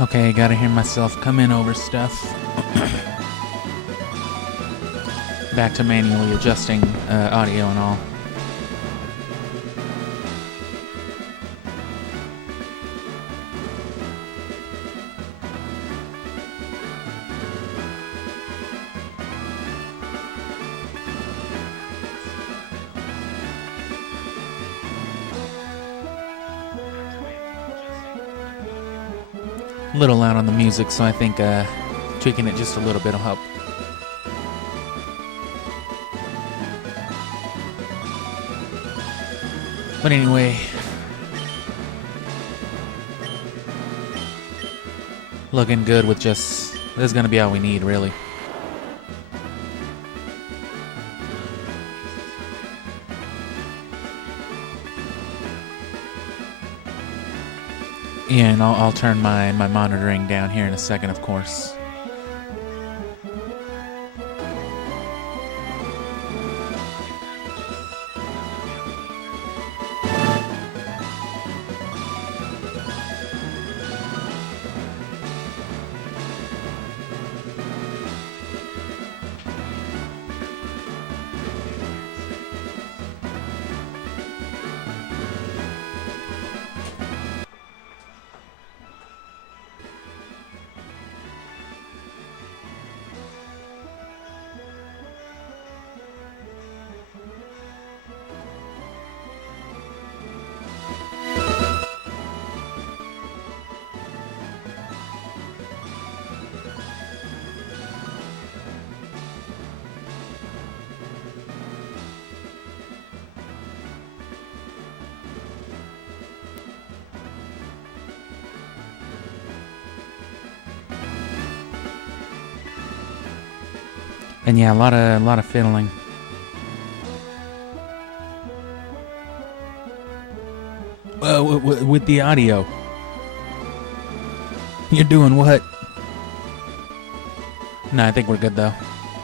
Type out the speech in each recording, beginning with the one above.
Okay, gotta hear myself come in over stuff. Back to manually adjusting audio and all. A little loud on the music, so I think tweaking it just a little bit will help. But anyway, looking good with just, this is going to be all we need, really. Yeah, and I'll turn my monitoring down here in a second, of course. And yeah, a lot of fiddling. With the audio. You're doing what? No, I think we're good though.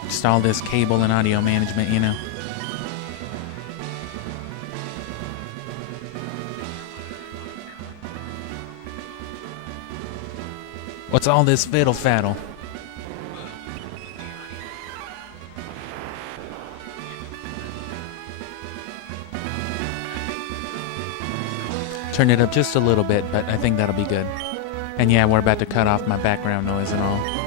Just all this cable and audio management, you know. What's all this fiddle faddle? Turn it up just a little bit, but I think that'll be good. And yeah, we're about to cut off my background noise and all.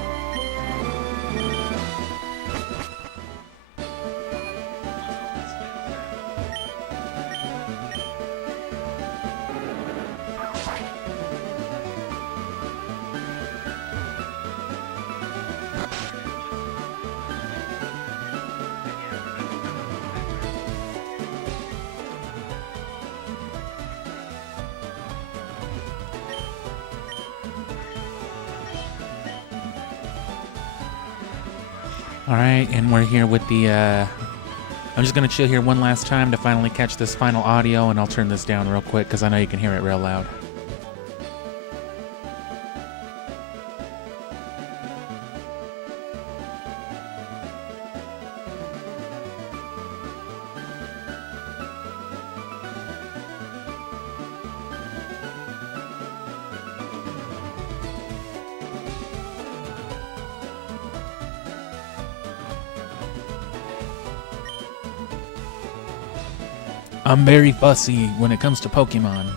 Alright, and we're here with the, I'm just going to chill here one last time to finally catch this final audio, and I'll turn this down real quick because I know you can hear it real loud. I'm very fussy when it comes to Pokemon.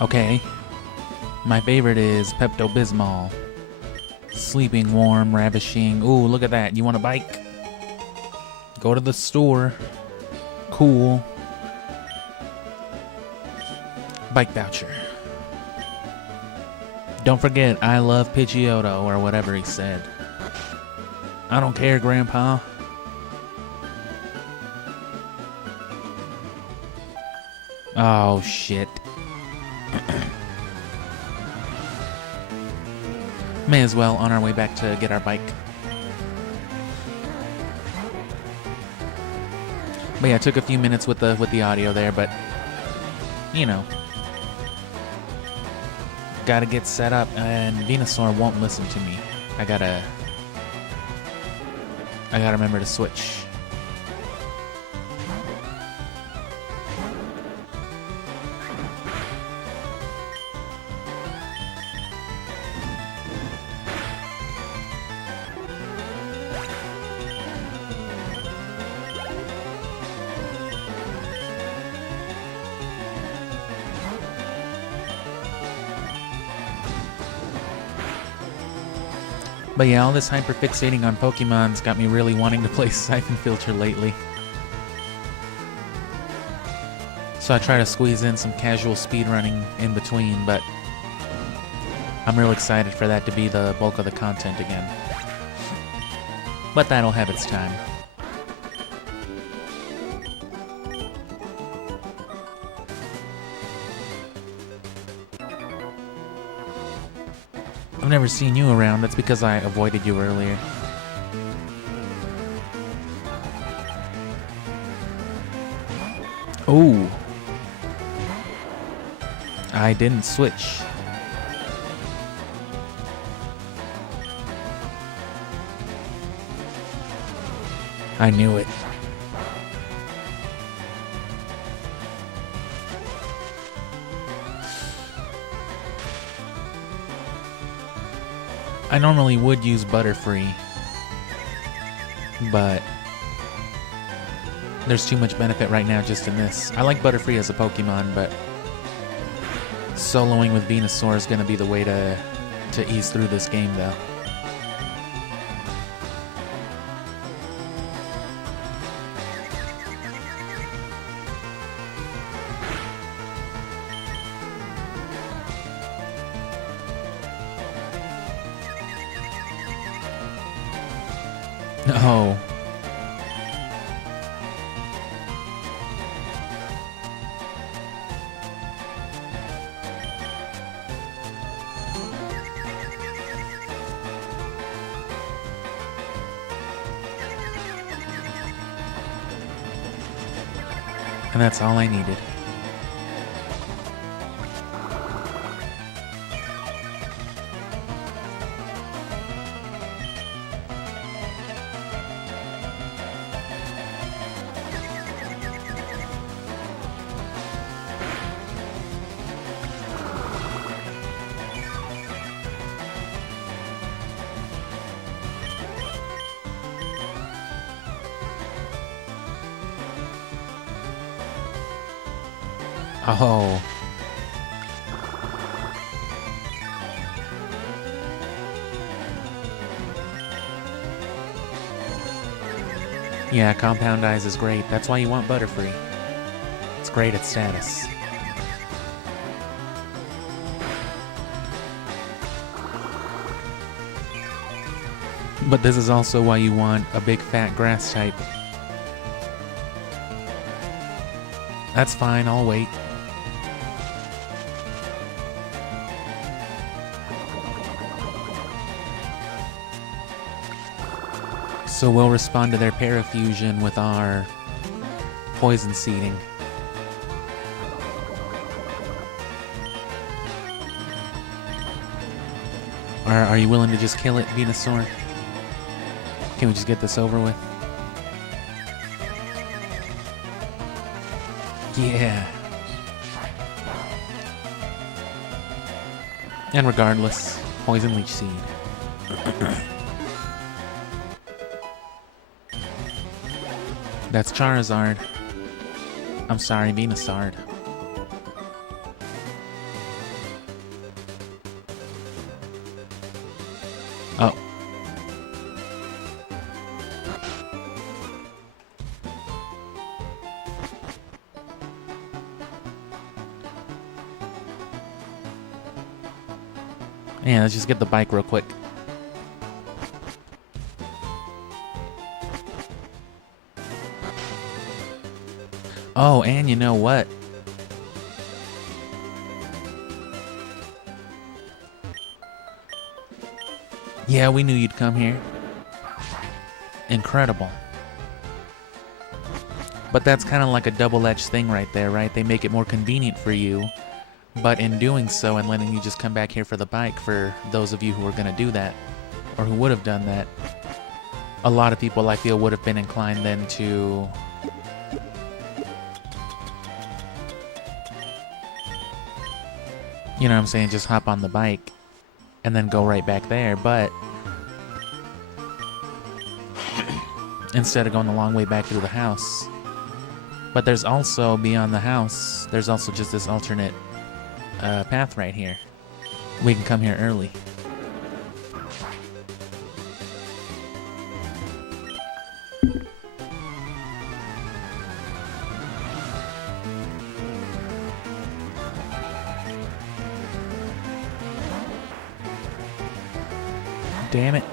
Okay. My favorite is Pepto-Bismol. Sleeping warm, ravishing. Ooh, look at that. You want a bike? Go to the store. Cool. Bike voucher. Don't forget, I love Pidgeotto, or whatever he said. I don't care, Grandpa. Oh, shit. May as well on our way back to get our bike. But yeah, it took a few minutes with the audio there, but you know, gotta get set up, and Venusaur won't listen to me. I gotta remember to switch. But yeah, all this hyperfixating on Pokemon's got me really wanting to play Siphon Filter lately. So I try to squeeze in some casual speedrunning in between, but I'm real excited for that to be the bulk of the content again. But that'll have its time. I've never seen you around. That's because I avoided you earlier. Oh. I didn't switch. I knew it. I normally would use Butterfree, but there's too much benefit right now just in this. I like Butterfree as a Pokemon, but soloing with Venusaur is going to be the way to ease through this game, though. Oh. And that's all I needed. Oh. Yeah, Compound Eyes is great. That's why you want Butterfree. It's great at status. But this is also why you want a big fat grass type. That's fine, I'll wait. So we'll respond to their Parafusion with our Poison Seeding. Are you willing to just kill it, Venusaur? Can we just get this over with? Yeah. And regardless, Poison Leech Seed. That's Charizard. I'm sorry, Venusaur. Oh. Yeah, let's just get the bike real quick. Oh, and you know what? Yeah, we knew you'd come here. Incredible. But that's kind of like a double-edged thing right there, right? They make it more convenient for you, but in doing so and letting you just come back here for the bike, for those of you who are going to do that, or who would have done that, a lot of people, I feel, would have been inclined then to... You know what I'm saying? Just hop on the bike and then go right back there, but instead of going the long way back through the house. But there's also, beyond the house, there's also just this alternate path right here. We can come here early. Damn it.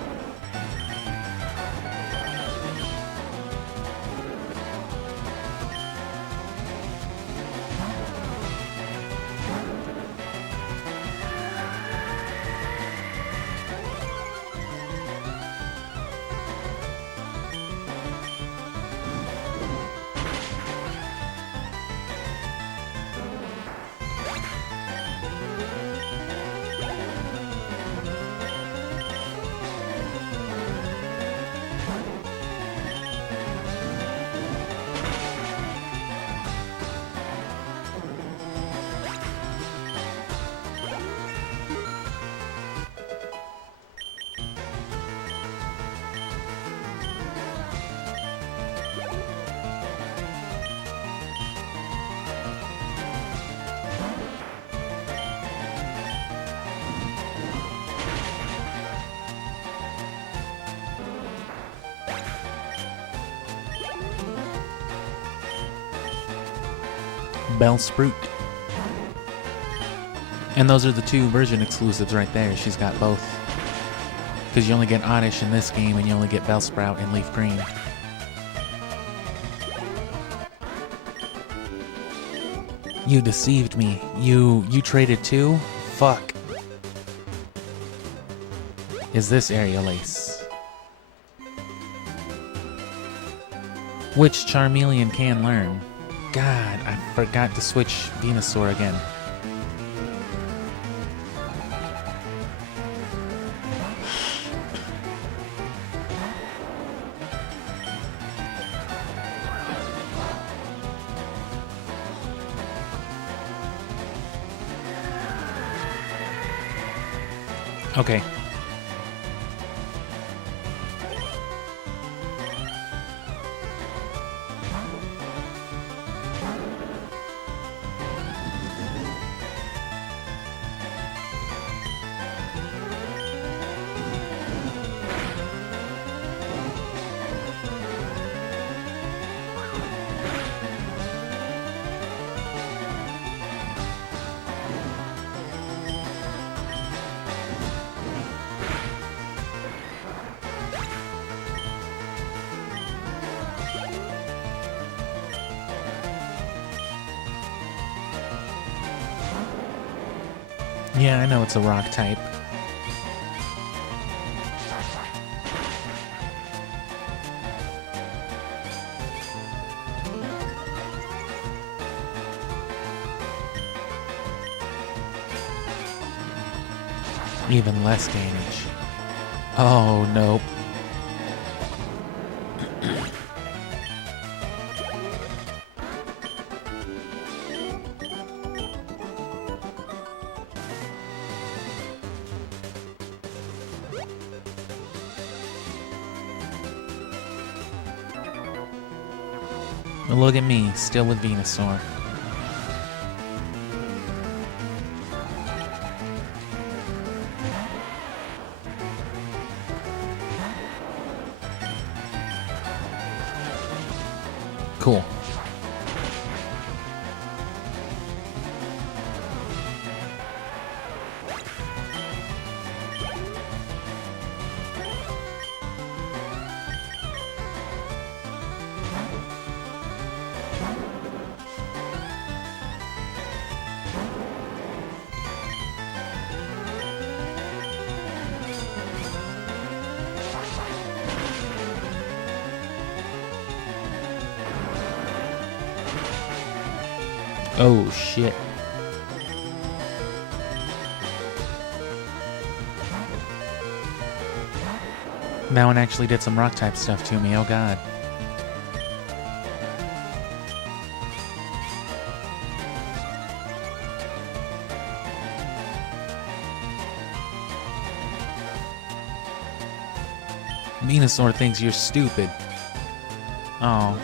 Bellsprout. And those are the 2 version exclusives right there. She's got both. Because you only get Oddish in this game, and you only get Bellsprout and Leaf Green. You deceived me. You traded 2? Fuck. Is this Aerial Ace? Which Charmeleon can learn. God, I forgot to switch Venusaur again. Okay. Yeah, I know it's a rock type. Even less damage. Oh, nope. Look at me, still with Venusaur. Cool. Oh, shit. That one actually did some rock-type stuff to me, oh god. Venusaur thinks you're stupid. Oh.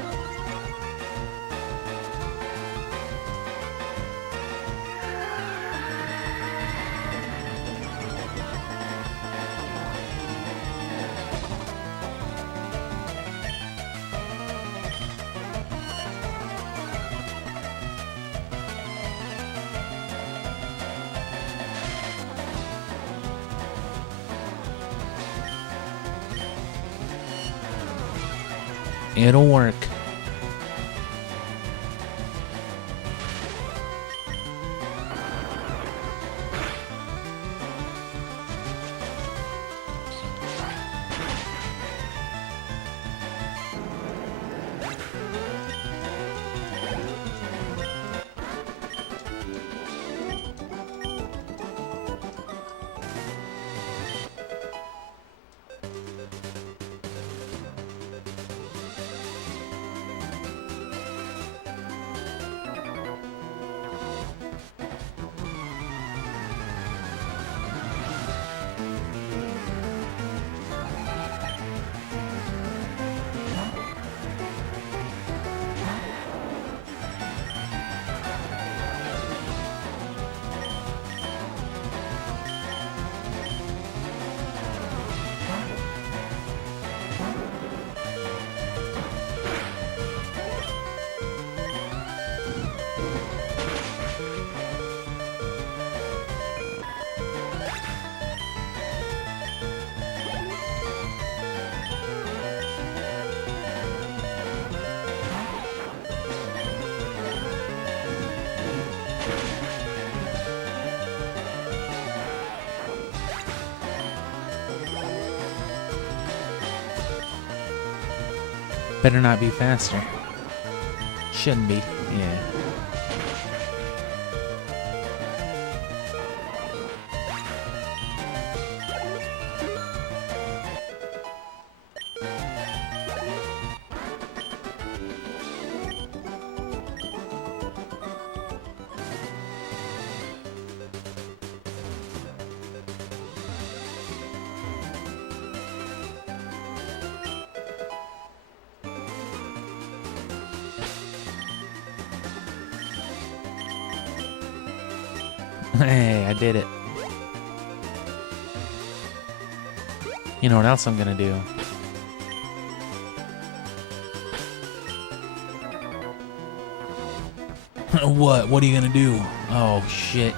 It'll work. Better not be faster. Shouldn't be. Yeah. Hey, I did it. You know what else I'm gonna do? What? What are you gonna do? Oh, shit.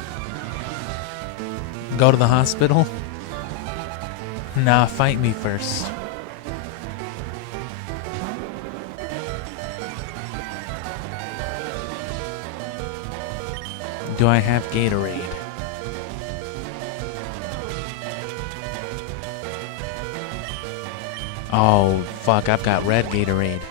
Go to the hospital? Nah, fight me first. Do I have Gatorade? Oh, fuck, I've got red Gatorade.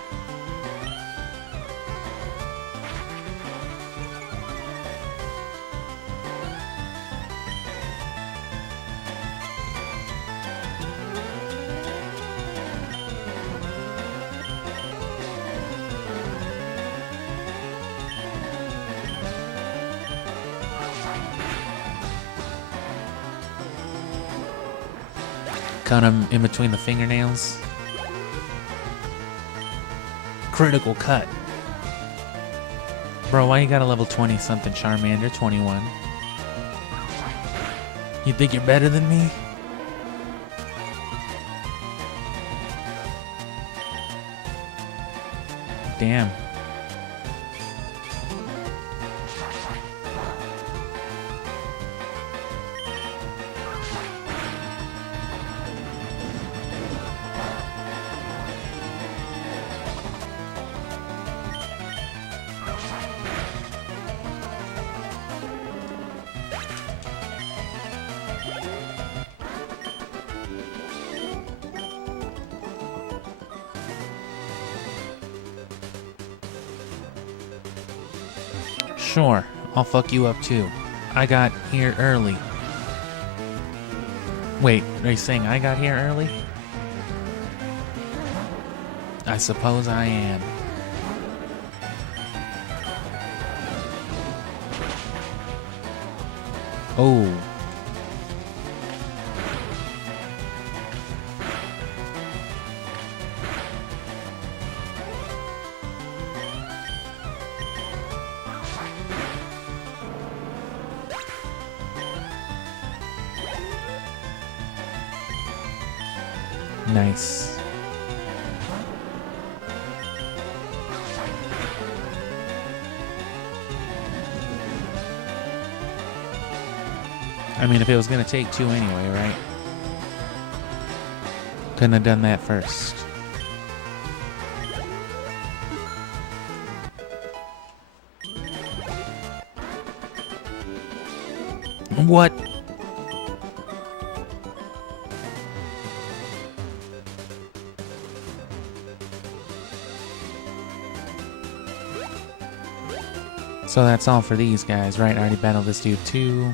Cut him in between the fingernails. Critical cut. Bro, why you got a level 20 something Charmander 21? You think you're better than me? Damn. Sure, I'll fuck you up too. I got here early. Wait, are you saying I got here early? I suppose I am. Oh. Nice. I mean, if it was gonna take two anyway, right? Couldn't have done that first. What? So that's all for these guys, right? I already battled this dude too.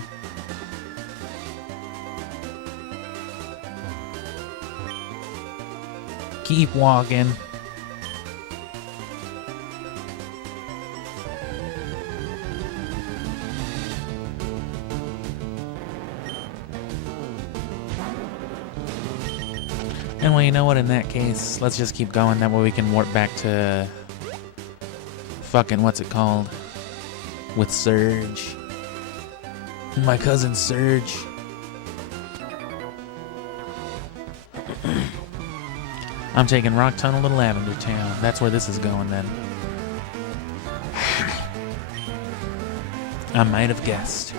Keep walking. And well, you know what, in that case, let's just keep going. That way we can warp back to fucking, what's it called? With Surge. My cousin Surge. I'm taking Rock Tunnel to Lavender Town. That's where this is going then. I might have guessed.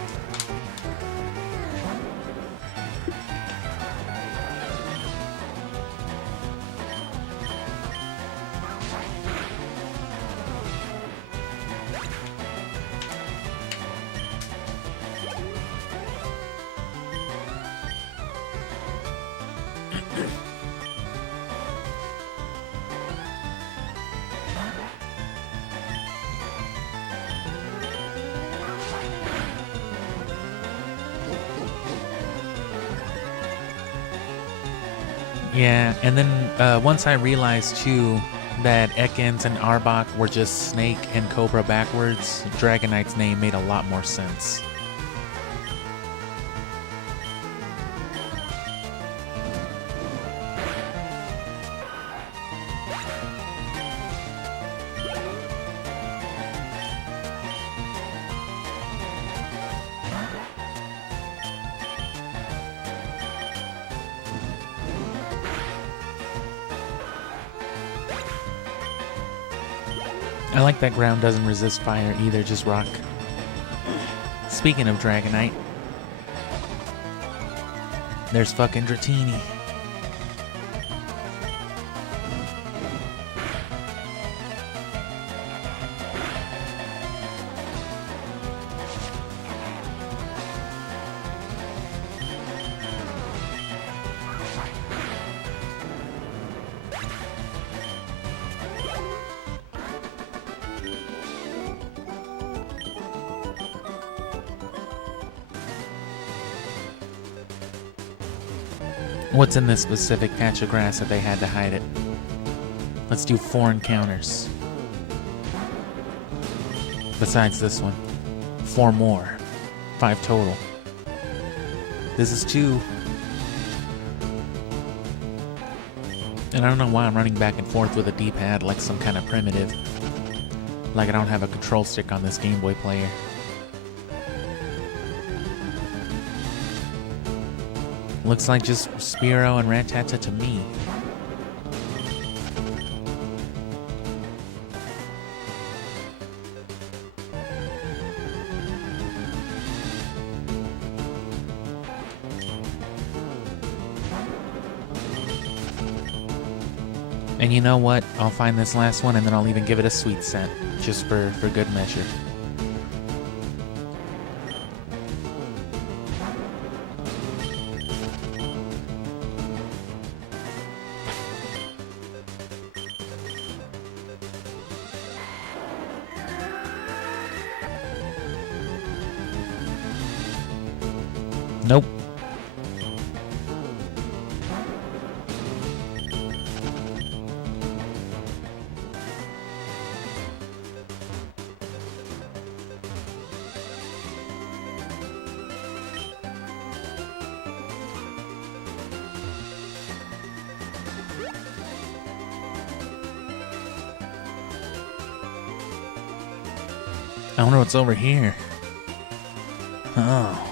Yeah, and then once I realized too that Ekans and Arbok were just Snake and Cobra backwards, Dragonite's name made a lot more sense. I like that ground doesn't resist fire either, just rock. Speaking of Dragonite, there's fucking Dratini. What's in this specific patch of grass that they had to hide it? Let's do 4 encounters. Besides this one. 4 more. 5 total. This is 2. And I don't know why I'm running back and forth with a D-pad like some kind of primitive. Like I don't have a control stick on this Game Boy player. Looks like just Spearow and Rattata to me. And you know what? I'll find this last one and then I'll even give it a sweet scent, just for good measure. Nope. I wonder what's over here. Oh.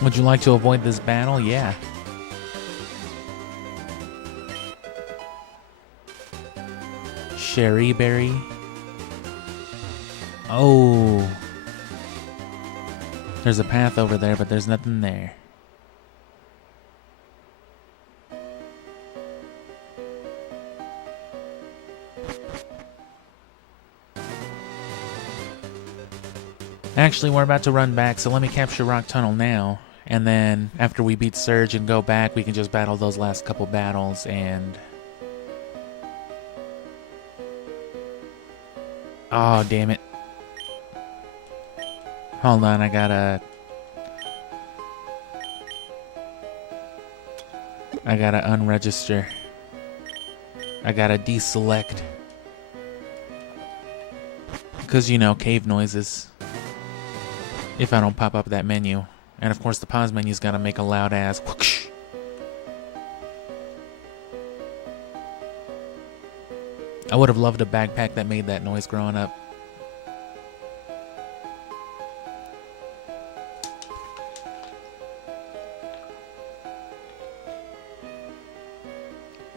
Would you like to avoid this battle? Yeah. Sherry berry. Oh. There's a path over there, but there's nothing there. Actually, we're about to run back, so let me capture Rock Tunnel now. And then, after we beat Surge and go back, we can just battle those last couple battles and... Oh, damn it. Hold on, I gotta unregister. I gotta deselect. Because, you know, cave noises. If I don't pop up that menu. And of course the pause menu's gotta make a loud ass whoosh. I would have loved a backpack that made that noise growing up.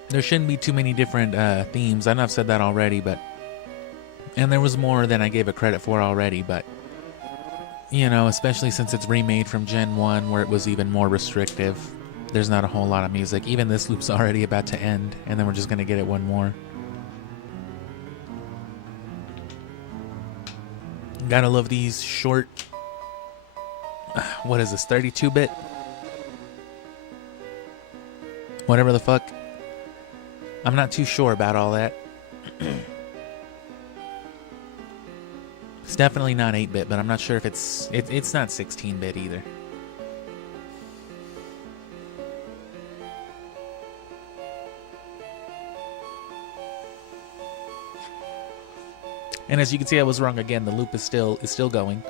There shouldn't be too many different themes. I know I've said that already, but... And there was more than I gave it credit for already, but... You know, especially since it's remade from Gen 1, where it was even more restrictive. There's not a whole lot of music. Even this loop's already about to end, and then we're just gonna get it one more. Gotta love these short... What is this, 32-bit? Whatever the fuck. I'm not too sure about all that. It's definitely not 8-bit, but I'm not sure if it's not 16-bit either. And as you can see, I was wrong again. The loop is still going.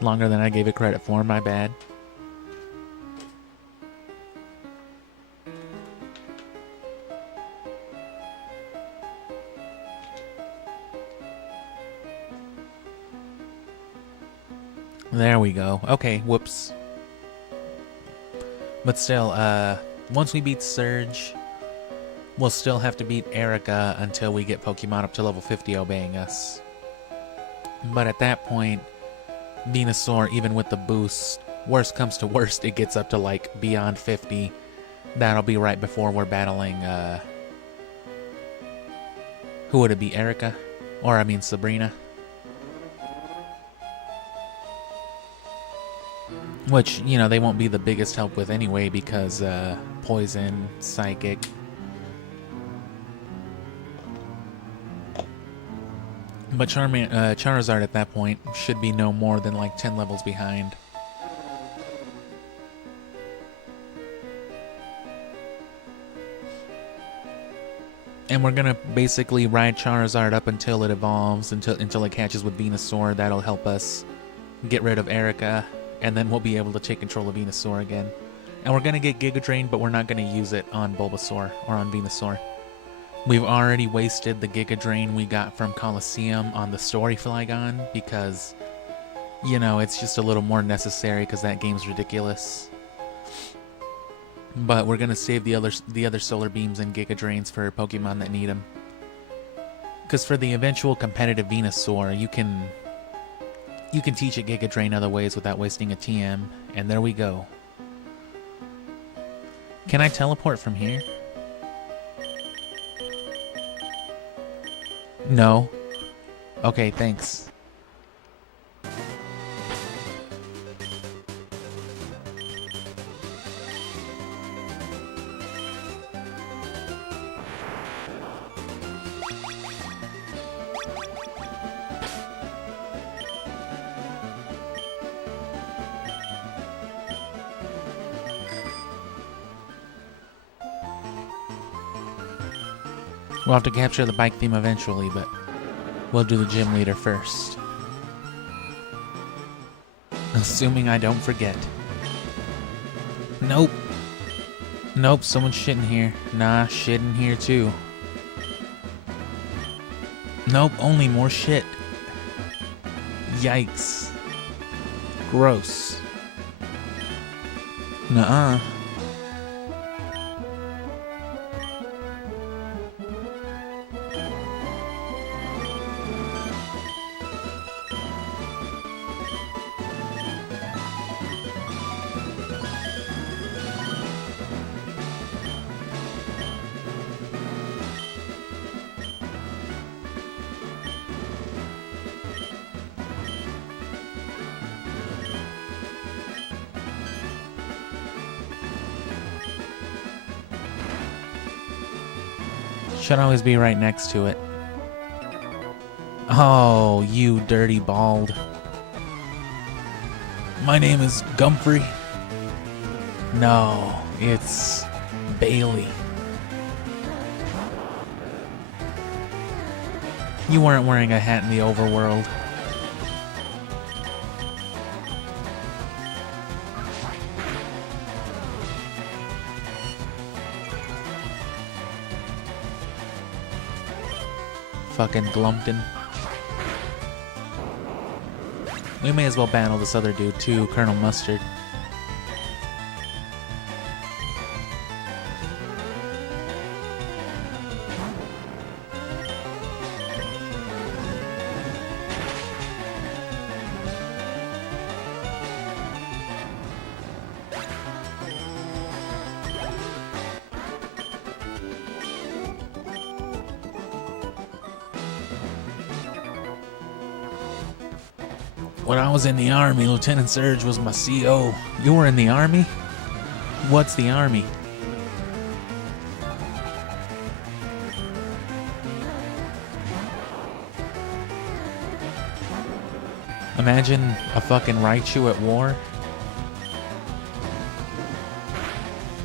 Longer than I gave it credit for, my bad. There we go. Okay, whoops. But still, once we beat Surge, we'll still have to beat Erica until we get Pokemon up to level 50 obeying us. But at that point, Venusaur, even with the boost, worst comes to worst, it gets up to like beyond 50. That'll be right before we're battling, who would it be, Erica? Or I mean Sabrina. Which, you know, they won't be the biggest help with anyway because Poison, Psychic. But Charizard at that point should be no more than like 10 levels behind. And we're gonna basically ride Charizard up until it evolves, until it catches with Venusaur. That'll help us get rid of Erica. And then we'll be able to take control of Venusaur again. And we're going to get Giga Drain, but we're not going to use it on Bulbasaur or on Venusaur. We've already wasted the Giga Drain we got from Colosseum on the Story Flygon because, you know, it's just a little more necessary because that game's ridiculous. But we're going to save the other Solar Beams and Giga Drains for Pokemon that need them. Because for the eventual competitive Venusaur, you can teach it Giga Drain other ways without wasting a TM, and there we go. Can I teleport from here? No. Okay, thanks. We'll have to capture the bike theme eventually, but we'll do the gym leader first. Assuming I don't forget. Nope. Nope, someone's shitting here. Nah, shitting here too. Nope, only more shit. Yikes. Gross. Nuh-uh. Should always be right next to it. Oh, you dirty bald. My name is Gumphrey. No, it's Bailey. You weren't wearing a hat in the overworld. Fucking Glumpton. We may as well battle this other dude too, Colonel Mustard. When I was in the Army, Lieutenant Surge was my CO. You were in the Army? What's the Army? Imagine a fucking Raichu at war.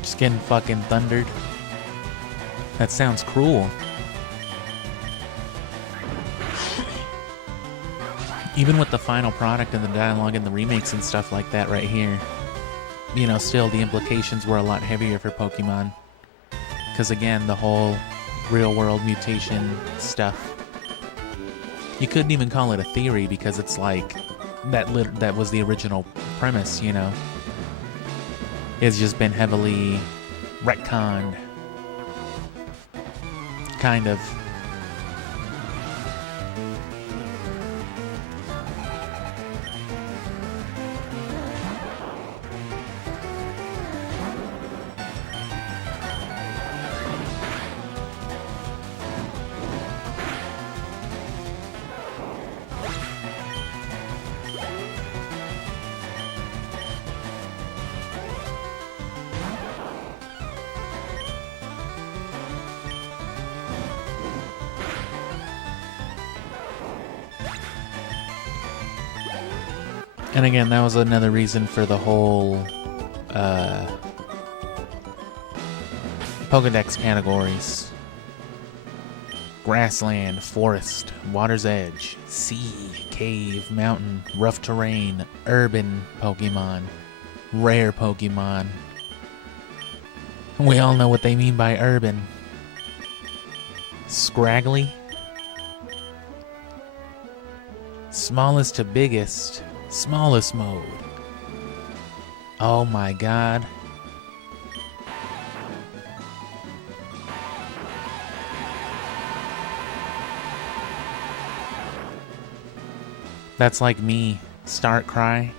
Just getting fucking thundered. That sounds cruel. Even with the final product and the dialogue and the remakes and stuff like that right here, you know, still the implications were a lot heavier for Pokemon. Because again, the whole real-world mutation stuff. You couldn't even call it a theory because it's like, that was the original premise, you know. It's just been heavily retconned. Kind of. And again, that was another reason for the whole Pokedex categories. Grassland, forest, water's edge, sea, cave, mountain, rough terrain, urban Pokemon, rare Pokemon. We all know what they mean by urban. Scraggly. Smallest to biggest. Smallest mode. Oh my god. That's like me. Start cry.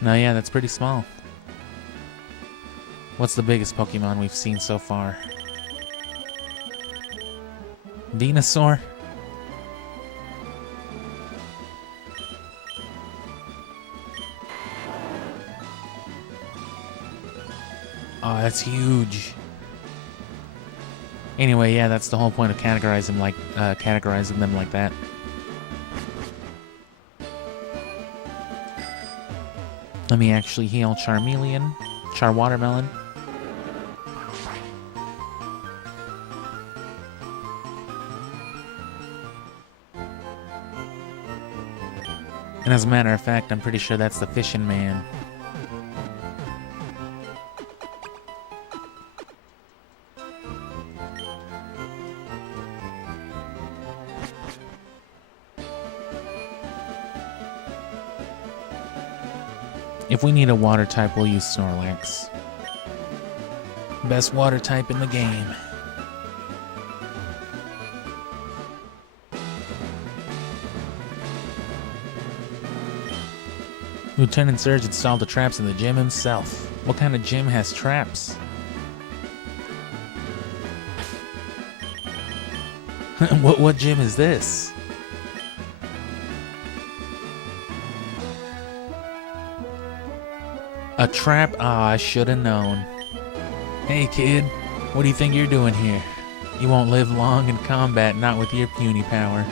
No, yeah, that's pretty small. What's the biggest Pokemon we've seen so far? Venusaur? Oh, that's huge. Anyway, yeah, that's the whole point of categorizing them like that. Let me actually heal Charmeleon, Charwatermelon. And as a matter of fact, I'm pretty sure that's the Fishing Man. If we need a water type, we'll use Snorlax. Best water type in the game. Lieutenant Surge installed the traps in the gym himself. What kind of gym has traps? What gym is this? A trap? Ah, I should have known. Hey kid, what do you think you're doing here? You won't live long in combat, not with your puny power.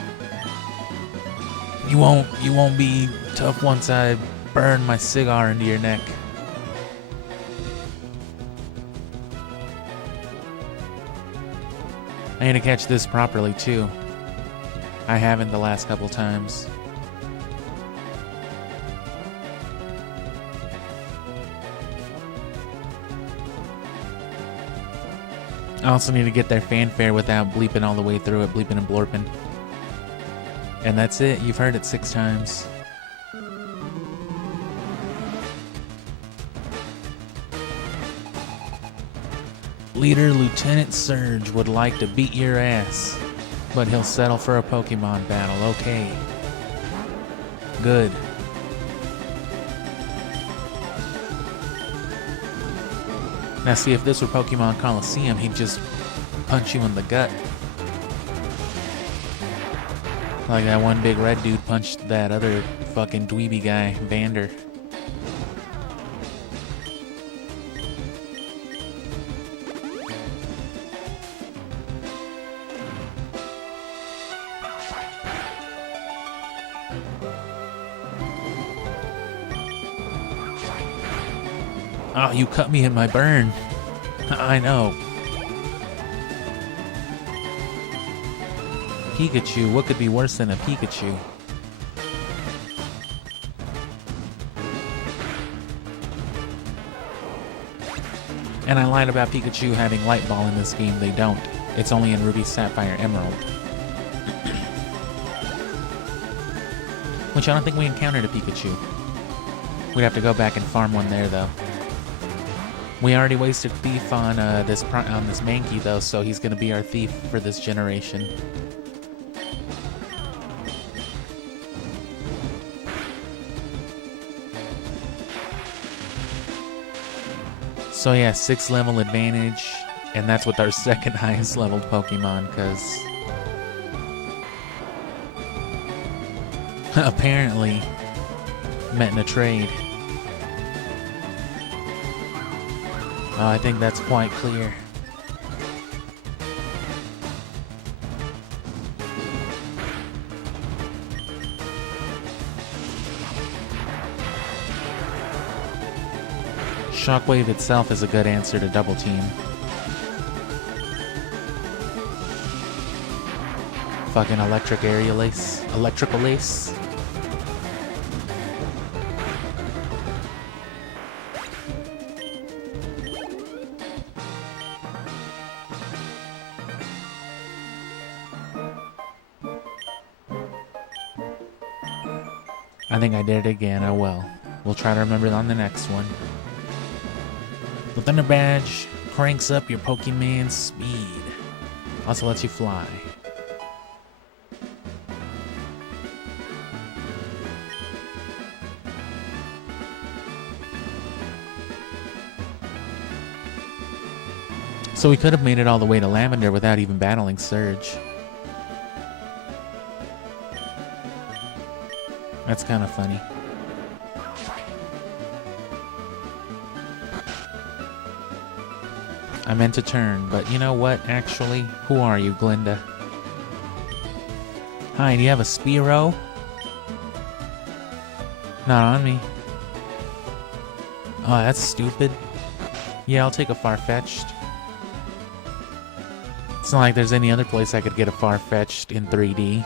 You won't be tough once I burn my cigar into your neck. I need to catch this properly too. I haven't the last couple times. I also need to get their fanfare without bleeping all the way through it, bleeping and blorping. And that's it, you've heard it 6 times. Leader Lieutenant Surge would like to beat your ass, but he'll settle for a Pokemon battle, okay. Good. Now see, if this were Pokemon Coliseum, he'd just punch you in the gut. Like that one big red dude punched that other fucking dweeby guy, Vander. Oh, you cut me in my burn. I know. Pikachu, what could be worse than a Pikachu? And I lied about Pikachu having Light Ball in this game. They don't. It's only in Ruby, Sapphire, Emerald. Which I don't think we encountered a Pikachu. We'd have to go back and farm one there, though. We already wasted Thief on this Mankey, though, so he's gonna be our Thief for this generation. So yeah, 6 level advantage, and that's with our second highest leveled Pokemon, because apparently met in a trade. Oh, I think that's quite clear. Shockwave itself is a good answer to double team. Fucking electrical lace. I think I did it again, oh well. We'll try to remember it on the next one. The Thunder Badge cranks up your Pokemon's speed. Also lets you fly. So we could have made it all the way to Lavender without even battling Surge. That's kind of funny. I meant to turn, but you know what, actually? Who are you, Glinda? Hi, do you have a Spearow? Not on me. Oh, that's stupid. Yeah, I'll take a Farfetch'd. It's not like there's any other place I could get a Farfetch'd in 3D.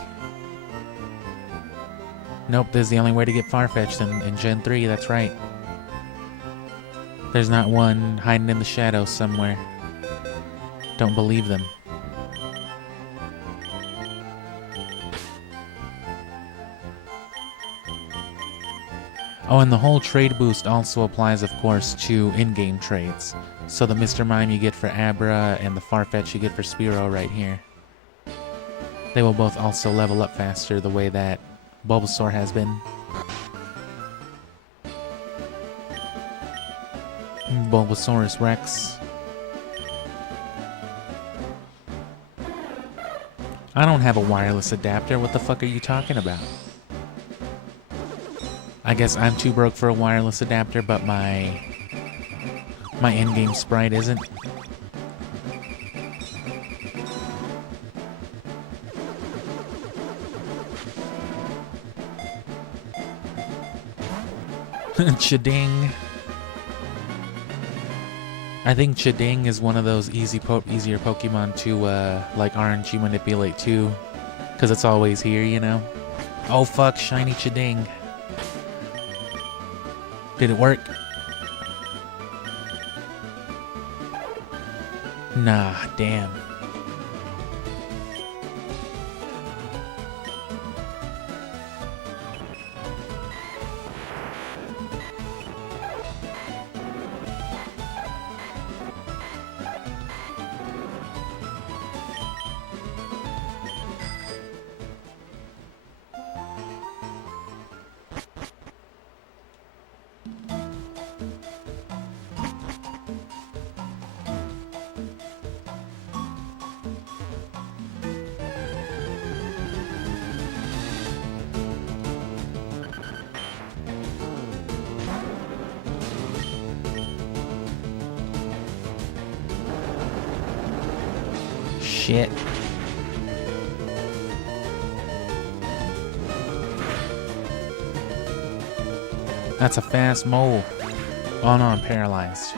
Nope, this is the only way to get Farfetch'd in Gen 3, that's right. There's not one hiding in the shadows somewhere. Don't believe them. Oh, and the whole trade boost also applies, of course, to in-game trades. So the Mr. Mime you get for Abra and the Farfetch you get for Spearow right here. They will both also level up faster the way that Bulbasaur has been. Bulbasaurus Rex. I don't have a wireless adapter. What the fuck are you talking about? I guess I'm too broke for a wireless adapter, but my My in-game sprite isn't. Chiding. I think Chiding is one of those easier Pokemon to like RNG manipulate too, because it's always here, you know. Oh fuck, shiny Chiding. Did it work? Nah, damn. Shit. That's a fast mole. Oh no, I'm paralyzed.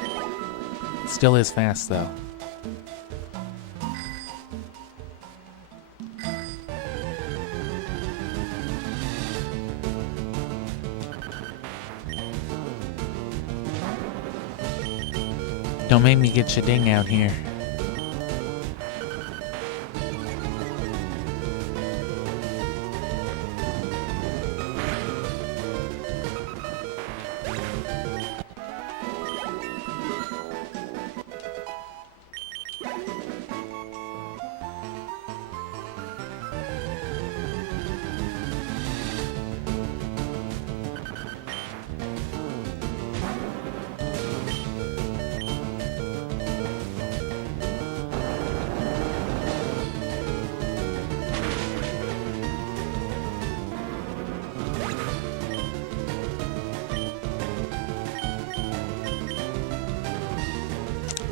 Still is fast though. Don't make me get Chiding out here.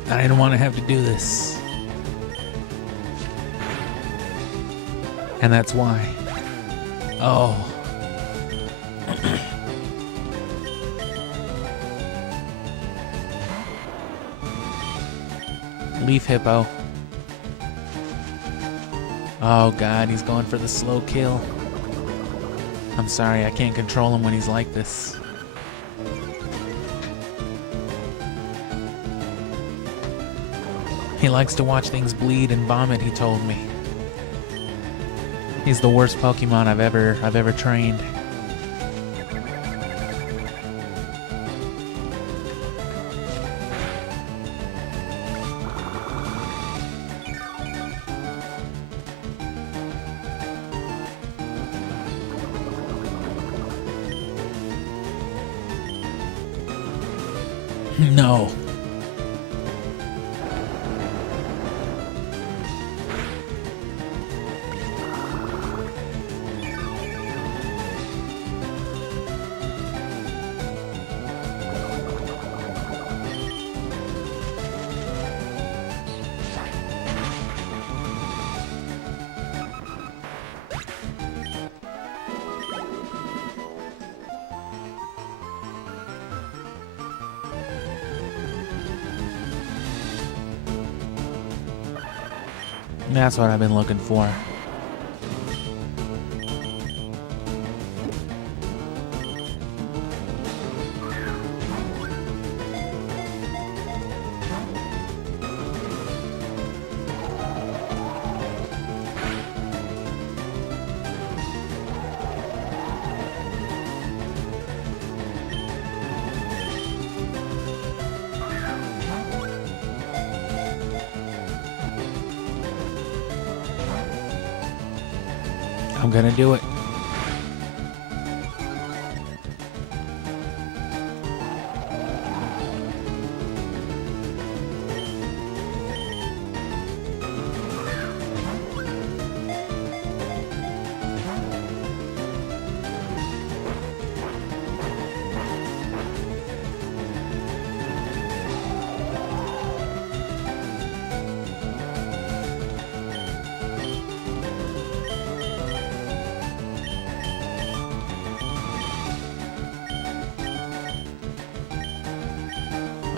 I didn't want to have to do this. And that's why. Oh. Leaf Hippo. Oh god, he's going for the slow kill. I'm sorry, I can't control him when he's like this. He likes to watch things bleed and vomit, he told me. He's the worst Pokemon I've ever trained. No. That's what I've been looking for. I'm gonna do it.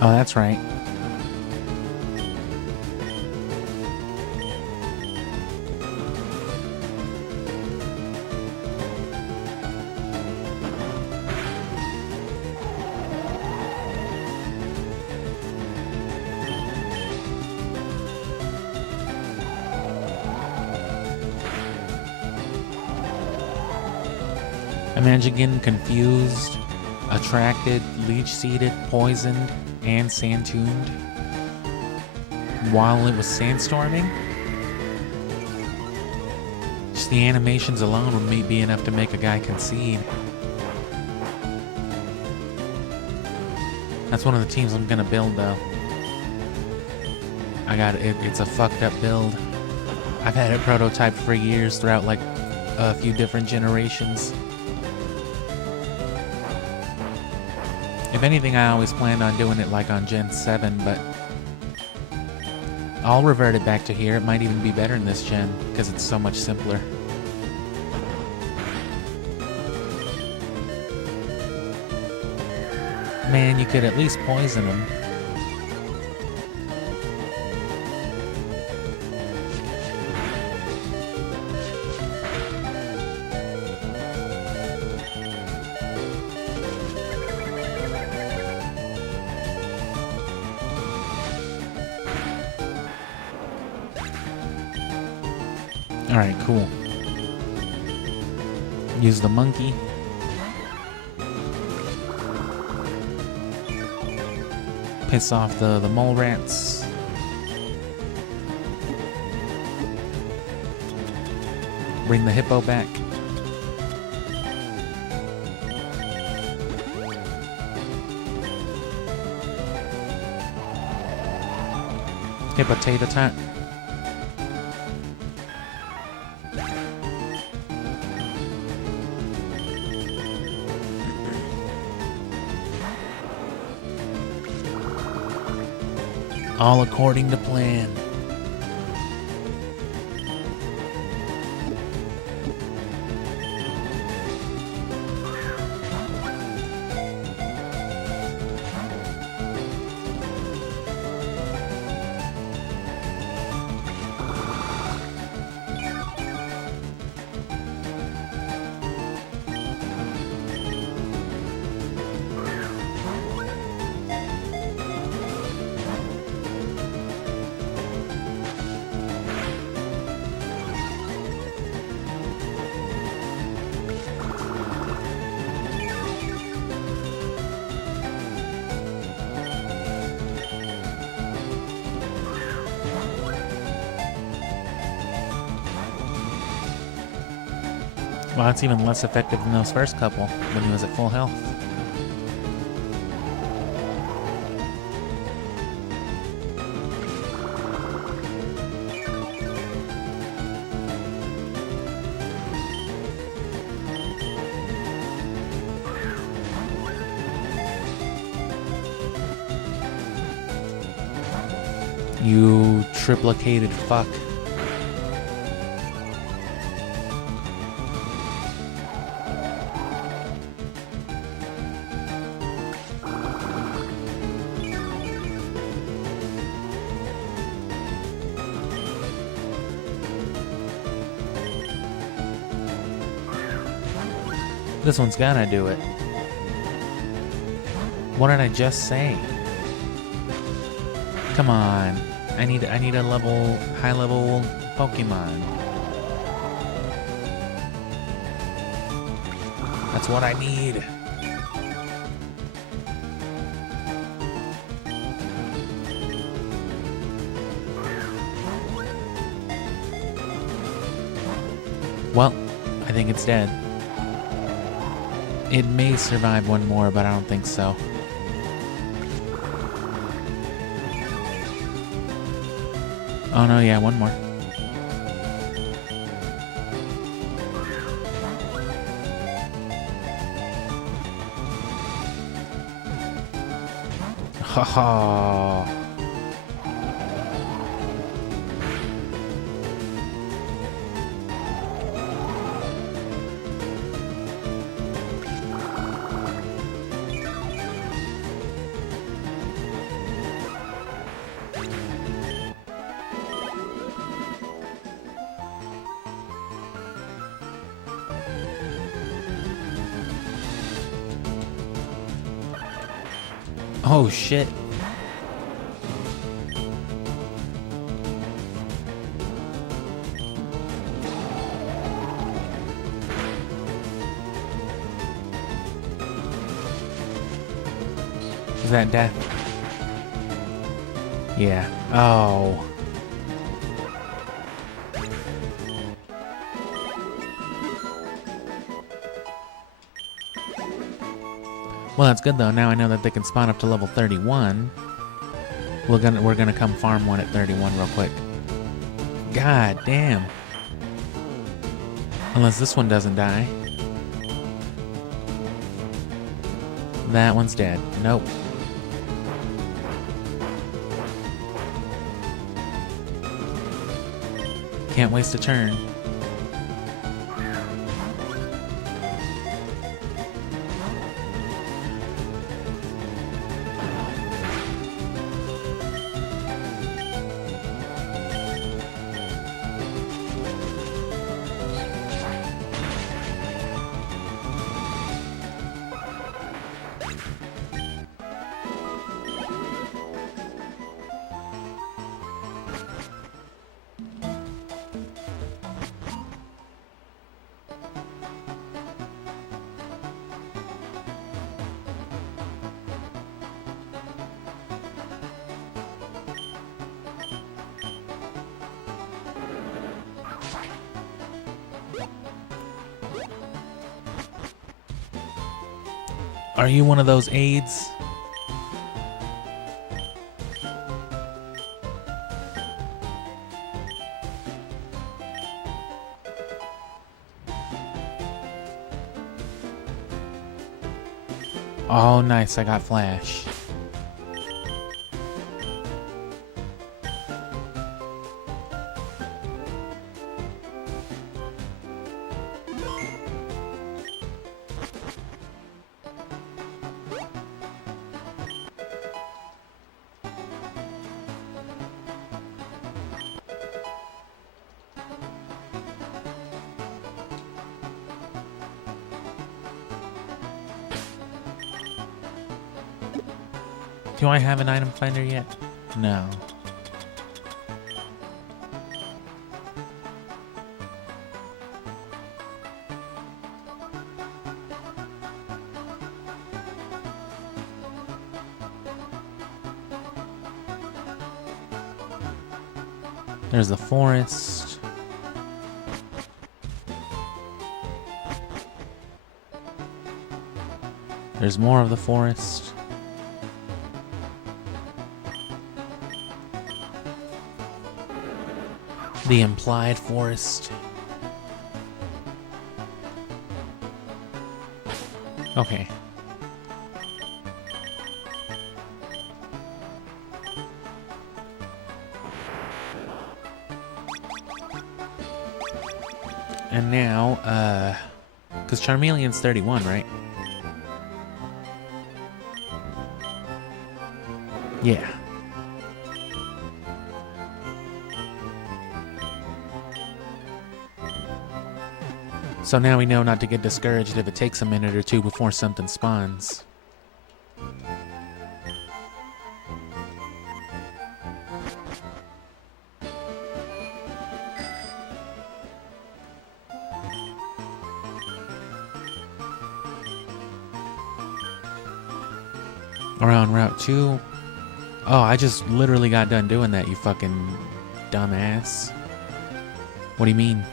Oh, that's right. Imagine getting confused, attracted, leech-seeded, poisoned, and sand-tuned while it was sandstorming. Just the animations alone would be enough to make a guy concede. That's one of the teams I'm gonna build, though. I got it. It's a fucked up build. I've had it prototyped for years throughout like a few different generations. If anything, I always planned on doing it like on Gen 7, but I'll revert it back to here. It might even be better in this gen, because it's so much simpler. Man, you could at least poison him. Alright, cool. Use the monkey. Piss off the mole rats. Bring the hippo back. Hippotato tot. All according to plan. Well, it's even less effective than those first couple when he was at full health. You triplicated fuck. This one's gotta do it. What did I just say? Come on. I need a high level Pokemon. That's what I need. Well, I think it's dead. It may survive one more, but I don't think so. Oh no, yeah, one more. Haha. Oh shit. Is that death? Yeah. Oh. Well, that's good though. Now I know that they can spawn up to level 31. We're gonna come farm one at 31 real quick. God damn. Unless this one doesn't die. That one's dead. Nope. Can't waste a turn. Are you one of those aides? Oh, nice. I got flash. Do I have an item finder yet? No. There's the forest. There's more of the forest. The implied forest. Okay. And now, because Charmeleon's 31, right? Yeah. So now we know not to get discouraged if it takes a minute or two before something spawns. Around Route 2. Oh, I just literally got done doing that, you fucking dumbass. What do you mean?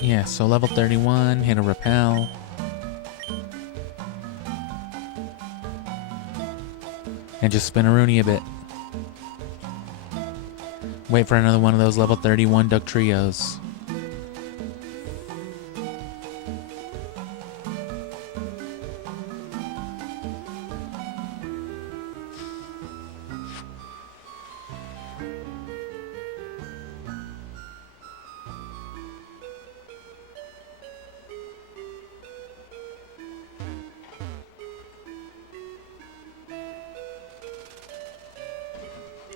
Yeah, so level 31, hit a repel. And just spin a Rooney a bit. Wait for another one of those level 31 duck trios.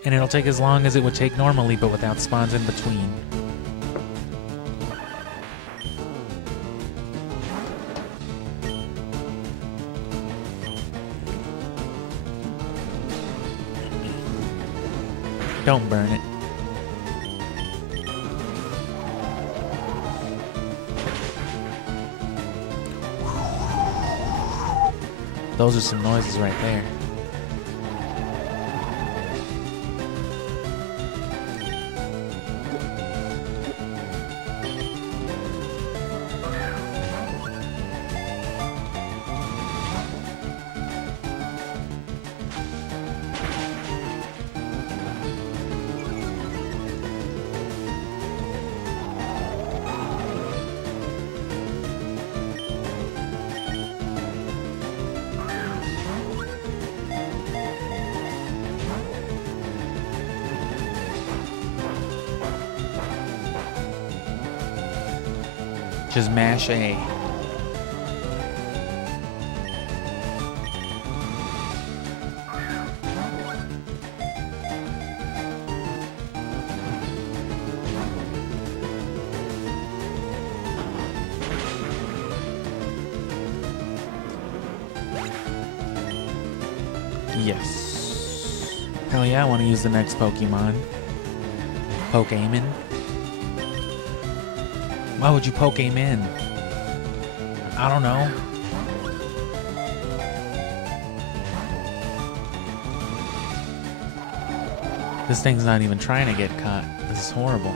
And it'll take as long as it would take normally, but without spawns in between. Don't burn it. Those are some noises right there. Just mash A. Yes. Hell yeah, I want to use the next Pokemon. Pokeaimon. Why would you Pokeaimon? I don't know. This thing's not even trying to get caught. This is horrible.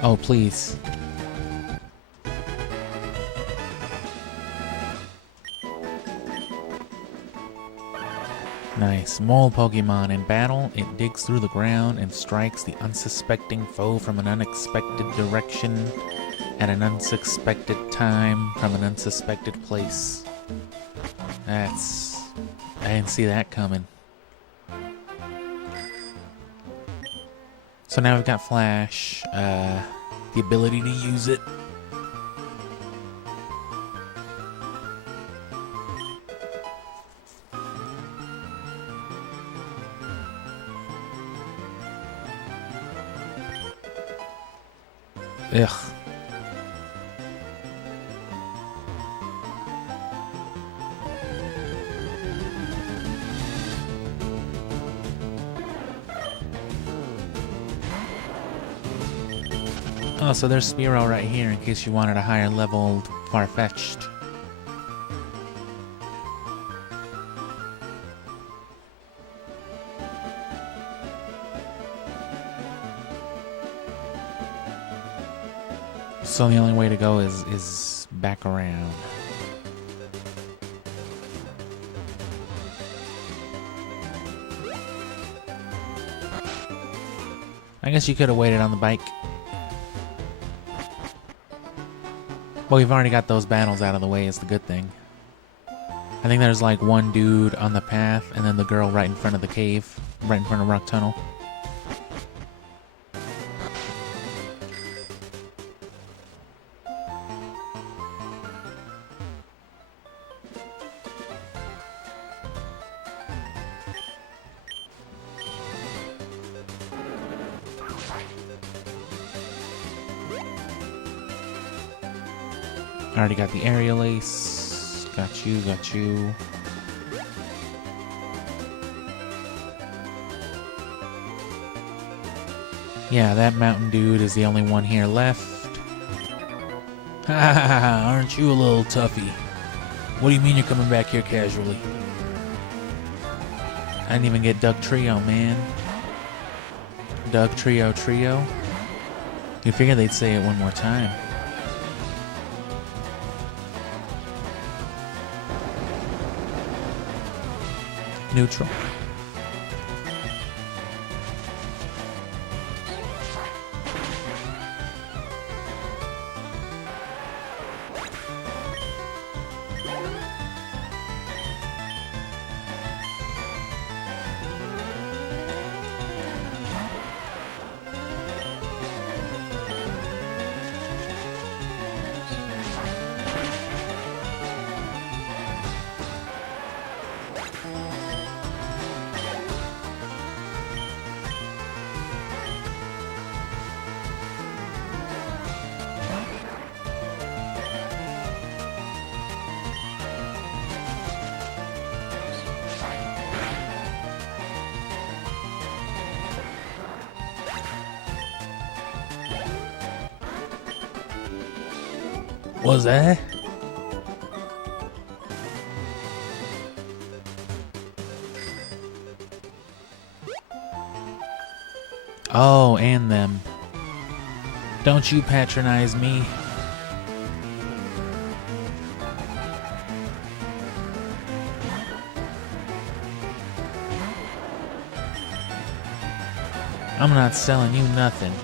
Oh, please. Nice. Mole Pokemon. In battle, it digs through the ground and strikes the unsuspecting foe from an unexpected direction at an unsuspected time from an unsuspected place. I didn't see that coming. So now we've got Flash, the ability to use it. Ugh. Oh, so there's Spearow right here in case you wanted a higher leveled Farfetch'd. So the only way to go is back around. I guess you could have waited on the bike. Well, we've already got those battles out of the way is the good thing. I think there's like one dude on the path and then the girl right in front of the cave, right in front of Rock Tunnel. Already got the aerial ace. Got you, got you. Yeah, that mountain dude is the only one here left. Ha ha ha, aren't you a little toughie? What do you mean you're coming back here casually? I didn't even get Doug Trio, man. Doug Trio Trio? You figure they'd say it one more time. Neutral. Was that? Oh, and them. Don't you patronize me. I'm not selling you nothing.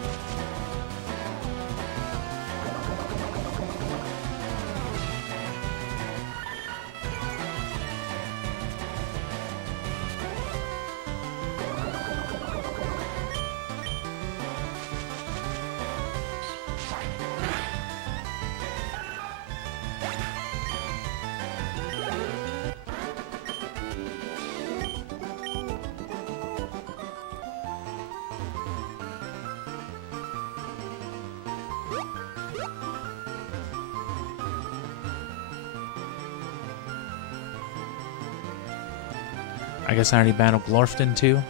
I guess I already battled Glorfton too.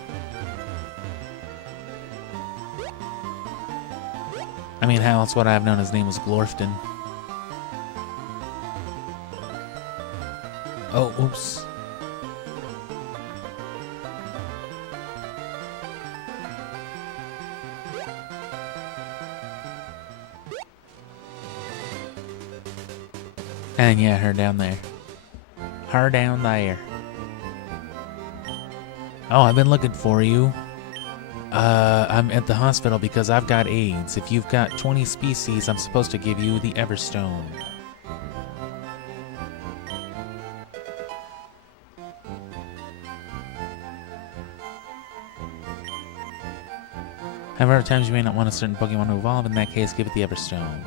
I mean, how else would I have known his name was Glorfton? Oh, oops. And yeah, her down there. Her down there. Oh, I've been looking for you. I'm at the hospital because I've got AIDS. If you've got 20 species, I'm supposed to give you the Everstone. However, at times you may not want a certain Pokemon to evolve. In that case, give it the Everstone.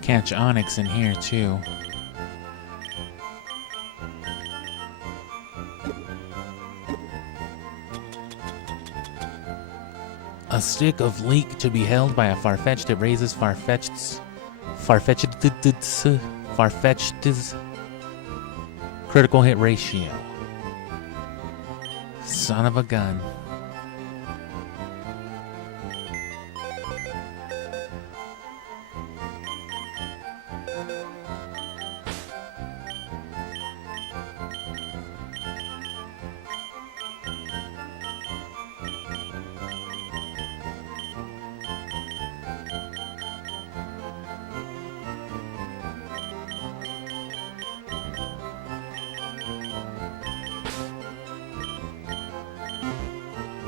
Catch Onyx in here too. A stick of leek to be held by a Farfetch'd. It raises Farfetch'd's critical hit ratio. Son of a gun.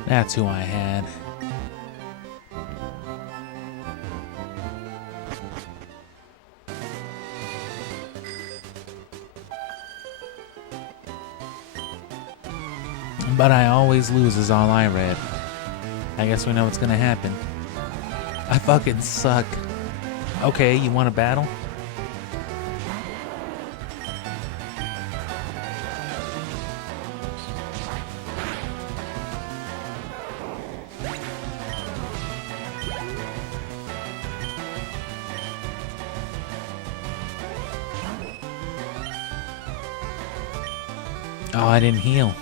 That's who I had. But I always lose is all I read. I guess we know what's gonna happen. I fucking suck. Okay, you want a battle? Oh, I didn't heal.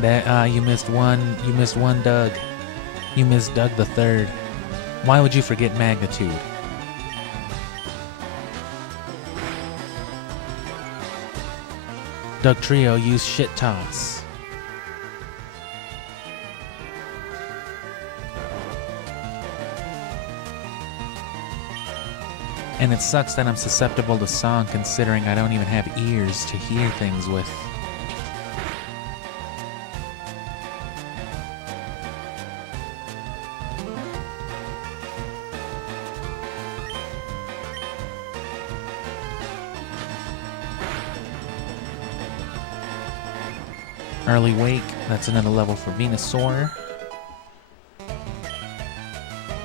That you missed one Doug. You missed Doug the Third. Why would you forget Magnitude? Doug Trio used Shit Toss. And it sucks that I'm susceptible to song considering I don't even have ears to hear things with. Early Wake, that's another level for Venusaur.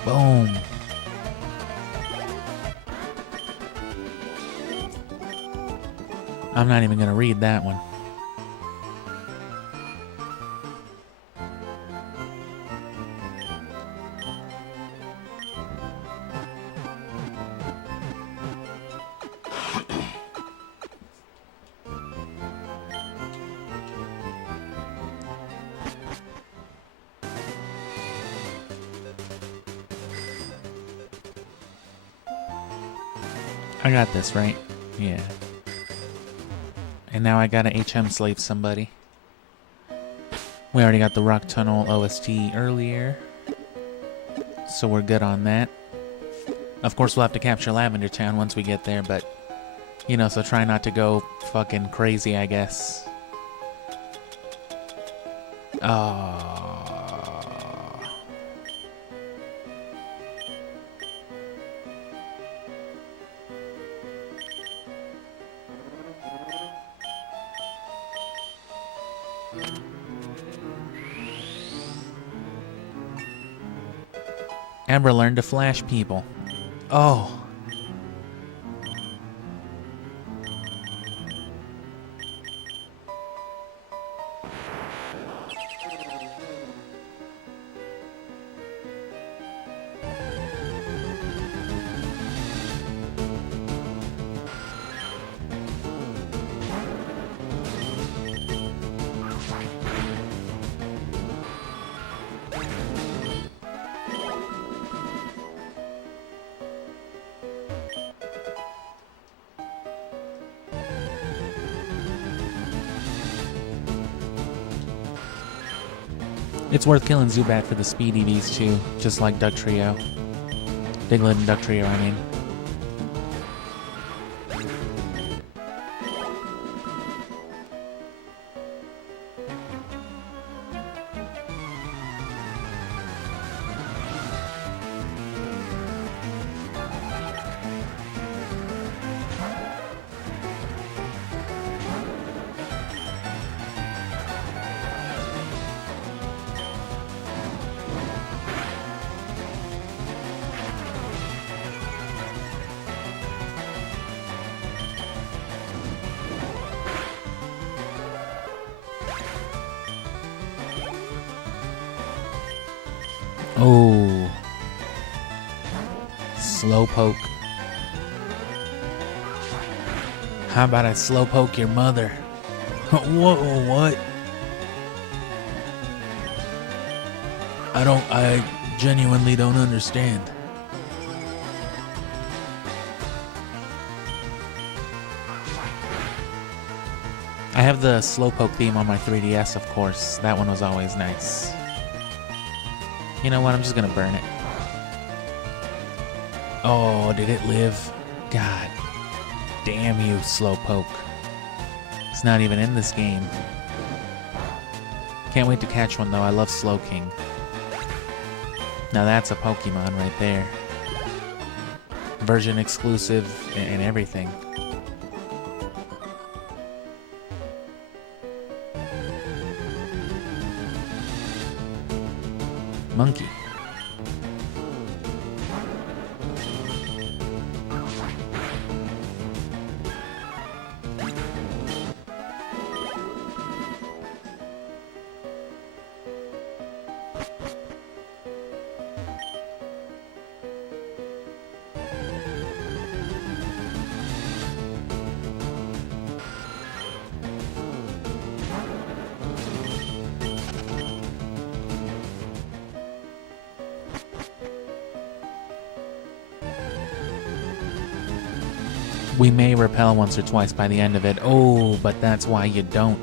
Boom. I'm not even gonna read that one. I got this, right? Yeah. And now I gotta HM slave somebody. We already got the Rock Tunnel OST earlier, so we're good on that. Of course, we'll have to capture Lavender Town once we get there, but, you know, so try not to go fucking crazy, I guess. Oh. Amber learned to flash people. Oh. It's worth killing Zubat for the speed EVs too, just like Duck Trio. Diglett and Duck Trio, I mean. Oh. Slowpoke. How about I slowpoke your mother? What? I genuinely don't understand. I have the Slowpoke theme on my 3DS, of course. That one was always nice. You know what? I'm just gonna burn it. Oh, did it live? God damn you, Slowpoke. It's not even in this game. Can't wait to catch one, though. I love Slowking. Now that's a Pokemon right there. Version exclusive and everything. Monkey. We may repel once or twice by the end of it. Oh, but that's why you don't.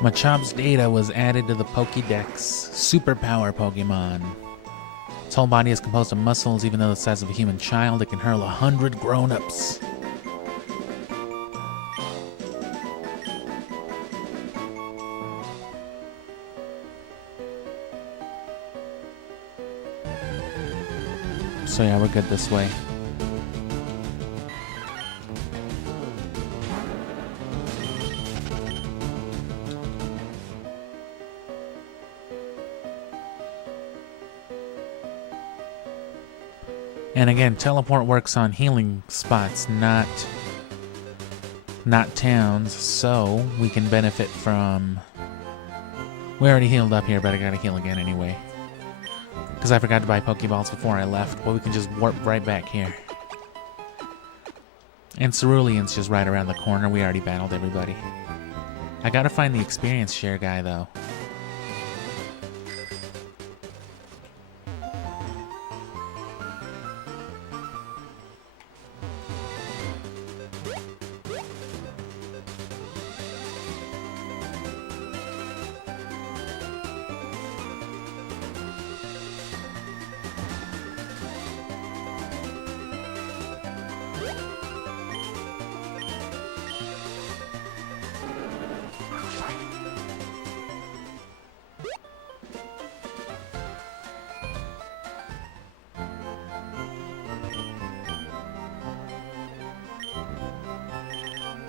Machops data was added to the Pokédex. Superpower Pokemon. whole body is composed of muscles. Even though the size of a human child, it can hurl 100 grown-ups. So yeah, we're good this way. And again, teleport works on healing spots, not towns, so we can benefit from... We already healed up here, but I gotta heal again anyway. Because I forgot to buy Pokeballs before I left, but we can just warp right back here. And Cerulean's just right around the corner. We already battled everybody. I gotta find the experience share guy, though.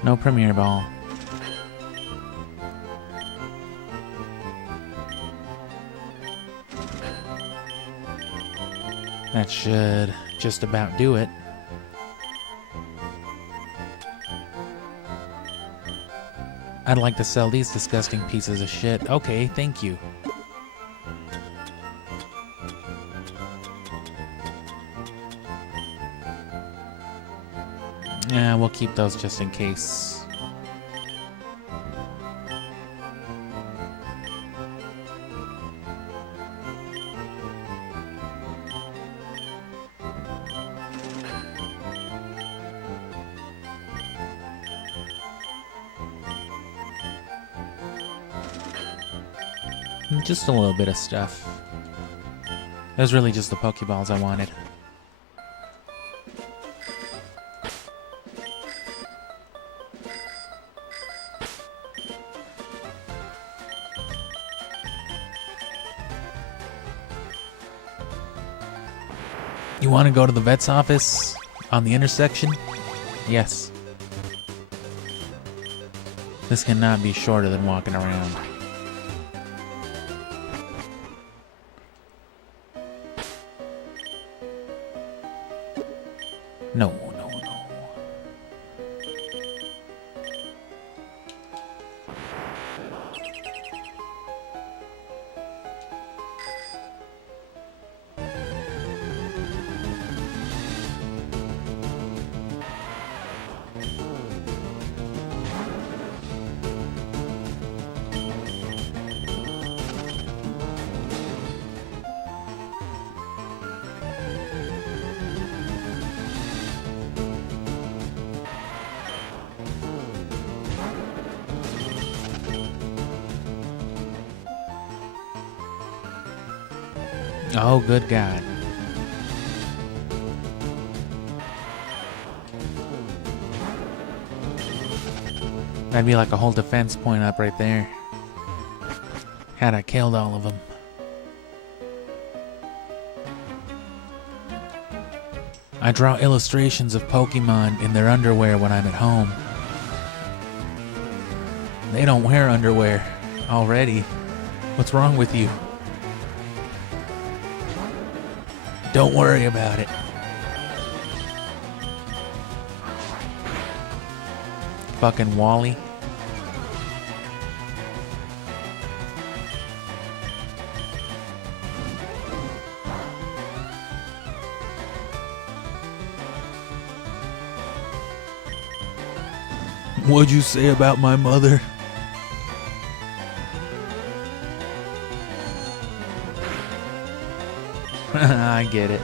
No Premier Ball. That should just about do it. I'd like to sell these disgusting pieces of shit. Okay, thank you. Yeah, we'll keep those just in case. Just a little bit of stuff. It was really just the Pokeballs I wanted. You want to go to the vet's office on the intersection? Yes. This cannot be shorter than walking around. No, no, no. Oh, good God. That'd be like a whole defense point up right there. Had I killed all of them. I draw illustrations of Pokemon in their underwear when I'm at home. They don't wear underwear already. What's wrong with you? Don't worry about it. Fucking Wally. What'd you say about my mother? I get it.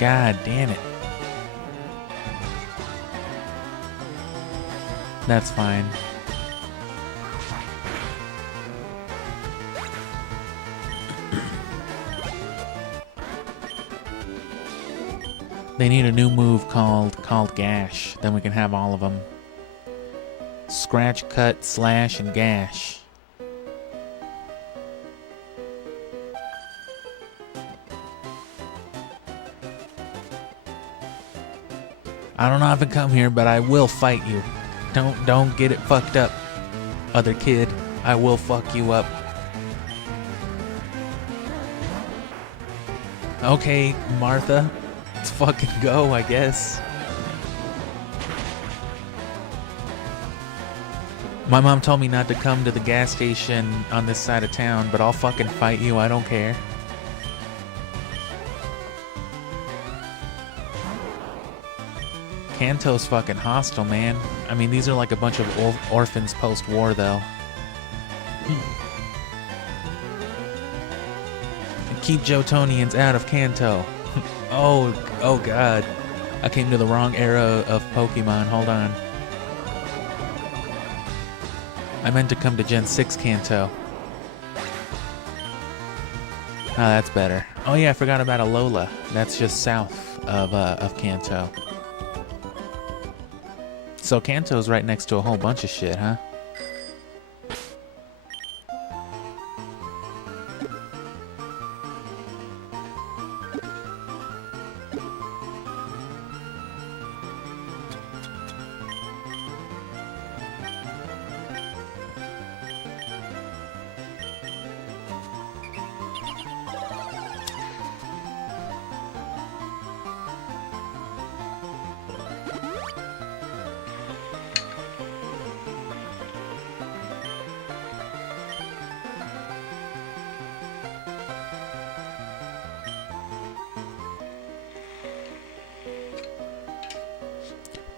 God damn it. That's fine. They need a new move called Gash. Then we can have all of them. Scratch, cut, slash, and gash. I don't often come here, but I will fight you. Don't get it fucked up, other kid. I will fuck you up. Okay, Martha. Let's fucking go, I guess. My mom told me not to come to the gas station on this side of town, but I'll fucking fight you, I don't care. Kanto's fucking hostile, man. I mean, these are like a bunch of orphans post-war, though. Keep Johtonians out of Kanto. Oh god. I came to the wrong era of Pokemon, hold on. I meant to come to Gen 6 Kanto. Oh, that's better. Oh yeah, I forgot about Alola. That's just south of Kanto. So Kanto's right next to a whole bunch of shit, huh?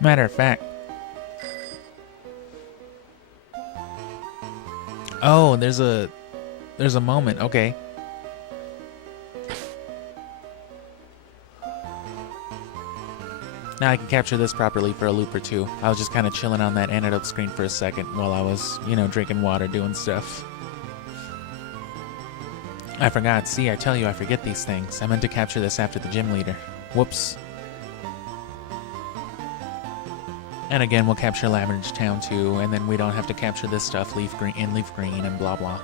Matter of fact. Oh, there's a moment. Okay. Now I can capture this properly for a loop or two. I was just kind of chilling on that antidote screen for a second while I was, you know, drinking water, doing stuff. I forgot. See, I tell you, I forget these things. I meant to capture this after the gym leader. Whoops. And again, we'll capture Lavender Town too, and then we don't have to capture this stuff, Leaf Green and blah blah.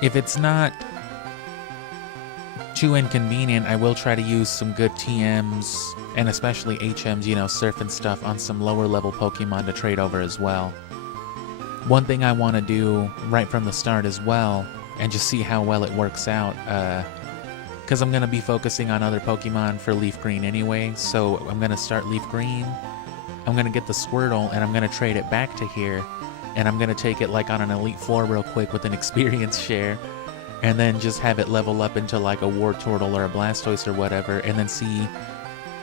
If it's not too inconvenient, I will try to use some good TMs, and especially HMs, you know, surf and stuff, on some lower level Pokemon to trade over as well. One thing I want to do right from the start as well, and just see how well it works out, because I'm going to be focusing on other Pokemon for Leaf Green anyway, so I'm going to start Leaf Green, I'm going to get the Squirtle, and I'm going to trade it back to here, and I'm going to take it like on an Elite Four real quick with an experience share, and then just have it level up into like a Wartortle or a Blastoise or whatever, and then see,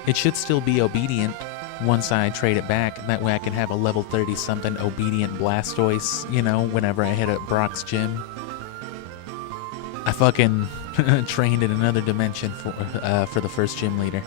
it should still be obedient once I trade it back. That way I can have a level 30 something obedient Blastoise, you know, whenever I hit up Brock's gym. I fucking trained in another dimension for the first gym leader.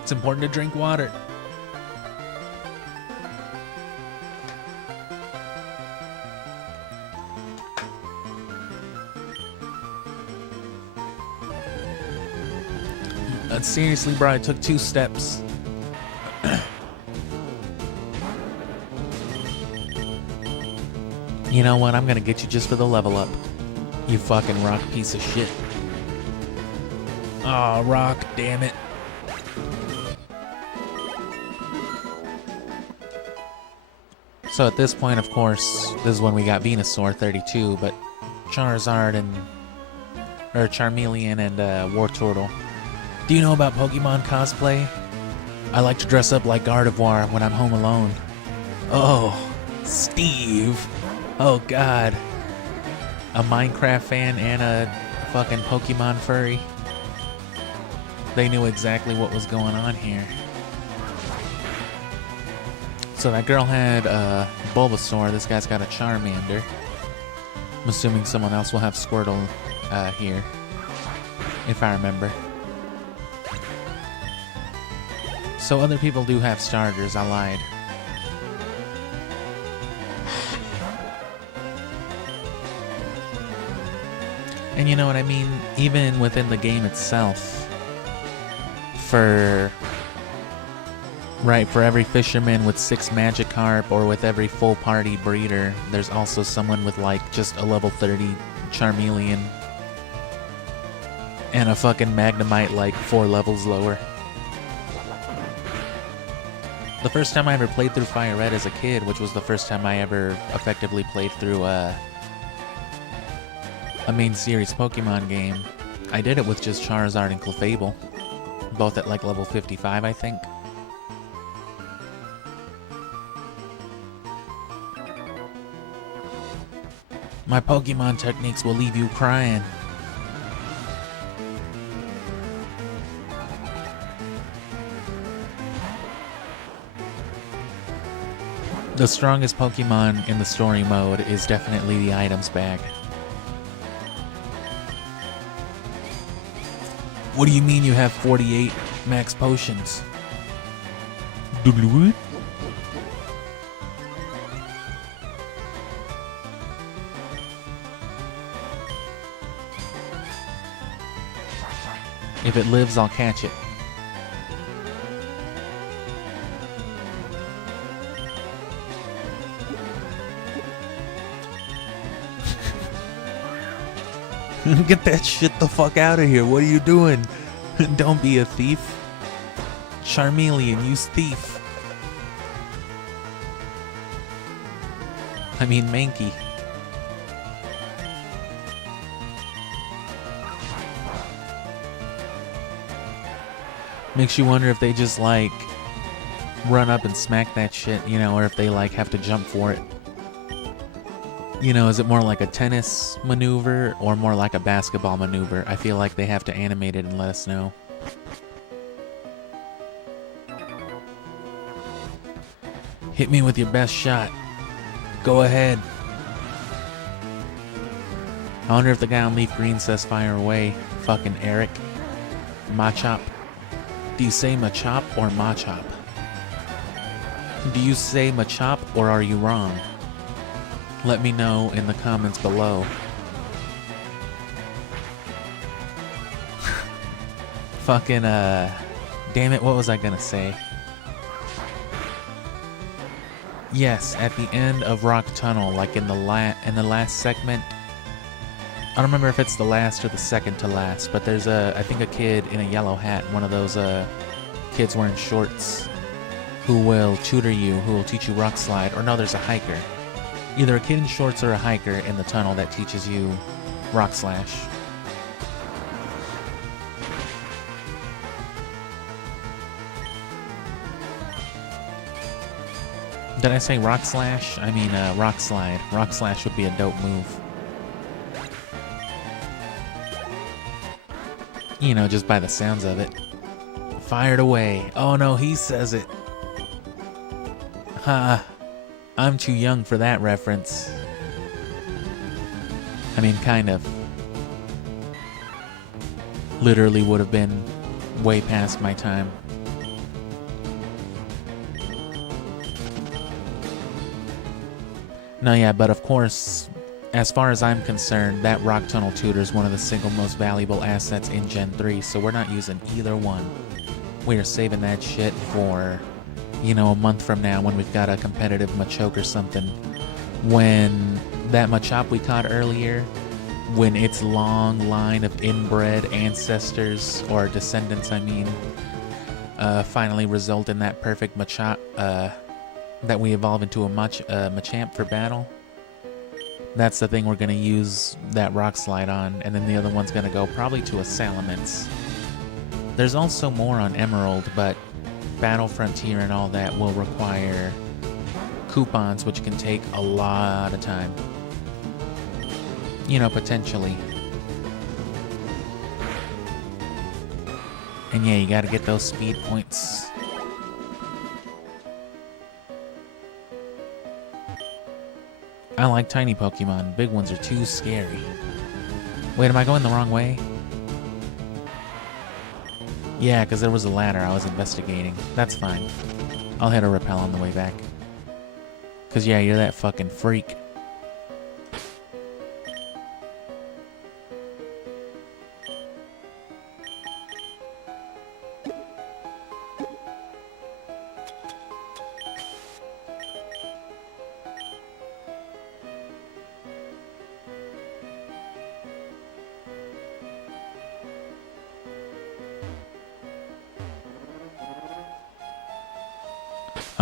It's important to drink water. Seriously, bro, I took 2 steps. You know what? I'm gonna get you just for the level up. You fucking rock piece of shit. Aw, rock, damn it. So at this point, of course, this is when we got Venusaur 32, but Charizard or Charmeleon and Wartortle. Do you know about Pokemon cosplay? I like to dress up like Gardevoir when I'm home alone. Oh, Steve. Oh god. A Minecraft fan and a fucking Pokemon furry. They knew exactly what was going on here. So that girl had Bulbasaur, this guy's got a Charmander. I'm assuming someone else will have Squirtle here, if I remember. So other people do have starters, I lied. And you know what I mean? Even within the game itself, for every fisherman with 6 Magikarp or with every full party breeder, there's also someone with like just a level 30 Charmeleon and a fucking Magnemite like 4 levels lower. The first time I ever played through Fire Red as a kid, which was the first time I ever effectively played through a main series Pokemon game, I did it with just Charizard and Clefable, both at like level 55, I think. My Pokemon techniques will leave you crying. The strongest Pokemon in the story mode is definitely the items bag. What do you mean you have 48 max potions? What? If it lives, I'll catch it. Get that shit the fuck out of here. What are you doing? Don't be a thief. Charmeleon, use thief. I mean Mankey. Makes you wonder if they just like run up and smack that shit, you know, or if they like have to jump for it. You know, is it more like a tennis maneuver or more like a basketball maneuver? I feel like they have to animate it and let us know. Hit me with your best shot. Go ahead. I wonder if the guy on Leaf Green says fire away. Fucking Eric. Machop. Do you say Machop or Machop? Do you say Machop or are you wrong? Let me know in the comments below. Fucking, damn it, what was I gonna say? Yes, at the end of Rock Tunnel, like in the last segment. I don't remember if it's the last or the second to last, but there's I think a kid in a yellow hat, one of those, kids wearing shorts, who will tutor you, who will teach you Rock Slide, or no, there's a hiker. Either a kid in shorts or a hiker in the tunnel that teaches you Rock Slash. Did I say Rock Slash? I mean Rock Slide. Rock Slash would be a dope move. You know, just by the sounds of it. Fired away. Oh no, he says it. Ha. I'm too young for that reference. I mean, kind of. Literally would have been way past my time. No, yeah, but of course, as far as I'm concerned, that Rock Tunnel Tutor is one of the single most valuable assets in Gen 3, so we're not using either one. We are saving that shit for, you know, a month from now when we've got a competitive Machoke or something. When that Machop we caught earlier, when its long line of inbred ancestors, or descendants I mean, finally result in that perfect Machop, that we evolve into a Machamp for battle. That's the thing we're going to use that Rock Slide on, and then the other one's going to go probably to a Salamence. There's also more on Emerald, but Battle Frontier and all that will require coupons, which can take a lot of time. You know, potentially. And yeah, you gotta get those speed points. I like tiny Pokemon. Big ones are too scary. Wait, am I going the wrong way? Yeah, because there was a ladder I was investigating. That's fine. I'll hit a repel on the way back. Because, yeah, you're that fucking freak.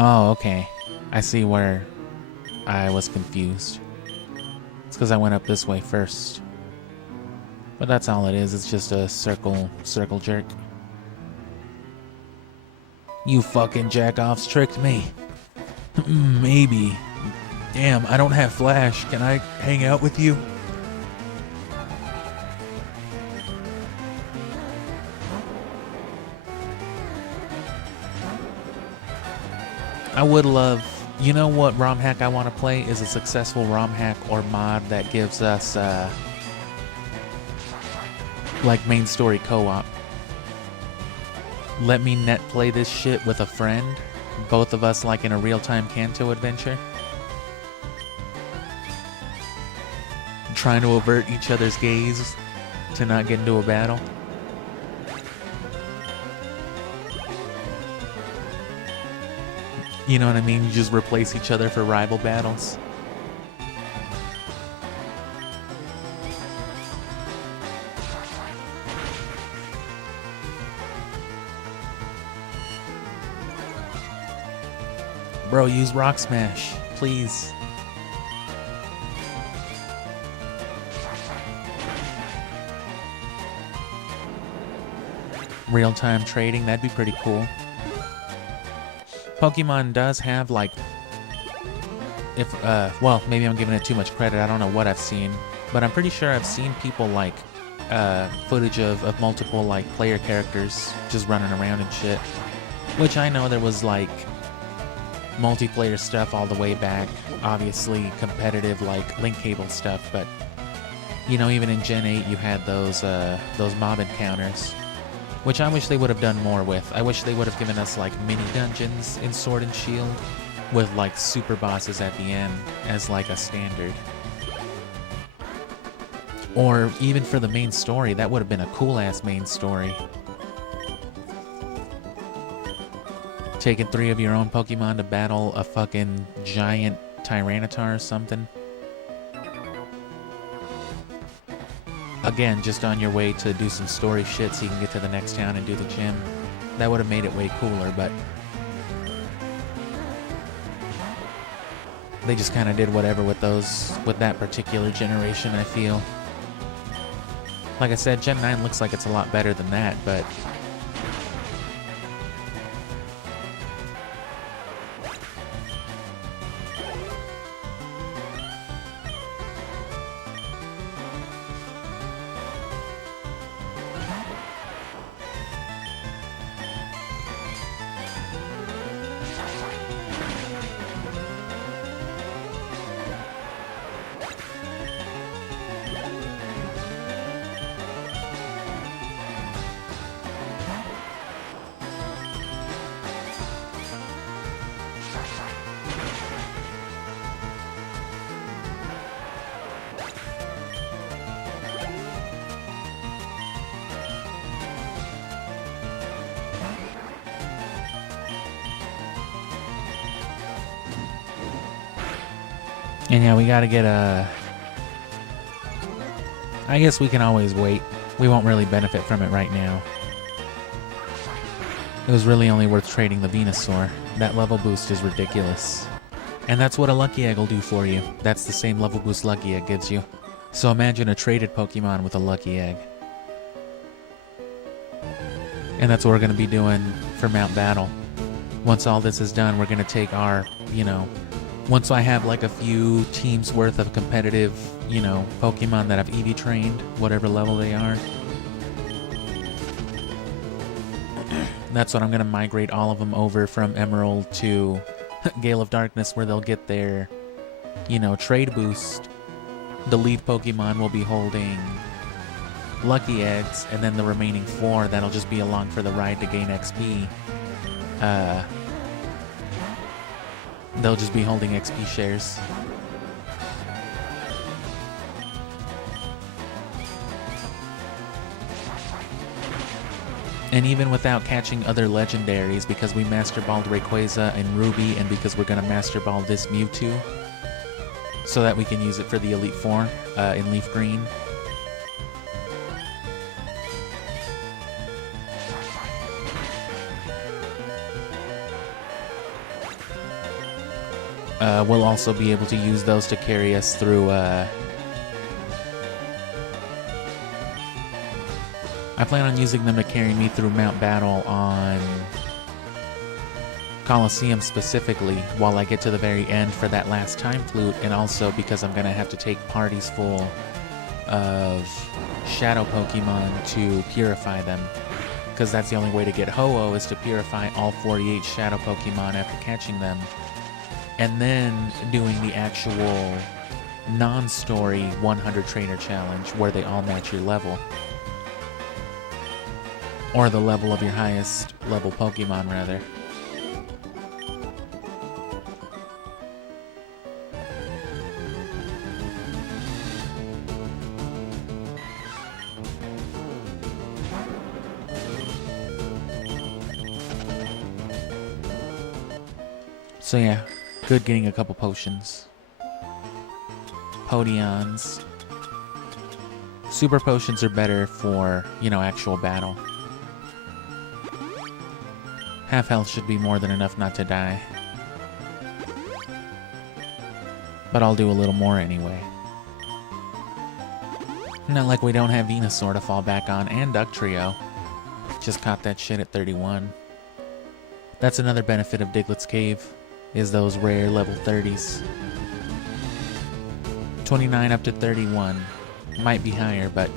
Oh, okay. I see where I was confused. It's because I went up this way first. But that's all it is. It's just a circle jerk. You fucking jackoffs tricked me. Maybe. Damn, I don't have Flash. Can I hang out with you? I would love, you know what ROM hack I want to play is a successful ROM hack or mod that gives us like main story co-op. Let me net play this shit with a friend, both of us like in a real-time Kanto adventure, trying to avert each other's gaze to not get into a battle. You know what I mean? You just replace each other for rival battles. Bro, use Rock Smash, please. Real-time trading, that'd be pretty cool. Pokemon does have, like, well, maybe I'm giving it too much credit. I don't know what I've seen, but I'm pretty sure I've seen people, like, footage of multiple, like, player characters just running around and shit. Which I know there was, like, multiplayer stuff all the way back. Obviously, competitive, like, link cable stuff, but, you know, even in Gen 8, you had those mob encounters. Which I wish they would have done more with. I wish they would have given us, like, mini dungeons in Sword and Shield with, like, super bosses at the end as, like, a standard. Or even for the main story, that would have been a cool-ass main story. Taking 3 of your own Pokemon to battle a fucking giant Tyranitar or something. Again, just on your way to do some story shit so you can get to the next town and do the gym. That would have made it way cooler, but they just kind of did whatever with that particular generation, I feel. Like I said, Gen 9 looks like it's a lot better than that, but and yeah, we gotta get a... I guess we can always wait. We won't really benefit from it right now. It was really only worth trading the Venusaur. That level boost is ridiculous. And that's what a Lucky Egg will do for you. That's the same level boost Lucky Egg gives you. So imagine a traded Pokemon with a Lucky Egg. And that's what we're going to be doing for Mount Battle. Once all this is done, we're going to take our, you know... Once I have like a few teams worth of competitive, you know, Pokemon that I've EV trained, whatever level they are, that's when I'm going to migrate all of them over from Emerald to Gale of Darkness, where they'll get their, trade boost, the lead Pokemon will be holding lucky eggs, and then the remaining 4 that'll just be along for the ride to gain XP. They'll just be holding XP shares. And even without catching other legendaries, because we Master Balled Rayquaza and Ruby, and because we're going to Master Ball this Mewtwo, so that we can use it for the Elite Four in Leaf Green. We'll also be able to use those to carry us through. I plan on using them to carry me through Mount Battle on Coliseum specifically, while I get to the very end for that last Time Flute, and also because I'm going to have to take parties full of Shadow Pokemon to purify them. Because that's the only way to get Ho-Oh, is to purify all 48 Shadow Pokemon after catching them. And then doing the actual non-story 100 Trainer Challenge, where they all match your level. Or the level of your highest level Pokemon, rather. So yeah, good getting a couple potions. Podions. Super potions are better for, actual battle. Half health should be more than enough not to die. But I'll do a little more anyway. Not like we don't have Venusaur to fall back on, and Dugtrio. Just caught that shit at 31. That's another benefit of Diglett's Cave, is those rare level 30s. 29 up to 31. Might be higher, but...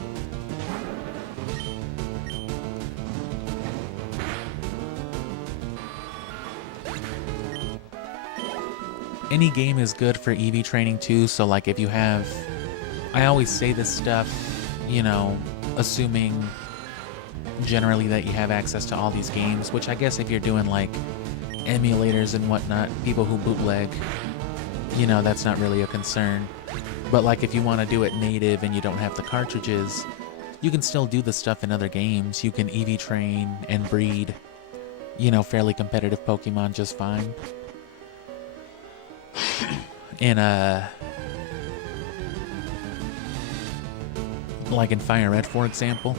any game is good for EV training too, so like if you have... I always say this stuff, assuming generally that you have access to all these games, which I guess if you're doing like emulators and whatnot, people who bootleg, that's not really a concern. But like if you want to do it native and you don't have the cartridges, you can still do the stuff in other games. You can EV train and breed, fairly competitive Pokemon just fine. In like in Fire Red, for example.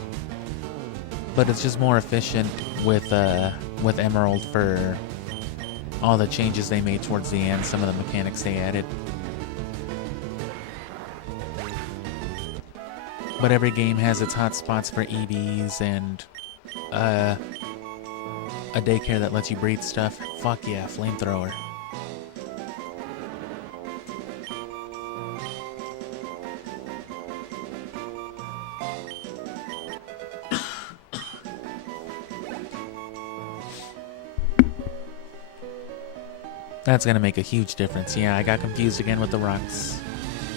But it's just more efficient with Emerald for all the changes they made towards the end, some of the mechanics they added. But every game has its hot spots for EVs and a daycare that lets you breed stuff. Fuck yeah, flamethrower. That's gonna make a huge difference. Yeah, I got confused again with the rocks.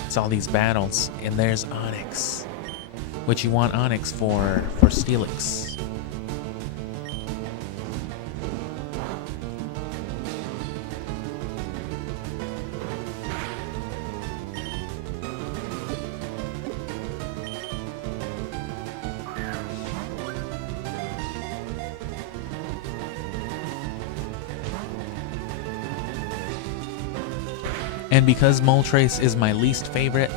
It's all these battles, and there's Onyx. Which you want Onyx for Steelix. And because Moltres is my least favorite,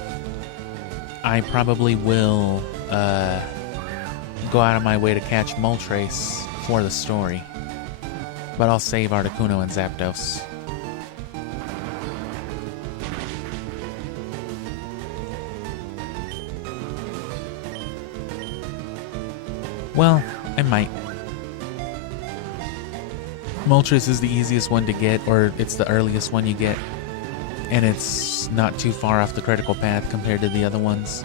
I probably will go out of my way to catch Moltres for the story. But I'll save Articuno and Zapdos. Well, I might. Moltres is the easiest one to get, or it's the earliest one you get. And it's not too far off the critical path compared to the other ones.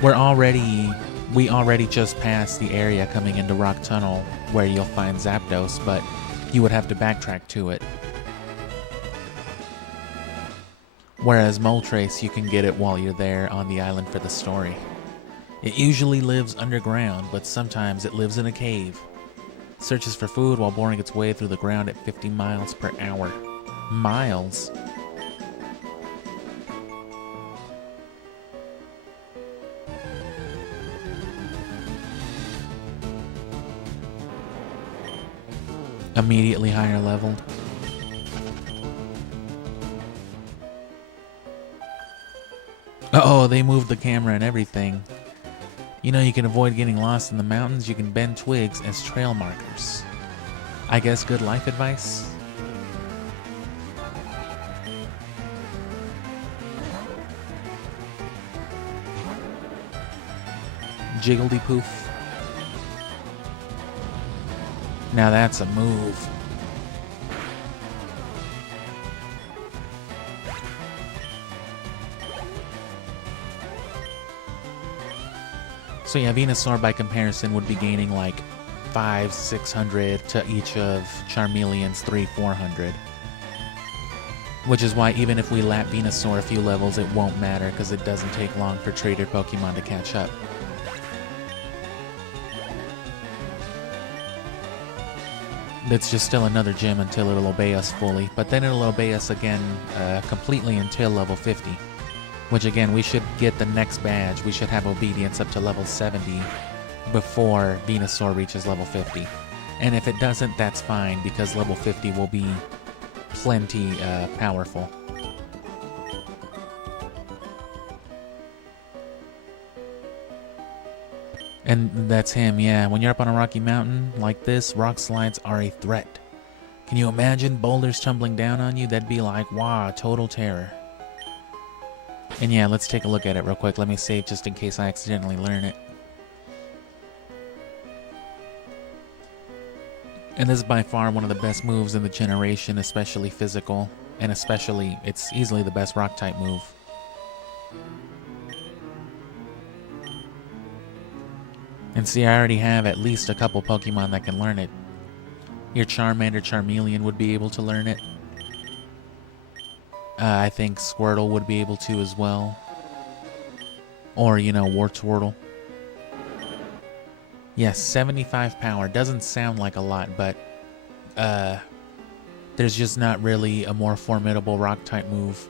We already just passed the area coming into Rock Tunnel where you'll find Zapdos, but you would have to backtrack to it. Whereas Moltres, you can get it while you're there on the island for the story. It usually lives underground, but sometimes it lives in a cave. Searches for food while boring its way through the ground at 50 miles per hour. Miles? Immediately higher leveled. Oh, they moved the camera and everything. You know, you can avoid getting lost in the mountains. You can bend twigs as trail markers. I guess good life advice? Jiggledy poof. Now that's a move. So yeah, Venusaur by comparison would be gaining like 500-600 to each of Charmeleon's 300-400. Which is why even if we lap Venusaur a few levels, it won't matter because it doesn't take long for trader Pokemon to catch up. It's just still another gym until it'll obey us fully, but then it'll obey us again completely until level 50. Which again, we should get the next badge. We should have obedience up to level 70 before Venusaur reaches level 50. And if it doesn't, that's fine, because level 50 will be plenty powerful. And that's him, yeah. When you're up on a rocky mountain like this, rock slides are a threat. Can you imagine boulders tumbling down on you? That'd be like, wow, total terror. And yeah, let's take a look at it real quick. Let me save just in case I accidentally learn it. And this is by far one of the best moves in the generation, especially physical. And especially, it's easily the best rock type move. And see, I already have at least a couple Pokemon that can learn it. Your Charmander, Charmeleon would be able to learn it. I think Squirtle would be able to as well. Or, you know, Wartortle. Yes, 75 power. Doesn't sound like a lot, but there's just not really a more formidable rock-type move.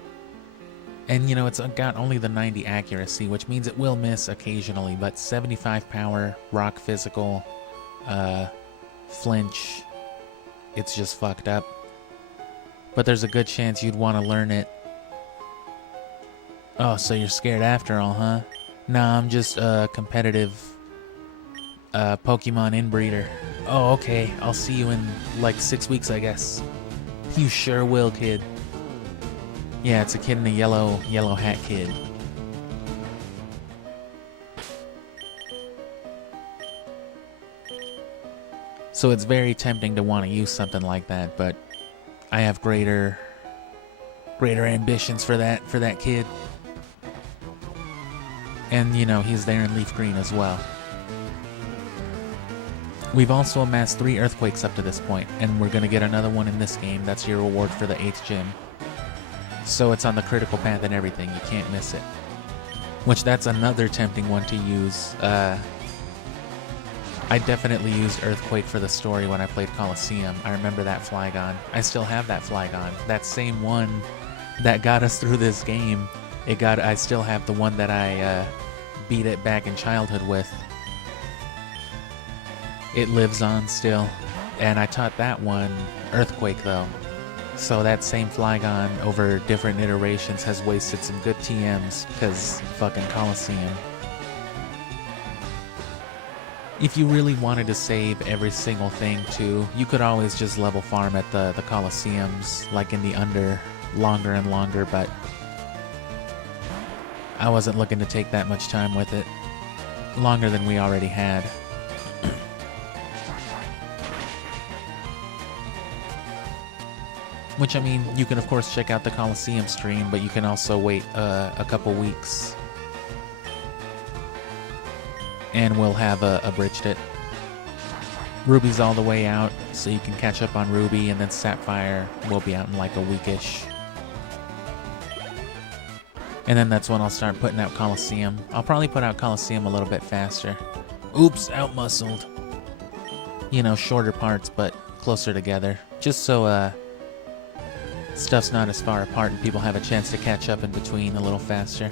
And, you know, it's got only the 90 accuracy, which means it will miss occasionally, but 75 power, rock physical, flinch, it's just fucked up. But there's a good chance you'd want to learn it. Oh, so you're scared after all, huh? Nah, I'm just a competitive Pokemon inbreeder. Oh, okay. I'll see you in like 6 weeks, I guess. You sure will, kid. Yeah, it's a kid in a yellow hat kid. So it's very tempting to want to use something like that, but I have greater ambitions for that kid. And, you know, he's there in Leaf Green as well. We've also amassed 3 Earthquakes up to this point, and we're going to get another one in this game. That's your reward for the 8th gym. So it's on the critical path and everything. You can't miss it. Which, that's another tempting one to use. I definitely used Earthquake for the story when I played Coliseum. I remember that Flygon. I still have that Flygon. That same one that got us through this game. I still have the one that I beat it back in childhood with. It lives on still. And I taught that one Earthquake though. So that same Flygon over different iterations has wasted some good TMs because fucking Coliseum. If you really wanted to save every single thing too, you could always just level farm at the Coliseums, like in the Under, longer and longer, but I wasn't looking to take that much time with it. Longer than we already had. Which, I mean, you can of course check out the Coliseum stream, but you can also wait a couple weeks. And we'll have abridged it. Ruby's all the way out, so you can catch up on Ruby, and then Sapphire will be out in like a weekish. And then that's when I'll start putting out Coliseum. I'll probably put out Coliseum a little bit faster. Oops, outmuscled. You know, shorter parts, but closer together. Just so, stuff's not as far apart and people have a chance to catch up in between a little faster.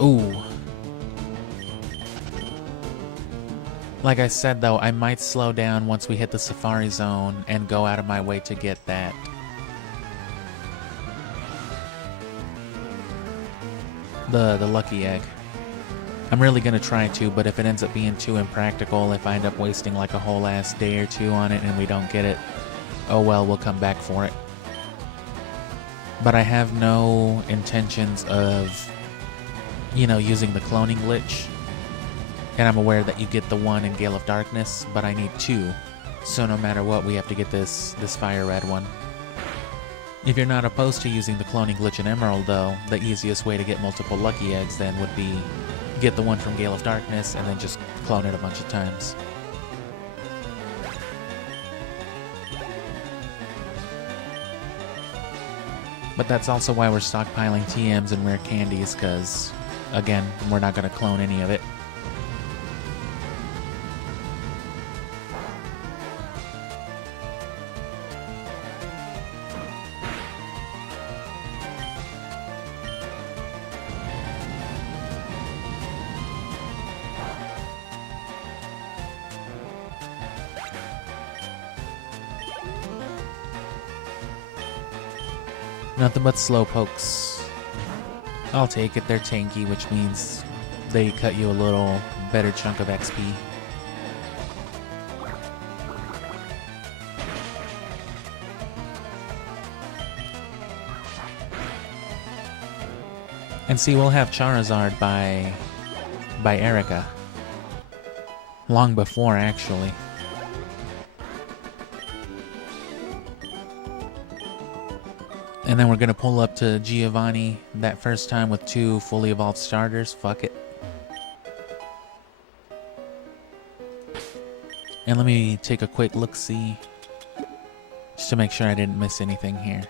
Ooh. Like I said, though, I might slow down once we hit the Safari Zone and go out of my way to get that. The lucky egg. I'm really gonna try to, but if it ends up being too impractical, if I end up wasting like a whole ass day or two on it and we don't get it, oh well, we'll come back for it. But I have no intentions of, you know, using the cloning glitch. And I'm aware that you get the one in Gale of Darkness, but I need two. So no matter what, we have to get this fire red one. If you're not opposed to using the cloning glitch in Emerald, though, the easiest way to get multiple lucky eggs then would be get the one from Gale of Darkness and then just clone it a bunch of times. But that's also why we're stockpiling TMs and rare candies, because, again, we're not going to clone any of it. Nothing but slowpokes. I'll take it, they're tanky, which means they cut you a little better chunk of XP. And see, we'll have Charizard by Erica. Long before, actually. And then we're gonna pull up to Giovanni that first time with 2 fully evolved starters. Fuck it. And let me take a quick look-see, just to make sure I didn't miss anything here.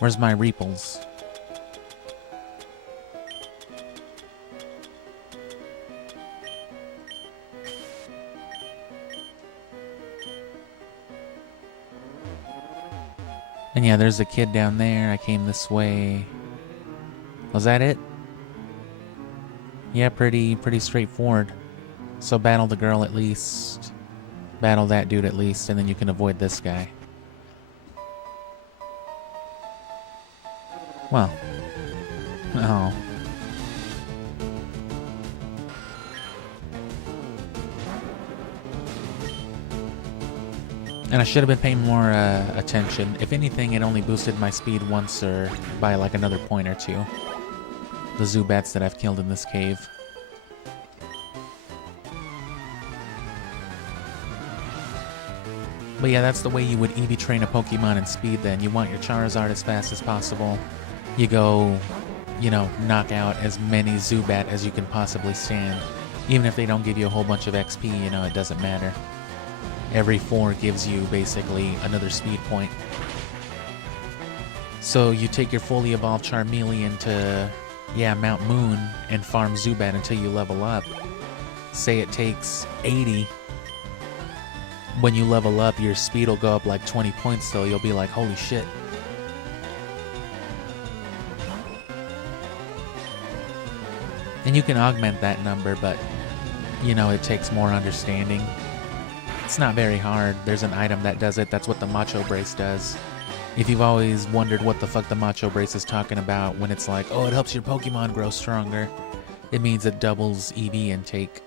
Where's my Reaples? And yeah, there's a kid down there. I came this way. Was that it? Yeah, pretty straightforward. So battle the girl at least. Battle that dude at least, and then you can avoid this guy. Well. Oh. And I should have been paying more attention. If anything, it only boosted my speed once or by like another point or two. The Zubats that I've killed in this cave. But yeah, that's the way you would EV train a Pokemon in speed then. You want your Charizard as fast as possible. You go, you know, knock out as many Zubat as you can possibly stand. Even if they don't give you a whole bunch of XP, you know, it doesn't matter. Every 4 gives you basically another speed point. So you take your fully evolved Charmeleon to, yeah, Mount Moon and farm Zubat until you level up. Say it takes 80. When you level up, your speed will go up like 20 points, so you'll be like, holy shit. And you can augment that number, but, you know, it takes more understanding. It's not very hard. There's an item that does it. That's what the Macho Brace does. If you've always wondered what the fuck the Macho Brace is talking about when it's like, oh, it helps your Pokemon grow stronger, it means it doubles EV intake.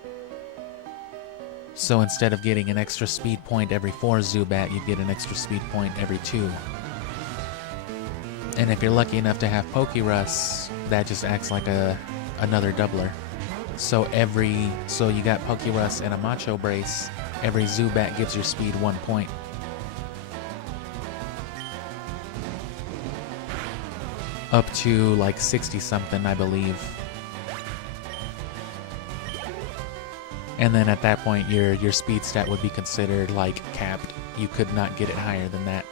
So instead of getting an extra speed point every 4 Zubat, you get an extra speed point every 2. And if you're lucky enough to have Pokerus, that just acts like another doubler. So you got Pokerus and a Macho Brace. Every Zubat gives your speed 1 point. Up to like 60 something, I believe. And then at that point, your speed stat would be considered like capped. You could not get it higher than that.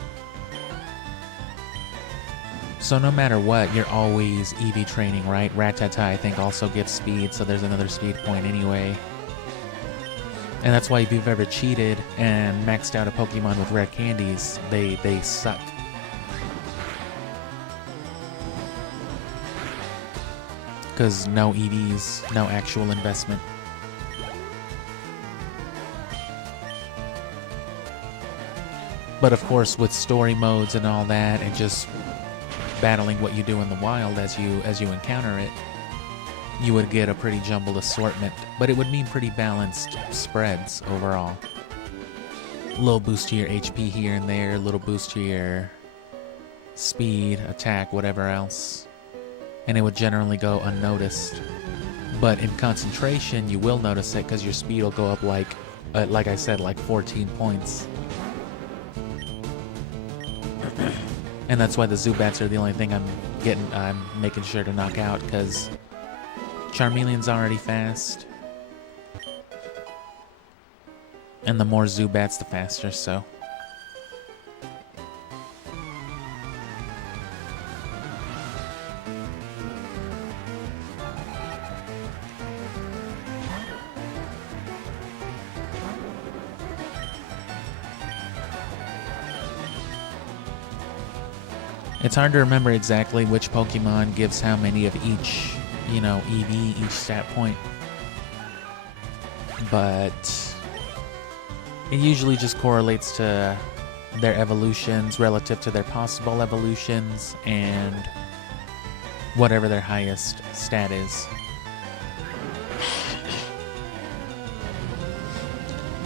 So no matter what, you're always EV training, right? Rattata, I think, also gives speed, so there's another speed point anyway. And that's why if you've ever cheated and maxed out a Pokemon with rare candies, they suck. Because no EVs, no actual investment. But of course, with story modes and all that, and just battling what you do in the wild as you encounter it, you would get a pretty jumbled assortment. But it would mean pretty balanced spreads overall. A little boost to your HP here and there, a little boost to your speed, attack, whatever else. And it would generally go unnoticed. But in concentration, you will notice it because your speed will go up like I said, like 14 points. And that's why the Zubats are the only thing I'm making sure to knock out, because Charmeleon's already fast. And the more Zubats, the faster, so. It's hard to remember exactly which Pokemon gives how many of each, EV, each stat point. But it usually just correlates to their evolutions relative to their possible evolutions and whatever their highest stat is.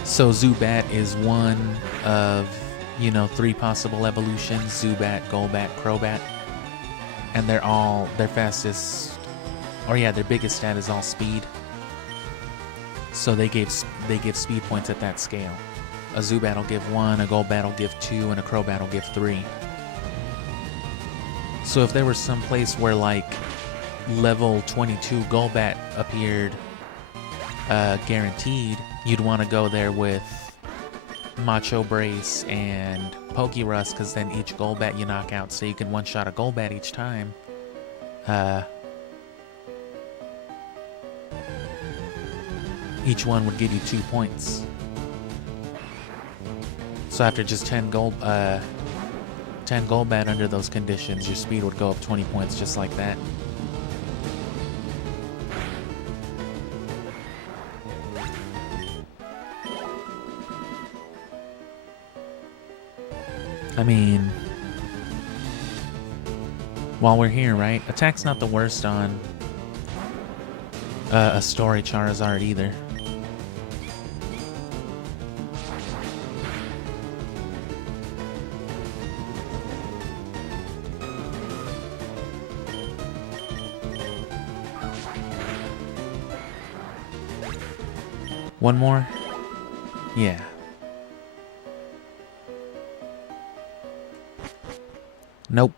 So Zubat is one of 3 possible evolutions: Zubat, Golbat, Crobat. And their fastest, their biggest stat is all speed. So they give speed points at that scale. A Zubat will give 1, a Golbat will give 2, and a Crobat will give 3. So if there was some place where like level 22 Golbat appeared guaranteed, you'd want to go there with Macho Brace and Pokerus, because then each Golbat you knock out, so you can one-shot a Golbat each time. Each one would give you 2 points. So after just 10 Golbat under those conditions, your speed would go up 20 points just like that. I mean, while we're here, right? Attack's not the worst on a story Charizard either. One more? Yeah. Nope.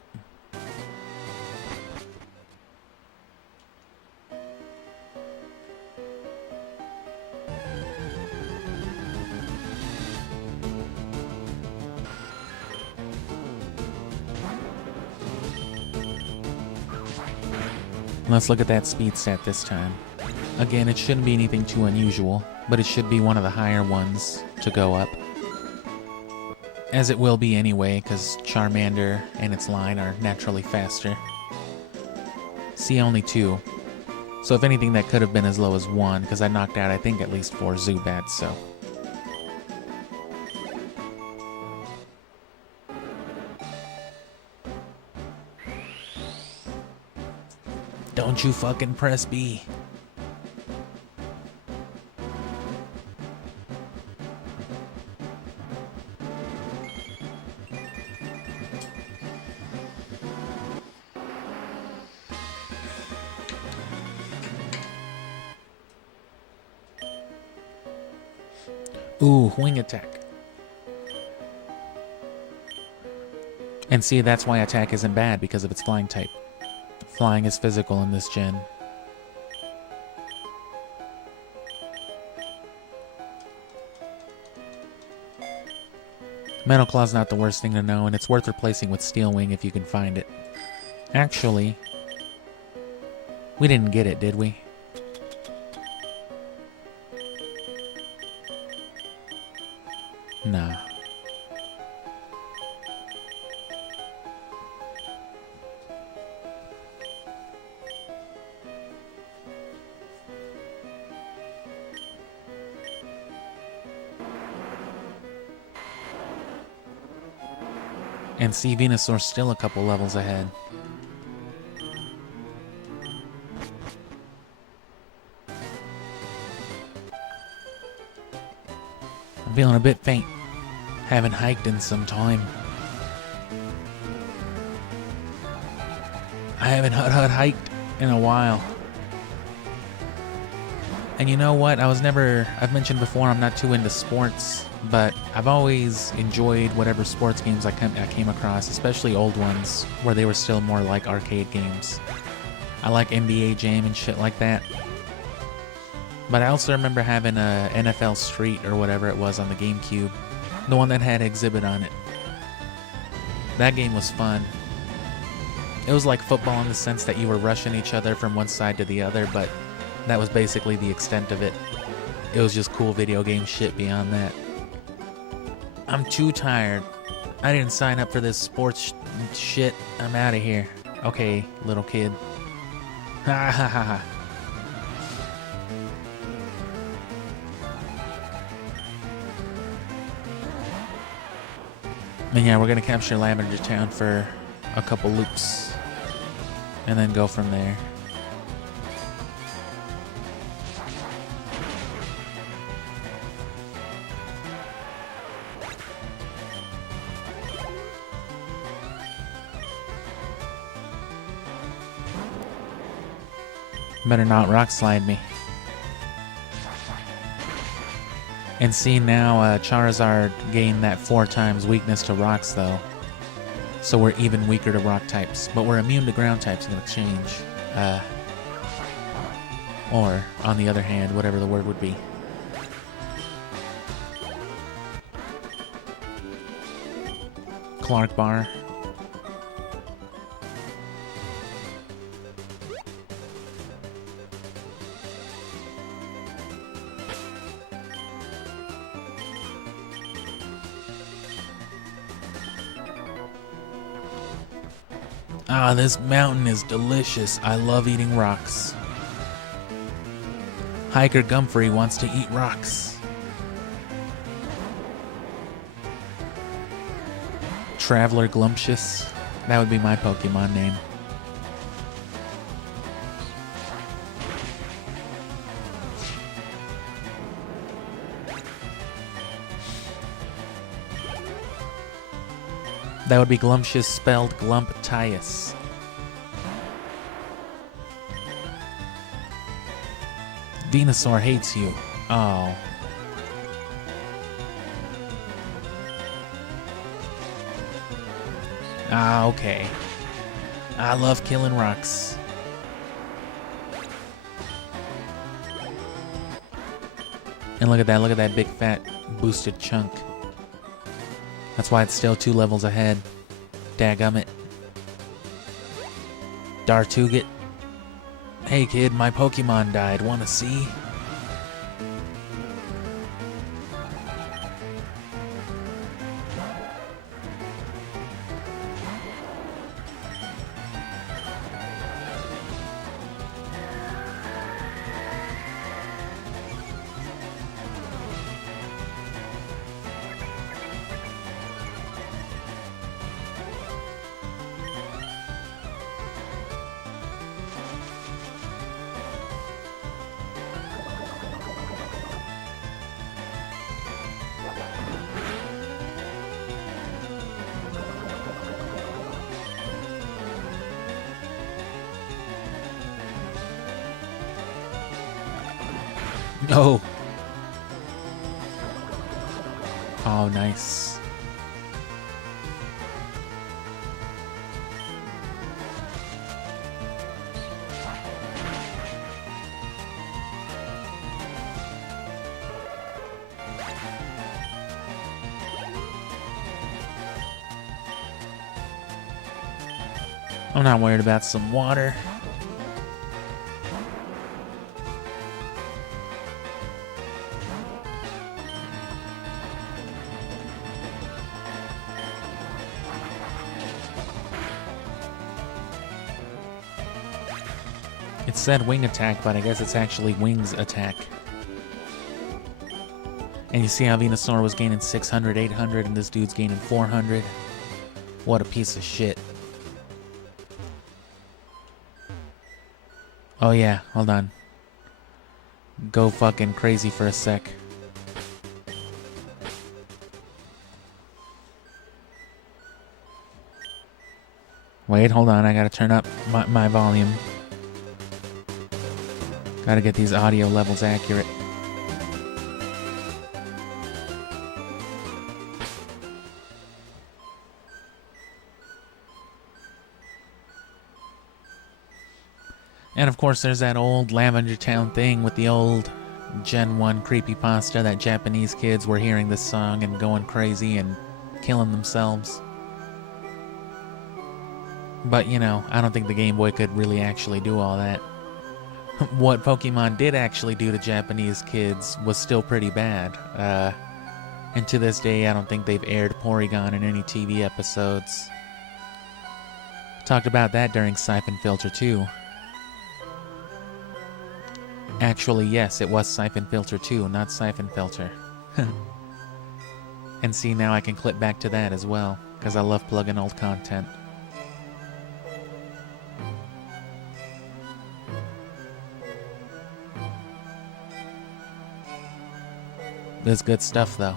Let's look at that speed stat this time. Again, it shouldn't be anything too unusual, but it should be one of the higher ones to go up. As it will be anyway, because Charmander and its line are naturally faster. See, only 2. So if anything, that could have been as low as 1, because I knocked out, I think, at least 4 Zubats, so. Don't you fucking press B. Ooh, wing attack. And see, that's why attack isn't bad, because of its flying type. Flying is physical in this gen. Metal Claw's not the worst thing to know, and it's worth replacing with Steel Wing if you can find it. Actually, we didn't get it, did we? Nah. And see, Venusaur's still a couple levels ahead. I'm feeling a bit faint. Haven't hiked in some time. I haven't hiked in a while. And you know what? I've mentioned before, I'm not too into sports, but I've always enjoyed whatever sports games I came across, especially old ones, where they were still more like arcade games. I like NBA Jam and shit like that. But I also remember having a NFL Street or whatever it was on the GameCube. The one that had Exhibit on it. That game was fun. It was like football in the sense that you were rushing each other from one side to the other, but that was basically the extent of it. It was just cool video game shit beyond that. I'm too tired. I didn't sign up for this sports shit. I'm out of here. Okay, little kid. Ha ha ha ha. And yeah, we're gonna capture Lavender Town for a couple loops. And then go from there. Better not rock slide me. And see now, Charizard gained that 4 times weakness to rocks though. So we're even weaker to rock types, but we're immune to ground types in exchange. Or, on the other hand, whatever the word would be. Clark Bar. Ah, this mountain is delicious. I love eating rocks. Hiker Gumfrey wants to eat rocks. Traveler Glumptious. That would be my Pokemon name. That would be Glumptious spelled Glumptious. Venusaur hates you. Oh. Ah, okay. I love killing rocks. And look at that big fat boosted chunk. That's why it's still 2 levels ahead. Dadgummit. Dartuget. Hey kid, my Pokemon died. Wanna see? Oh. Oh, nice. I'm not worried about some water. It said wing attack, but I guess it's actually wings attack. And you see how Venusaur was gaining 600, 800, and this dude's gaining 400? What a piece of shit. Oh yeah, hold on. Go fucking crazy for a sec. Wait, hold on, I gotta turn up my volume. Gotta get these audio levels accurate. And of course there's that old Lavender Town thing with the old Gen 1 creepypasta that Japanese kids were hearing this song and going crazy and killing themselves. But, you know, I don't think the Game Boy could really actually do all that. What Pokemon did actually do to Japanese kids was still pretty bad. And to this day, I don't think they've aired Porygon in any TV episodes. Talked about that during Siphon Filter 2. Actually, yes, it was Siphon Filter 2, not Siphon Filter. And see, now I can clip back to that as well, because I love plugging old content. There's good stuff, though.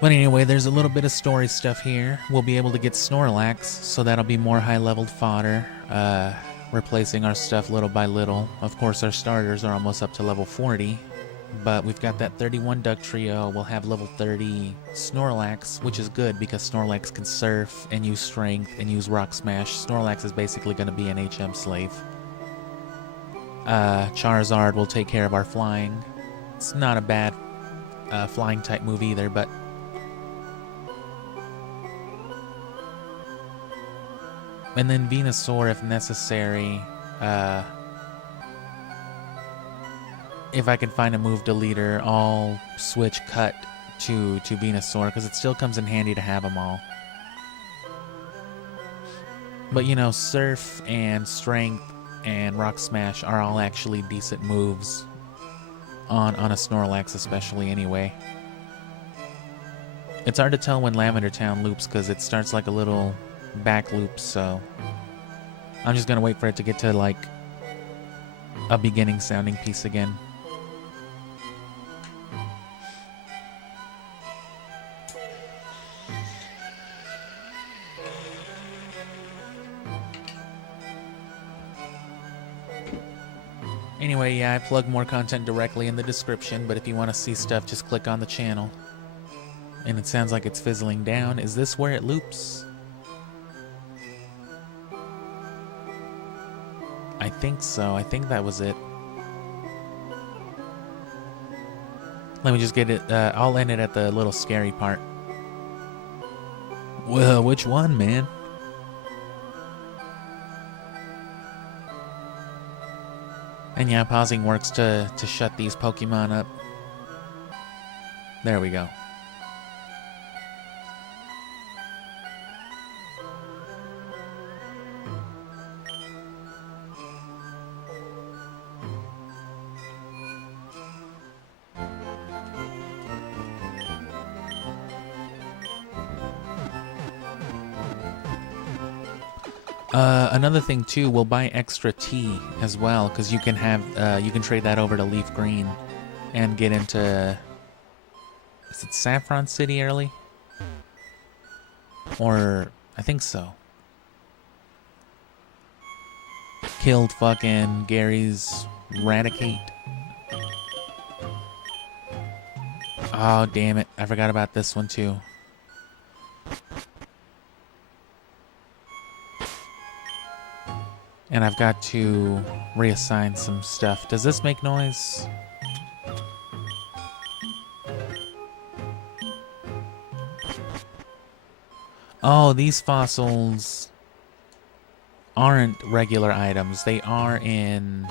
But anyway, there's a little bit of story stuff here. We'll be able to get Snorlax, so that'll be more high-leveled fodder, replacing our stuff little by little. Of course, our starters are almost up to level 40, but we've got that 31 Duck Trio. We'll have level 30 Snorlax, which is good because Snorlax can surf and use strength and use Rock Smash. Snorlax is basically going to be an HM slave. Charizard will take care of our flying. It's not a bad flying type move either, but and then Venusaur if necessary. If I can find a move deleter, I'll switch Cut to Venusaur because it still comes in handy to have them all. But you know, Surf and Strength and Rock Smash are all actually decent moves on a Snorlax especially anyway. It's hard to tell when Lavender Town loops because it starts like a little back loop, so I'm just gonna wait for it to get to like a beginning sounding piece again. Anyway, yeah, I plug more content directly in the description, but if you want to see stuff, just click on the channel. And it sounds like it's fizzling down. Is this where it loops? I think so. I think that was it. Let me just get it. I'll end it at the little scary part. Well, which one, man? And yeah, pausing works to shut these Pokemon up. There we go. Another thing too, we'll buy extra tea as well, because you can have you can trade that over to Leaf Green and get into, is it Saffron City early? Or I think so. Killed fucking Gary's Raticate. Oh damn it, I forgot about this one too. And I've got to reassign some stuff. Does this make noise? Oh, these fossils aren't regular items. They are in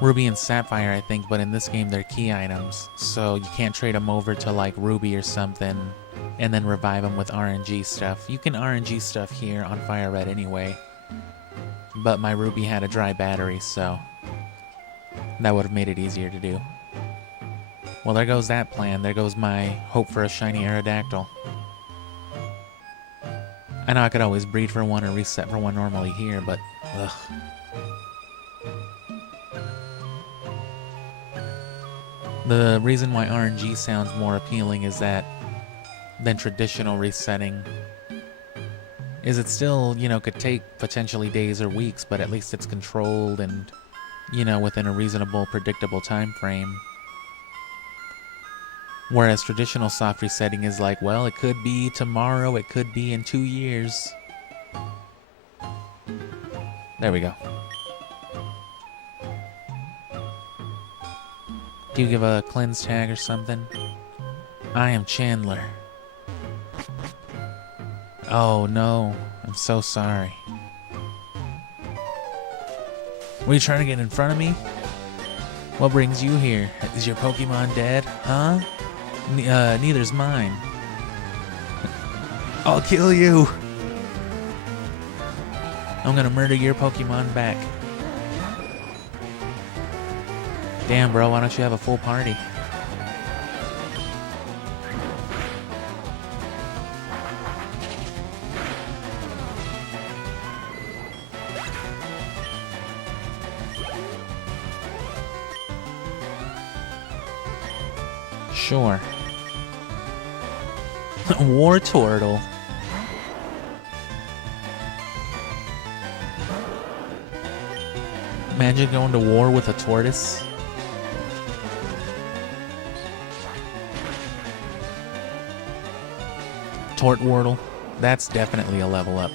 Ruby and Sapphire, I think, but in this game they're key items. So you can't trade them over to like Ruby or something and then revive them with RNG stuff. You can RNG stuff here on Fire Red anyway. But my Ruby had a dry battery, so that would have made it easier to do. Well, there goes that plan. There goes my hope for a shiny Aerodactyl. I know I could always breed for one or reset for one normally here, but ugh. The reason why RNG sounds more appealing is that than traditional resetting is it still, you know, could take potentially days or weeks, but at least it's controlled and, you know, within a reasonable, predictable time frame. Whereas traditional soft resetting is like, well, it could be tomorrow, it could be in 2 years. There we go. Do you give a cleanse tag or something? I am Chandler. Oh no, I'm so sorry. Were you trying to get in front of me? What brings you here? Is your Pokemon dead? Huh? Neither's mine. I'll kill you! I'm gonna murder your Pokemon back. Damn, bro, why don't you have a full party? Sure. War Turtle. Imagine going to war with a tortoise. Tortwardle. That's definitely a level up.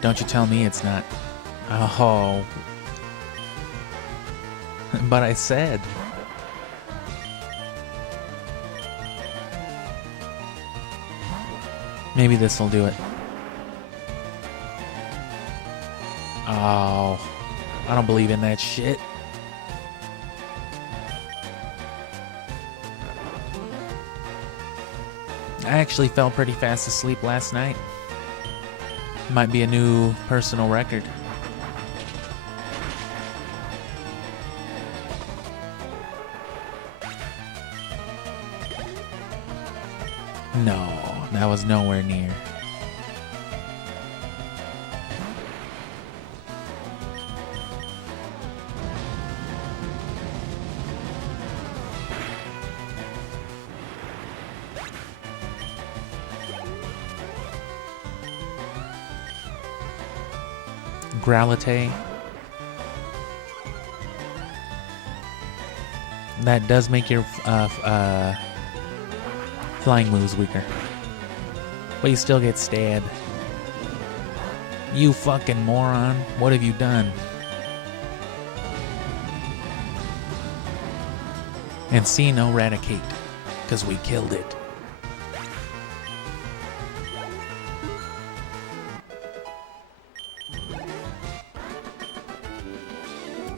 Don't you tell me it's not. Oh. But I said. Maybe this will do it. Oh. I don't believe in that shit. I actually fell pretty fast asleep last night. Might be a new personal record. No, that was nowhere near. Growlithe. That does make your flying moves weaker. But you still get stabbed. You fucking moron. What have you done? And see, no Raticate. Because we killed it.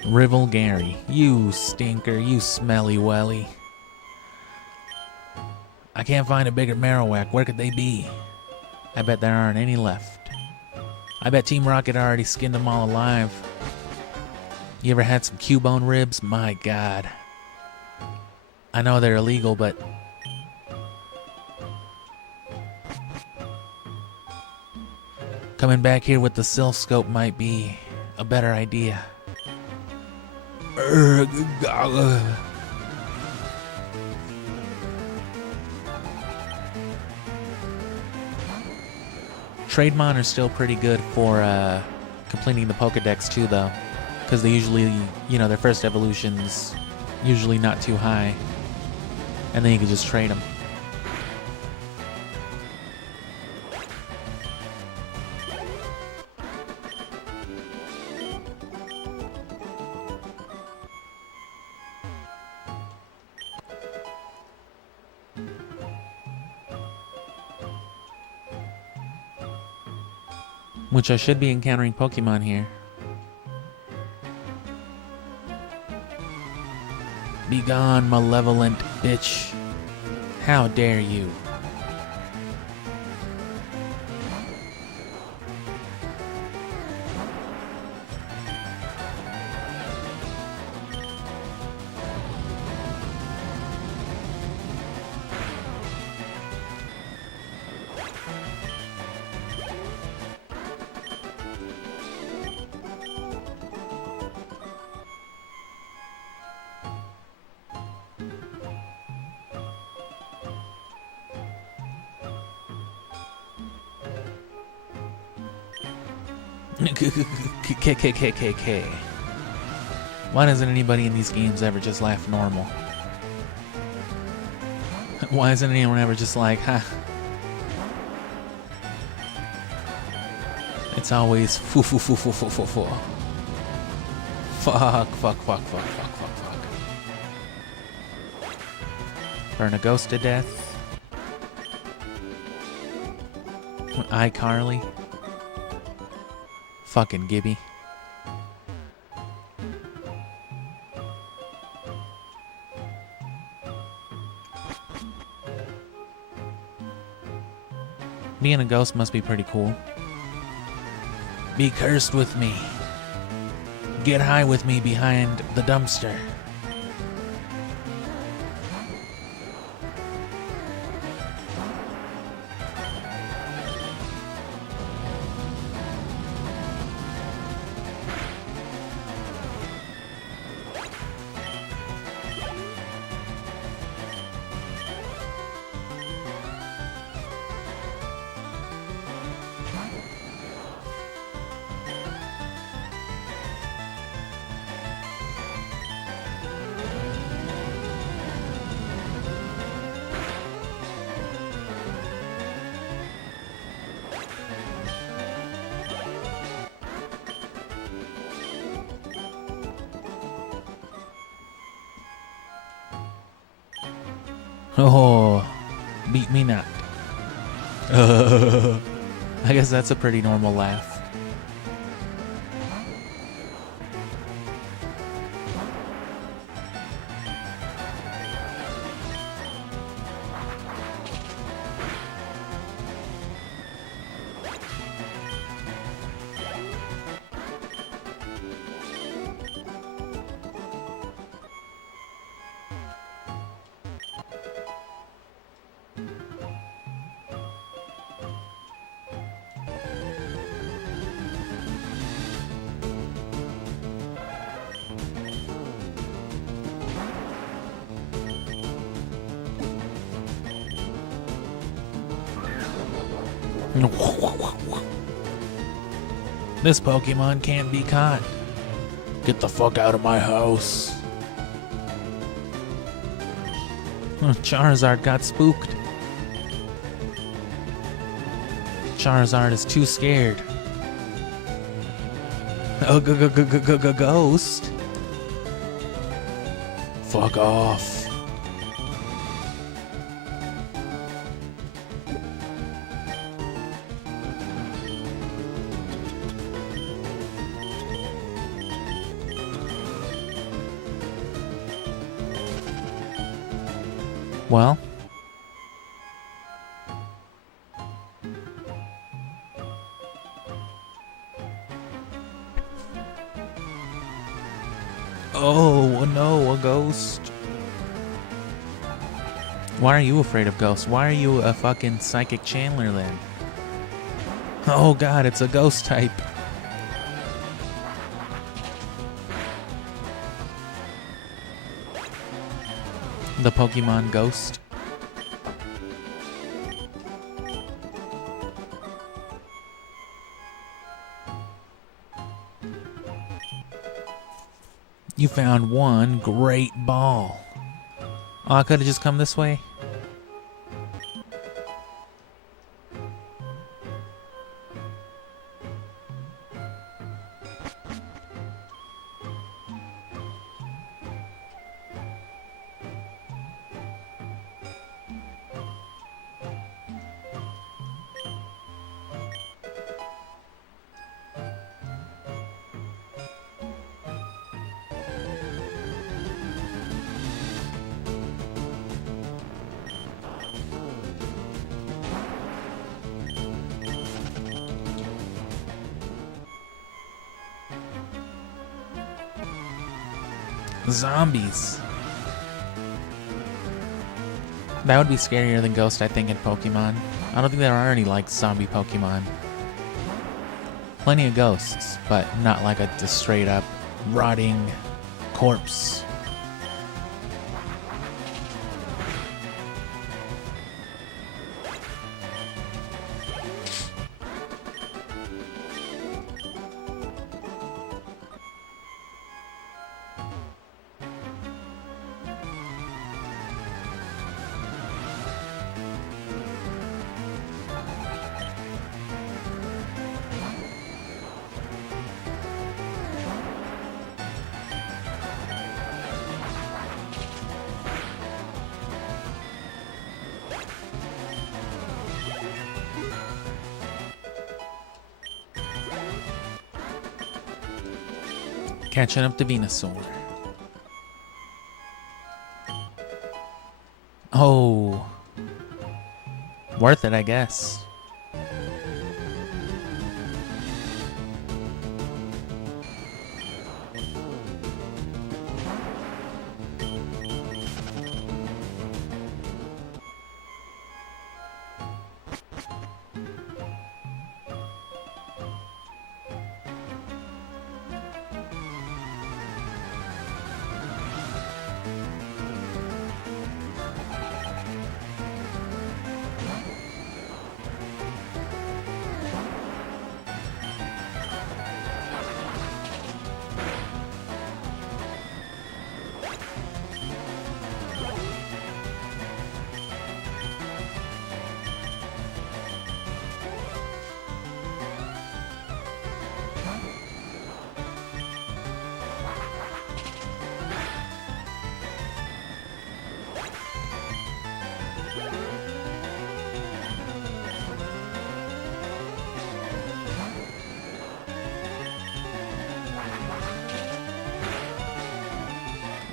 Rival Gary, you stinker, you smelly welly. I can't find a bigger Marowak. Where could they be? I bet there aren't any left. I bet Team Rocket already skinned them all alive. You ever had some Cubone ribs? My God. I know they're illegal, but... coming back here with the Silph Scope might be a better idea. Trademon are still pretty good for completing the Pokedex too, though, because they usually, you know, their first evolution's usually not too high, and then you can just trade them. Which I should be encountering Pokemon here. Be gone, malevolent bitch. How dare you? KKKKK. Why doesn't anybody in these games ever just laugh normal? Why isn't anyone ever just like, ha? It's always foo foo foo foo foo foo foo. Fuck, fuck, fuck, fuck, fuck, fuck, fuck. Burn a ghost to death. iCarly. Fucking Gibby. Being a ghost must be pretty cool. Be cursed with me. Get high with me behind the dumpster. Oh, beat me not. I guess that's a pretty normal laugh. This Pokemon can't be caught. Get the fuck out of my house. Charizard got spooked. Charizard is too scared. Oh, ghost. Fuck off. Well, oh no, a ghost. Why are you afraid of ghosts? Why are you a fucking psychic Chandler then? Oh god, it's a ghost type. The Pokemon Ghost. You found one great ball. Oh, I could have just come this way. Zombies. That would be scarier than Ghost, I think, in Pokemon. I don't think there are any, like, zombie Pokemon. Plenty of ghosts, but not like a just straight up rotting corpse. Catching up to Venusaur. Oh. Worth it, I guess.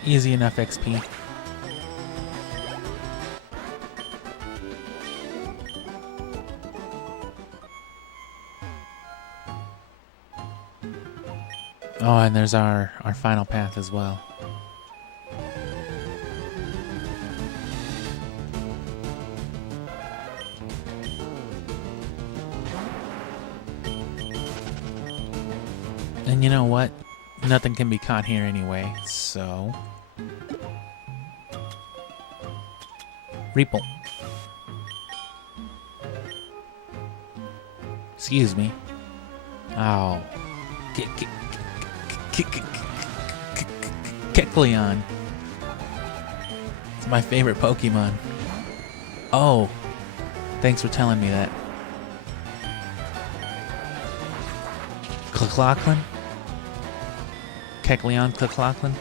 Easy enough XP. Oh, and there's our final path as well. And you know what? Nothing can be caught here anyway, so... Reaple. Excuse me. Oh. Kecleon. It's my favorite Pokemon. Oh. Thanks for telling me that. Kecleon? Kecleon, Kecleon?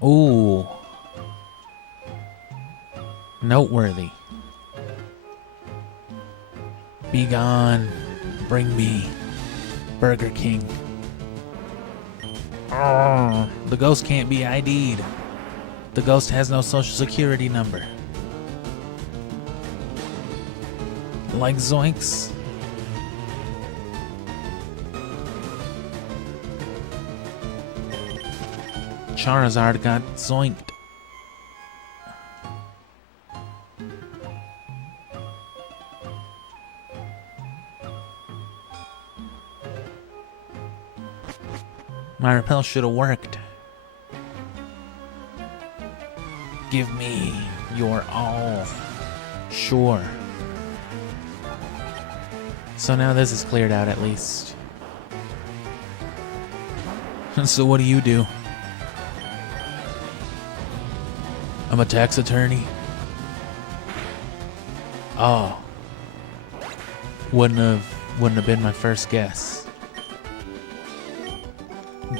Ooh. Noteworthy. Be gone. Bring me Burger King. Oh, the ghost can't be ID'd. The ghost has no social security number. Like Zoinks. Charizard got zoinked. My repel should have worked. Give me your all. Sure. So now this is cleared out at least. So what do you do? I'm a tax attorney. Oh. Wouldn't have been my first guess.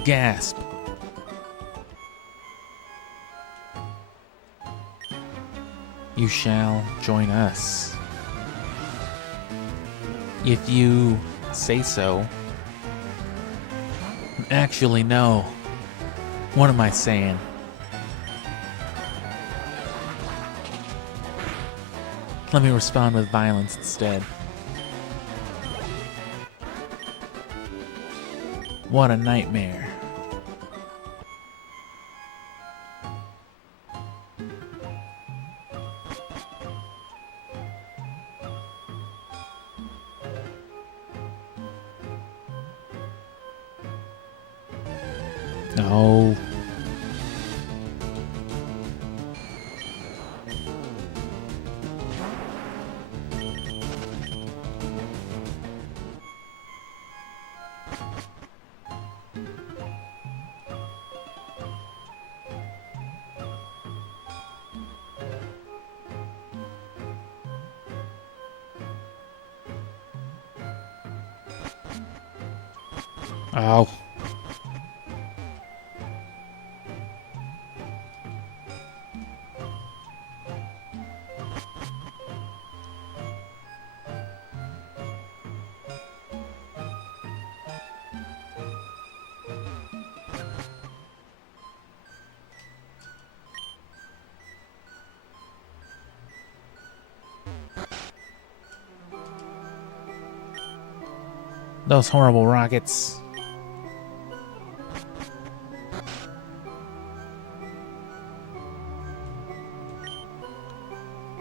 Gasp. You shall join us. If you say so. Actually, no. What am I saying? Let me respond with violence instead. What a nightmare. No. Oh. Those horrible rockets.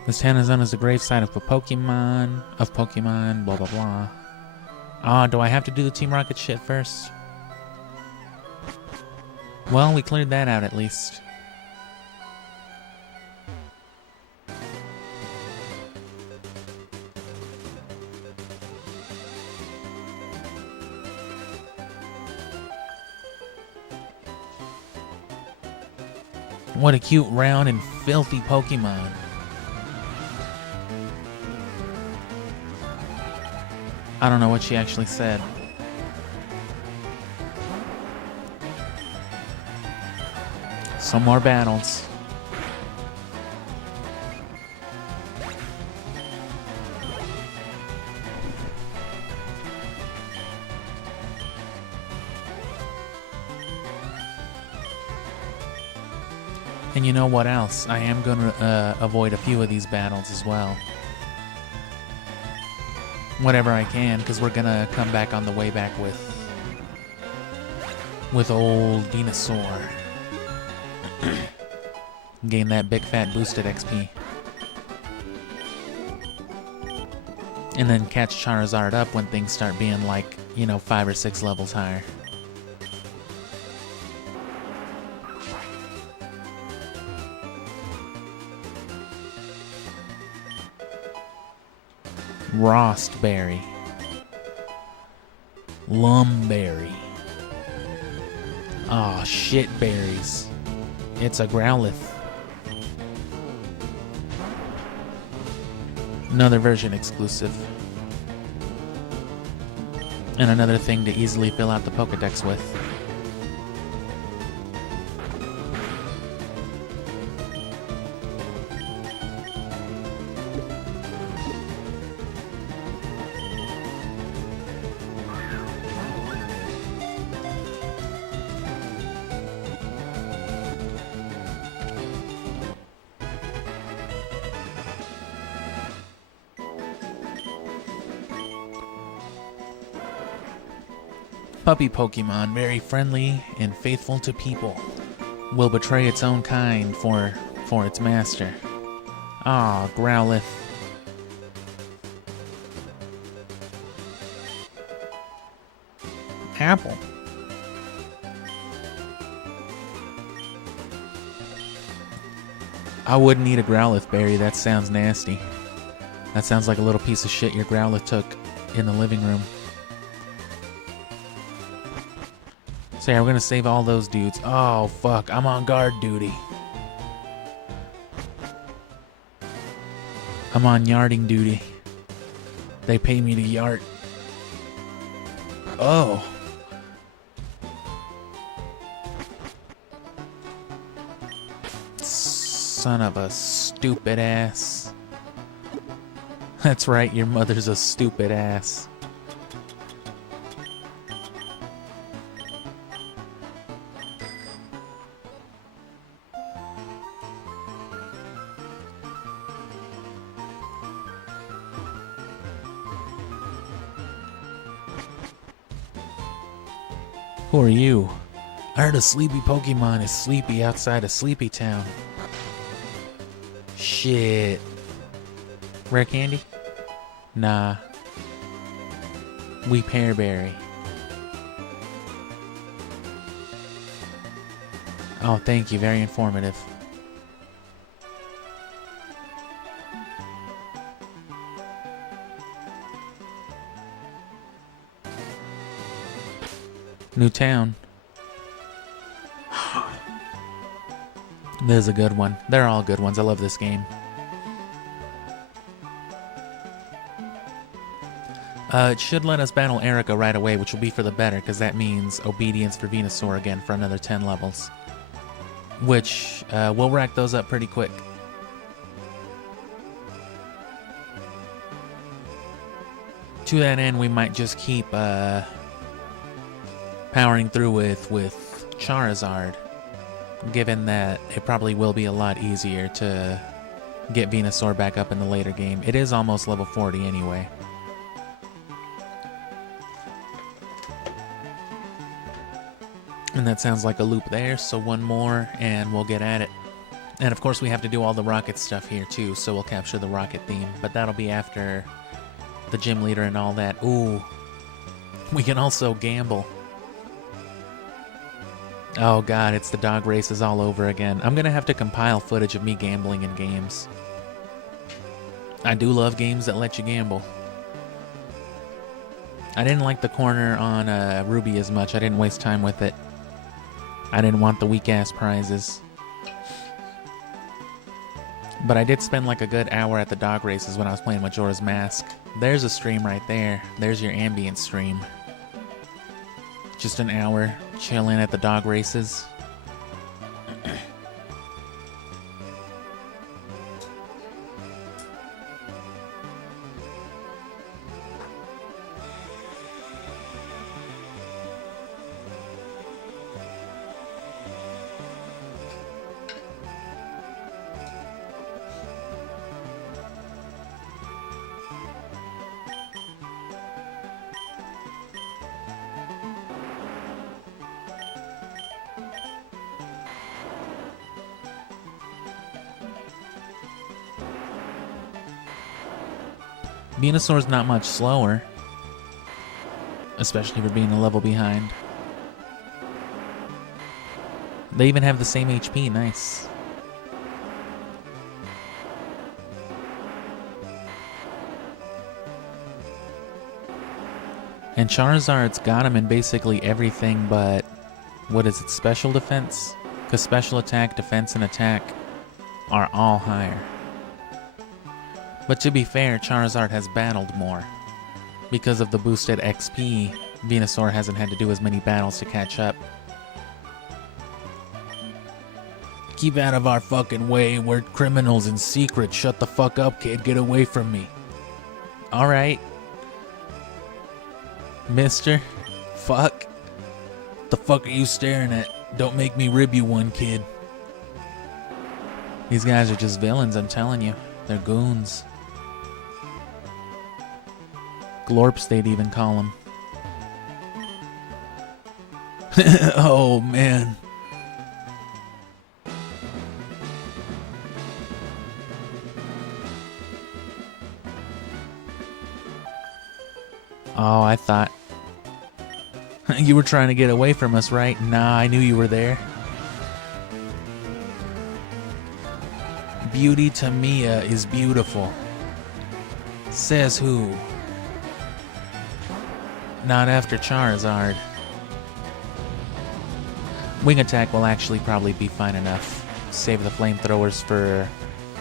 This town is known as the gravesite of Pokemon, blah blah blah. Ah, do I have to do the Team Rocket shit first? Well, we cleared that out at least. What a cute, round, and filthy Pokemon. I don't know what she actually said. Some more battles. And you know what else? I am going to avoid a few of these battles as well. Whatever I can, because we're going to come back on the way back with old Venusaur. Gain that big fat boosted XP. And then catch Charizard up when things start being like, 5 or 6 levels higher. Rostberry. Lumberry. Aw, shit berries. It's a Growlithe. Another version exclusive. And another thing to easily fill out the Pokedex with. Puppy Pokemon, very friendly and faithful to people, will betray its own kind for its master. Ah, Growlithe. Apple. I wouldn't eat a Growlithe berry, that sounds nasty. That sounds like a little piece of shit your Growlithe took in the living room. So yeah, we're gonna save all those dudes. Oh fuck, I'm on guard duty. I'm on yarding duty. They pay me to yard. Oh. Son of a stupid ass. That's right, your mother's a stupid ass. Who are you? I heard a sleepy Pokemon is sleepy outside of Sleepy Town. Shit. Rare candy? Nah. Weep Hairberry. Oh, thank you. Very informative. New town. This is a good one. They're all good ones. I love this game. It should let us battle Erica right away, which will be for the better, because that means obedience for Venusaur again for another 10 levels. Which, we'll rack those up pretty quick. To that end, we might just keep, powering through with Charizard, given that it probably will be a lot easier to get Venusaur back up in the later game. It is almost level 40 anyway. And that sounds like a loop there, so one more and we'll get at it. And of course we have to do all the rocket stuff here too, so we'll capture the rocket theme, but that'll be after the gym leader and all that. Ooh, we can also gamble. Oh god, it's the dog races all over again. I'm gonna have to compile footage of me gambling in games. I do love games that let you gamble. I didn't like the corner on Ruby as much. I didn't waste time with it. I didn't want the weak-ass prizes. But I did spend like a good hour at the dog races when I was playing Majora's Mask. There's a stream right there. There's your ambient stream. Just an hour chilling at the dog races. Venusaur's not much slower, especially for being a level behind. They even have the same HP, nice. And Charizard's got him in basically everything but, what is it, special defense? Because special attack, defense, and attack are all higher. But to be fair, Charizard has battled more. Because of the boosted XP, Venusaur hasn't had to do as many battles to catch up. Keep out of our fucking way, we're criminals in secret. Shut the fuck up, kid, get away from me. Alright. Mister, fuck. The fuck are you staring at? Don't make me rib you one, kid. These guys are just villains, I'm telling you. They're goons. Glorps, they'd even call them. Oh, man. Oh, I thought... You were trying to get away from us, right? Nah, I knew you were there. Beauty Tamiya is beautiful. Says who? Not after Charizard. Wing attack will actually probably be fine enough. Save the flamethrowers for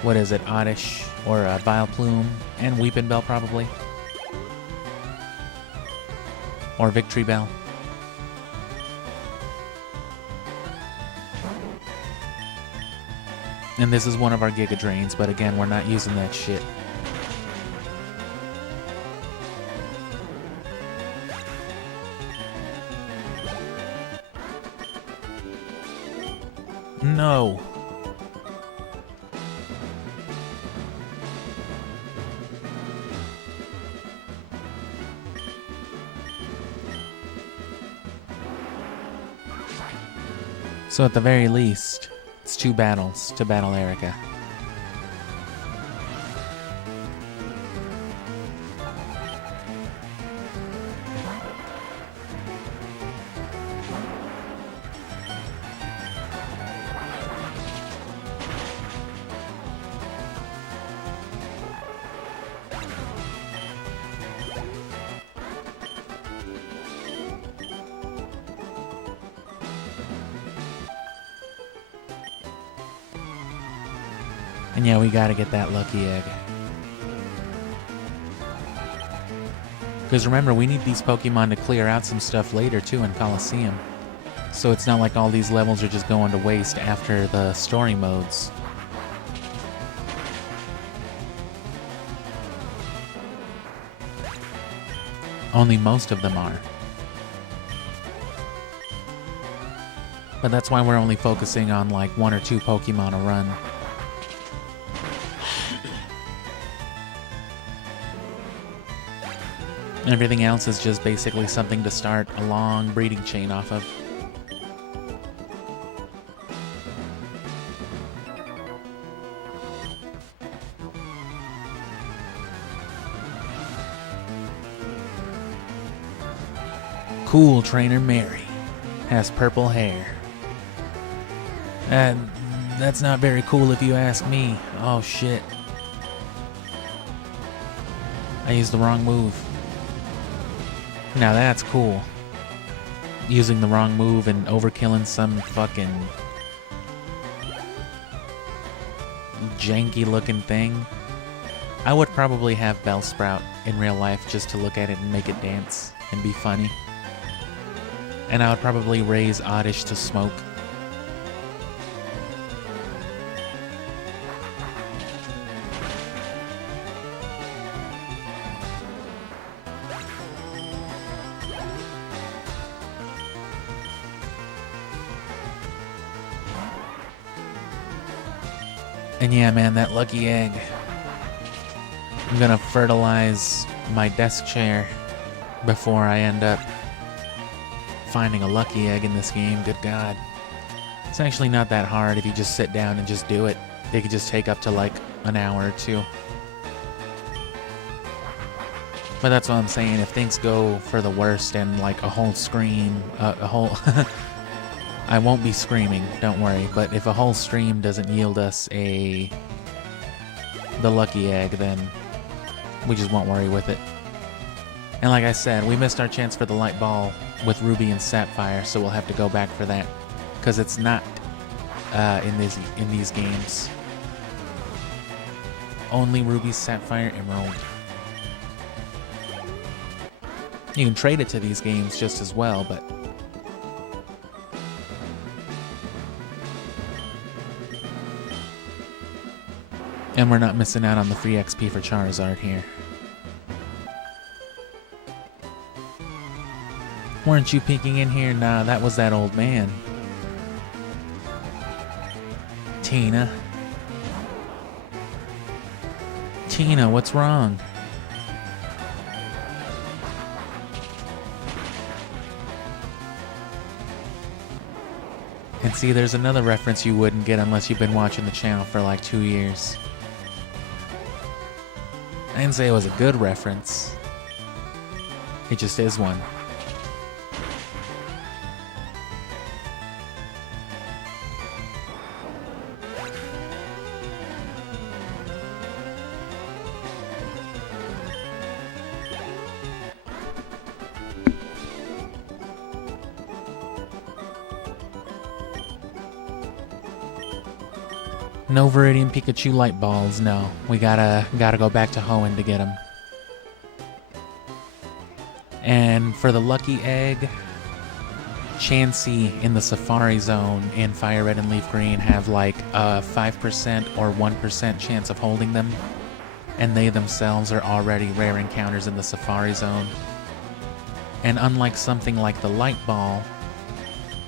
what is it, Oddish, or Vileplume, and Weeping Bell probably. Or Victory Bell. And this is one of our Giga Drains, but again, we're not using that shit. No. So at the very least, it's 2 battles to battle Erica. And yeah, we gotta get that lucky egg. Because remember, we need these Pokemon to clear out some stuff later too in Coliseum. So it's not like all these levels are just going to waste after the story modes. Only most of them are. But that's why we're only focusing on like 1 or 2 Pokemon a run. Everything else is just basically something to start a long breeding chain off of. Cool Trainer Mary has purple hair. That's not very cool if you ask me. Oh shit. I used the wrong move. Now that's cool. Using the wrong move and overkilling some fucking janky looking thing. I would probably have Bellsprout in real life just to look at it and make it dance and be funny. And I would probably raise Oddish to smoke. And yeah, man, that lucky egg. I'm gonna fertilize my desk chair before I end up finding a lucky egg in this game. Good God. It's actually not that hard if you just sit down and just do it. It could just take up to like an hour or 2. But that's what I'm saying. If things go for the worst and like a whole scream, I won't be screaming, don't worry, but if a whole stream doesn't yield us the lucky egg, then we just won't worry with it. And like I said, we missed our chance for the light ball with Ruby and Sapphire, so we'll have to go back for that, because it's not in these games. Only Ruby, Sapphire, Emerald. You can trade it to these games just as well, but and we're not missing out on the free XP for Charizard here. Weren't you peeking in here? Nah, that was that old man. Tina. Tina, what's wrong? And see, there's another reference you wouldn't get unless you've been watching the channel for like 2 years. I didn't say it was a good reference. It just is one. No Viridian Pikachu light balls, no. We gotta go back to Hoenn to get them. And for the lucky egg, Chansey in the Safari Zone in Fire Red and Leaf Green have like a 5% or 1% chance of holding them. And they themselves are already rare encounters in the Safari Zone. And unlike something like the Light Ball,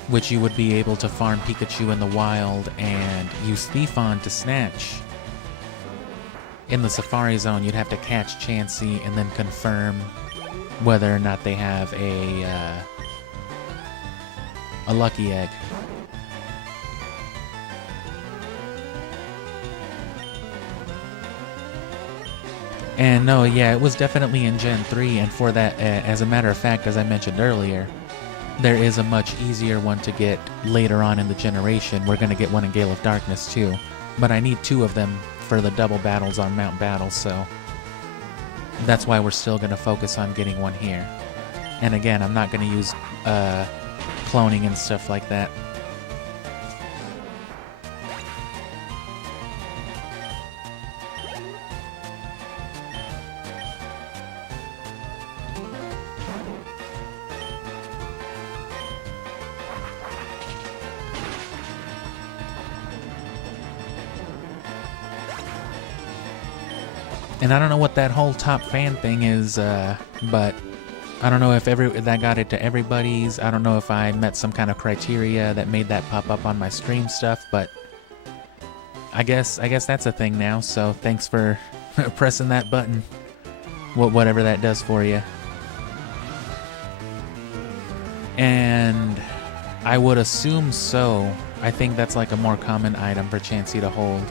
which you would be able to farm Pikachu in the wild and use Thief on to snatch, in the Safari Zone you'd have to catch Chansey and then confirm whether or not they have a lucky egg. And no, yeah, it was definitely in Gen 3, and for that, as a matter of fact, as I mentioned earlier, there is a much easier one to get later on in the generation. We're going to get one in Gale of Darkness too, but I need 2 of them for the double battles on Mount Battle, so that's why we're still going to focus on getting one here. And again, I'm not going to use cloning and stuff like that. And I don't know what that whole top fan thing is, but I don't know if that got it to everybody's. I don't know if I met some kind of criteria that made that pop up on my stream stuff, but I guess that's a thing now. So thanks for pressing that button, whatever that does for you. And I would assume so. I think that's like a more common item for Chansey to hold.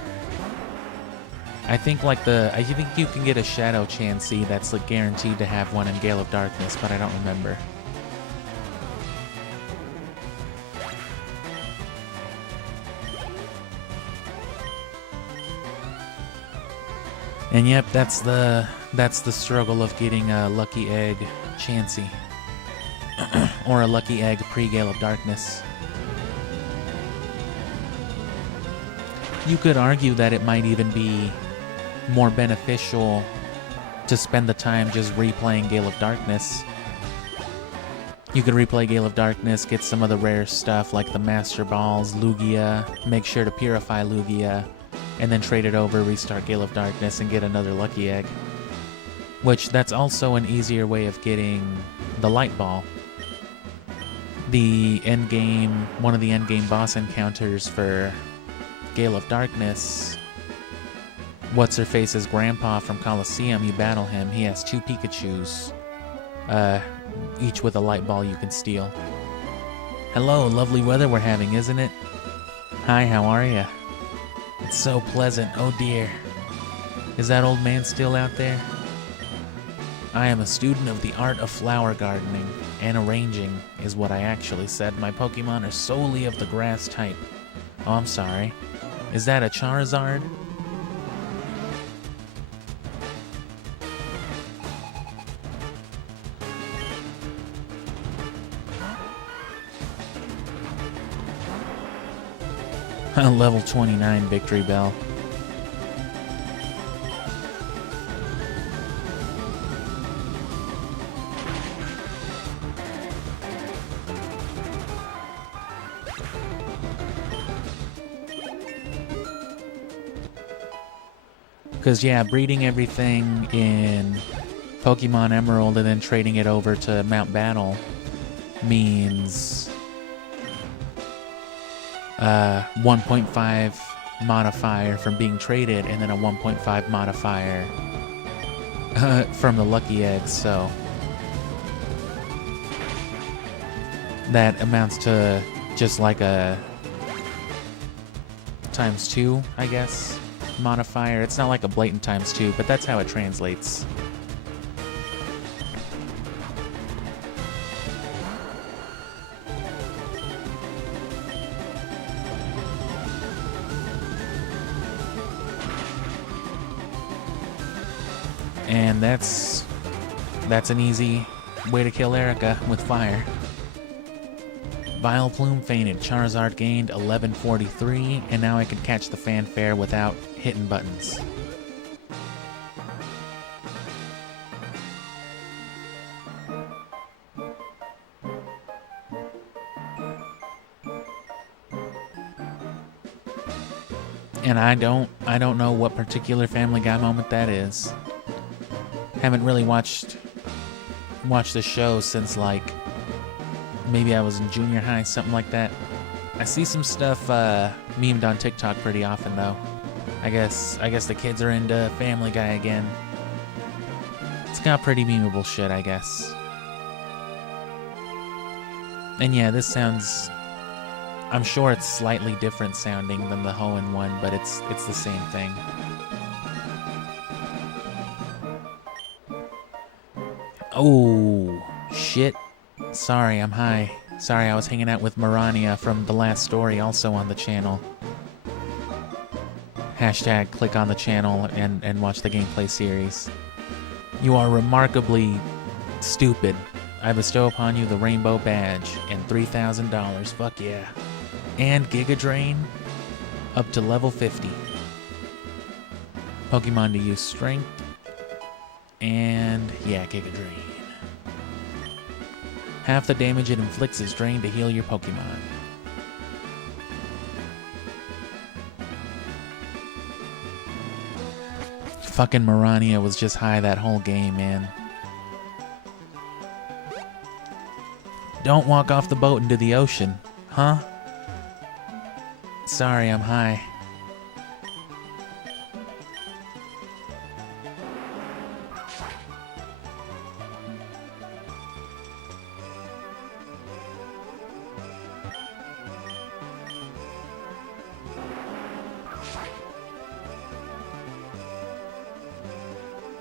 I think I think you can get a Shadow Chansey that's like guaranteed to have one in Gale of Darkness, but I don't remember. And yep, that's the struggle of getting a lucky egg Chansey. Or a lucky egg pre-Gale of Darkness. You could argue that it might even be more beneficial to spend the time just replaying Gale of Darkness. You could replay Gale of Darkness, get some of the rare stuff like the Master Balls, Lugia, make sure to purify Lugia, and then trade it over, restart Gale of Darkness, and get another lucky egg. Which, that's also an easier way of getting the Light Ball. One of the endgame boss encounters for Gale of Darkness, What's-Her-Face's grandpa from Colosseum, you battle him, he has 2 Pikachus, each with a light ball you can steal. Hello, lovely weather we're having, isn't it? Hi, how are ya? It's so pleasant, oh dear. Is that old man still out there? I am a student of the art of flower gardening, and arranging is what I actually said. My Pokemon are solely of the grass type. Oh, I'm sorry. Is that a Charizard? Level 29 Victory Bell. Because, yeah, breeding everything in Pokemon Emerald and then trading it over to Mount Battle means 1.5 modifier from being traded, and then a 1.5 modifier from the lucky eggs, so that amounts to just like a ×2, I guess, modifier. It's not like a blatant ×2, but that's how it translates. And that's an easy way to kill Erica with fire. Vileplume fainted. Charizard gained 1143, and now I can catch the fanfare without hitting buttons. And I don't know what particular Family Guy moment that is. Haven't really watched the show since, like, maybe I was in junior high, something like that. I see some stuff memed on TikTok pretty often, though. I guess the kids are into Family Guy again. It's got pretty memeable shit, I guess. And yeah, this sounds... I'm sure it's slightly different sounding than the Hoenn one, but it's the same thing. Oh, shit. Sorry, I'm high. Sorry, I was hanging out with Marania from the last story, also on the channel. Hashtag click on the channel and watch the gameplay series. You are remarkably stupid. I bestow upon you the Rainbow Badge and $3,000. Fuck yeah. And Giga Drain up to level 50. Pokemon to use Strength. And yeah, Giga Drain. Half the damage it inflicts is drained to heal your Pokemon. Fucking Marania was just high that whole game, man. Don't walk off the boat into the ocean, huh? Sorry, I'm high.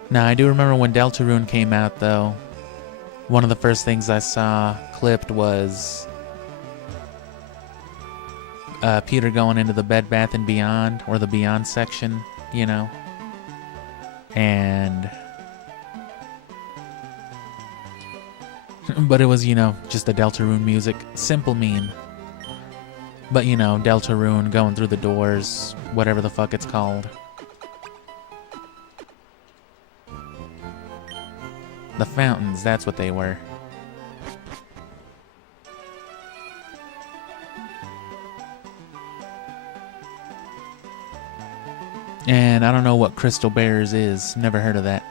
Now, I do remember when Deltarune came out, though. One of the first things I saw clipped was Peter going into the Bed Bath & Beyond, or the Beyond section, you know. And... but it was, you know, just the Deltarune music. Simple meme. But, you know, Deltarune going through the doors, whatever the fuck it's called. The fountains, that's what they were. And I don't know what Crystal Bears is. Never heard of that.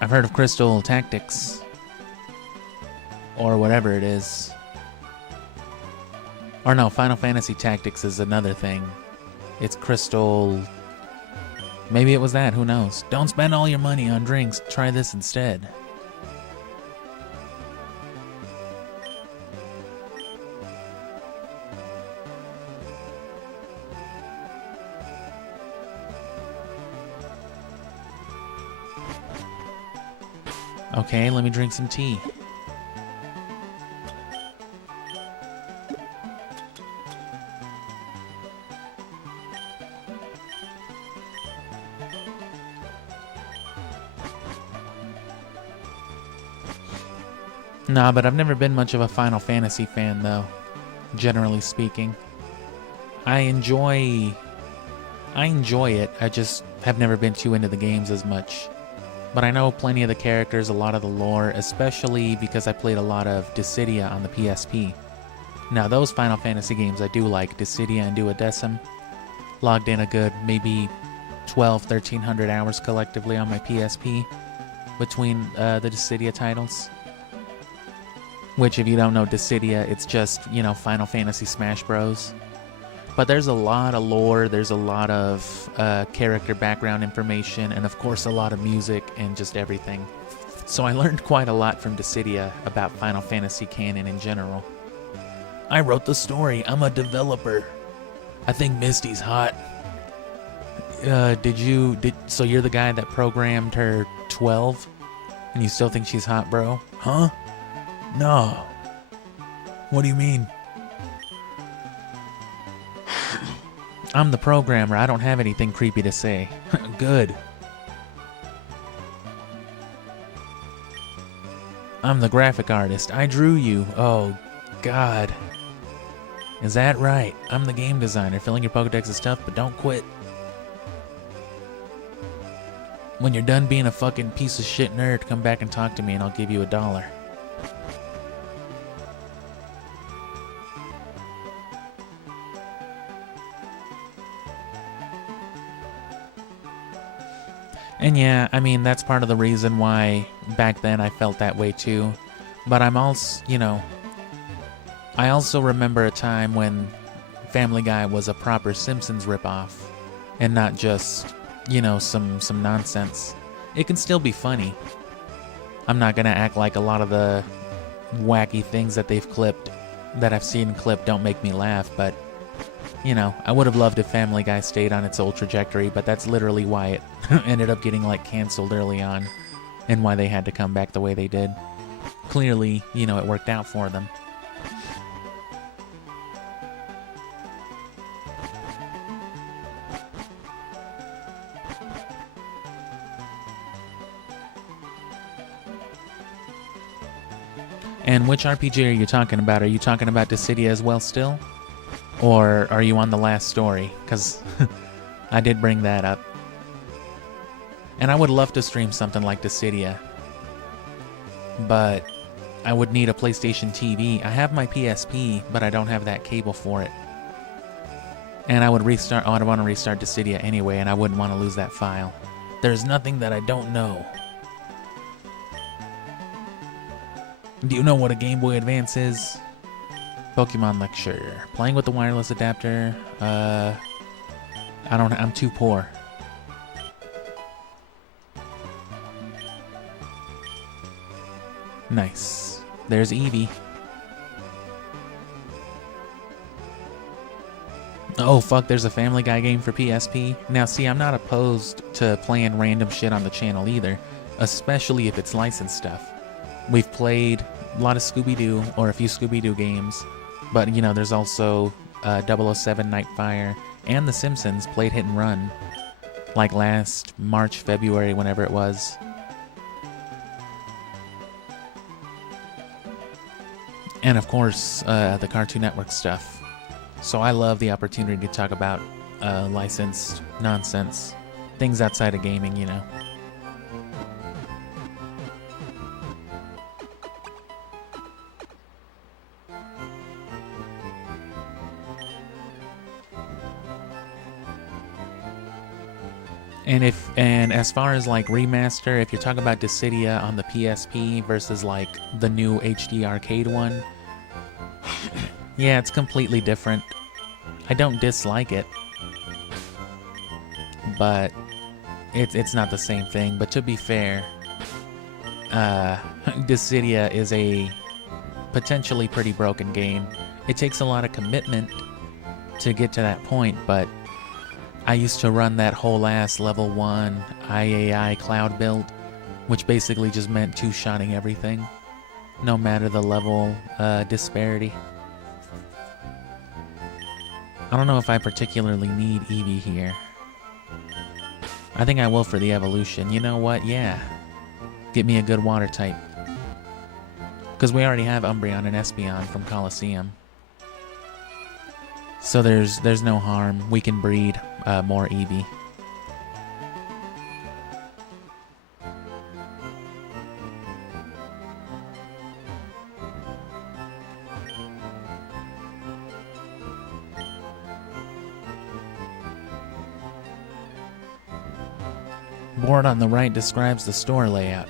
I've heard of Crystal Tactics. Or whatever it is. Or no, Final Fantasy Tactics is another thing. It's Crystal... maybe it was that, who knows? Don't spend all your money on drinks, try this instead. Okay, let me drink some tea. Nah, but I've never been much of a Final Fantasy fan, though, generally speaking. I enjoy it, I just have never been too into the games as much. But I know plenty of the characters, a lot of the lore, especially because I played a lot of Dissidia on the PSP. Now, those Final Fantasy games I do like, Dissidia and Duodecim. Logged in a good, maybe 1,300 hours collectively on my PSP between the Dissidia titles. Which, if you don't know Dissidia, it's just, you know, Final Fantasy Smash Bros. But there's a lot of lore, there's a lot of character background information, and of course a lot of music and just everything. So I learned quite a lot from Dissidia about Final Fantasy canon in general. I wrote the story, I'm a developer. I think Misty's hot. So you're the guy that programmed her 12? And you still think she's hot, bro? Huh? No. What do you mean? I'm the programmer. I don't have anything creepy to say. Good. I'm the graphic artist. I drew you. Oh, God. Is that right? I'm the game designer. Filling your Pokedex is tough, but don't quit. When you're done being a fucking piece of shit nerd, come back and talk to me and I'll give you $1. And yeah, I mean, that's part of the reason why back then I felt that way too. But I'm also, you know, I also remember a time when Family Guy was a proper Simpsons ripoff and not just, you know, some nonsense. It can still be funny. I'm not gonna act like a lot of the wacky things that they've clipped, that I've seen clipped, don't make me laugh, but, you know, I would have loved if Family Guy stayed on its old trajectory, but that's literally why it ended up getting, like, canceled early on, and why they had to come back the way they did. Clearly, you know, it worked out for them. And which RPG are you talking about? Are you talking about Dissidia as well still? Or are you on the last story? Because I did bring that up. And I would love to stream something like Dissidia. But I would need a PlayStation TV. I have my PSP, but I don't have that cable for it. And I would restart. Oh, I'd want to restart Dissidia anyway, and I wouldn't want to lose that file. There's nothing that I don't know. Do you know what a Game Boy Advance is? Pokemon lecture. Playing with the wireless adapter. I'm too poor. Nice. There's Eevee. Oh fuck, there's a Family Guy game for PSP. Now see, I'm not opposed to playing random shit on the channel either, especially if it's licensed stuff. We've played a lot of Scooby-Doo, or a few Scooby-Doo games, but you know, there's also 007 Nightfire, and The Simpsons played Hit and Run, like last March, February, whenever it was. And of course, the Cartoon Network stuff. So I love the opportunity to talk about licensed nonsense, things outside of gaming, you know. And as far as like remaster, if you're talking about Dissidia on the PSP versus like the new HD arcade one, yeah, it's completely different. I don't dislike it, but it's not the same thing. But to be fair, Dissidia is a potentially pretty broken game. It takes a lot of commitment to get to that point, but I used to run that whole ass level 1 IAI cloud build, which basically just meant two-shotting everything, no matter the level disparity. I don't know if I particularly need Eevee here. I think I will for the evolution. You know what? Yeah. Get me a good water type. Because we already have Umbreon and Espeon from Colosseum. So there's no harm. We can breed more Eevee. Board on the right describes the store layout.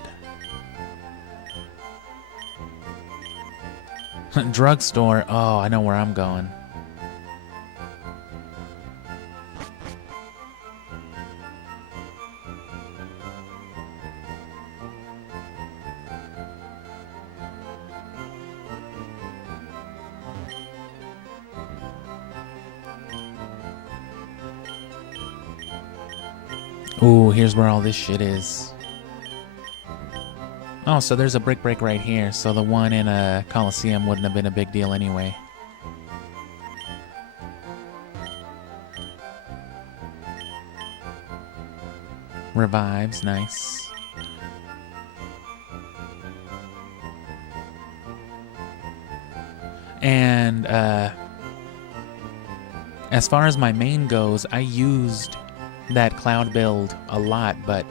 Drugstore. Oh, I know where I'm going. Ooh, here's where all this shit is. Oh, so there's a brick break right here, so the one in a Coliseum wouldn't have been a big deal anyway. Revives, nice. And as far as my main goes, I used that cloud build a lot, but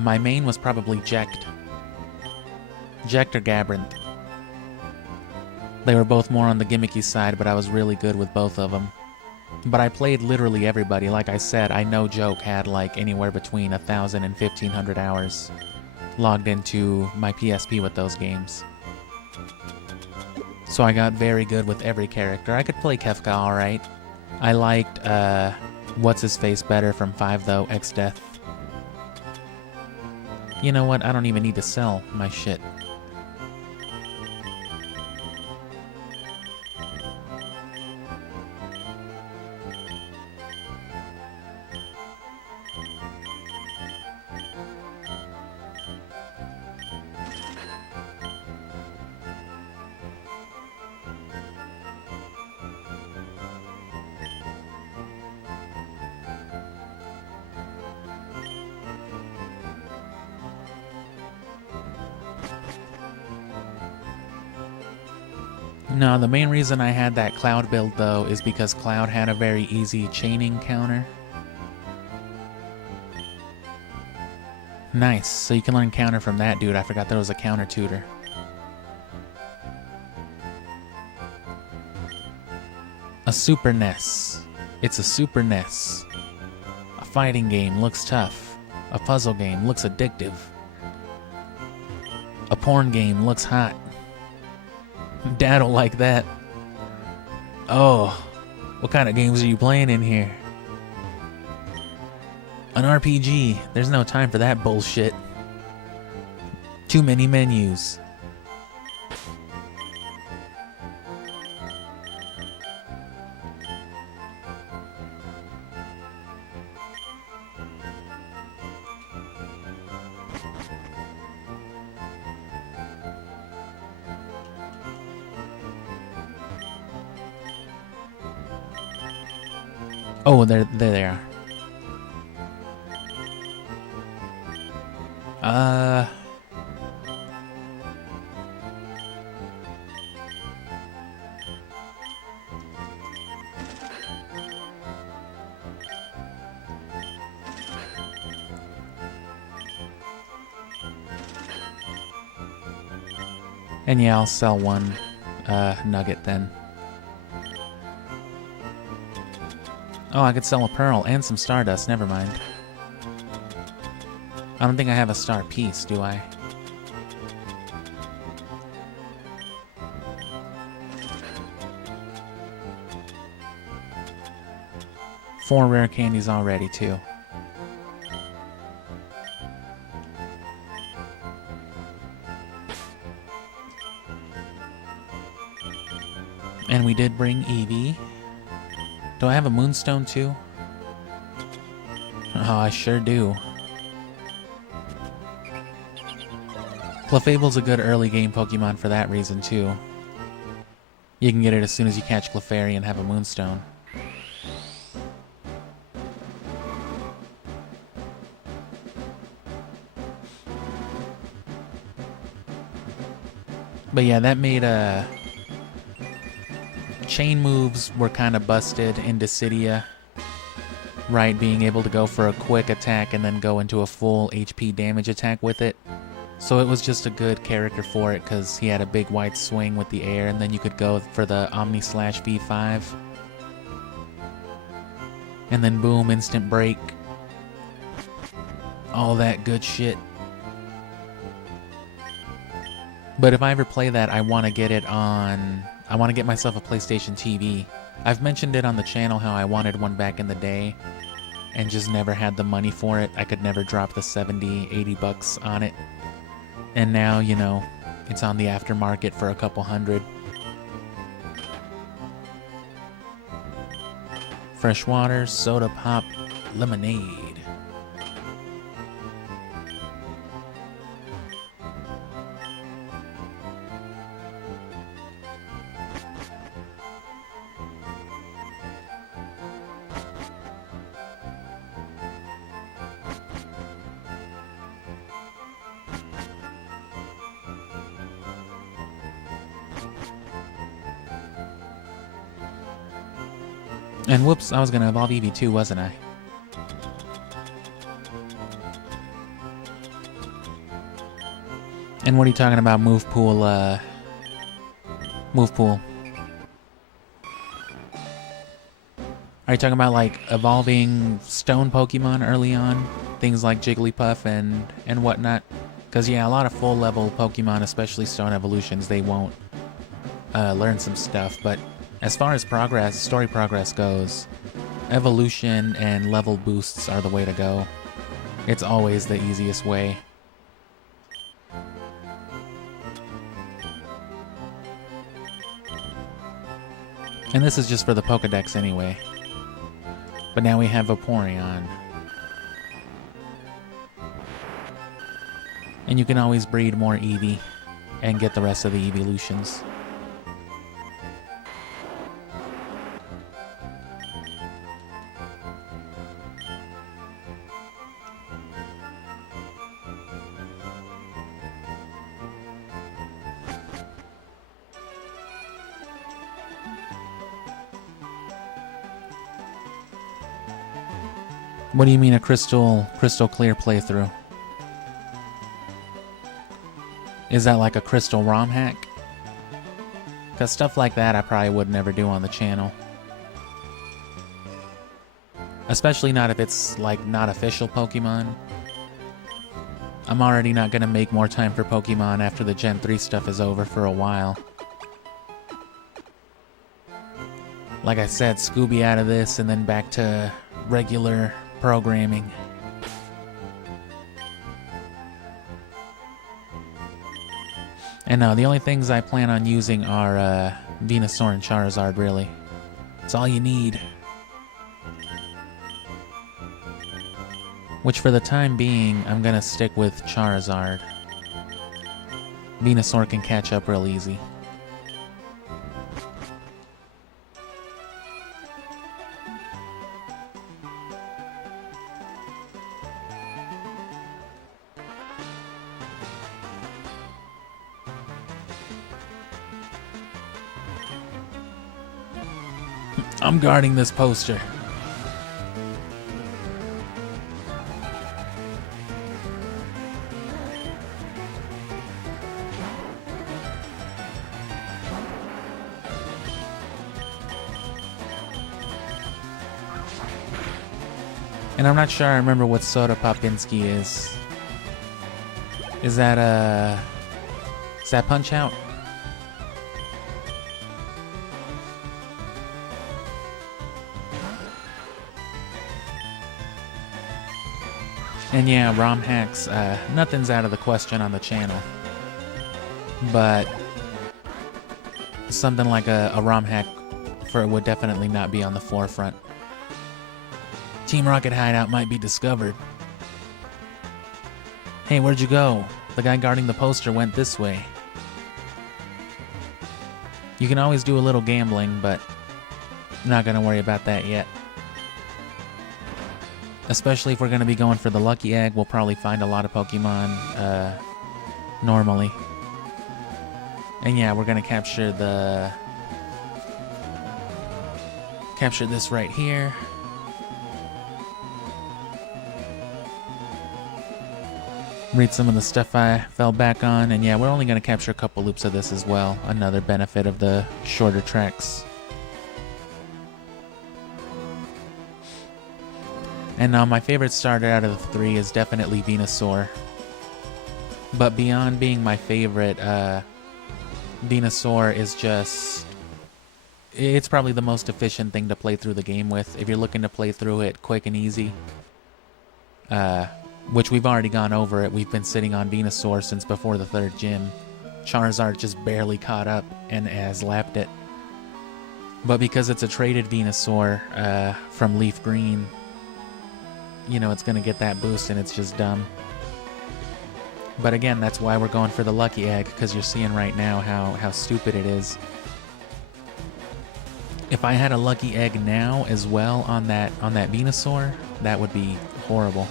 my main was probably Jekt. Jekt or Gabbrinth. They were both more on the gimmicky side, but I was really good with both of them. But I played literally everybody. Like I said, I no joke had like anywhere between 1,000 and 1,500 hours logged into my PSP with those games. So I got very good with every character. I could play Kefka alright. I liked, what's-his-face better from 5 though, X-Death. You know what? I don't even need to sell my shit. No, the main reason I had that Cloud build, though, is because Cloud had a very easy chaining counter. Nice, so you can learn counter from that dude. I forgot there was a counter tutor. A Super NES. It's a Super NES. A fighting game looks tough. A puzzle game looks addictive. A porn game looks hot. Dad'll like that. Oh, what kind of games are you playing in here? An RPG. There's no time for that bullshit. Too many menus. Oh, there they are. And yeah, I'll sell one nugget then. Oh, I could sell a pearl and some stardust, never mind. I don't think I have a star piece, do I? Four rare candies already, too. And we did bring Eevee. Do I have a Moonstone too? Oh, I sure do. Clefable's a good early game Pokemon for that reason too. You can get it as soon as you catch Clefairy and have a Moonstone. But yeah, that made chain moves were kind of busted in Dissidia, right? Being able to go for a quick attack and then go into a full HP damage attack with it. So it was just a good character for it because he had a big wide swing with the air, and then you could go for the Omni Slash V5. And then boom, instant break. All that good shit. But if I ever play that, I want to get it on... I want to get myself a PlayStation TV. I've mentioned it on the channel how I wanted one back in the day and just never had the money for it. I could never drop the 70, 80 bucks on it. And now, you know, it's on the aftermarket for a couple hundred. Fresh water, soda pop, lemonade. And whoops, I was gonna evolve Eevee too, wasn't I? And what are you talking about, move pool, Move pool? Are you talking about, like, evolving stone Pokemon early on? Things like Jigglypuff and whatnot? Because, yeah, a lot of full-level Pokemon, especially stone evolutions, they won't learn some stuff. But as far as progress, story progress goes, evolution and level boosts are the way to go. It's always the easiest way. And this is just for the Pokedex anyway. But now we have Vaporeon. And you can always breed more Eevee and get the rest of the evolutions. What do you mean a crystal clear playthrough? Is that like a crystal ROM hack? Because stuff like that I probably would never do on the channel. Especially not if it's like not official Pokemon. I'm already not gonna make more time for Pokemon after the Gen 3 stuff is over for a while. Like I said, Scooby out of this and then back to regular programming. And no, the only things I plan on using are Venusaur and Charizard, really. It's all you need. Which for the time being, I'm gonna stick with Charizard. Venusaur can catch up real easy. I'm guarding this poster. And I'm not sure I remember what Soda Popinski is. Is that Punch Out? And yeah, ROM hacks, nothing's out of the question on the channel. But something like a ROM hack would definitely not be on the forefront. Team Rocket hideout might be discovered. Hey, where'd you go? The guy guarding the poster went this way. You can always do a little gambling, but I'm not gonna worry about that yet. Especially if we're going to be going for the Lucky Egg, we'll probably find a lot of Pokemon normally. And yeah, we're going to capture this right here. Read some of the stuff I fell back on. And yeah, we're only going to capture a couple loops of this as well. Another benefit of the shorter tracks. And my favorite starter out of the three is definitely Venusaur. But beyond being my favorite, Venusaur is just... It's probably the most efficient thing to play through the game with. If you're looking to play through it quick and easy. Which we've already gone over it. We've been sitting on Venusaur since before the third gym. Charizard just barely caught up and has lapped it. But because it's a traded Venusaur from Leaf Green... You know, it's going to get that boost and it's just dumb. But again, that's why we're going for the Lucky Egg, because you're seeing right now how stupid it is. If I had a Lucky Egg now as well on that Venusaur, that would be horrible.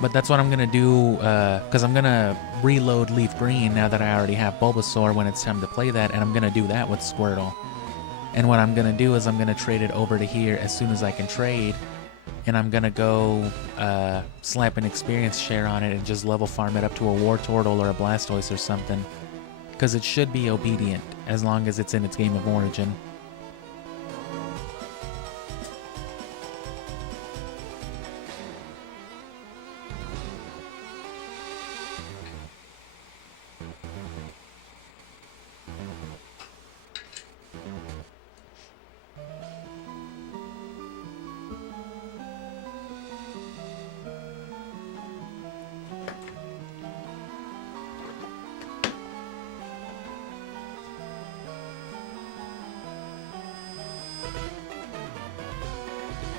But that's what I'm going to do, because I'm going to reload Leaf Green now that I already have Bulbasaur when it's time to play that, and I'm going to do that with Squirtle. And what I'm gonna do is I'm gonna trade it over to here as soon as I can trade, and I'm gonna go slap an experience share on it and just level farm it up to a Wartortle or a Blastoise or something, because it should be obedient as long as it's in its game of origin.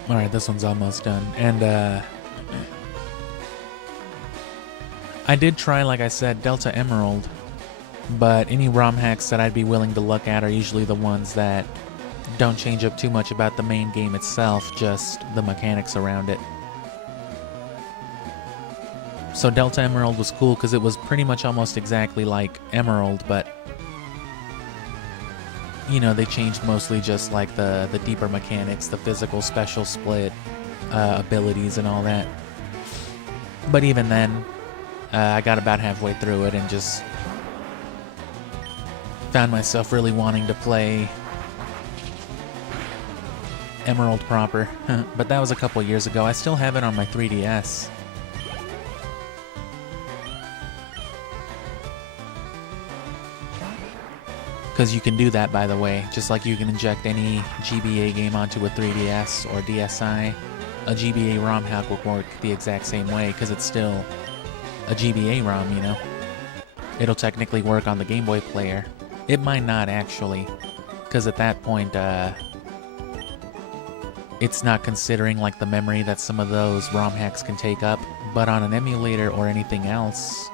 Alright, this one's almost done. And I did try, like I said, Delta Emerald, but any ROM hacks that I'd be willing to look at are usually the ones that don't change up too much about the main game itself, just the mechanics around it. So Delta Emerald was cool because it was pretty much almost exactly like Emerald, but you know, they changed mostly just like the deeper mechanics, the physical special split abilities and all that. But even then, I got about halfway through it and just found myself really wanting to play Emerald proper. But that was a couple years ago. I still have it on my 3DS. Because you can do that, by the way. Just like you can inject any GBA game onto a 3DS or DSi, a GBA ROM hack will work the exact same way because it's still a GBA ROM, you know? It'll technically work on the Game Boy player. It might not, actually, because at that point, it's not considering like the memory that some of those ROM hacks can take up, but on an emulator or anything else,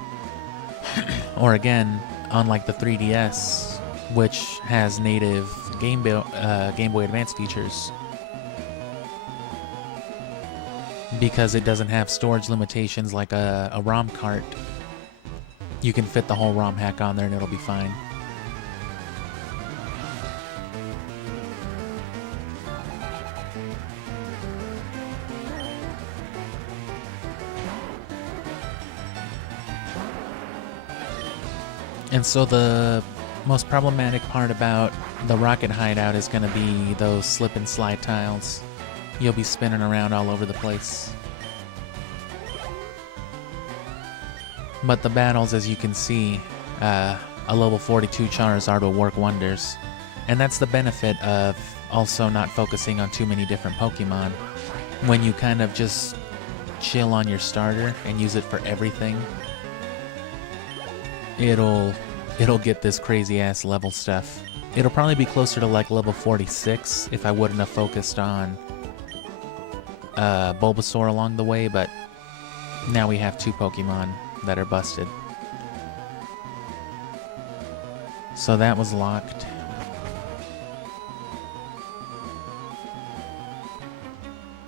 or again, on like the 3DS, which has native Game Boy Advance features, because it doesn't have storage limitations like a ROM cart, you can fit the whole ROM hack on there and it'll be fine. And so the most problematic part about the rocket hideout is going to be those slip and slide tiles. You'll be spinning around all over the place. But the battles, as you can see, a level 42 Charizard will work wonders. And that's the benefit of also not focusing on too many different Pokemon. When you kind of just chill on your starter and use it for everything, it'll get this crazy ass level stuff. It'll probably be closer to like level 46 if I wouldn't have focused on Bulbasaur along the way, but now we have two Pokemon that are busted. So that was locked.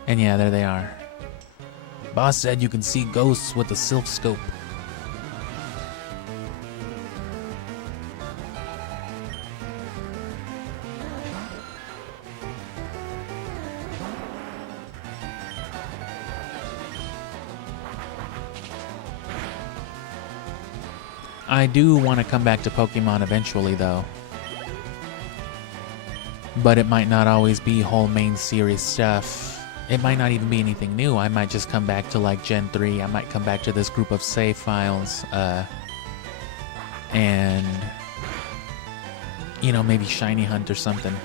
And yeah, there they are. Boss said you can see ghosts with a Silph Scope. I do want to come back to Pokemon eventually, though. But it might not always be whole main series stuff. It might not even be anything new. I might just come back to like Gen 3. I might come back to this group of save files. And, you know, maybe Shiny Hunt or something.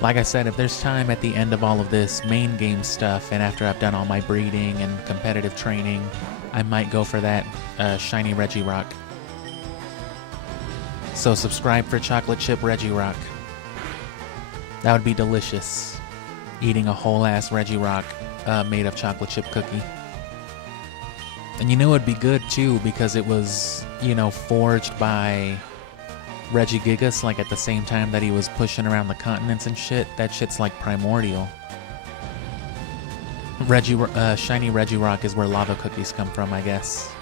Like I said, if there's time at the end of all of this main game stuff, and after I've done all my breeding and competitive training, I might go for that shiny Regirock. So subscribe for chocolate chip Regirock. That would be delicious. Eating a whole ass Regirock made of chocolate chip cookie. And you know it'd be good too because it was, you know, forged by Regigigas like at the same time that he was pushing around the continents and shit. That shit's like primordial. Shiny Regirock is where lava cookies come from, I guess.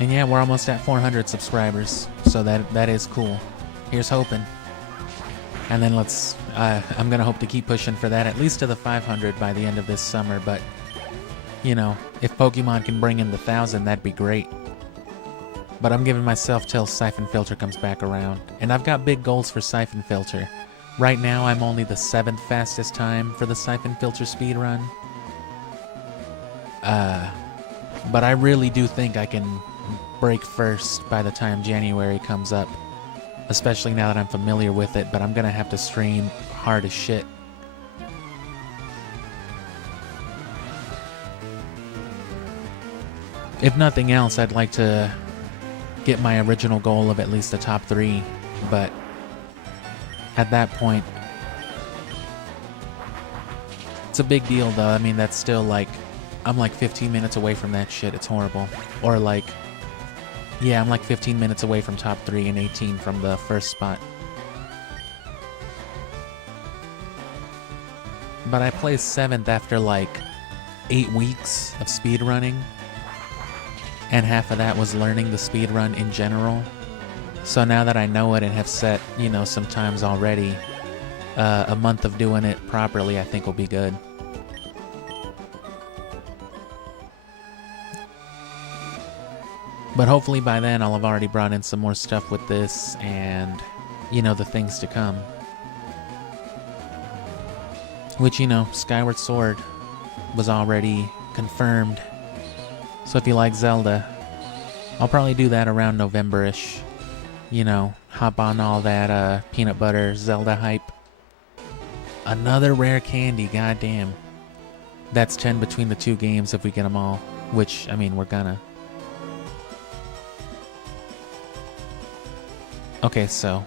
And yeah, we're almost at 400 subscribers, so that is cool. Here's hoping. And then I'm gonna hope to keep pushing for that, at least to the 500 by the end of this summer, but, you know, if Pokemon can bring in the 1,000, that'd be great. But I'm giving myself till Siphon Filter comes back around. And I've got big goals for Siphon Filter. Right now, I'm only the 7th fastest time for the Siphon Filter speedrun. But I really do think I can break first by the time January comes up. Especially now that I'm familiar with it, but I'm gonna have to stream hard as shit. If nothing else, I'd like to get my original goal of at least the top 3, but at that point, it's a big deal though. I mean, that's still like, I'm like 15 minutes away from that shit. It's horrible. Or like, yeah, I'm like 15 minutes away from top 3 and 18 from the first spot. But I placed 7th after like 8 weeks of speedrunning. And half of that was learning the speedrun in general. So now that I know it and have set, you know, some times already, a month of doing it properly I think will be good. But hopefully by then I'll have already brought in some more stuff with this and, you know, the things to come. Which, you know, Skyward Sword was already confirmed. So if you like Zelda, I'll probably do that around November-ish. You know, hop on all that peanut butter Zelda hype. Another rare candy, goddamn. That's 10 between the 2 games if we get them all. Which, I mean, we're gonna. Okay, so.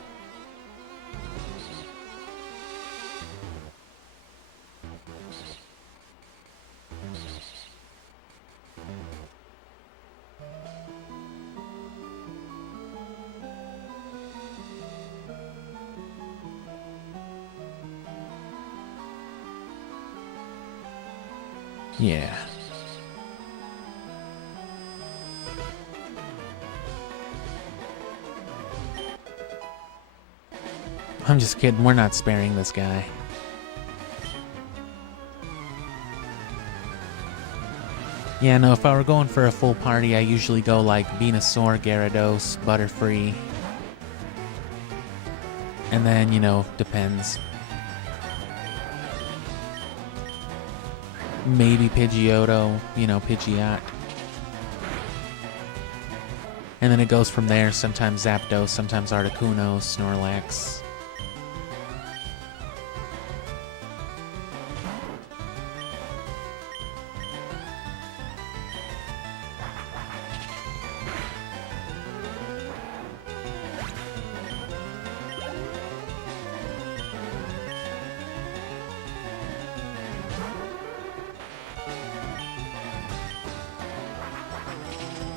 Yeah. I'm just kidding, we're not sparing this guy. Yeah, no, if I were going for a full party, I usually go like Venusaur, Gyarados, Butterfree. And then, you know, depends. Maybe Pidgeotto, you know, Pidgeot. And then it goes from there, sometimes Zapdos, sometimes Articuno, Snorlax.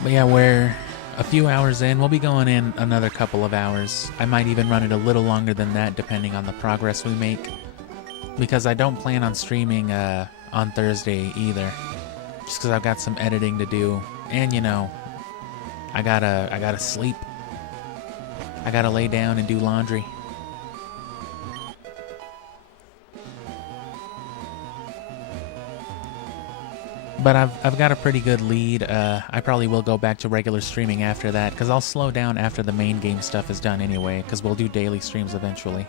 But yeah, we're a few hours in. We'll be going in another couple of hours. I might even run it a little longer than that, depending on the progress we make. Because I don't plan on streaming on Thursday either. Just because I've got some editing to do. And, you know, I gotta sleep. I gotta lay down and do laundry. But I've got a pretty good lead. I probably will go back to regular streaming after that, because I'll slow down after the main game stuff is done anyway, because we'll do daily streams eventually.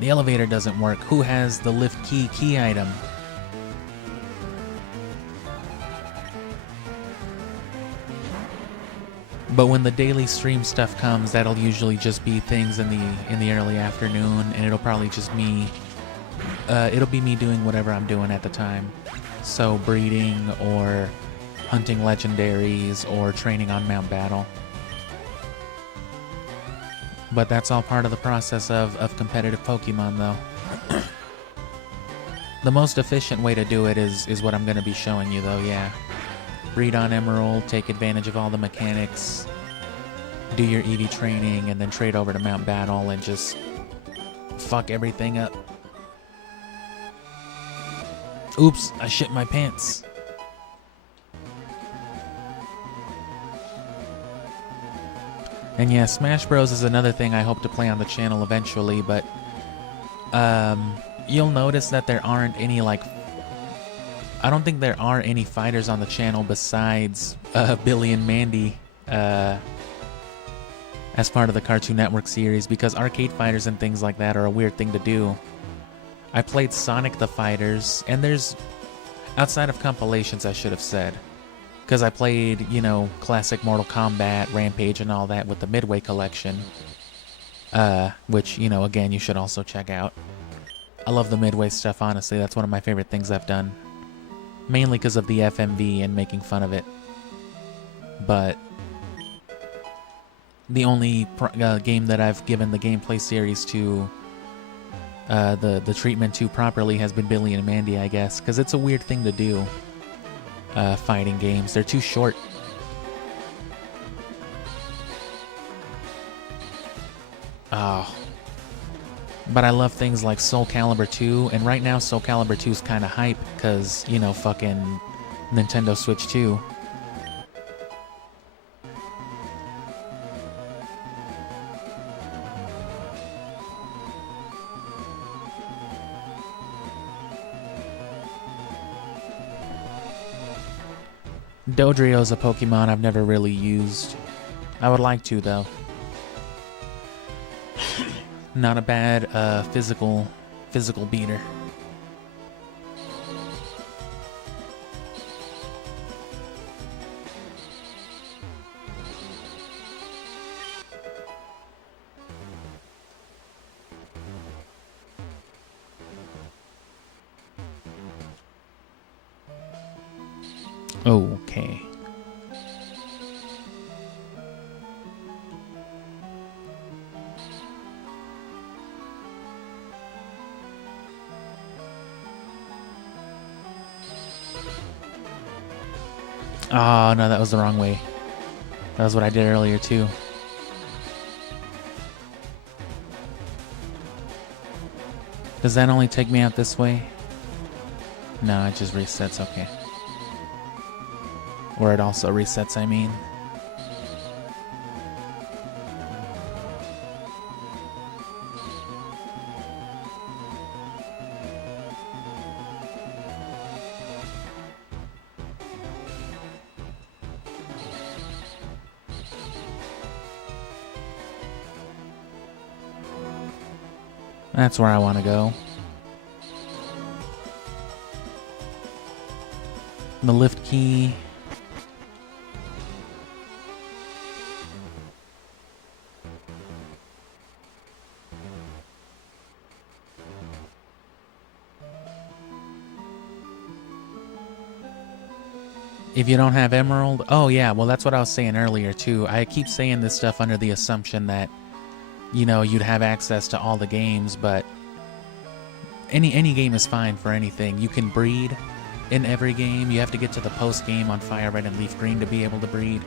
The elevator doesn't work. Who has the lift key item? But when the daily stream stuff comes, that'll usually just be things in the early afternoon, and it'll probably just me. It'll be me doing whatever I'm doing at the time. So breeding or hunting legendaries or training on Mount Battle. But that's all part of the process of competitive Pokemon though. The most efficient way to do it is what I'm going to be showing you though, yeah. Breed on Emerald, take advantage of all the mechanics, do your EV training, and then trade over to Mount Battle and just fuck everything up. Oops, I shit my pants. And yeah, Smash Bros is another thing I hope to play on the channel eventually, but you'll notice that there aren't any, like, I don't think there are any fighters on the channel besides Billy and Mandy as part of the Cartoon Network series, because arcade fighters and things like that are a weird thing to do. I played Sonic the Fighters, and there's, outside of compilations I should have said, because I played, you know, classic Mortal Kombat, Rampage, and all that with the Midway collection, which, you know, again, you should also check out. I love the Midway stuff, honestly. That's one of my favorite things I've done. Mainly because of the FMV and making fun of it. But the only game that I've given the gameplay series to the treatment to properly has been Billy and Mandy, I guess, because it's a weird thing to do. Fighting games, they're too short. Oh, but I love things like Soul Calibur 2, and right now Soul Calibur 2 is kind of hype because, you know, fucking Nintendo Switch 2. Dodrio's a Pokemon I've never really used. I would like to, though. Not a bad physical beater. Okay. Oh, no, that was the wrong way. That was what I did earlier, too. Does that only take me out this way? No, it just resets, okay. Or it also resets, I mean. That's where I want to go. The lift key. If you don't have Emerald, oh yeah, well that's what I was saying earlier too. I keep saying this stuff under the assumption that, you know, you'd have access to all the games, but any game is fine for anything. You can breed in every game. You have to get to the post game on Fire Red and Leaf Green to be able to breed.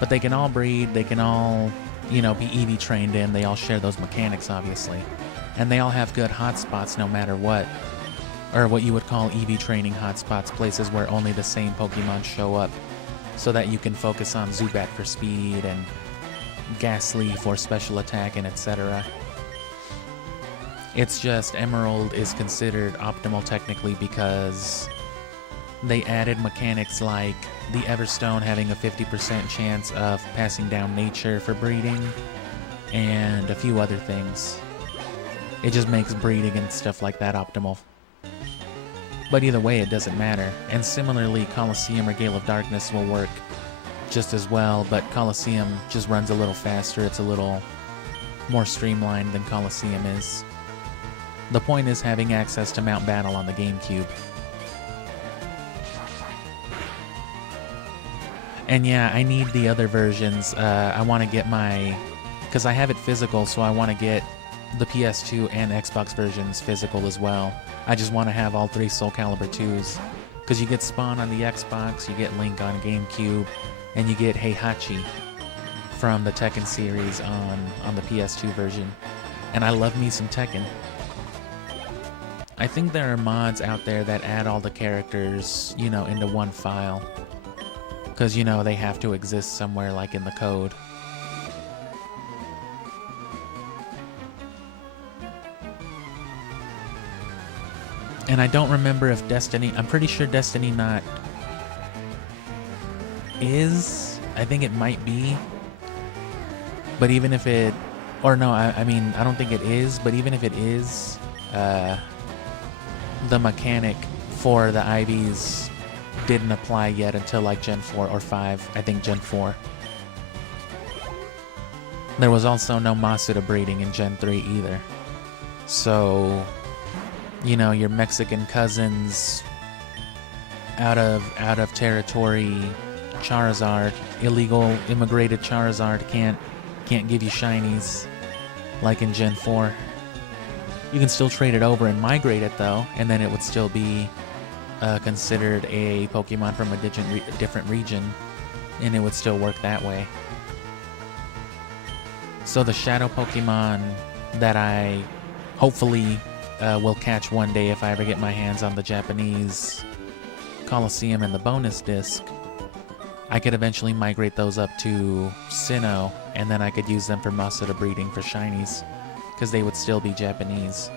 But they can all breed, they can all, you know, be EV trained in. They all share those mechanics, obviously. And they all have good hotspots no matter what. Or what you would call EV training hotspots, places where only the same Pokemon show up, so that you can focus on Zubat for speed and Ghastly for special attack and etc. It's just Emerald is considered optimal technically because they added mechanics like the Everstone having a 50% chance of passing down nature for breeding and a few other things. It just makes breeding and stuff like that optimal. But either way, it doesn't matter. And similarly, Colosseum or Gale of Darkness will work just as well, but Colosseum just runs a little faster. It's a little more streamlined than Colosseum is. The point is having access to Mount Battle on the GameCube. And yeah, I need the other versions. I want to get my... because I have it physical, so I want to get the PS2 and Xbox versions physical as well. I just want to have all three Soul Calibur 2s. Because you get Spawn on the Xbox, you get Link on GameCube, and you get Heihachi from the Tekken series on the PS2 version. And I love me some Tekken. I think there are mods out there that add all the characters, you know, into one file. Because, you know, they have to exist somewhere like in the code. And I don't remember if Destiny... I'm pretty sure Destiny not... is... I think it might be. But even if it... Or no, I mean, I don't think it is. But even if it is... the mechanic for the IVs didn't apply yet until like Gen 4 or 5. I think Gen 4. There was also no Masuda breeding in Gen 3 either. So, you know, your Mexican cousins out of territory Charizard, illegal immigrated Charizard can't give you shinies like in Gen 4. You can still trade it over and migrate it though, and then it would still be considered a Pokemon from a different region, and it would still work that way. So the Shadow Pokemon that I hopefully will catch one day if I ever get my hands on the Japanese Colosseum and the bonus disc, I could eventually migrate those up to Sinnoh, and then I could use them for Masuda breeding for shinies, because they would still be Japanese.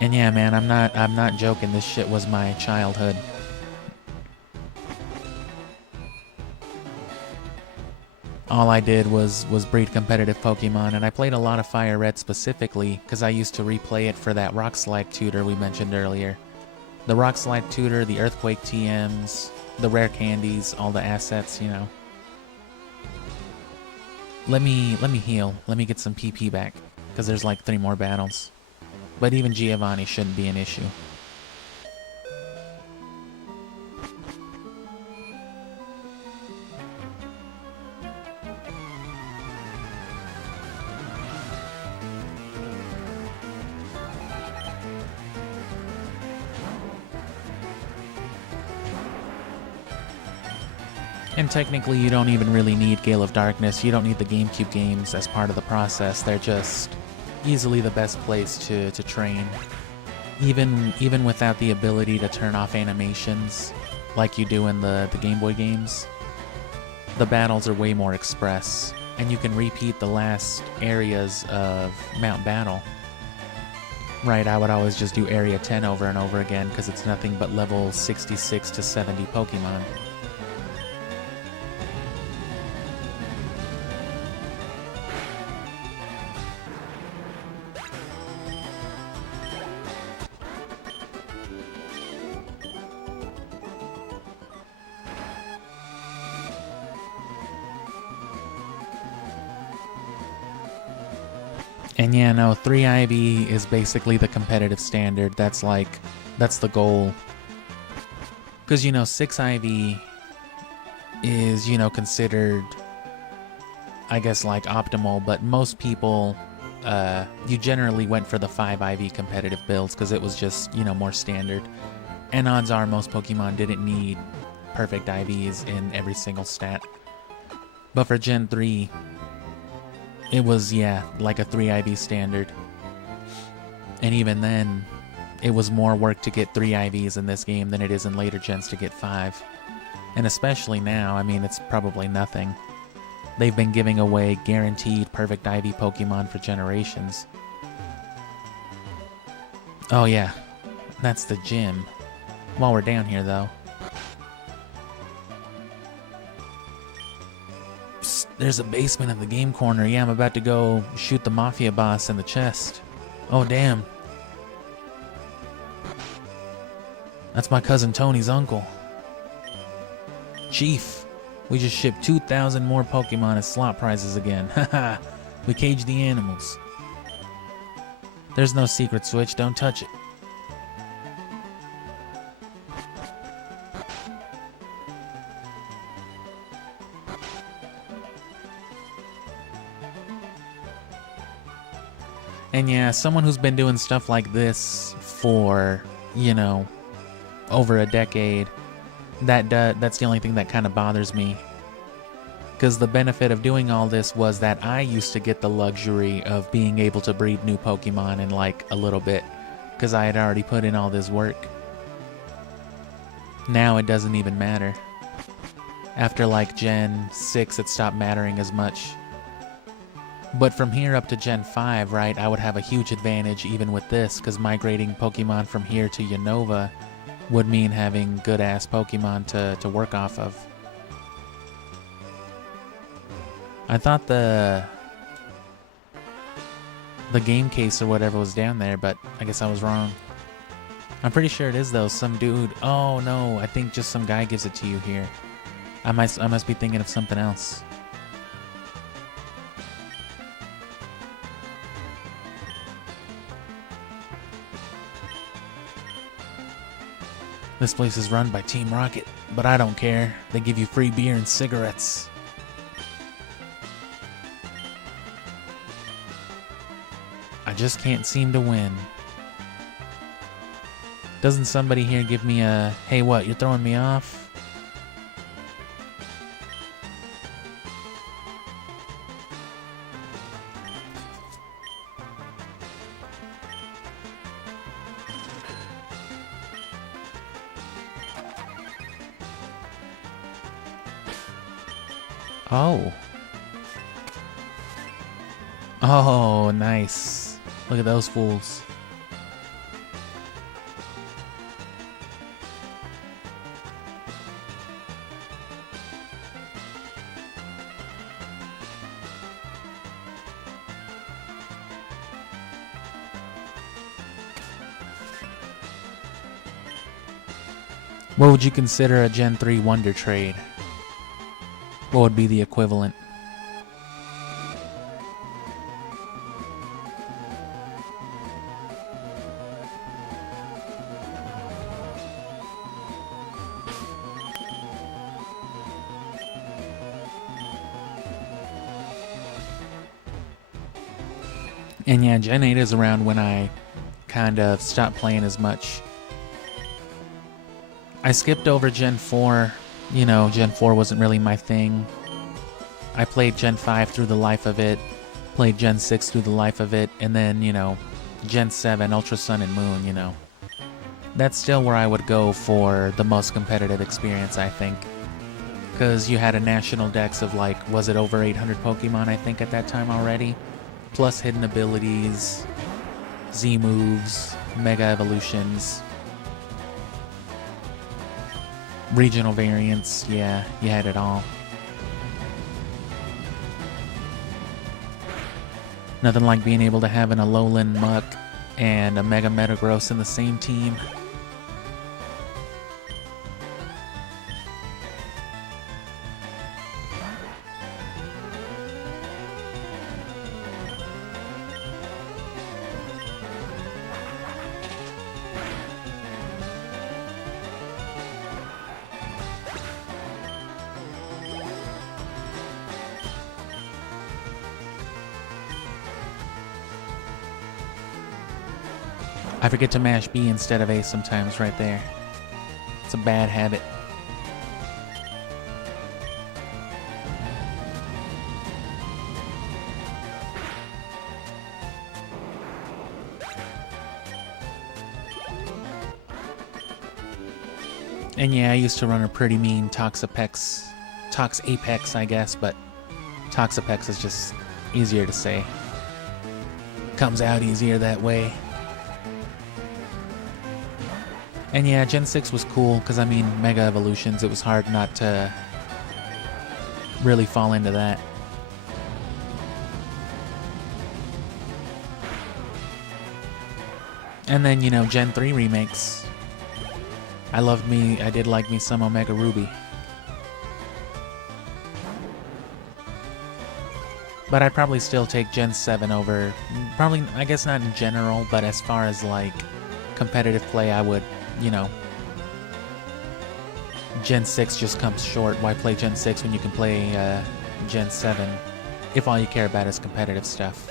And yeah, man, I'm not joking. This shit was my childhood. All I did was breed competitive Pokemon, and I played a lot of Fire Red specifically because I used to replay it for that Rock Slide tutor we mentioned earlier. The Rock Slide tutor, the Earthquake TMs, the rare candies, all the assets, you know. Let me heal. Let me get some PP back, because there's like 3 more battles. But even Giovanni shouldn't be an issue. And technically, you don't even really need Gale of Darkness. You don't need the GameCube games as part of the process. They're just easily the best place to train. Even without the ability to turn off animations like you do in the Game Boy games, the battles are way more express, and you can repeat the last areas of Mount Battle. Right, I would always just do Area 10 over and over again because it's nothing but level 66 to 70 Pokemon. And yeah, no, 3 IV is basically the competitive standard. That's the goal. Because, you know, 6 IV is, you know, considered, I guess, like optimal, but most people, you generally went for the 5 IV competitive builds because it was just, you know, more standard. And odds are most Pokemon didn't need perfect IVs in every single stat. But for Gen 3, it was, yeah, like a 3 IV standard. And even then, it was more work to get 3 IVs in this game than it is in later gens to get 5. And especially now, I mean, it's probably nothing. They've been giving away guaranteed perfect IV Pokemon for generations. Oh yeah, that's the gym. While we're down here, though. There's a basement in the game corner. Yeah, I'm about to go shoot the Mafia boss in the chest. Oh, damn. That's my cousin Tony's uncle. Chief, we just shipped 2,000 more Pokemon as slot prizes again. Haha, we caged the animals. There's no secret switch, don't touch it. And yeah, someone who's been doing stuff like this for, you know, over a decade, that's the only thing that kind of bothers me. Because the benefit of doing all this was that I used to get the luxury of being able to breed new Pokemon in like a little bit, because I had already put in all this work. Now it doesn't even matter. After like Gen 6, it stopped mattering as much. But from here up to Gen 5, right, I would have a huge advantage even with this, because migrating Pokemon from here to Unova would mean having good-ass Pokemon to work off of. I thought the game case or whatever was down there, but I guess I was wrong. I'm pretty sure it is, though. Some dude... Oh, no, I think just some guy gives it to you here. I must be thinking of something else. This place is run by Team Rocket, but I don't care. They give you free beer and cigarettes. I just can't seem to win. Doesn't somebody here give me a, hey, what, you're throwing me off? Oh. Oh, nice. Look at those fools. What would you consider a Gen 3 Wonder Trade? What would be the equivalent? And yeah, Gen 8 is around when I kind of stopped playing as much. I skipped over Gen 4. You know, Gen 4 wasn't really my thing. I played Gen 5 through the life of it, played Gen 6 through the life of it, and then, you know, Gen 7, Ultra Sun and Moon, you know. That's still where I would go for the most competitive experience, I think. Because you had a national dex of, like, was it over 800 Pokemon, I think, at that time already? Plus hidden abilities, Z moves, Mega Evolutions, regional variants, yeah, you had it all. Nothing like being able to have an Alolan Muck and a Mega Metagross in the same team. I forget to mash B instead of A sometimes right there. It's a bad habit. And yeah, I used to run a pretty mean Toxapex, Toxapex, I guess, but Toxapex is just easier to say. Comes out easier that way. And yeah, Gen 6 was cool, because I mean, Mega Evolutions, it was hard not to really fall into that. And then, you know, Gen 3 remakes. I did like me some Omega Ruby. But I'd probably still take Gen 7 over, probably, I guess not in general, but as far as like competitive play, I would, you know, Gen 6 just comes short. Why play Gen 6 when you can play Gen 7 if all you care about is competitive stuff?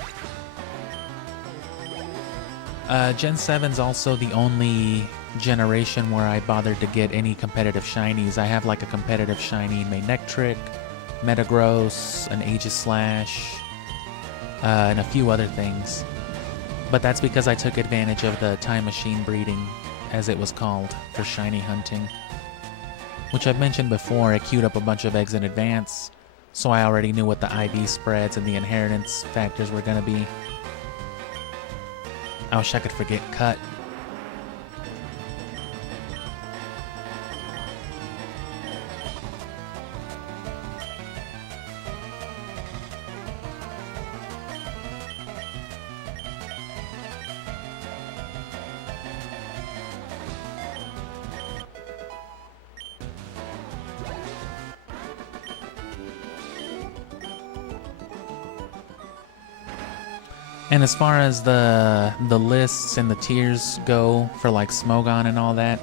Gen 7's also the only generation where I bothered to get any competitive shinies. I have like a competitive shiny Manectric, Metagross, an Aegislash, and a few other things. But that's because I took advantage of the time machine breeding, as it was called, for shiny hunting. Which I've mentioned before, I queued up a bunch of eggs in advance, So I already knew what the ID spreads and the inheritance factors were gonna be. I wish I could forget cut. And as far as the lists and the tiers go for like Smogon and all that,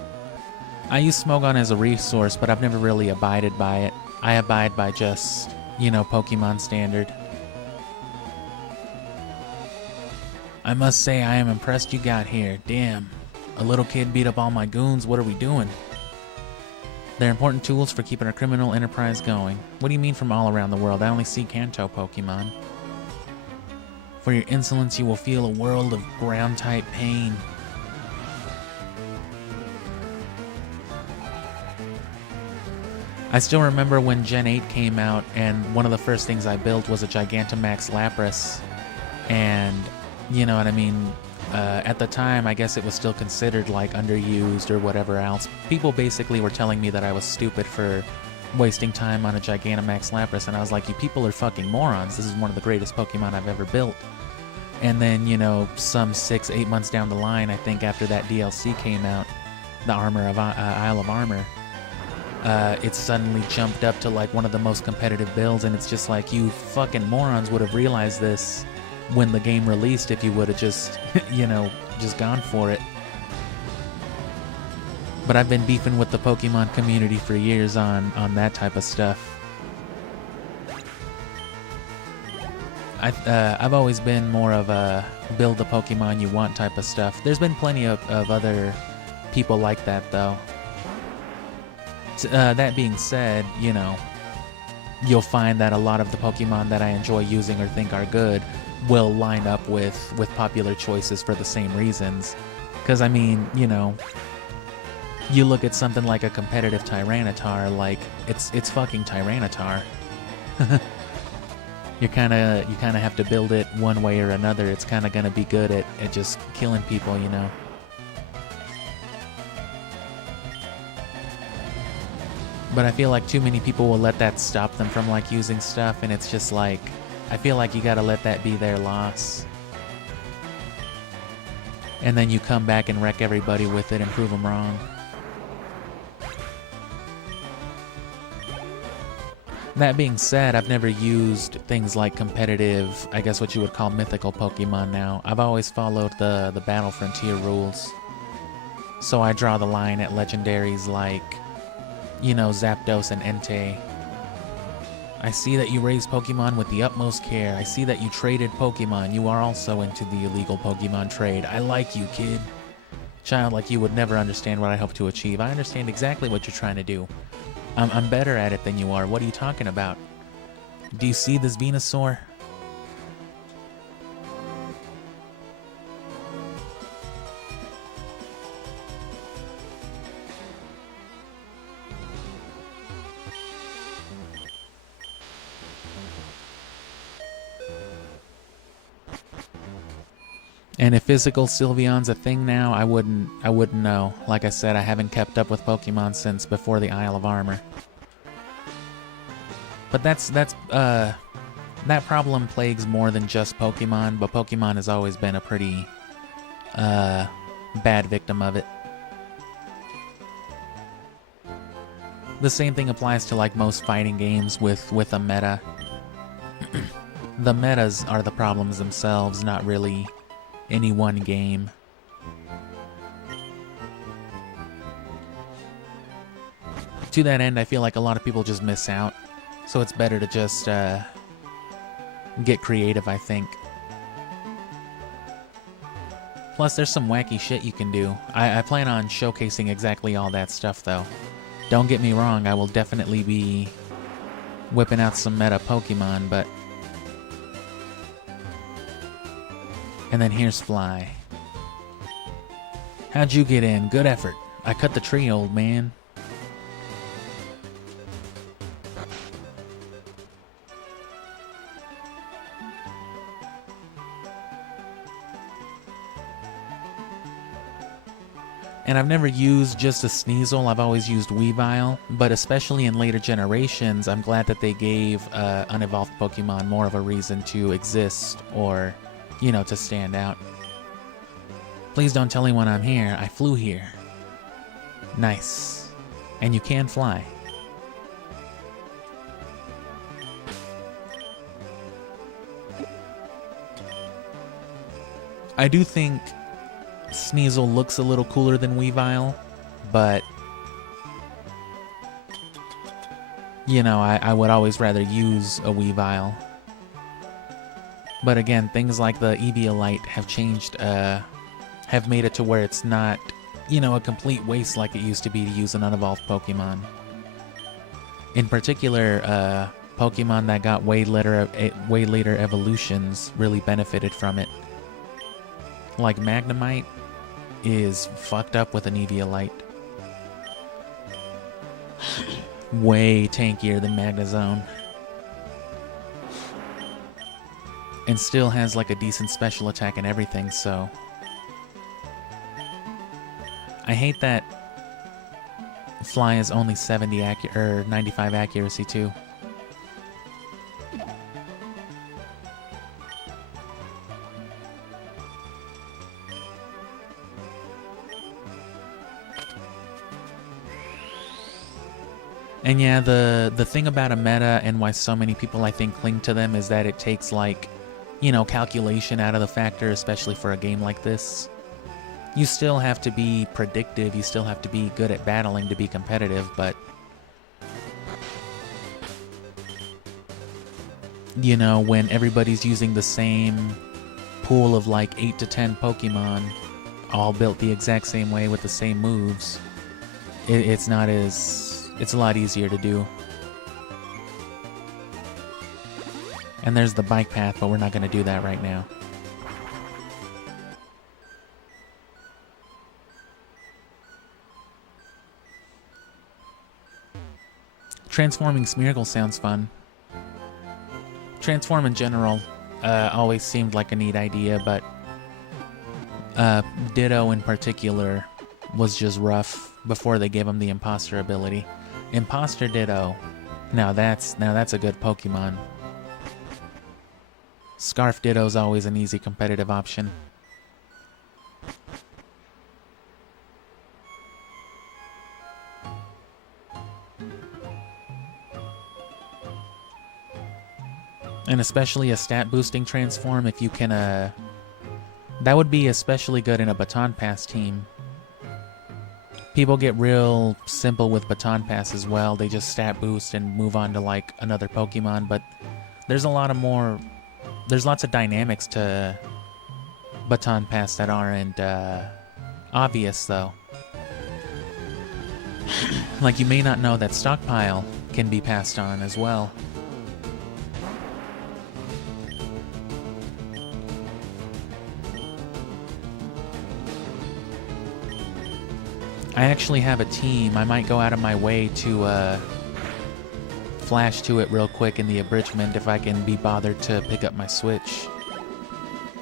I use Smogon as a resource, but I've never really abided by it. I abide by just, you know, Pokemon Standard. I must say I am impressed you got here. Damn. A little kid beat up all my goons. What are we doing? They're important tools for keeping our criminal enterprise going. What do you mean from all around the world? I only see Kanto Pokemon. For your insolence, you will feel a world of ground-type pain. I still remember when Gen 8 came out, and one of the first things I built was a Gigantamax Lapras. And, you know what I mean, at the time, I guess it was still considered, like, underused or whatever else. People basically were telling me that I was stupid for wasting time on a Gigantamax Lapras, and I was like, you people are fucking morons. This is one of the greatest Pokemon I've ever built. And then, you know, some 6-8 months down the line, I think after that DLC came out, the Armor of Isle of Armor, it suddenly jumped up to like one of the most competitive builds, and it's just like, you fucking morons would have realized this when the game released if you would have just, you know, just gone for it. But I've been beefing with the Pokemon community for years on that type of stuff. I've always been more of a build the Pokemon you want type of stuff. There's been plenty of other people like that, though. That being said, you know, you'll find that a lot of the Pokemon that I enjoy using or think are good will line up with popular choices for the same reasons. Because, I mean, you know, you look at something like a competitive Tyranitar, like, it's fucking Tyranitar. You kind of have to build it one way or another. It's kind of going to be good at just killing people, you know. But I feel like too many people will let that stop them from like using stuff, and it's just like, I feel like you gotta let that be their loss. And then you come back and wreck everybody with it and prove them wrong. That being said, I've never used things like competitive, I guess what you would call mythical Pokemon now. I've always followed the Battle Frontier rules. So I draw the line at legendaries like, you know, Zapdos and Entei. I see that you raise Pokemon with the utmost care. I see that you traded Pokemon. You are also into the illegal Pokemon trade. I like you, kid. Child like you would never understand what I hope to achieve. I understand exactly what you're trying to do. I'm better at it than you are. What are you talking about? Do you see this Venusaur? And if physical Sylveon's a thing now, I wouldn't know. Like I said, I haven't kept up with Pokemon since before the Isle of Armor. But that problem plagues more than just Pokemon, but Pokemon has always been a pretty bad victim of it. The same thing applies to like most fighting games with a meta. The metas are the problems themselves, not really any one game. To that end, I feel like a lot of people just miss out, so it's better to just get creative, I think. Plus, there's some wacky shit you can do. I plan on showcasing exactly all that stuff, though. Don't get me wrong, I will definitely be whipping out some meta Pokemon, but... And then here's Fly. How'd you get in? Good effort. I cut the tree, old man. And I've never used just a Sneasel, I've always used Weavile, but especially in later generations, I'm glad that they gave unevolved Pokemon more of a reason to exist or, you know, to stand out. Please don't tell anyone I'm here. I flew here. Nice. And you can fly. I do think Sneasel looks a little cooler than Weavile, but you know, I would always rather use a Weavile. But again, things like the Eviolite have changed, have made it to where it's not, you know, a complete waste like it used to be to use an unevolved Pokemon. In particular, Pokemon that got way later evolutions really benefited from it. Like Magnemite is fucked up with an Eviolite. Way tankier than Magnezone. And still has like a decent special attack and everything, so... I hate that Fly is only 70 or 95 accuracy too. And yeah, the thing about a meta and why so many people I think cling to them is that it takes like, you know, calculation out of the factor, especially for a game like this. You still have to be predictive, you still have to be good at battling to be competitive, but you know, when everybody's using the same pool of like 8 to 10 Pokemon, all built the exact same way with the same moves, it's not as... it's a lot easier to do. And there's the bike path, but we're not going to do that right now. Transforming Smeargle sounds fun. Transform in general always seemed like a neat idea, but Ditto in particular was just rough before they gave him the Imposter ability. Imposter Ditto. Now that's a good Pokemon. Scarf Ditto's always an easy competitive option. And especially a stat boosting transform if you can that would be especially good in a Baton Pass team. People get real simple with Baton Pass as well. They just stat boost and move on to like another Pokemon, but there's there's lots of dynamics to Baton Pass that aren't obvious though. Like you may not know that Stockpile can be passed on as well. I actually have a team. I might go out of my way to flash to it real quick in the abridgment if I can be bothered to pick up my Switch.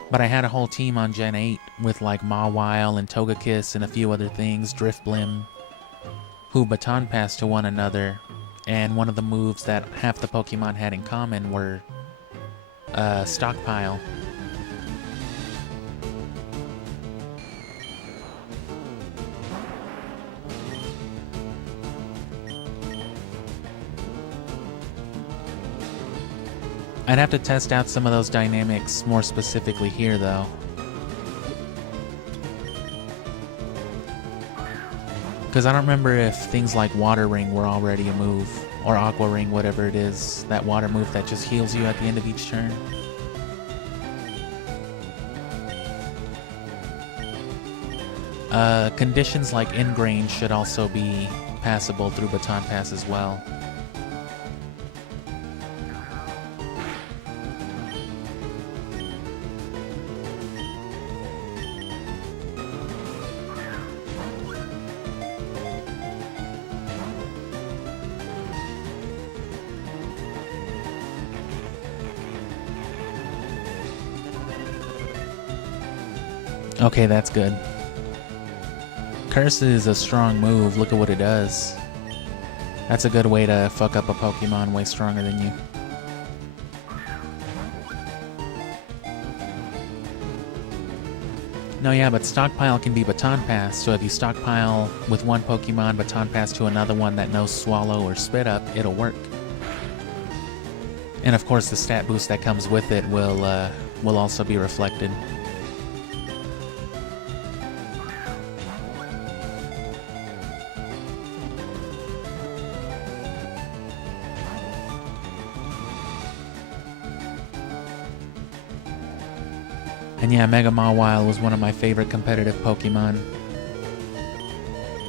But I had a whole team on Gen 8 with like Mawile and Togekiss and a few other things, Drifblim, who Baton passed to one another, and one of the moves that half the Pokemon had in common were Stockpile. I'd have to test out some of those dynamics more specifically here, though. Because I don't remember if things like Water Ring were already a move, or Aqua Ring, whatever it is, that water move that just heals you at the end of each turn. Conditions like Ingrain should also be passable through Baton Pass as well. Okay, that's good. Curse is a strong move. Look at what it does. That's a good way to fuck up a Pokemon way stronger than you. No, yeah, but stockpile can be baton pass, so if you stockpile with one Pokemon, baton pass to another one that knows Swallow or Spit Up, it'll work. And of course the stat boost that comes with it will also be reflected. And yeah, Mega Mawile was one of my favorite competitive Pokemon.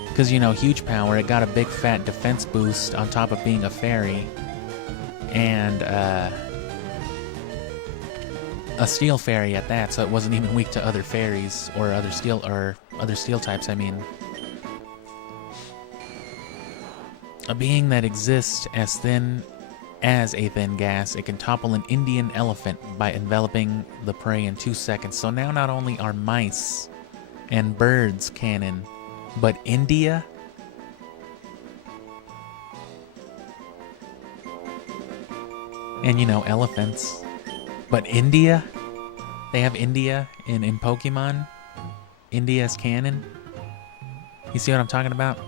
Because, you know, huge power, it got a big fat defense boost on top of being a fairy. And, a steel fairy at that, so it wasn't even weak to other fairies or other steel types, I mean. A being that exists as thin as a thin gas, it can topple an Indian elephant by enveloping the prey in 2 seconds. So now not only are mice and birds canon, but India? And you know, elephants. But India? They have India in Pokemon? India's canon? You see what I'm talking about?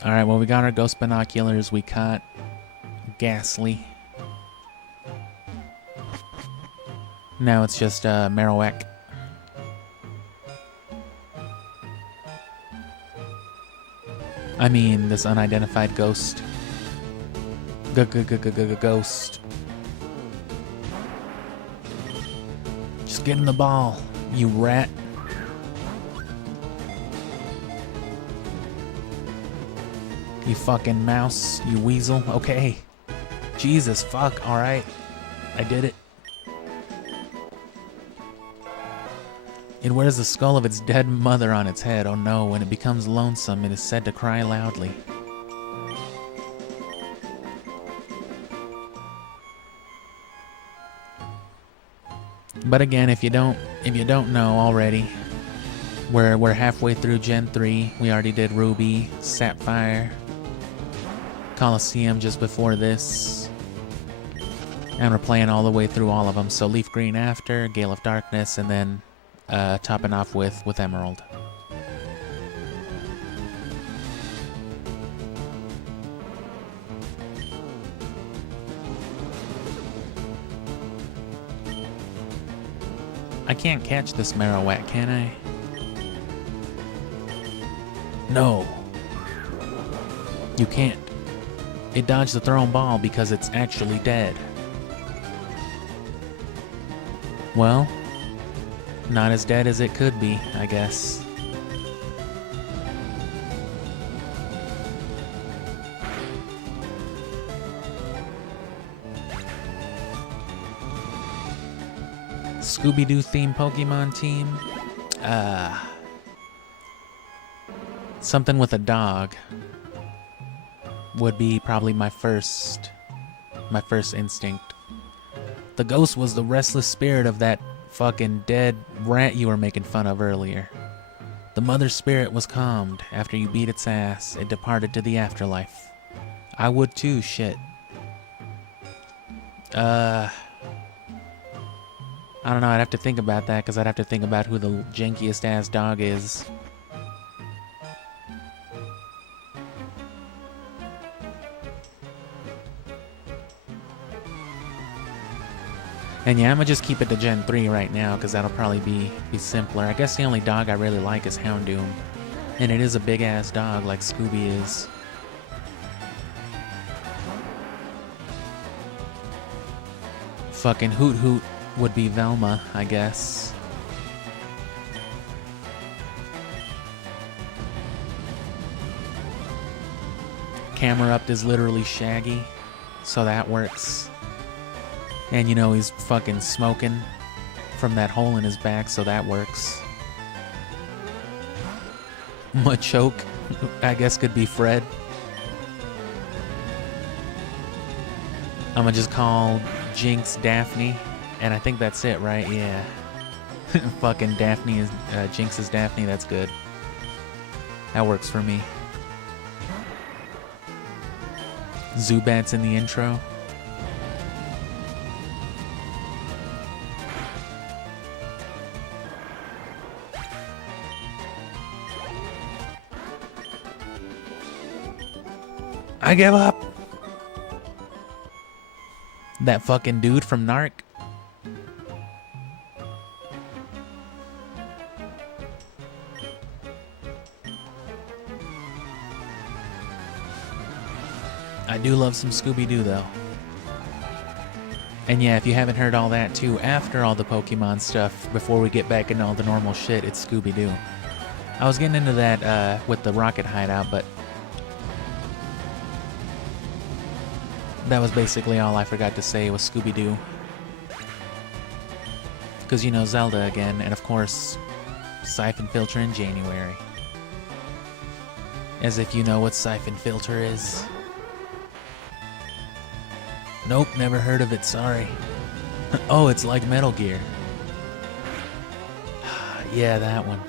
Alright, well, we got our ghost binoculars. We caught Ghastly. Now it's just Marowak. I mean, this unidentified ghost. Ghost. Just get in the ball, you rat. You fucking mouse, you weasel. Okay. Jesus, fuck, alright. I did it. It wears the skull of its dead mother on its head. Oh no, when it becomes lonesome, it is said to cry loudly. But again, if you don't know already, we're halfway through Gen 3. We already did Ruby, Sapphire, Colosseum just before this. And we're playing all the way through all of them. So Leaf Green after, Gale of Darkness, and then topping off with Emerald. I can't catch this Marowak, can I? No. You can't. It dodged the thrown ball because it's actually dead. Well, not as dead as it could be, I guess. Scooby-Doo themed Pokemon team? Something with a dog would be probably my first instinct. The ghost was the restless spirit of that fucking dead rat you were making fun of earlier. The mother spirit was calmed. After you beat its ass, it departed to the afterlife. I would too, shit. I don't know, I'd have to think about that, because I'd have to think about who the jankiest ass dog is. And yeah, I'm gonna just keep it to Gen 3 right now, because that'll probably be simpler. I guess the only dog I really like is Houndoom. And it is a big ass dog like Scooby is. Fucking Hoot Hoot would be Velma, I guess. Camerupt is literally Shaggy, so that works. And you know, he's fucking smoking from that hole in his back, so that works. Machoke I guess could be Fred. I'm gonna just call Jinx Daphne, and I think that's it, right? Yeah. Fucking Daphne is Jinx is Daphne. That's good. That works for me. Zubat's in the intro. I give up. That fucking dude from Narc. I do love some Scooby-Doo though. And yeah, if you haven't heard all that too, after all the Pokemon stuff, before we get back into all the normal shit, it's Scooby-Doo. I was getting into that with the Rocket Hideout, but that was basically all I forgot to say was Scooby-Doo. Because, you know, Zelda again, and of course, Siphon Filter in January. As if you know what Siphon Filter is. Nope, never heard of it, sorry. Oh, it's like Metal Gear. Yeah, that one.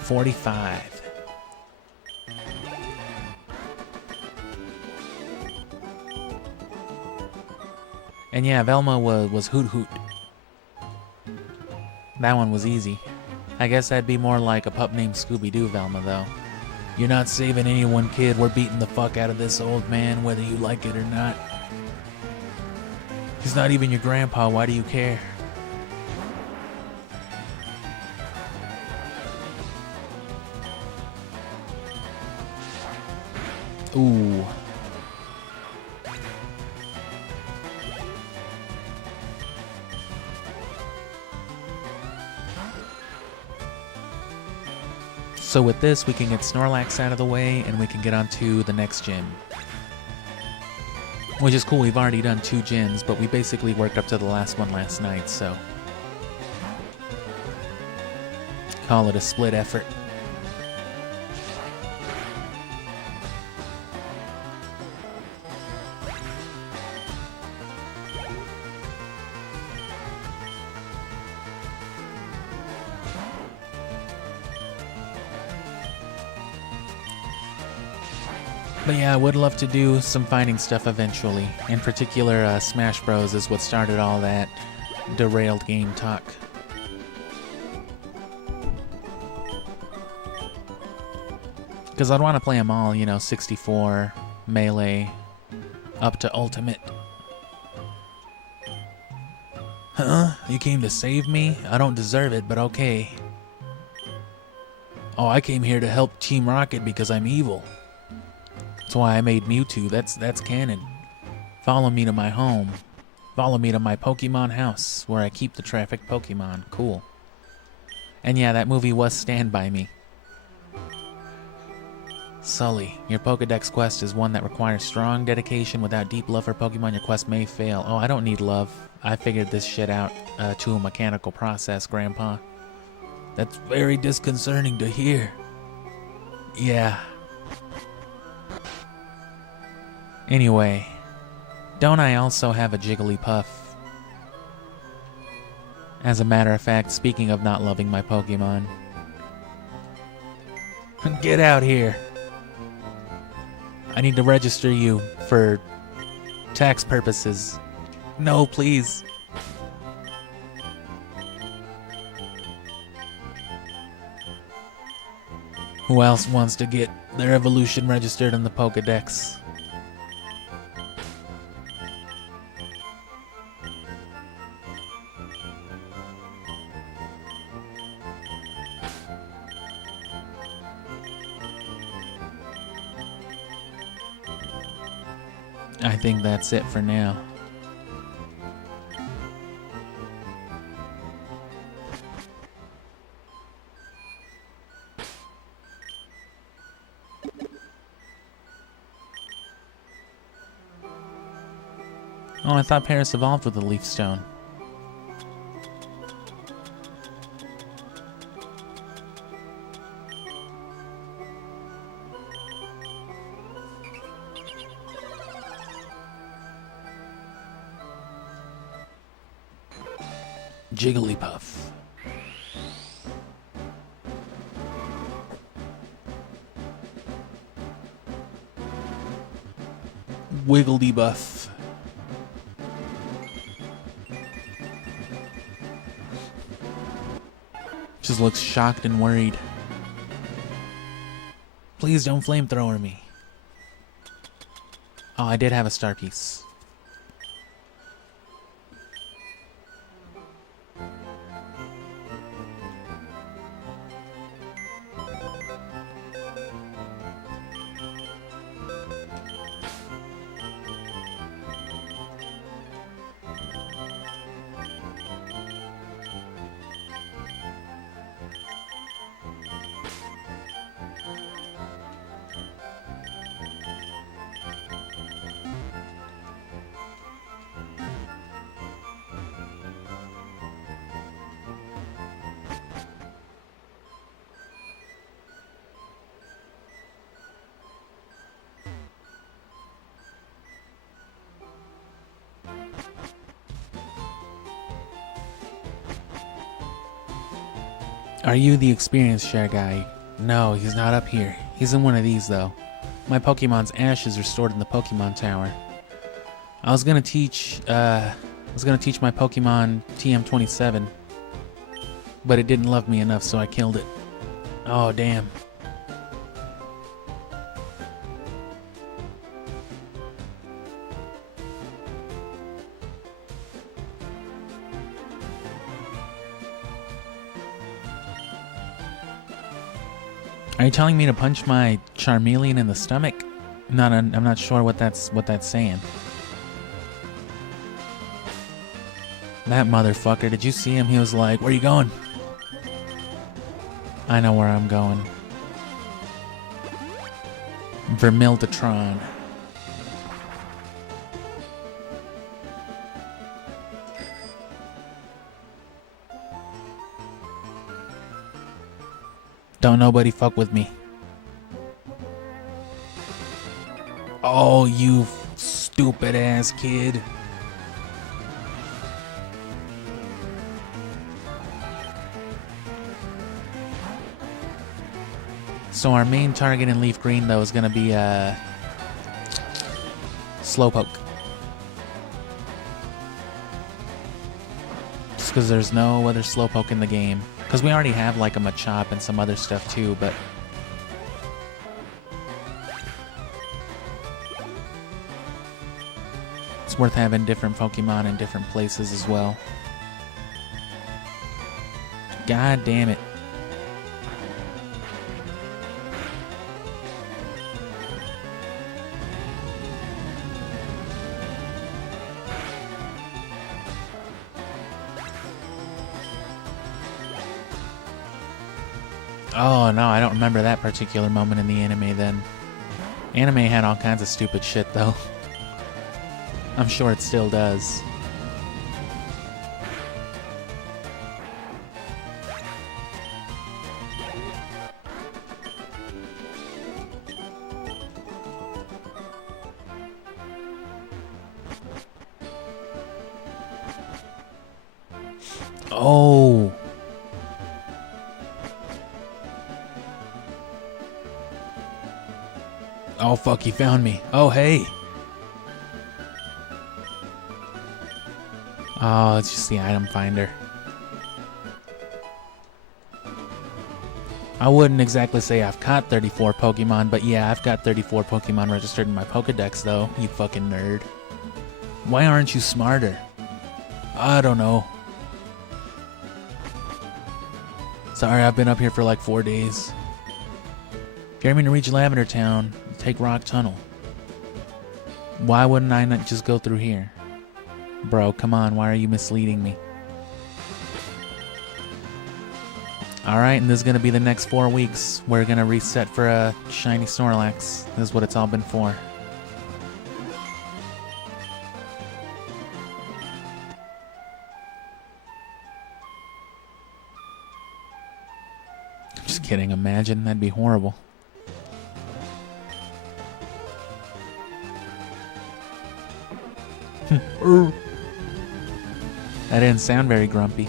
45. And yeah, Velma was Hoot Hoot. That one was easy. I guess that'd be more like a pup named Scooby-Doo Velma, though. You're not saving anyone, kid. We're beating the fuck out of this old man, whether you like it or not. He's not even your grandpa. Why do you care? Ooh. So with this, we can get Snorlax out of the way, and we can get on to the next gym. Which is cool, we've already done 2 gyms, but we basically worked up to the last one last night, so call it a split effort. But yeah, I would love to do some fighting stuff eventually. In particular, Smash Bros. Is what started all that derailed game talk. Because I'd want to play them all, you know, 64, Melee, up to Ultimate. Huh? You came to save me? I don't deserve it, but okay. Oh, I came here to help Team Rocket because I'm evil. That's why I made Mewtwo. That's canon. Follow me to my home. Follow me to my Pokemon house, where I keep the trafficked Pokemon. Cool. And yeah, that movie was Stand By Me. Sully, your Pokedex quest is one that requires strong dedication. Without deep love for Pokemon, your quest may fail. Oh, I don't need love. I figured this shit out to a mechanical process, Grandpa. That's very disconcerting to hear. Yeah. Anyway, don't I also have a Jigglypuff? As a matter of fact, speaking of not loving my Pokemon. Get out here. I need to register you for tax purposes. No, please. Who else wants to get their evolution registered in the Pokedex? I think that's it for now. Oh, I thought Paris evolved with a Leaf Stone. Jigglypuff. Wigglybuff. Just looks shocked and worried. Please don't flamethrower me. Oh, I did have a star piece. Are you the experience share guy? No, he's not up here. He's in one of these though. My Pokemon's ashes are stored in the Pokemon Tower. I was gonna teach my Pokemon TM27, but it didn't love me enough, so I killed it. Oh damn. Are you telling me to punch my Charmeleon in the stomach? I'm not sure what that's saying. That motherfucker, did you see him? He was like, "Where you going?" I know where I'm going. Vermiltatron. Don't nobody fuck with me. Oh, you stupid ass kid. So our main target in Leaf Green though is gonna be Slowpoke. Just because there's no other Slowpoke in the game. Because we already have like a Machop and some other stuff too, but it's worth having different Pokemon in different places as well. God damn it. Oh no, I don't remember that particular moment in the anime then. Anime had all kinds of stupid shit though. I'm sure it still does. Oh. Oh fuck, he found me. Oh hey. Oh, it's just the item finder. I wouldn't exactly say I've caught 34 Pokemon, but yeah, I've got 34 Pokemon registered in my Pokedex though, you fucking nerd. Why aren't you smarter? I don't know. Sorry, I've been up here for like 4 days. If you're aiming to reach Lavender Town, take Rock Tunnel. Why wouldn't I not just go through here? Bro, come on, why are you misleading me? Alright, and this is going to be the next 4 weeks. We're going to reset for a shiny Snorlax. This is what it's all been for. I'm just kidding, imagine, that'd be horrible. That didn't sound very grumpy.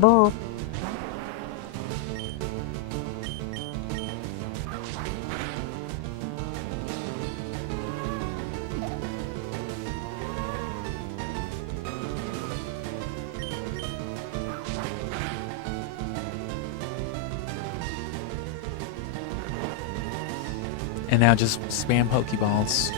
Brr. And now just spam Pokeballs.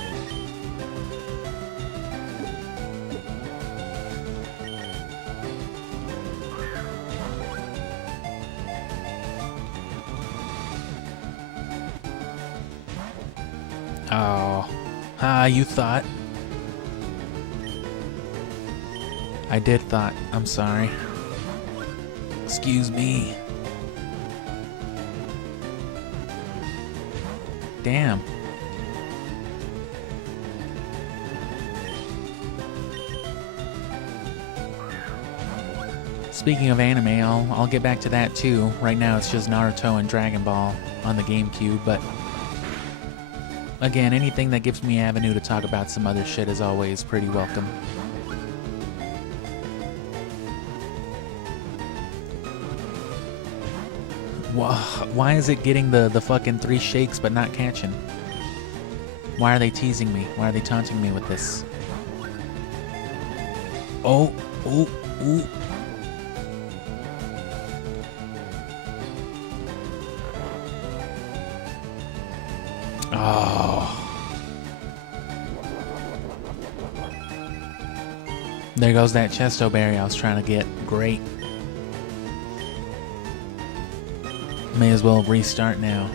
Oh. You thought. I did thought. I'm sorry. Excuse me. Damn. Speaking of anime, I'll get back to that too. Right now it's just Naruto and Dragon Ball on the GameCube, but again, anything that gives me avenue to talk about some other shit is always pretty welcome. Why is it getting the fucking 3 shakes but not catching? Why are they teasing me? Why are they taunting me with this? Oh, ooh, ooh. Oh. There goes that Chesto Berry I was trying to get. Great. May as well restart now.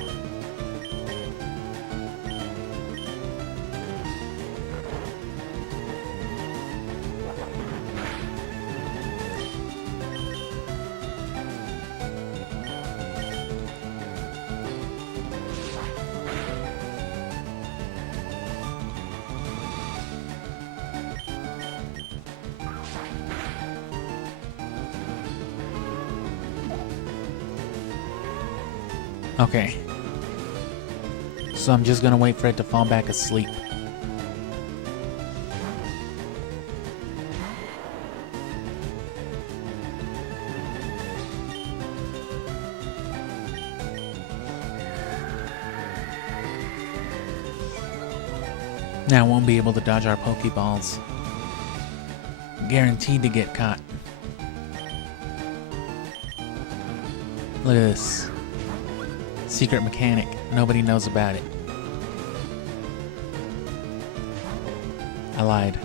Okay. So I'm just gonna wait for it to fall back asleep. Now I won't be able to dodge our Pokeballs. Guaranteed to get caught. Look at this. Secret mechanic. Nobody knows about it. I lied.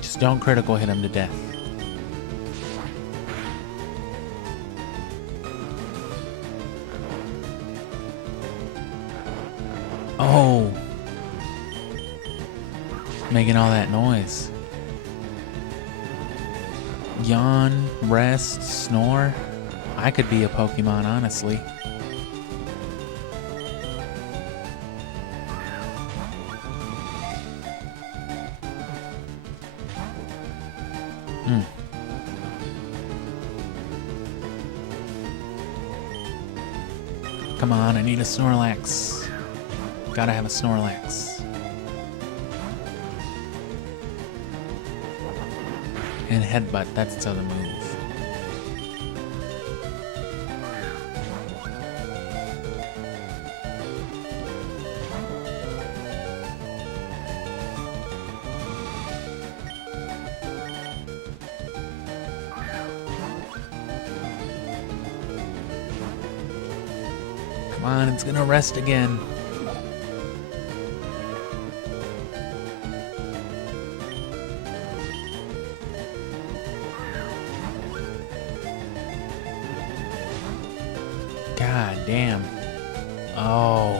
Just don't critical hit him to death. Oh. Making all that noise. Yawn, rest, snore. I could be a Pokemon, honestly. Come on, I need a Snorlax. Gotta have a Snorlax. And Headbutt, that's its other move. Come on, it's gonna rest again. God damn. Oh.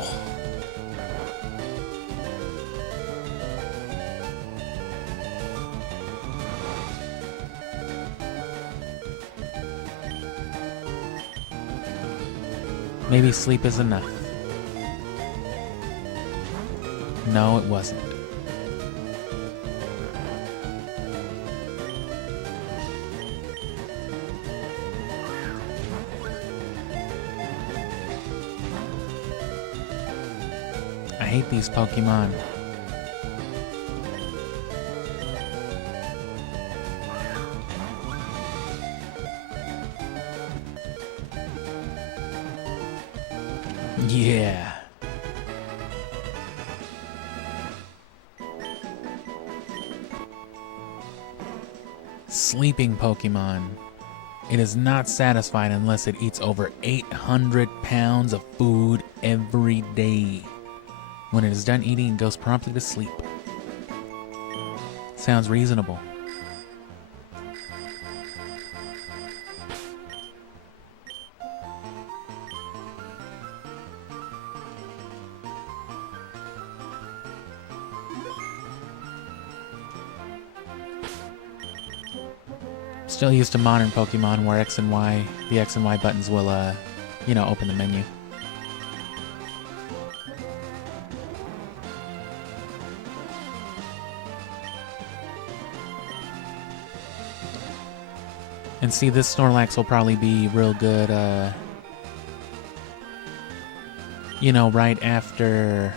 Maybe sleep is enough. No, it wasn't. hate these Pokemon. Yeah. Sleeping Pokemon. It is not satisfied unless it eats over 800 pounds of food every day. When it is done eating, it goes promptly to sleep. Sounds reasonable. Still used to modern Pokemon where X and Y, the X and Y buttons will, open the menu. And see, this Snorlax will probably be real good, right after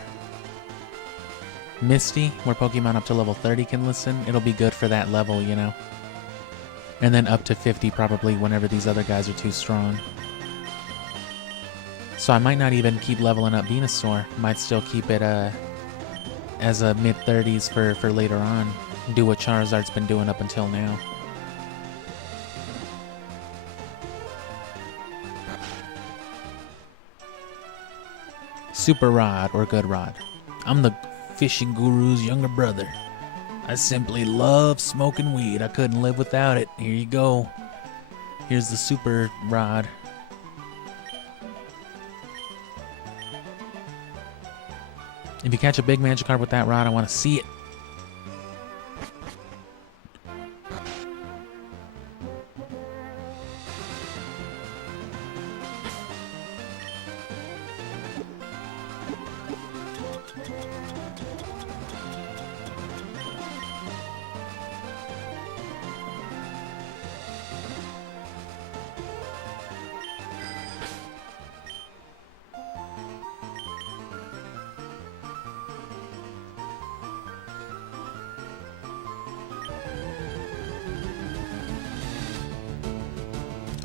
Misty, where Pokemon up to level 30 can listen. It'll be good for that level, And then up to 50 probably whenever these other guys are too strong. So I might not even keep leveling up Venusaur. Might still keep it as a mid-30s for later on. Do what Charizard's been doing up until now. Super Rod or Good Rod. I'm the fishing guru's younger brother. I simply love smoking weed. I couldn't live without it. Here you go. Here's the Super Rod. If you catch a big Magikarp with that rod, I want to see it.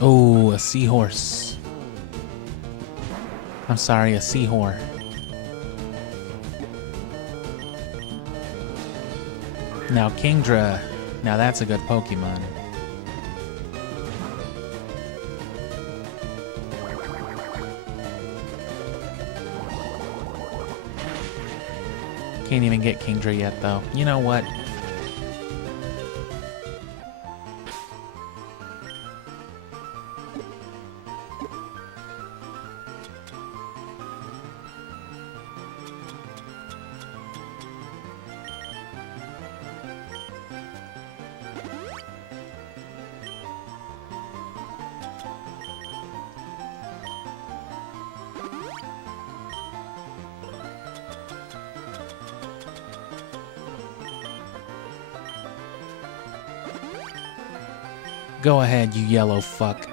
Oh, a seahorse. I'm sorry, a seahorse. Now Kingdra. Now that's a good Pokemon. Can't even get Kingdra yet, though. You know what? Go ahead, you yellow fuck.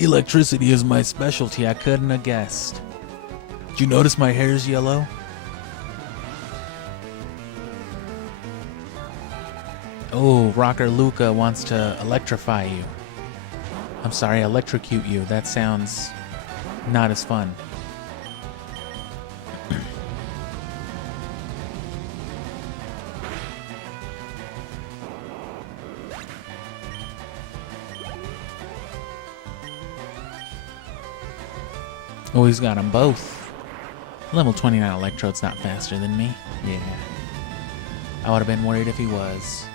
Electricity is my specialty, I couldn't have guessed. Did you notice my hair's yellow? Oh, Rocker Luca wants to electrify you. I'm sorry, electrocute you. That sounds not as fun. Oh, he's got them both. Level 29 Electrode's not faster than me. Yeah. I would have been worried if he was.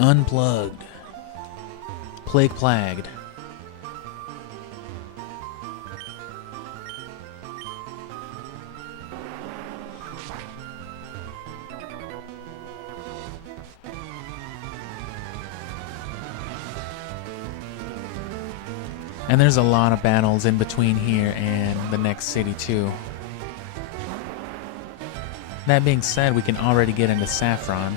Unplugged. Plague Plagued. And there's a lot of battles in between here and the next city too. That being said, we can already get into Saffron.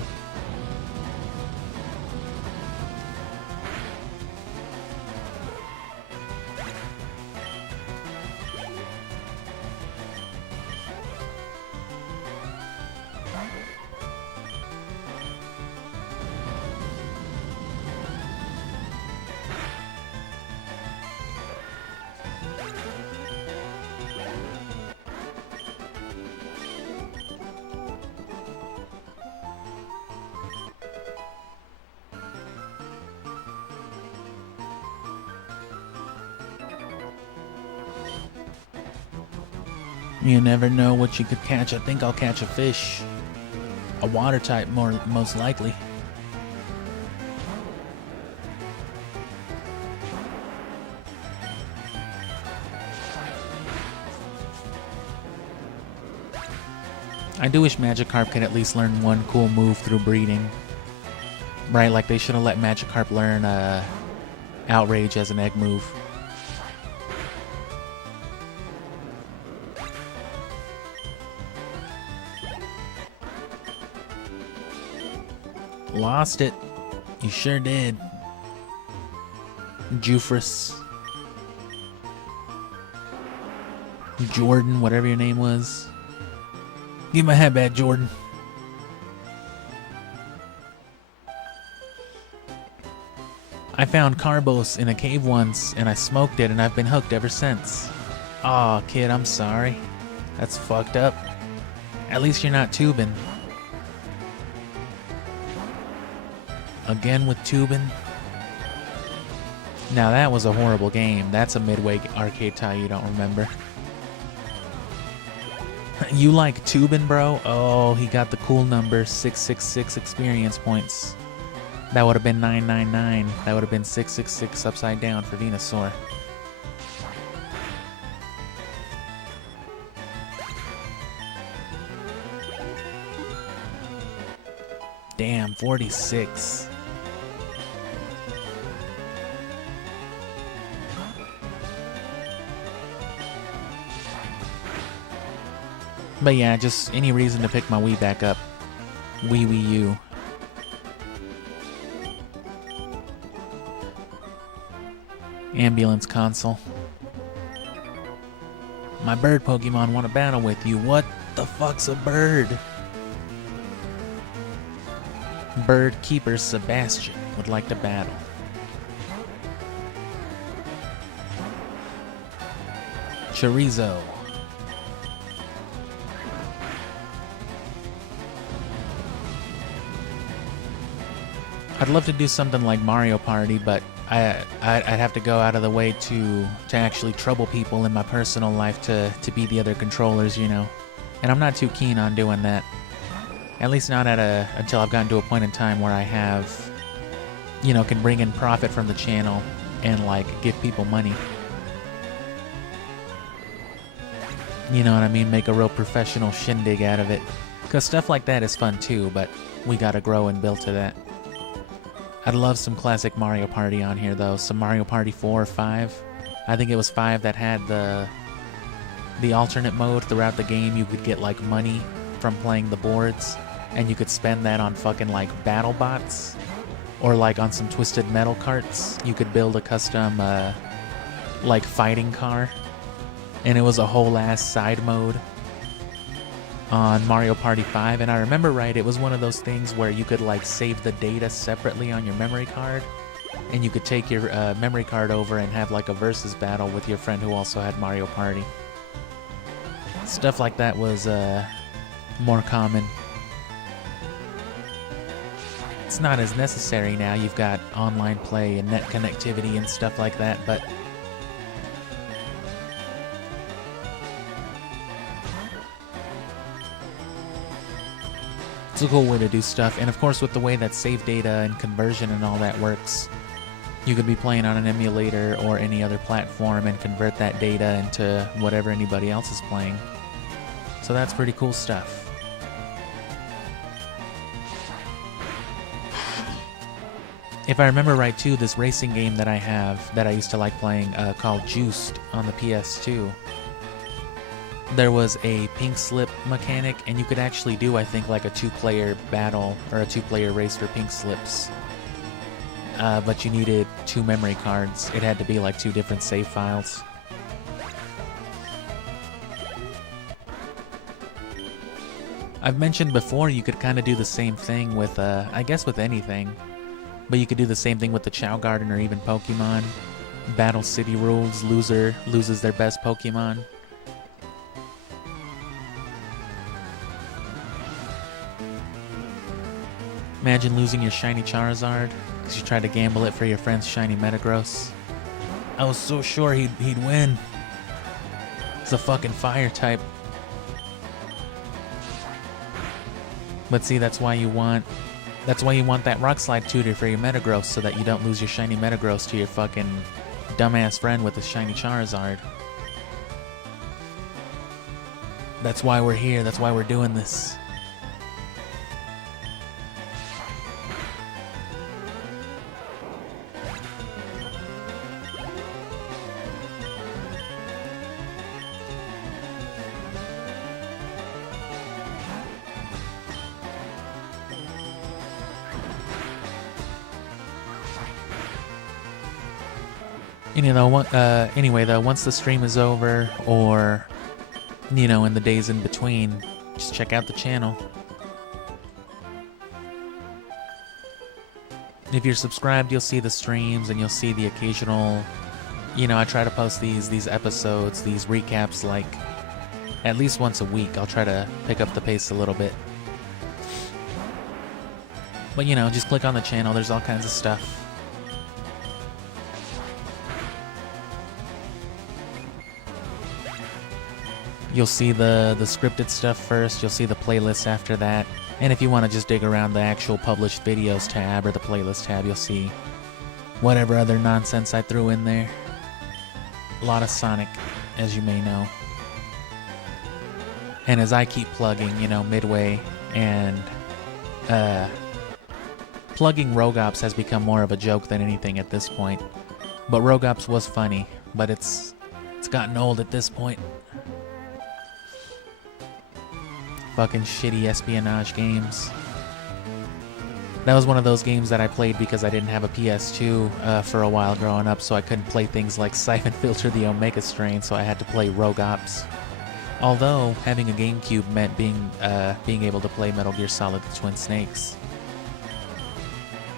You never know what you could catch. I think I'll catch a fish. A water type, most likely. I do wish Magikarp could at least learn one cool move through breeding. Right, like they should have let Magikarp learn Outrage as an egg move. Lost it. You sure did. Jufrus. Jordan, whatever your name was. Give my hat back, Jordan. I found Carbos in a cave once, and I smoked it, and I've been hooked ever since. Aw, kid, I'm sorry. That's fucked up. At least you're not tubing. Again with tubing? Now that was a horrible game. That's a Midway arcade tie you don't remember. You like tubing, bro? Oh, he got the cool number 666 experience points. That would have been 999. That would have been 666 upside down for Venusaur. Damn, 46. But yeah, just any reason to pick my Wii back up. Wii U. Ambulance console. My bird Pokemon want to battle with you. What the fuck's a bird? Bird Keeper Sebastian would like to battle. Chorizo. I'd love to do something like Mario Party, but I'd have to go out of the way to actually trouble people in my personal life to be the other controllers, you know. And I'm not too keen on doing that. At least not until I've gotten to a point in time where I have, you know, can bring in profit from the channel and like give people money. You know what I mean? Make a real professional shindig out of it. Because stuff like that is fun too, but we gotta grow and build to that. I'd love some classic Mario Party on here though. Some Mario Party 4 or 5. I think it was 5 that had the alternate mode throughout the game. You could get like money from playing the boards, and you could spend that on fucking like battle bots, or like on some Twisted Metal carts. You could build a custom like fighting car, and it was a whole ass side mode on Mario Party 5. And I remember right, it was one of those things where you could like save the data separately on your memory card, and you could take your memory card over and have like a versus battle with your friend who also had Mario Party. Stuff like that was more common. It's not as necessary now. You've got online play and net connectivity and stuff like that, but it's a cool way to do stuff. And of course, with the way that save data and conversion and all that works, you could be playing on an emulator or any other platform and convert that data into whatever anybody else is playing. So that's pretty cool stuff. If I remember right too, this racing game that I have, that I used to like playing, called Juiced on the PS2, there was a pink slip mechanic, and you could actually do, I think, like a 2-player battle or a 2-player race for pink slips. But you needed 2 memory cards. It had to be like 2 different save files. I've mentioned before you could kind of do the same thing with, I guess with anything. But you could do the same thing with the Chao Garden or even Pokemon. Battle City rules, loser loses their best Pokemon. Imagine losing your shiny Charizard because you tried to gamble it for your friend's shiny Metagross. I was so sure he'd win. It's a fucking fire type. But see, that's why you want that Rock Slide tutor for your Metagross, so that you don't lose your shiny Metagross to your fucking dumbass friend with a shiny Charizard. That's why we're here. That's why we're doing this. And, anyway, though, once the stream is over, or, in the days in between, just check out the channel. If you're subscribed, you'll see the streams, and you'll see the occasional, I try to post these episodes, these recaps, like, at least once a week. I'll try to pick up the pace a little bit. But, just click on the channel. There's all kinds of stuff. You'll see the scripted stuff first, you'll see the playlist after that, and if you want to just dig around the actual published videos tab or the playlist tab, you'll see whatever other nonsense I threw in there. A lot of Sonic, as you may know. And as I keep plugging, Midway, and plugging Rogops has become more of a joke than anything at this point. But Rogops was funny, but it's gotten old at this point. Fucking shitty espionage games. That was one of those games that I played because I didn't have a PS2 for a while growing up, so I couldn't play things like Siphon Filter the Omega Strain, so I had to play Rogops. Although, having a GameCube meant being able to play Metal Gear Solid the Twin Snakes.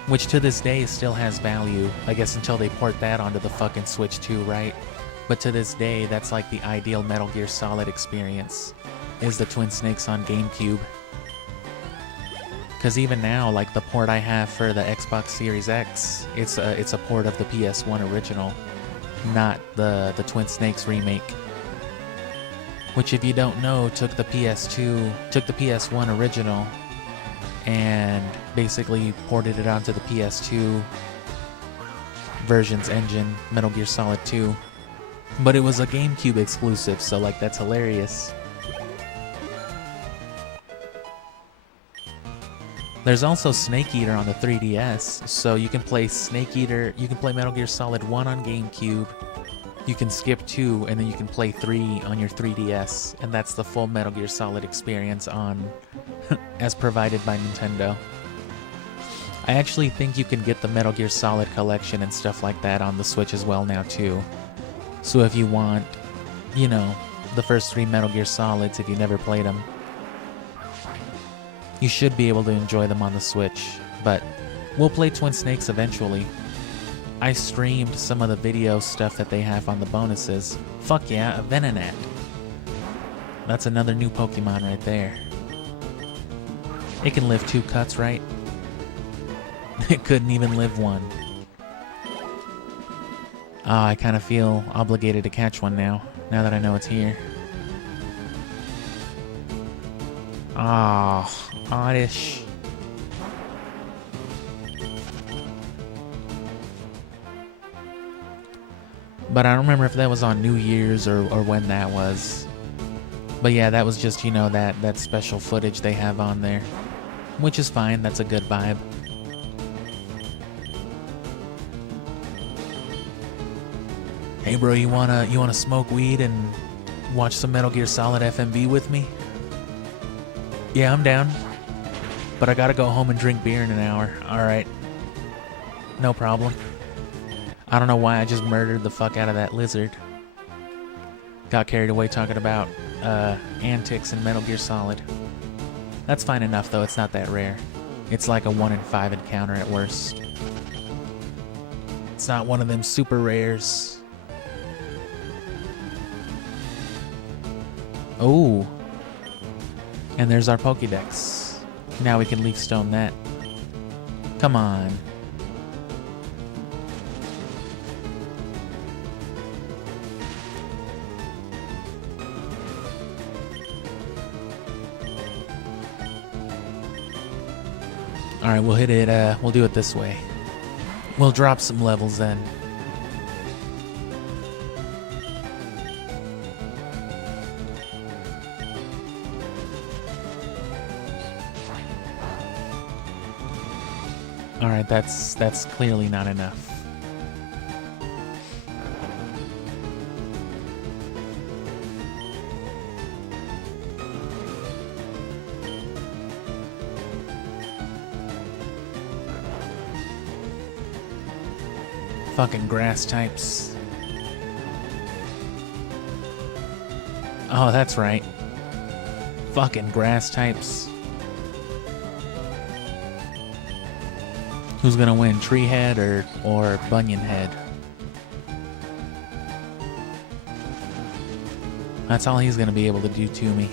Which to this day still has value, I guess until they port that onto the fucking Switch 2, right? But to this day, that's like the ideal Metal Gear Solid experience, is the Twin Snakes on GameCube. Because even now, like the port I have for the Xbox Series X, it's a port of the PS1 original, not the Twin Snakes remake. Which, if you don't know, took the PS1 original and basically ported it onto the PS2 version's engine, Metal Gear Solid 2. But it was a GameCube exclusive, so like that's hilarious. There's also Snake Eater on the 3DS, so you can play Snake Eater, you can play Metal Gear Solid 1 on GameCube, you can skip 2, and then you can play 3 on your 3DS, and that's the full Metal Gear Solid experience on, as provided by Nintendo. I actually think you can get the Metal Gear Solid collection and stuff like that on the Switch as well now too. So if you want, the first 3 Metal Gear Solids, if you never played them, you should be able to enjoy them on the Switch, but we'll play Twin Snakes eventually. I streamed some of the video stuff that they have on the bonuses. Fuck yeah, a Venonat. That's another new Pokemon right there. It can live 2 cuts, right? It couldn't even live 1. I kind of feel obligated to catch one now that I know it's here. Oddish. But I don't remember if that was on New Year's or when that was. But yeah, that was just, that special footage they have on there. Which is fine, that's a good vibe. Hey bro, you wanna smoke weed and watch some Metal Gear Solid FMV with me? Yeah, I'm down. But I gotta go home and drink beer in an hour. Alright. No problem. I don't know why I just murdered the fuck out of that lizard. Got carried away talking about antics in Metal Gear Solid. That's fine enough though, it's not that rare. It's like a 1 in 5 encounter at worst. It's not one of them super rares. Oh. And there's our Pokédex. Now we can Leaf Stone that. Come on. Alright, we'll hit it, we'll do it this way. We'll drop some levels then. Alright, that's clearly not enough. Fucking grass types. Oh, that's right. Fucking grass types. Who's gonna win, Tree Head or Bunyan Head? That's all he's gonna be able to do to me.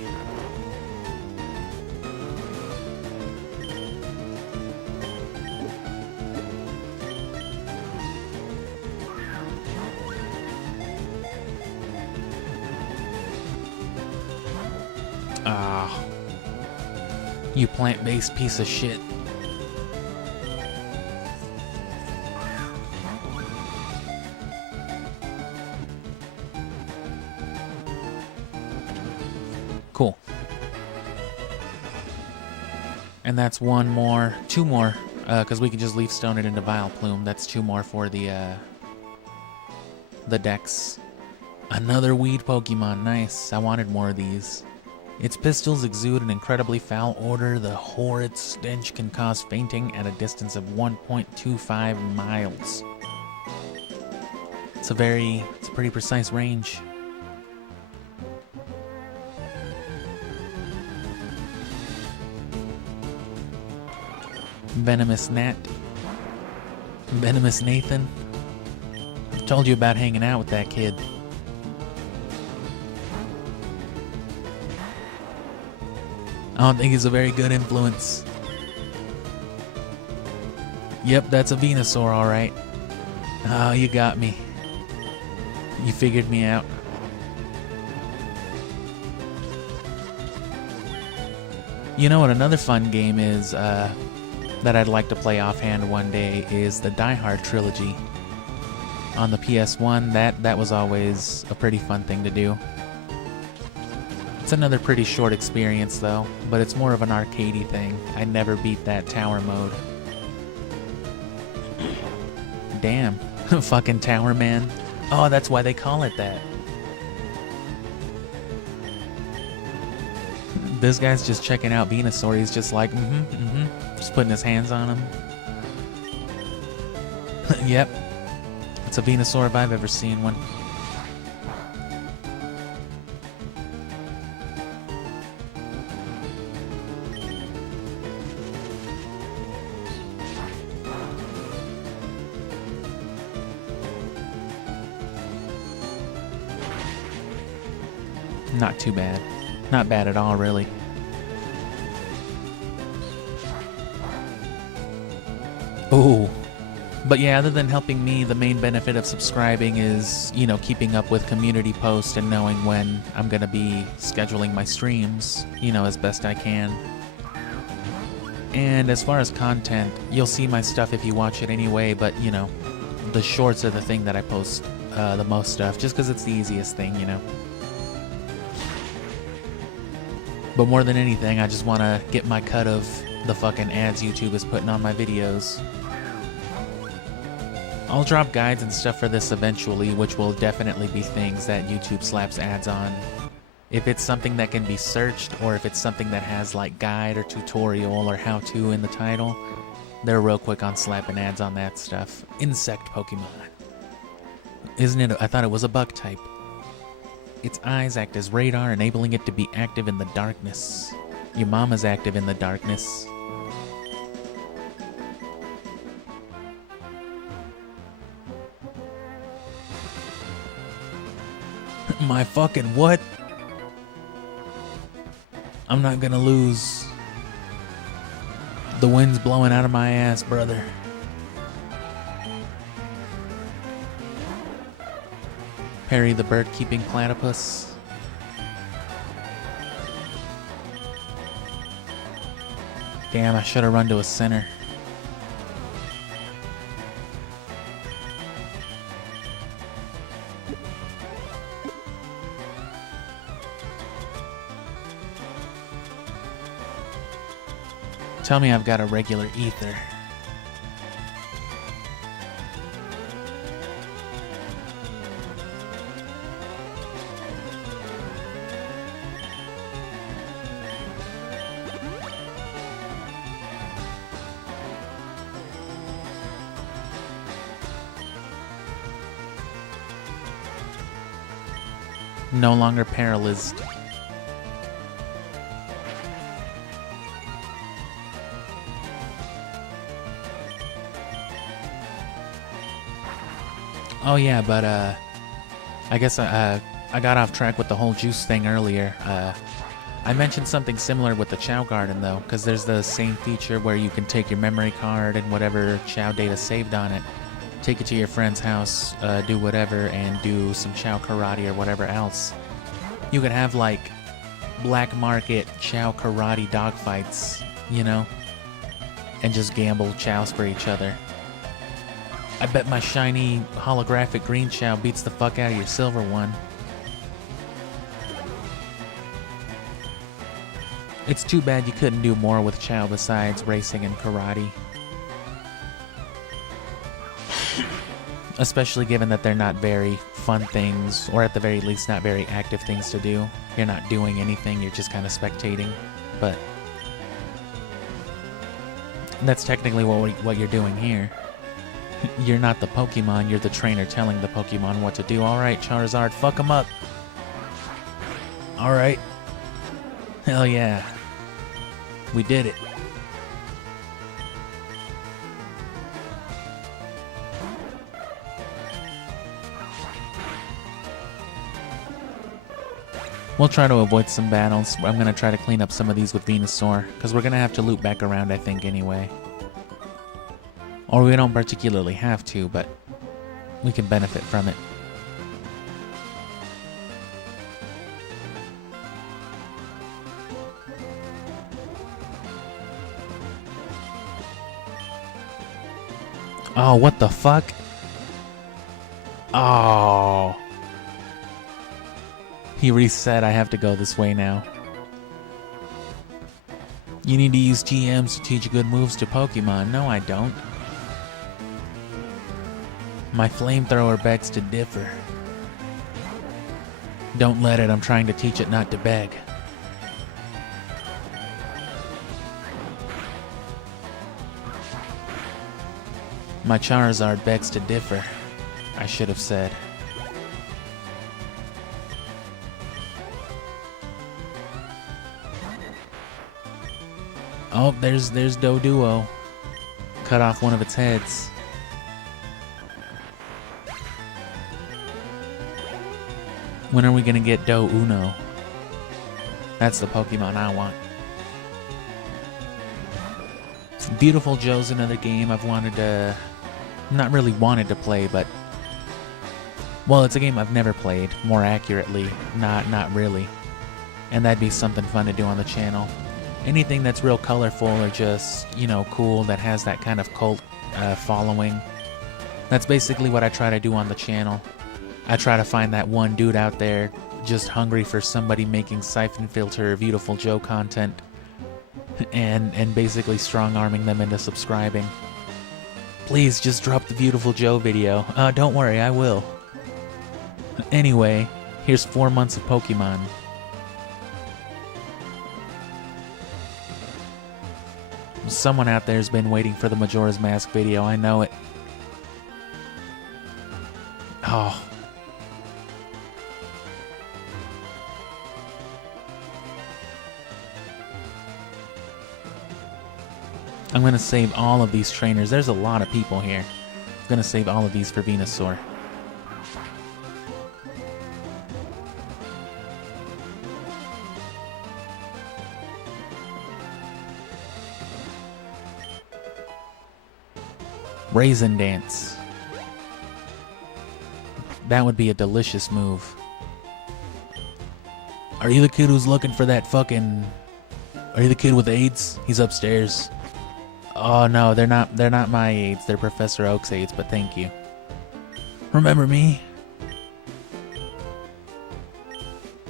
Ah, you plant-based piece of shit. Cool. And that's one more, two more, because we can just leaf stone it into Vileplume. That's two more for the Dex. Another weed Pokemon, nice. I wanted more of these. Its pistols exude an incredibly foul odor. The horrid stench can cause fainting at a distance of 1.25 miles. It's a pretty precise range. Venomous Nat. Venomous Nathan. I told you about hanging out with that kid. I don't think he's a very good influence. Yep, that's a Venusaur, alright. Oh, you got me. You figured me out. You know what another fun game is, that I'd like to play offhand one day is the Die Hard trilogy. On the PS1, that was always a pretty fun thing to do. It's another pretty short experience though, but it's more of an arcadey thing. I never beat that tower mode. Damn, fucking Tower Man. Oh, that's why they call it that. This guy's just checking out Venusaur. He's just like, just putting his hands on him. Yep. It's a Venusaur if I've ever seen one. Not too bad. Not bad at all, really. Ooh. But yeah, other than helping me, the main benefit of subscribing is, you know, keeping up with community posts and knowing when I'm gonna be scheduling my streams, you know, as best I can. And as far as content, you'll see my stuff if you watch it anyway, but, you know, the shorts are the thing that I post the most stuff, just because it's the easiest thing, you know. But more than anything, I just want to get my cut of the fucking ads YouTube is putting on my videos. I'll drop guides and stuff for this eventually, which will definitely be things that YouTube slaps ads on. If it's something that can be searched, or if it's something that has like guide or tutorial or how-to in the title, they're real quick on slapping ads on that stuff. Insect Pokemon. Isn't it? I thought it was a bug type. Its eyes act as radar, enabling it to be active in the darkness. Your mama's active in the darkness. My fucking what? I'm not gonna lose. The wind's blowing out of my ass, brother. Perry the bird-keeping platypus. Damn, I should have run to a center. Tell me I've got a regular ether. No longer paralyzed. Oh yeah, but I guess I got off track with the whole juice thing earlier. I mentioned something similar with the Chao Garden though, because there's the same feature where you can take your memory card and whatever Chao data saved on it, take it to your friend's house, do whatever, and do some Chao karate or whatever else. You could have like black market Chao karate dogfights, you know, and just gamble Chaos for each other. I bet my shiny holographic green Chao beats the fuck out of your silver one. It's too bad you couldn't do more with Chao besides racing and karate. Especially given that they're not very fun things, or at the very least not very active things to do. You're not doing anything, you're just kind of spectating. But that's technically what you're doing here. You're not the Pokemon, you're the trainer telling the Pokemon what to do. Alright, Charizard, fuck him up. Alright. Hell yeah. We did it. We'll try to avoid some battles. I'm going to try to clean up some of these with Venusaur, because we're going to have to loop back around, I think, anyway. Or we don't particularly have to, but we can benefit from it. Oh, what the fuck? Oh. He reset, I have to go this way now. You need to use GMs to teach good moves to Pokemon. No, I don't. My flamethrower begs to differ. Don't let it, I'm trying to teach it not to beg. My Charizard begs to differ, I should have said. Oh, there's Doduo. Cut off one of its heads. When are we gonna get Do Uno? That's the Pokemon I want. Beautiful Joe's another game I've wanted to... Not really wanted to play, but... Well, it's a game I've never played, more accurately. Not really. And that'd be something fun to do on the channel. Anything that's real colorful or just, you know, cool, that has that kind of cult following. That's basically what I try to do on the channel. I try to find that one dude out there just hungry for somebody making Siphon Filter Beautiful Joe content and basically strong-arming them into subscribing. Please just drop the Beautiful Joe video. Don't worry, I will. Anyway, here's 4 months of Pokemon. Someone out there's been waiting for the Majora's Mask video, I know it. Oh. I'm gonna save all of these trainers. There's a lot of people here. I'm gonna save all of these for Venusaur. Raisin Dance. That would be a delicious move. Are you the kid who's looking for that fucking... Are you the kid with AIDS? He's upstairs. Oh no, they're not my AIDS. They're Professor Oak's AIDS, but thank you. Remember me?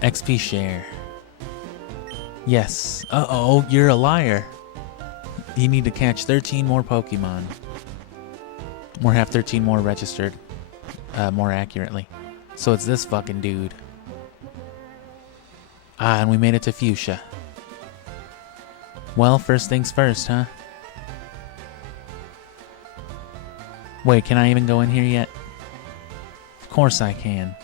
XP share. Yes. Uh-oh, you're a liar. You need to catch 13 more Pokemon. Or have 13 more registered, more accurately. So it's this fucking dude. Ah, and we made it to Fuchsia. Well, first things first, huh? Wait, can I even go in here yet? Of course I can.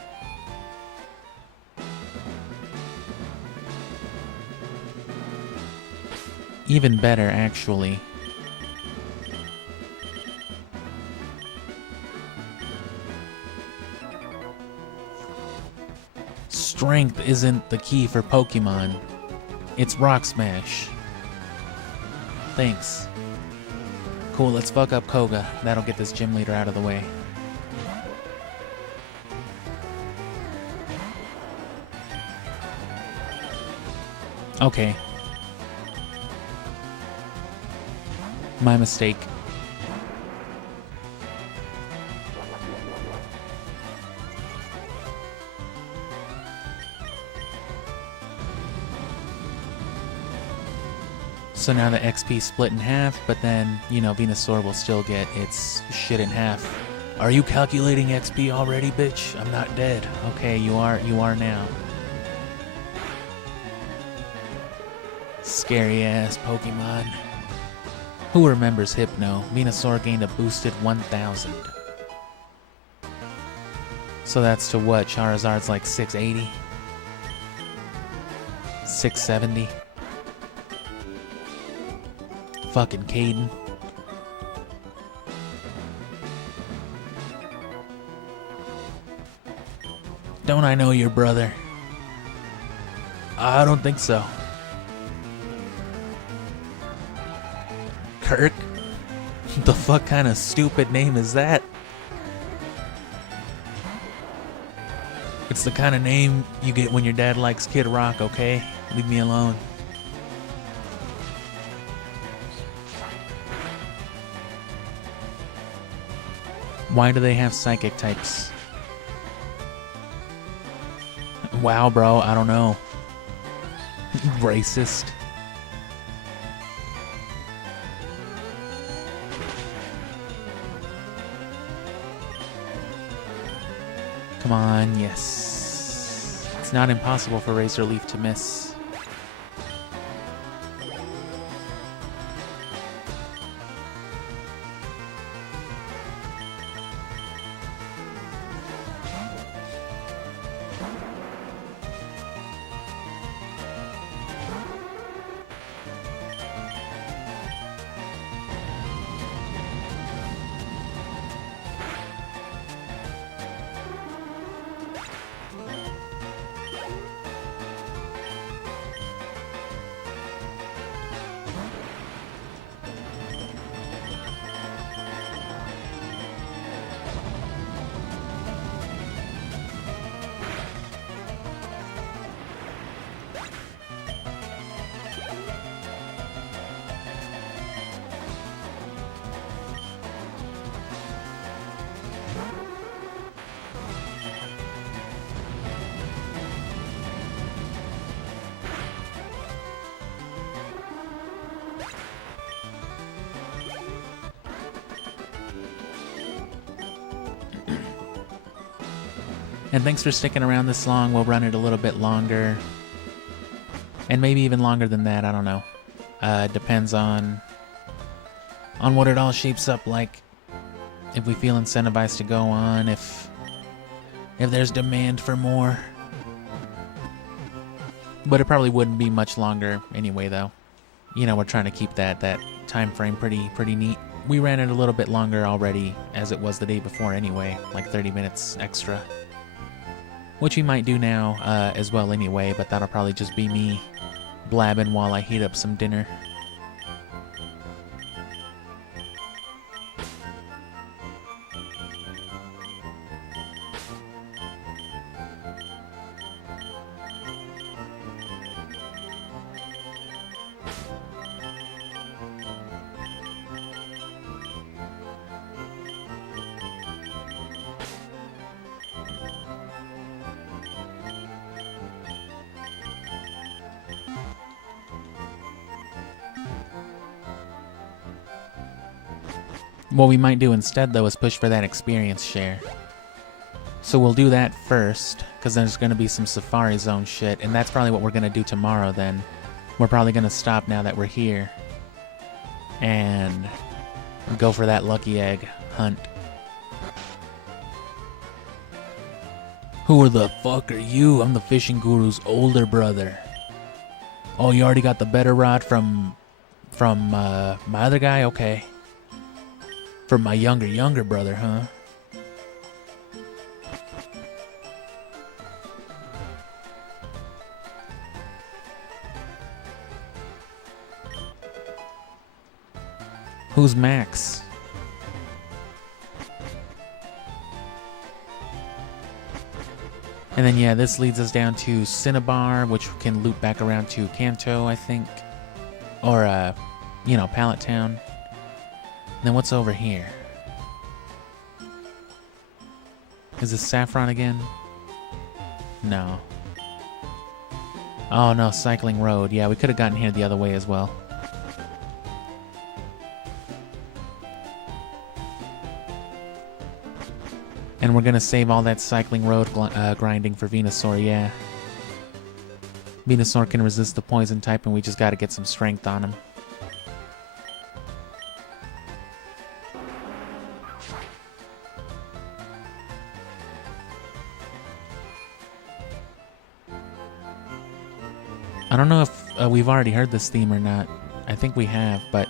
Even better, actually. Strength isn't the key for Pokemon. It's Rock Smash. Thanks. Cool, let's fuck up Koga. That'll get this gym leader out of the way. Okay. My mistake. So now the XP split in half, but then, you know, Venusaur will still get its shit in half. Are you calculating XP already, bitch? I'm not dead. Okay, you are now. Scary ass Pokemon. Who remembers Hypno? Venusaur gained a boosted 1000. So that's to what? Charizard's like 680? 670? Fucking Caden. Don't I know your brother? I don't think so. Kirk? The fuck kind of stupid name is that? It's the kind of name you get when your dad likes Kid Rock, okay? Leave me alone. Why do they have psychic types? Wow, bro, I don't know. Racist. Come on, yes. It's not impossible for Razor Leaf to miss. And thanks for sticking around this long. We'll run it a little bit longer. And maybe even longer than that, I don't know. Depends on what it all shapes up like. If we feel incentivized to go on, if there's demand for more. But it probably wouldn't be much longer anyway, though. You know, we're trying to keep that time frame pretty neat. We ran it a little bit longer already, as it was the day before anyway, like 30 minutes extra. Which we might do now as well anyway, but that'll probably just be me blabbing while I heat up some dinner. What we might do instead, though, is push for that experience share. So we'll do that first, because there's going to be some Safari Zone shit, and that's probably what we're going to do tomorrow then. We're probably going to stop now that we're here and go for that lucky egg hunt. Who the fuck are you? I'm the fishing guru's older brother. Oh, you already got the better rod from my other guy? Okay. From my younger brother, huh? Who's Max? And then, yeah, this leads us down to Cinnabar, which can loop back around to Kanto, I think. Or, you know, Pallet Town. And then what's over here? Is this Saffron again? No. Oh, no, Cycling Road. Yeah, we could have gotten here the other way as well. And we're going to save all that Cycling Road grinding for Venusaur, yeah. Venusaur can resist the poison type, and we just got to get some strength on him. I don't know if we've already heard this theme or not. I think we have, but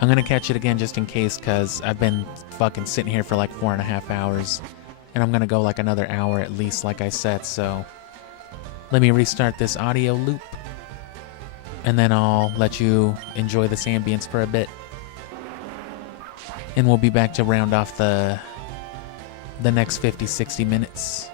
I'm going to catch it again just in case, because I've been fucking sitting here for like 4.5 hours. And I'm going to go like another hour at least, like I said, so let me restart this audio loop. And then I'll let you enjoy this ambience for a bit. And we'll be back to round off the next 50-60 minutes.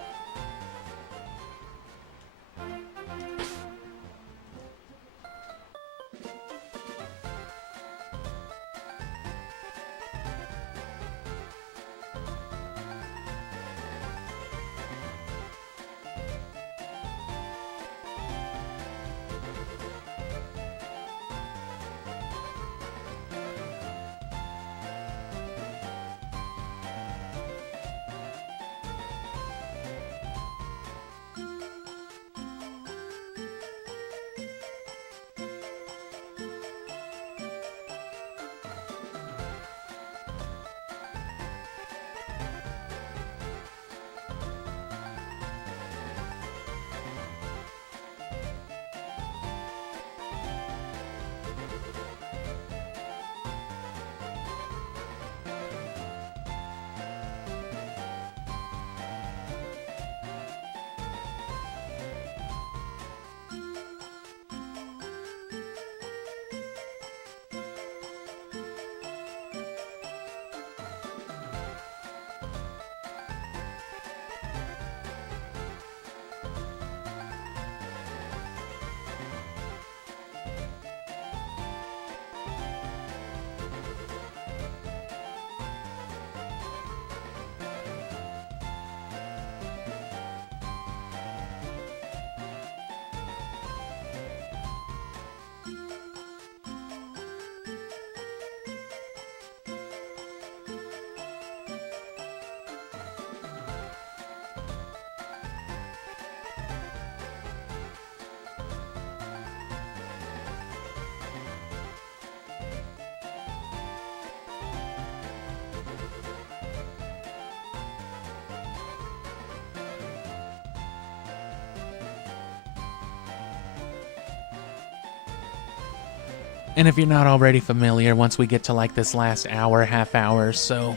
And if you're not already familiar, once we get to like this last hour, half hour or so,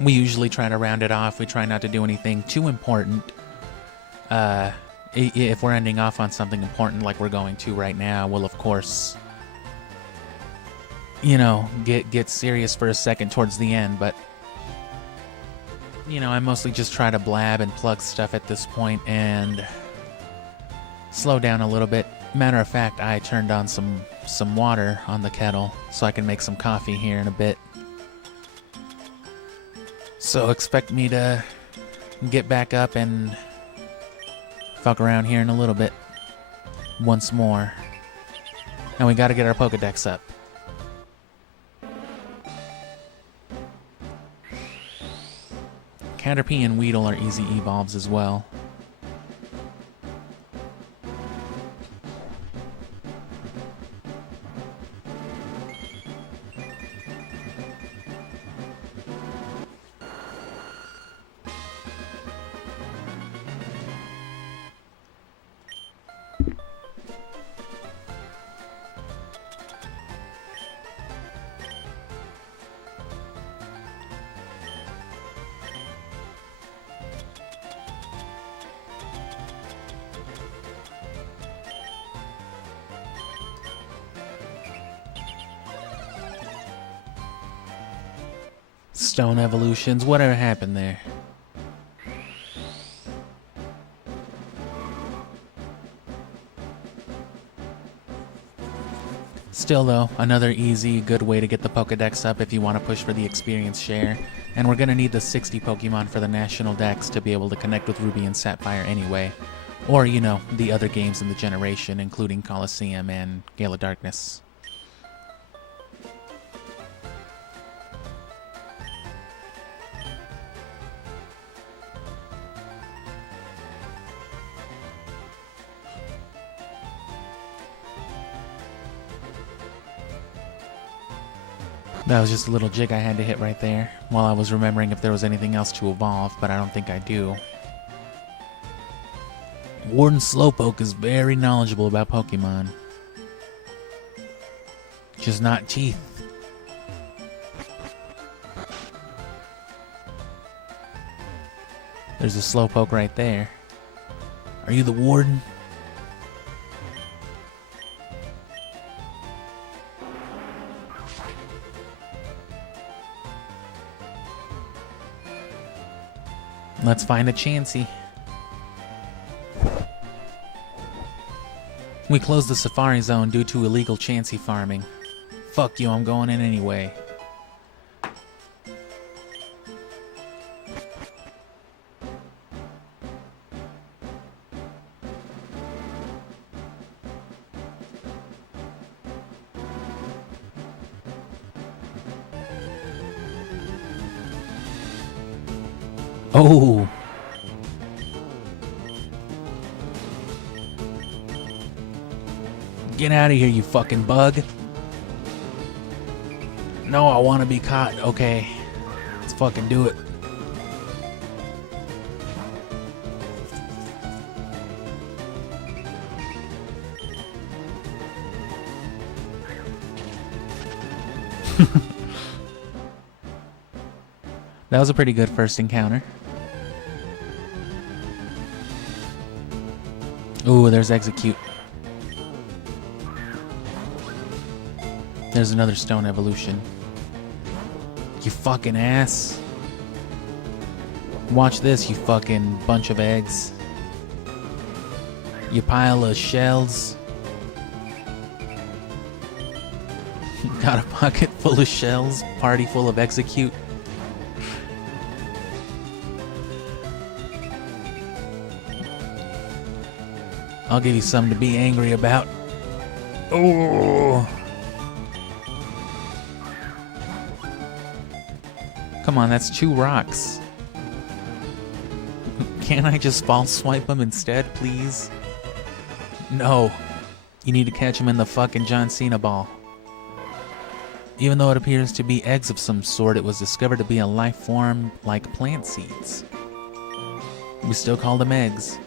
we usually try to round it off. We try not to do anything too important. If we're ending off on something important like we're going to right now, we'll of course, you know, get serious for a second towards the end. But, you know, I mostly just try to blab and plug stuff at this point and slow down a little bit. Matter of fact, I turned on some water on the kettle so I can make some coffee here in a bit. So expect me to get back up and fuck around here in a little bit once more. And we gotta get our Pokedex up. Caterpie and Weedle are easy evolves as well. Stone evolutions, whatever happened there? Still though, another easy, good way to get the Pokedex up if you want to push for the experience share. And we're gonna need the 60 Pokemon for the National Dex to be able to connect with Ruby and Sapphire anyway. Or, you know, the other games in the generation, including Coliseum and Gale of Darkness. That was just a little jig I had to hit right there, while I was remembering if there was anything else to evolve, but I don't think I do. Warden Slowpoke is very knowledgeable about Pokemon. Just not teeth. There's a Slowpoke right there. Are you the Warden? Let's find a Chansey. We closed the Safari Zone due to illegal Chansey farming. Fuck you, I'm going in anyway. Oh! Get out of here, you fucking bug. No, I want to be caught. Okay. Let's fucking do it. That was a pretty good first encounter. Ooh, there's Execute. There's another stone evolution. You fucking ass. Watch this, you fucking bunch of eggs. You pile of shells. Got a pocket full of shells, party full of Execute. I'll give you something to be angry about. Oh! Come on, that's 2 rocks. Can't I just false swipe them instead, please? No. You need to catch him in the fucking John Cena ball. Even though it appears to be eggs of some sort, it was discovered to be a life form like plant seeds. We still call them eggs.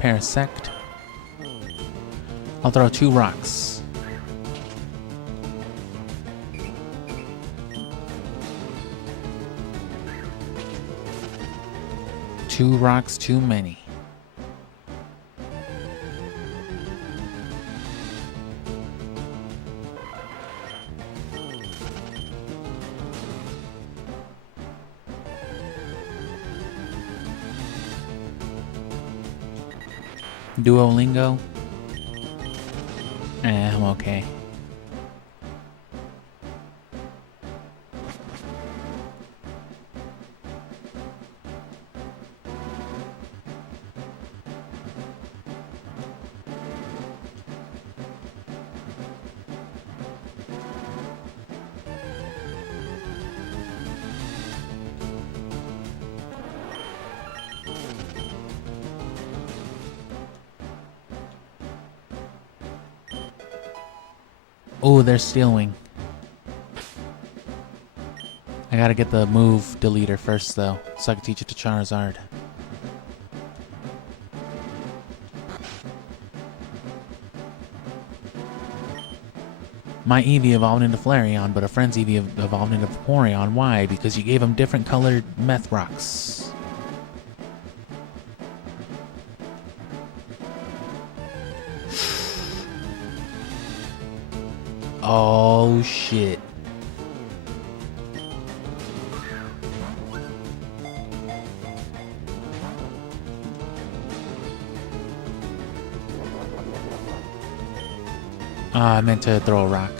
Parasect. I'll throw 2 rocks. 2 rocks too many. Duolingo? I'm okay. Oh, they're stealing. I gotta get the move deleter first, though, so I can teach it to Charizard. My Eevee evolved into Flareon, but a friend's Eevee evolved into Vaporeon. Why? Because you gave him different colored meth rocks. Oh, shit. I meant to throw a rock.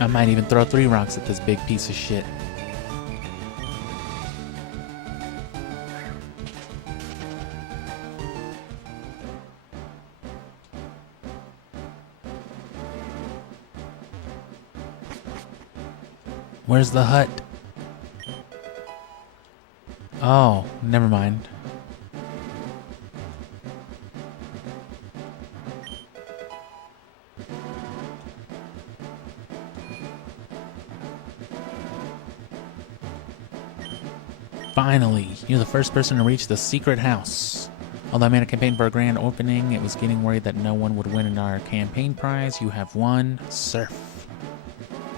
I might even throw 3 rocks at this big piece of shit. Where's the hut? Oh, never mind. Finally, you're the first person to reach the secret house. Although I made a campaign for a grand opening, it was getting worried that no one would win in our campaign prize. You have won. Surf.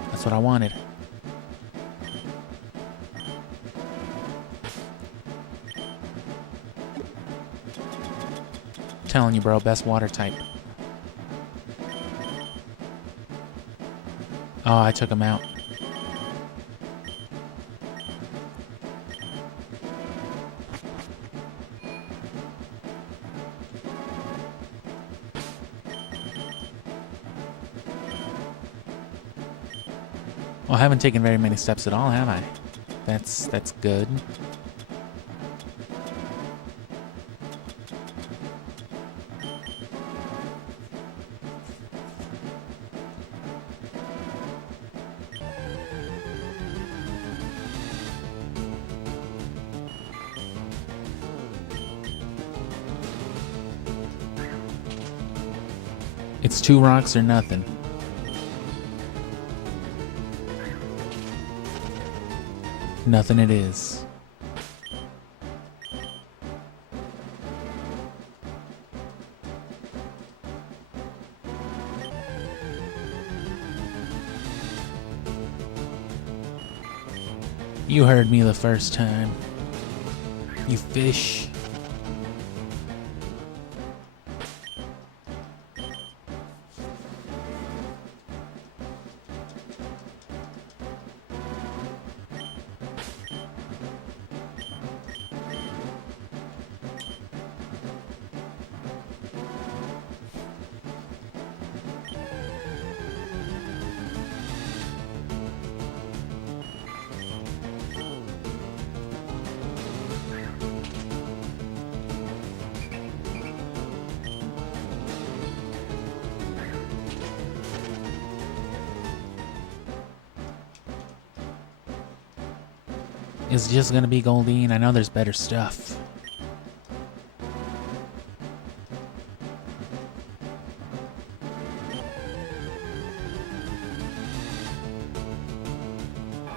That's what I wanted. Telling you, bro, best water type. Oh, I took him out. Well, I haven't taken very many steps at all, have I? That's good. It's 2 rocks or nothing. Nothing it is. You heard me the first time. You fish. It's just gonna be Goldeen. I know there's better stuff.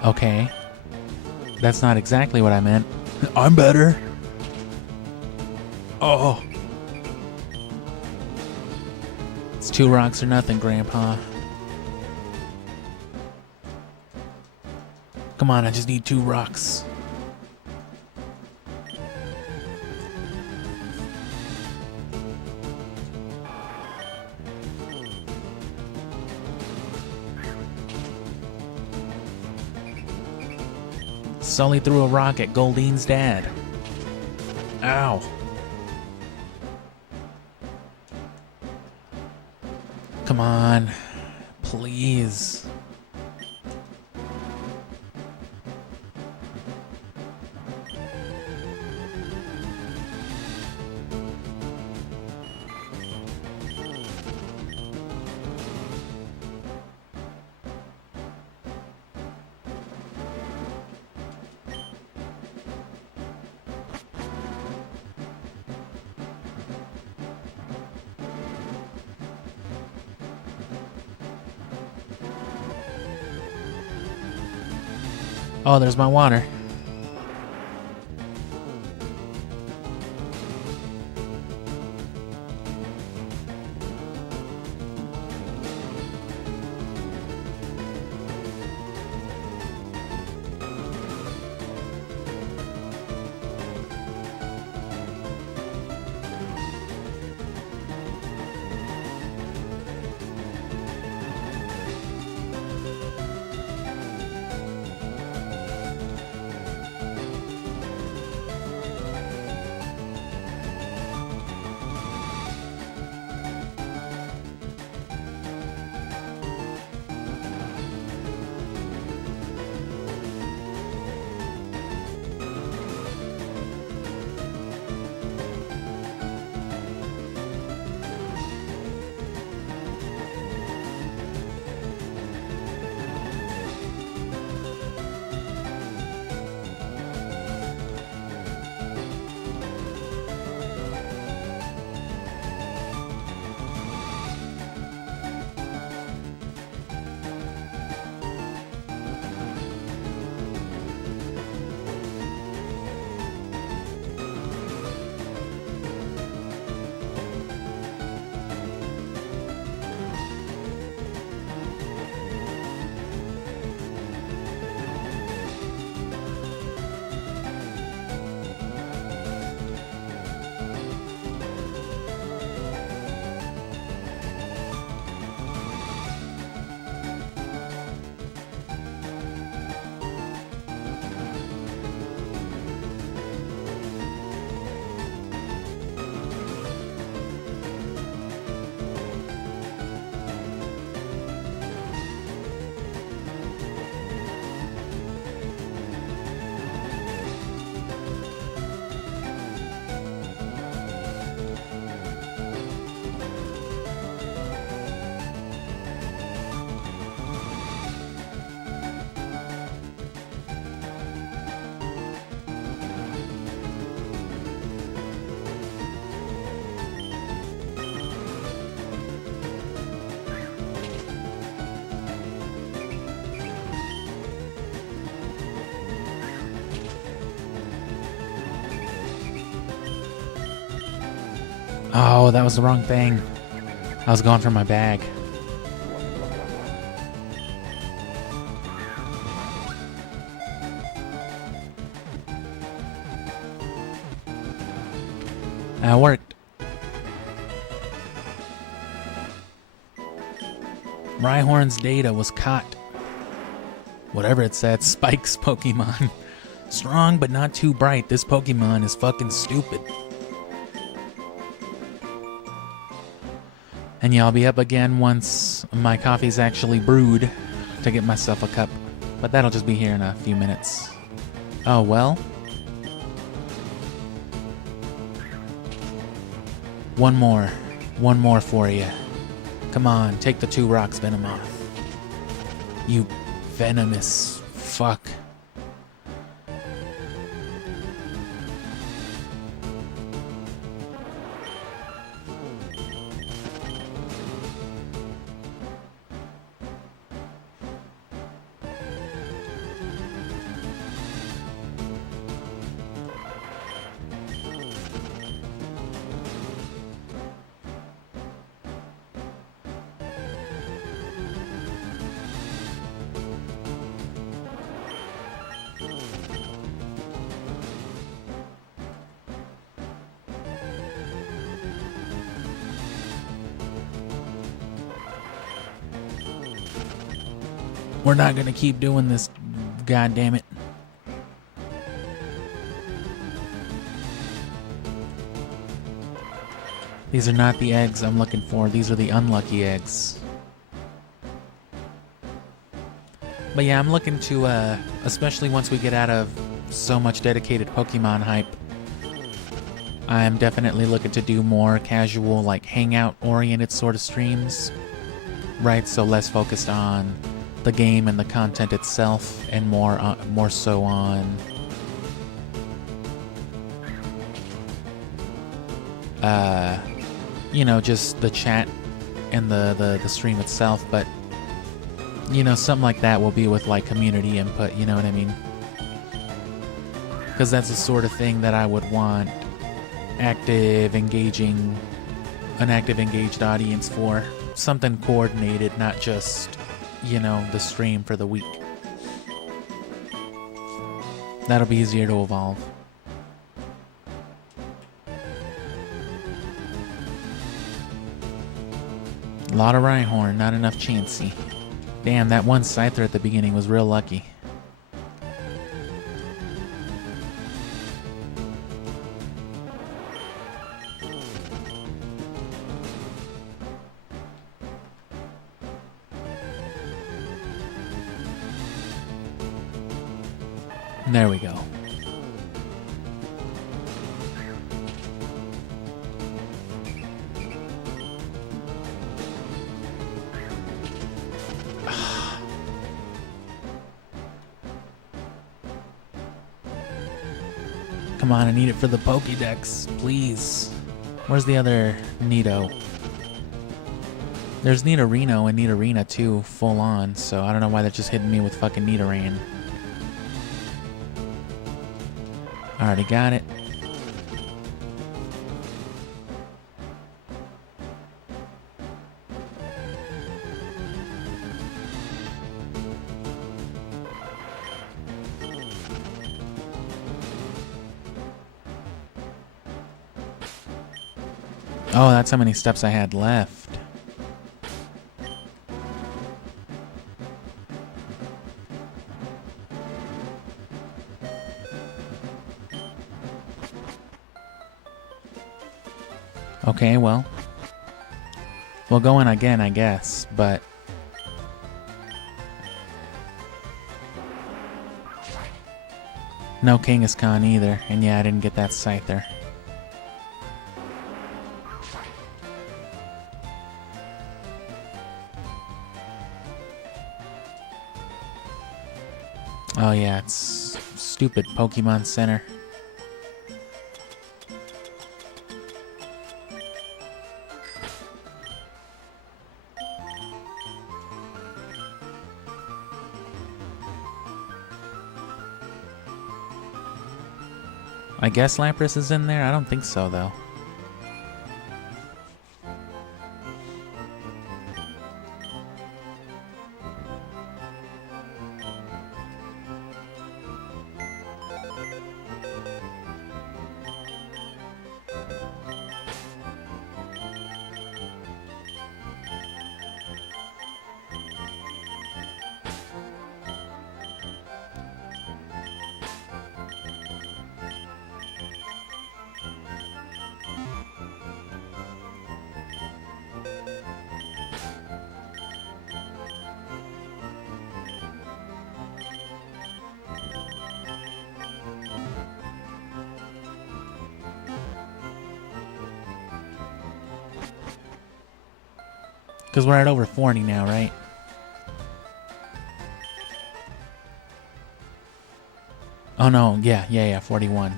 Okay. That's not exactly what I meant. I'm better. Oh. It's 2 rocks or nothing, Grandpa. Come on, I just need 2 rocks. Sully threw a rock at Goldine's dad. Ow. Come on. Please. Oh, there's my water. Oh, that was the wrong thing. I was going for my bag. That worked. Rhyhorn's data was caught. Whatever it said, Spike's Pokemon. Strong but not too bright. This Pokemon is fucking stupid. And yeah, I'll be up again once my coffee's actually brewed to get myself a cup. But that'll just be here in a few minutes. Oh, well. One more. One more for you. Come on, take the 2 rocks, Venomoth. You venomous fuck. We're not gonna keep doing this, god damn it. These are not the eggs I'm looking for, these are the unlucky eggs. But yeah, I'm looking to, especially once we get out of so much dedicated Pokemon hype, I'm definitely looking to do more casual, like hangout-oriented sort of streams. Right, so less focused on the game and the content itself, and more so on you know, just the chat and the stream itself. But you know, something like that will be with like community input, you know what I mean? Because that's the sort of thing that I would want an active, engaged audience for. Something coordinated, not just, you know, the stream for the week. That'll be easier to evolve. A lot of Rhyhorn, not enough Chansey. Damn, that one Scyther at the beginning was real lucky. There we go. Come on, I need it for the Pokédex, please. Where's the other Nido? There's Nidorino and Nidorina too, full on, so I don't know why they're just hitting me with fucking Nidoran. Already got it. Oh, that's how many steps I had left. Okay, well. We'll go in again, I guess, but... no Kangaskhan either, and yeah, I didn't get that Scyther. Oh yeah, it's stupid Pokemon Center. I guess Lapras is in there? I don't think so, though. Because we're at over 40 now, right? Oh no, yeah, 41.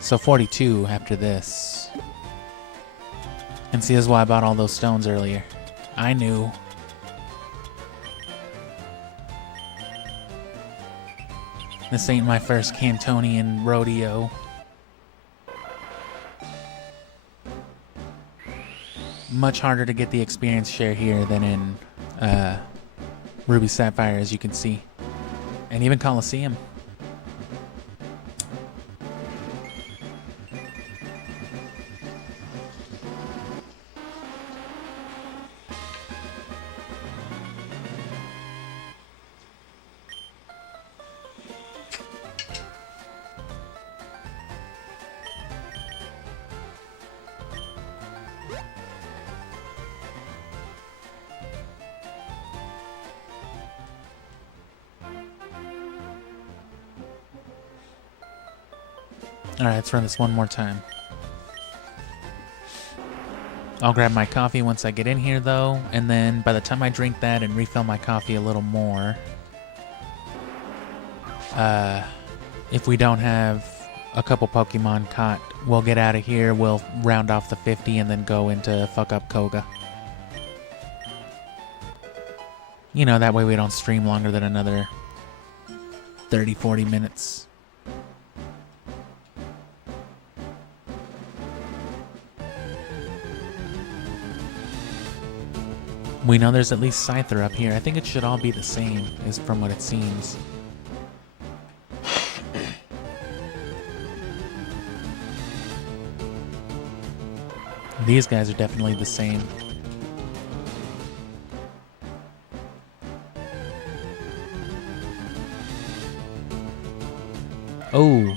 So 42 after this. And see, this is why I bought all those stones earlier. I knew. This ain't my first Cantonian rodeo. Much harder to get the experience share here than in Ruby Sapphire, as you can see. And even Colosseum. Alright, let's run this one more time. I'll grab my coffee once I get in here, though, and then by the time I drink that and refill my coffee a little more, if we don't have a couple Pokemon caught, we'll get out of here, we'll round off the 50, and then go into fuck up Koga. You know, that way we don't stream longer than another 30-40 minutes. We know there's at least Scyther up here. I think it should all be the same, is from what it seems. These guys are definitely the same. Oh.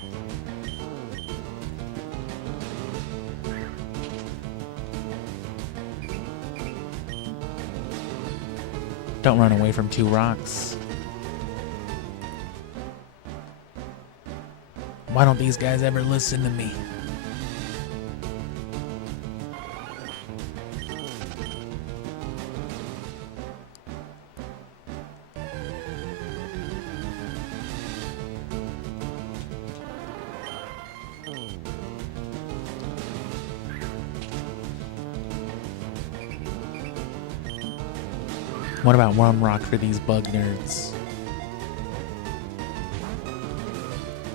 Don't run away from two rocks. Why don't these guys ever listen to me? What about one rock for these bug nerds?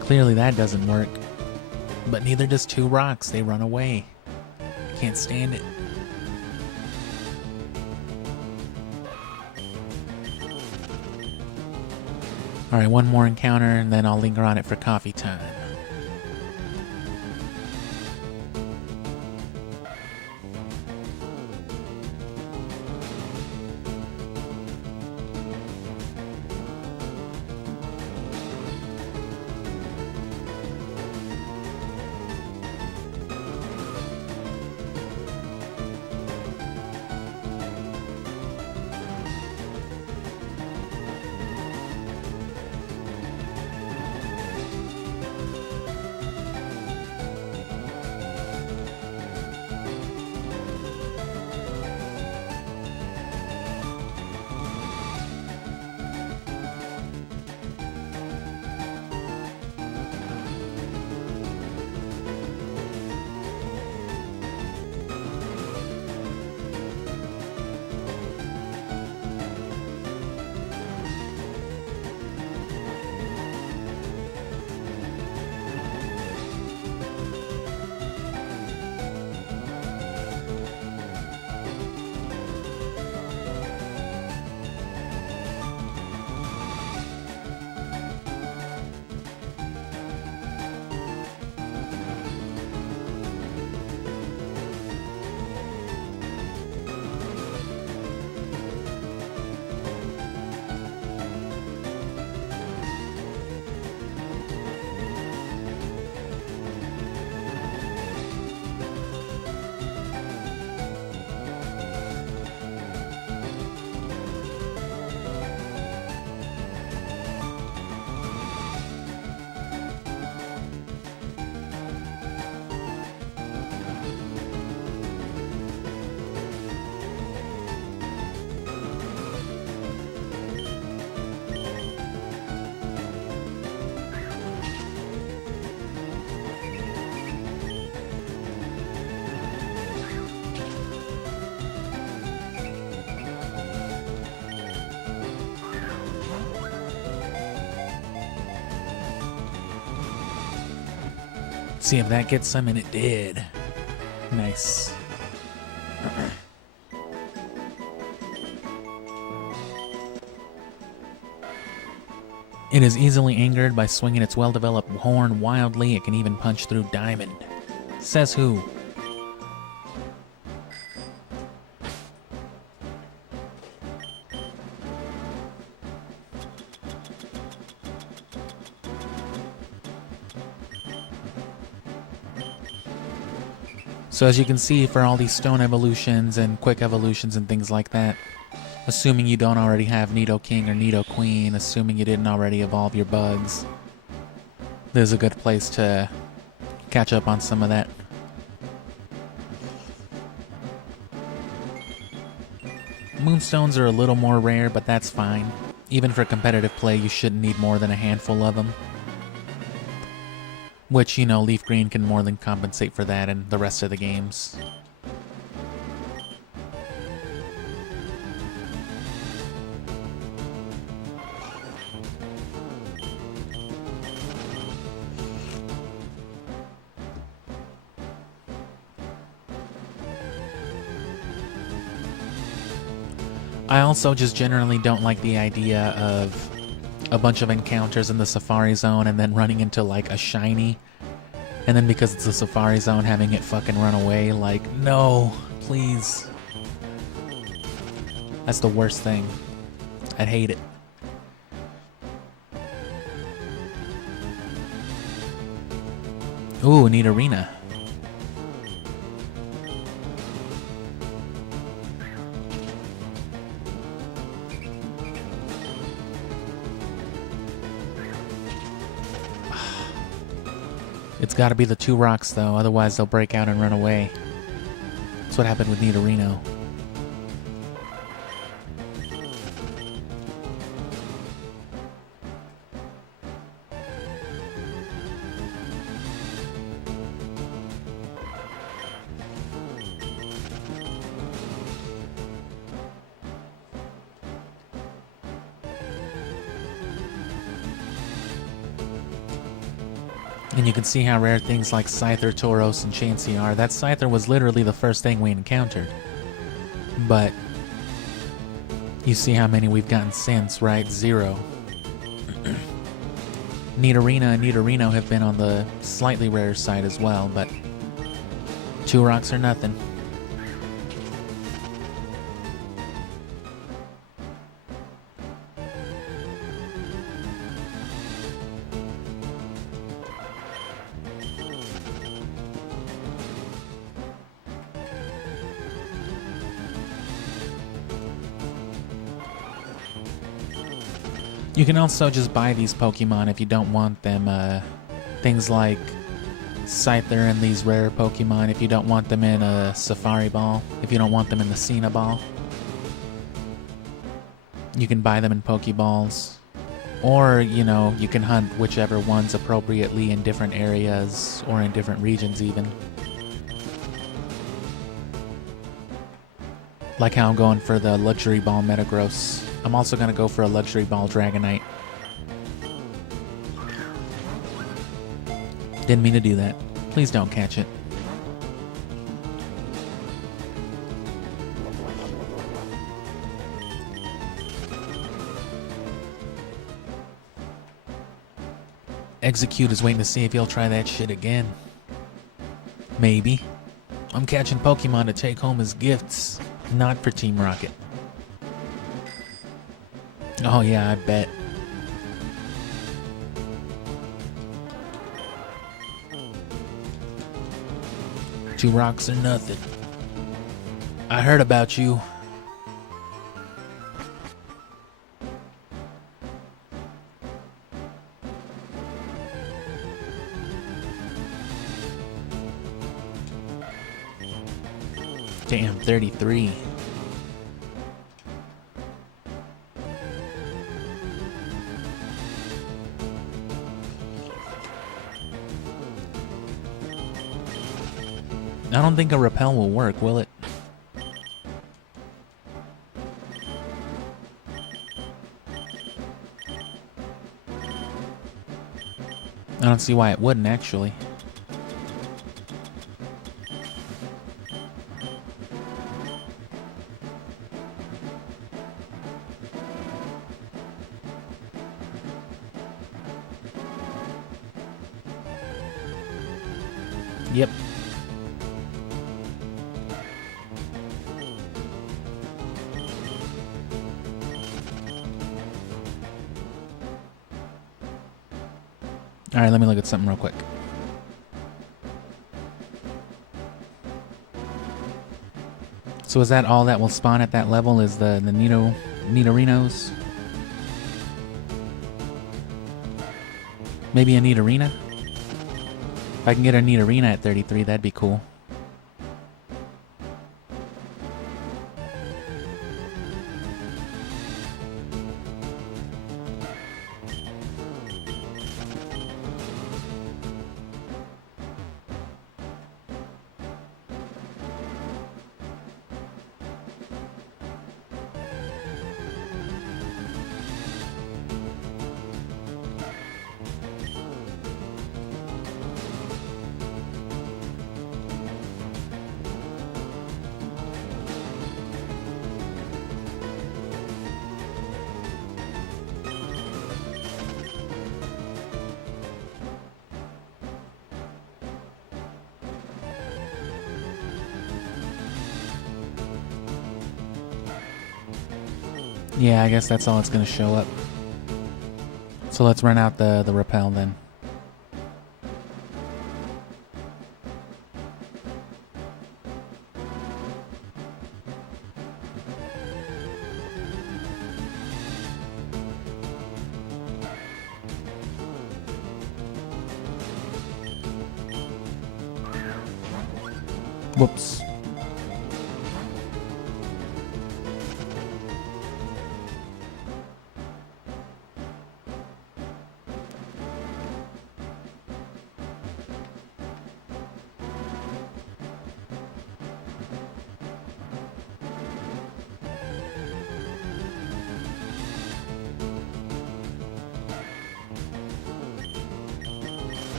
Clearly that doesn't work. But neither does two rocks. They run away. Can't stand it. Alright, one more encounter and then I'll linger on it for coffee time. See if that gets some, and it did. Nice. It is easily angered by swinging its well-developed horn wildly. It can even punch through diamond. Says who? So as you can see, for all these stone evolutions and quick evolutions and things like that, assuming you don't already have Nidoking or Nidoqueen, assuming you didn't already evolve your bugs, this is a good place to catch up on some of that. Moonstones are a little more rare, but that's fine. Even for competitive play, you shouldn't need more than a handful of them. Which, you know, Leaf Green can more than compensate for that in the rest of the games. I also just generally don't like the idea of a bunch of encounters in the Safari Zone and then running into like a shiny, and then because it's a Safari Zone having it fucking run away. Like, no, please. That's the worst thing. I'd hate it. Ooh, neat arena. It's gotta be the 2 rocks though, otherwise they'll break out and run away. That's what happened with Nidorino. And you can see how rare things like Scyther, Tauros, and Chansey are. That Scyther was literally the first thing we encountered. But you see how many we've gotten since, right? 0. Nidorina and Nidorino have been on the slightly rarer side as well, but 2 rocks are nothing. You can also just buy these Pokemon if you don't want them. Things like Scyther and these rare Pokemon, if you don't want them in a Safari Ball, if you don't want them in the Cena Ball. You can buy them in Pokeballs. Or, you know, you can hunt whichever ones appropriately in different areas or in different regions even. Like how I'm going for the Luxury Ball Metagross. I'm also going to go for a Luxury Ball Dragonite. Didn't mean to do that. Please don't catch it. Execute is waiting to see if he'll try that shit again. Maybe. I'm catching Pokemon to take home as gifts, not for Team Rocket. Oh yeah, I bet. Two rocks or nothing. I heard about you. Damn, 33. I don't think a repel will work, will it? I don't see why it wouldn't, actually. Yep. Alright, let me look at something real quick. So is that all that will spawn at that level, is the Nidorinos? Maybe a Nidorina? If I can get a neat arena at 33, that'd be cool. Yeah, I guess that's all it's gonna show up. So let's run out the rappel then. Whoops.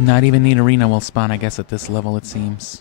Not even the arena will spawn, I guess, at this level, it seems.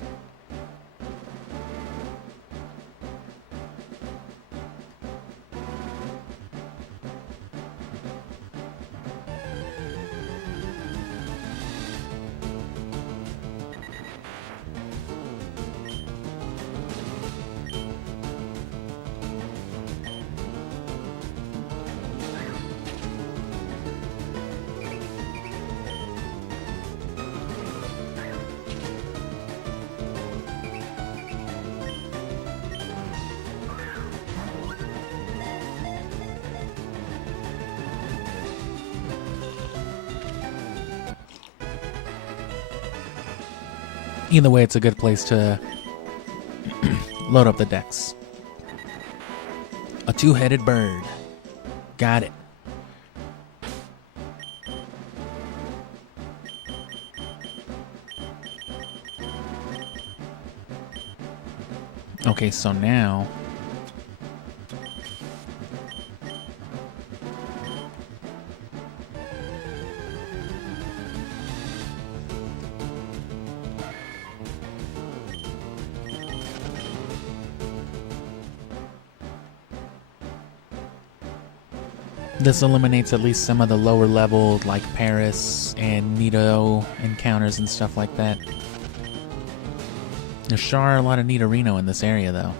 Either way, it's a good place to load up the decks. A two-headed bird. Got it. Okay, so now... this eliminates at least some of the lower level, like Paris and Nito encounters and stuff like that. There's sure a lot of Nidorino in this area, though.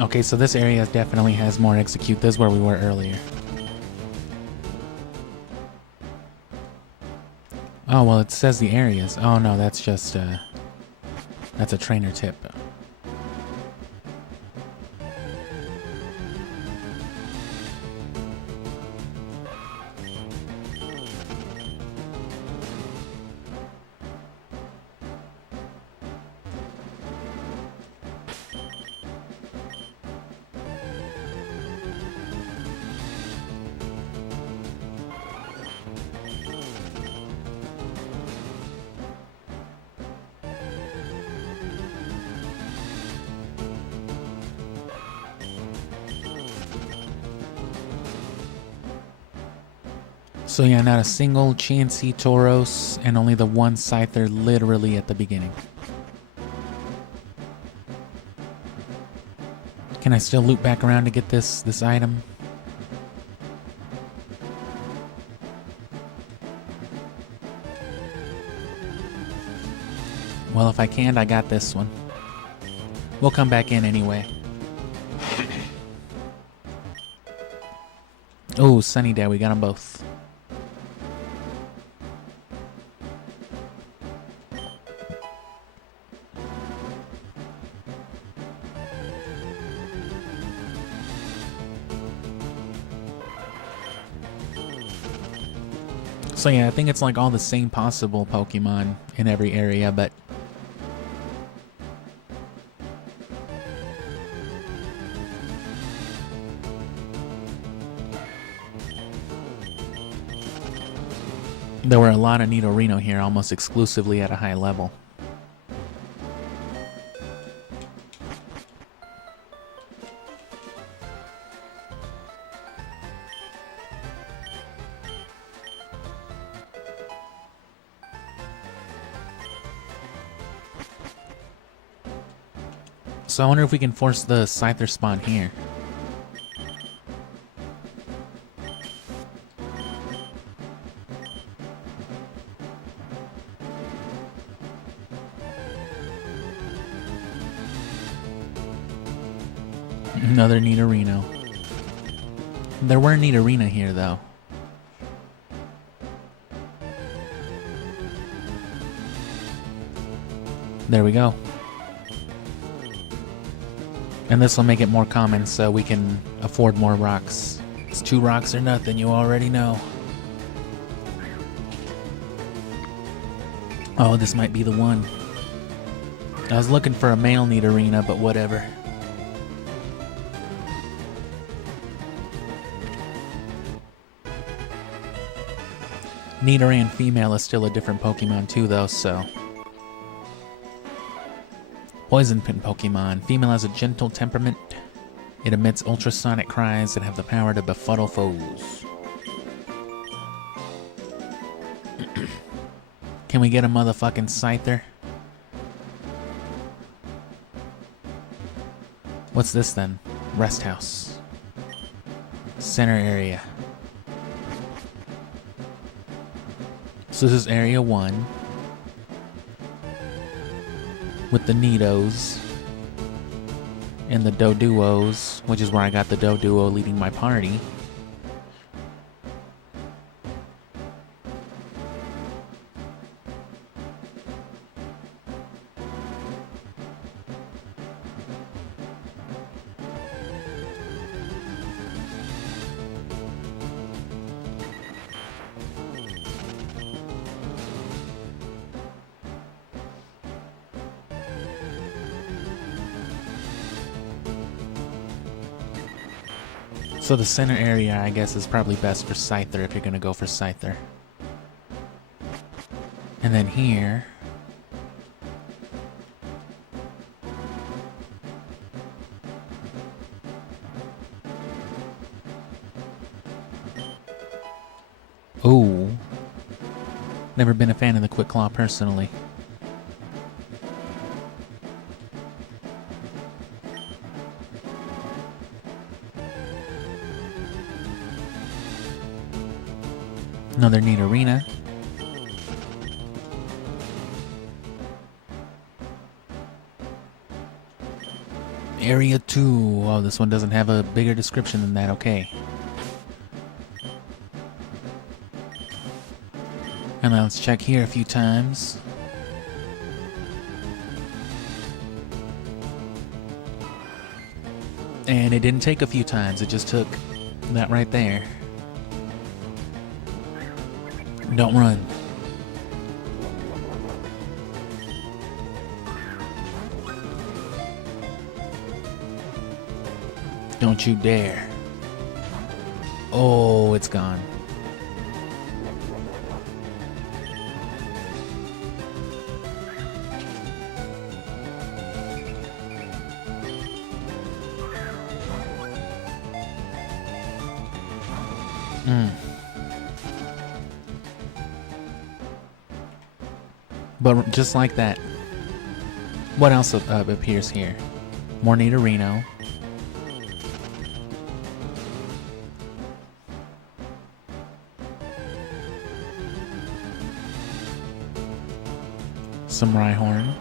Okay, so this area definitely has more execute. This is where we were earlier. Oh, well, it says the areas. Oh, no, that's just, that's a trainer tip. So yeah, not a single Chansey Tauros, and only the one Scyther literally at the beginning. Can I still loop back around to get this item? Well, if I can, I got this one. We'll come back in anyway. Oh, Sunny Day, we got them both. So yeah, I think it's like all the same possible Pokemon in every area, but there were a lot of Nidorino here, almost exclusively at a high level. So I wonder if we can force the Scyther spawn here. Another Nidorino. There were Nidorina here, though. There we go. And this will make it more common so we can afford more rocks. It's 2 rocks or nothing, you already know. Oh, this might be the one. I was looking for a male Nidorina, but whatever. Nidoran female is still a different Pokemon too, though, so... Poison Pin Pokemon. Female has a gentle temperament. It emits ultrasonic cries that have the power to befuddle foes. Can we get a motherfucking Scyther? What's this then? Rest house. Center area. So this is area 1. With the Nidos. And the Doduos, which is where I got the Doduo leading my party. So the center area, I guess, is probably best for Scyther if you're going to go for Scyther. And then here... Ooh. Never been a fan of the Quick Claw personally. Another Nidorina. Area 2. Oh, this one doesn't have a bigger description than that. Okay. And let's check here a few times. And it didn't take a few times, it just took that right there. Don't run. Don't you dare. Oh, it's gone. But just like that. What else appears here? More Nidorino. Some Rhyhorn.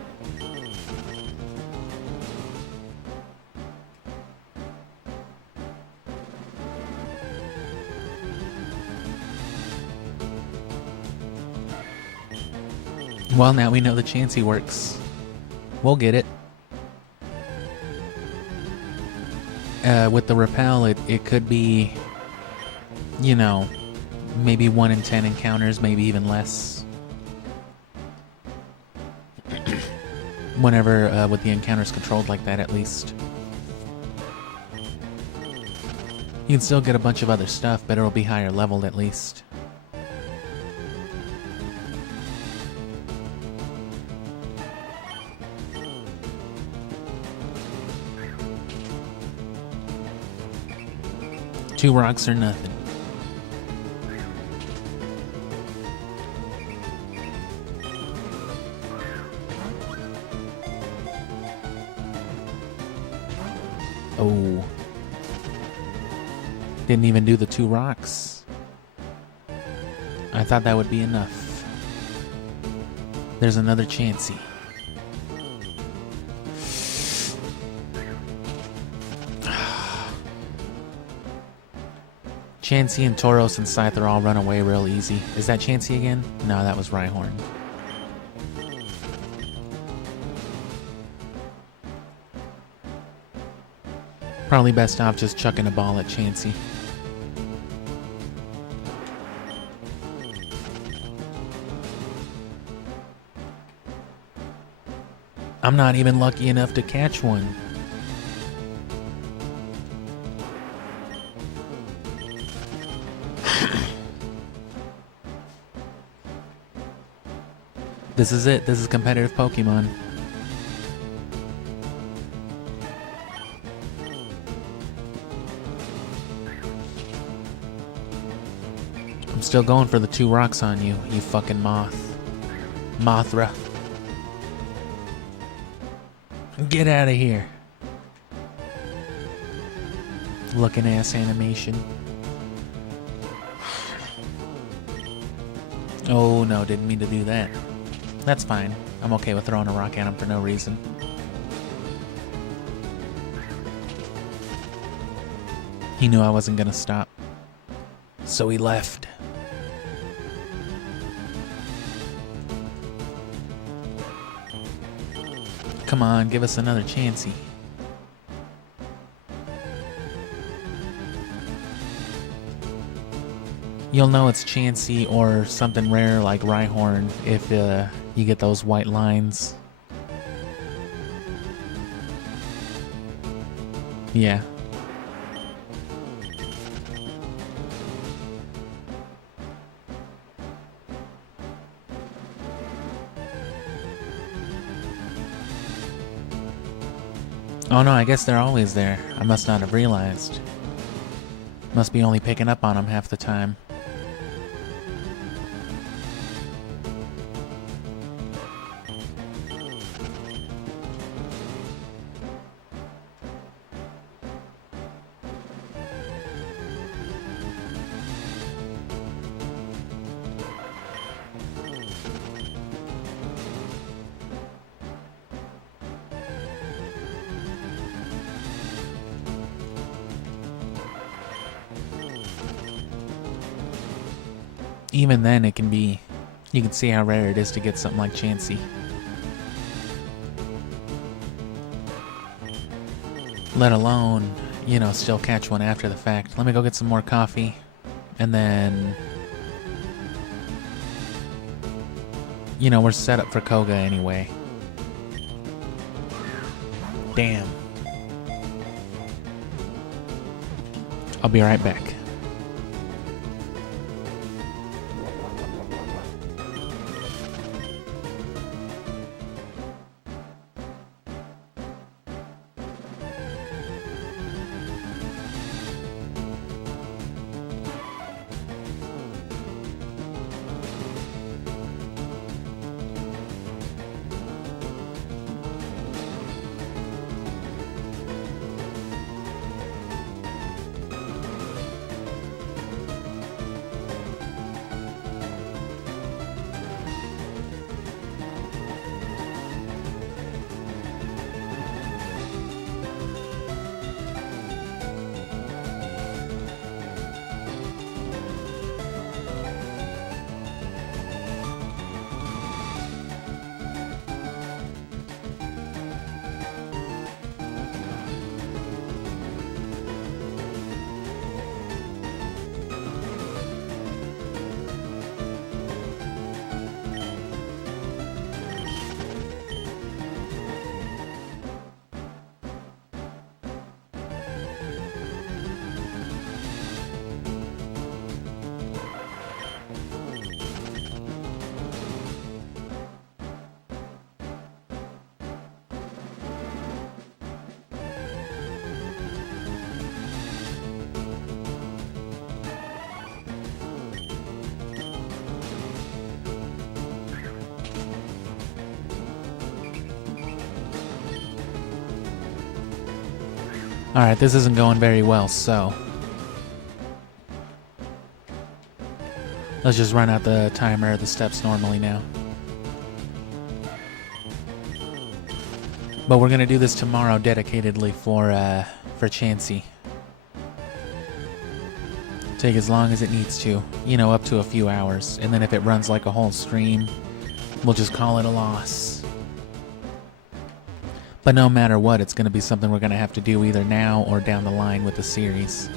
Well, now we know the Chansey works. We'll get it. With the Repel, it could be, you know, maybe 1 in 10 encounters, maybe even less. Whenever with the encounters controlled like that, at least. You can still get a bunch of other stuff, but it'll be higher leveled at least. Two rocks or nothing. Oh. Didn't even do the 2 rocks. I thought that would be enough. There's another Chansey. Chansey and Tauros and Scyther all run away real easy. Is that Chansey again? No, that was Rhyhorn. Probably best off just chucking a ball at Chansey. I'm not even lucky enough to catch one. This is it. This is competitive Pokemon. I'm still going for the 2 rocks on you, you fucking moth. Mothra. Get out of here. Looking ass animation. Oh no, didn't mean to do that. That's fine. I'm okay with throwing a rock at him for no reason. He knew I wasn't gonna stop. So he left. Come on, give us another Chansey. You'll know it's Chansey or something rare like Rhyhorn if you get those white lines. Yeah. Oh no, I guess they're always there. I must not have realized. Must be only picking up on them half the time. even then it can be, you can see how rare it is to get something like Chansey. Let alone, you know, still catch one after the fact. Let me go get some more coffee, and then, you know, we're set up for Koga anyway. Damn. I'll be right back. Alright, this isn't going very well, so let's just run out the timer of the steps normally now. But we're gonna do this tomorrow dedicatedly for Chansey. Take as long as it needs to, you know, up to a few hours. And then if it runs like a whole stream, we'll just call it a loss. But no matter what, it's going to be something we're going to have to do either now or down the line with the series.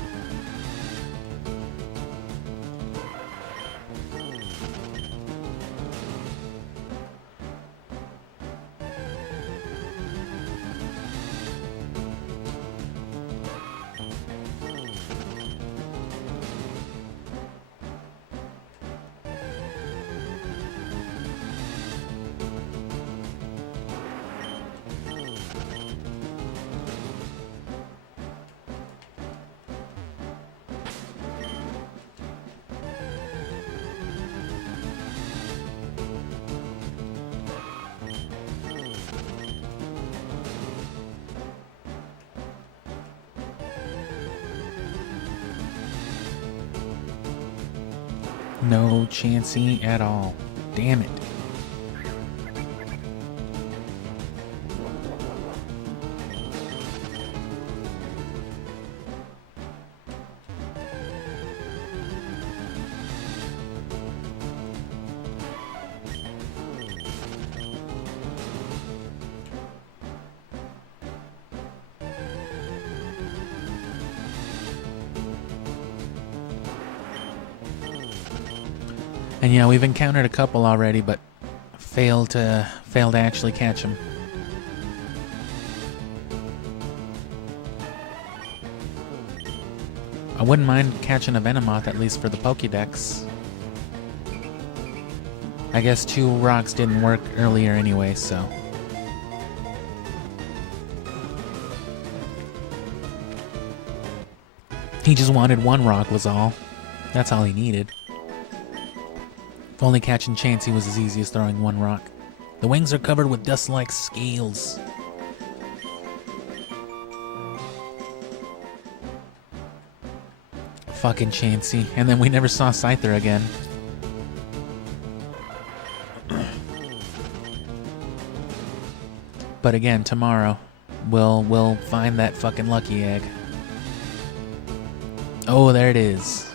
No Chansey at all. Damn it. And yeah, we've encountered a couple already, but failed to actually catch them. I wouldn't mind catching a Venomoth at least for the Pokédex. I guess 2 rocks didn't work earlier anyway, so. He just wanted 1 rock was all. That's all he needed. If only catching Chansey was as easy as throwing 1 rock. The wings are covered with dust-like scales. Fucking Chansey. And then we never saw Scyther again. But again, tomorrow, we'll find that fucking lucky egg. Oh, there it is.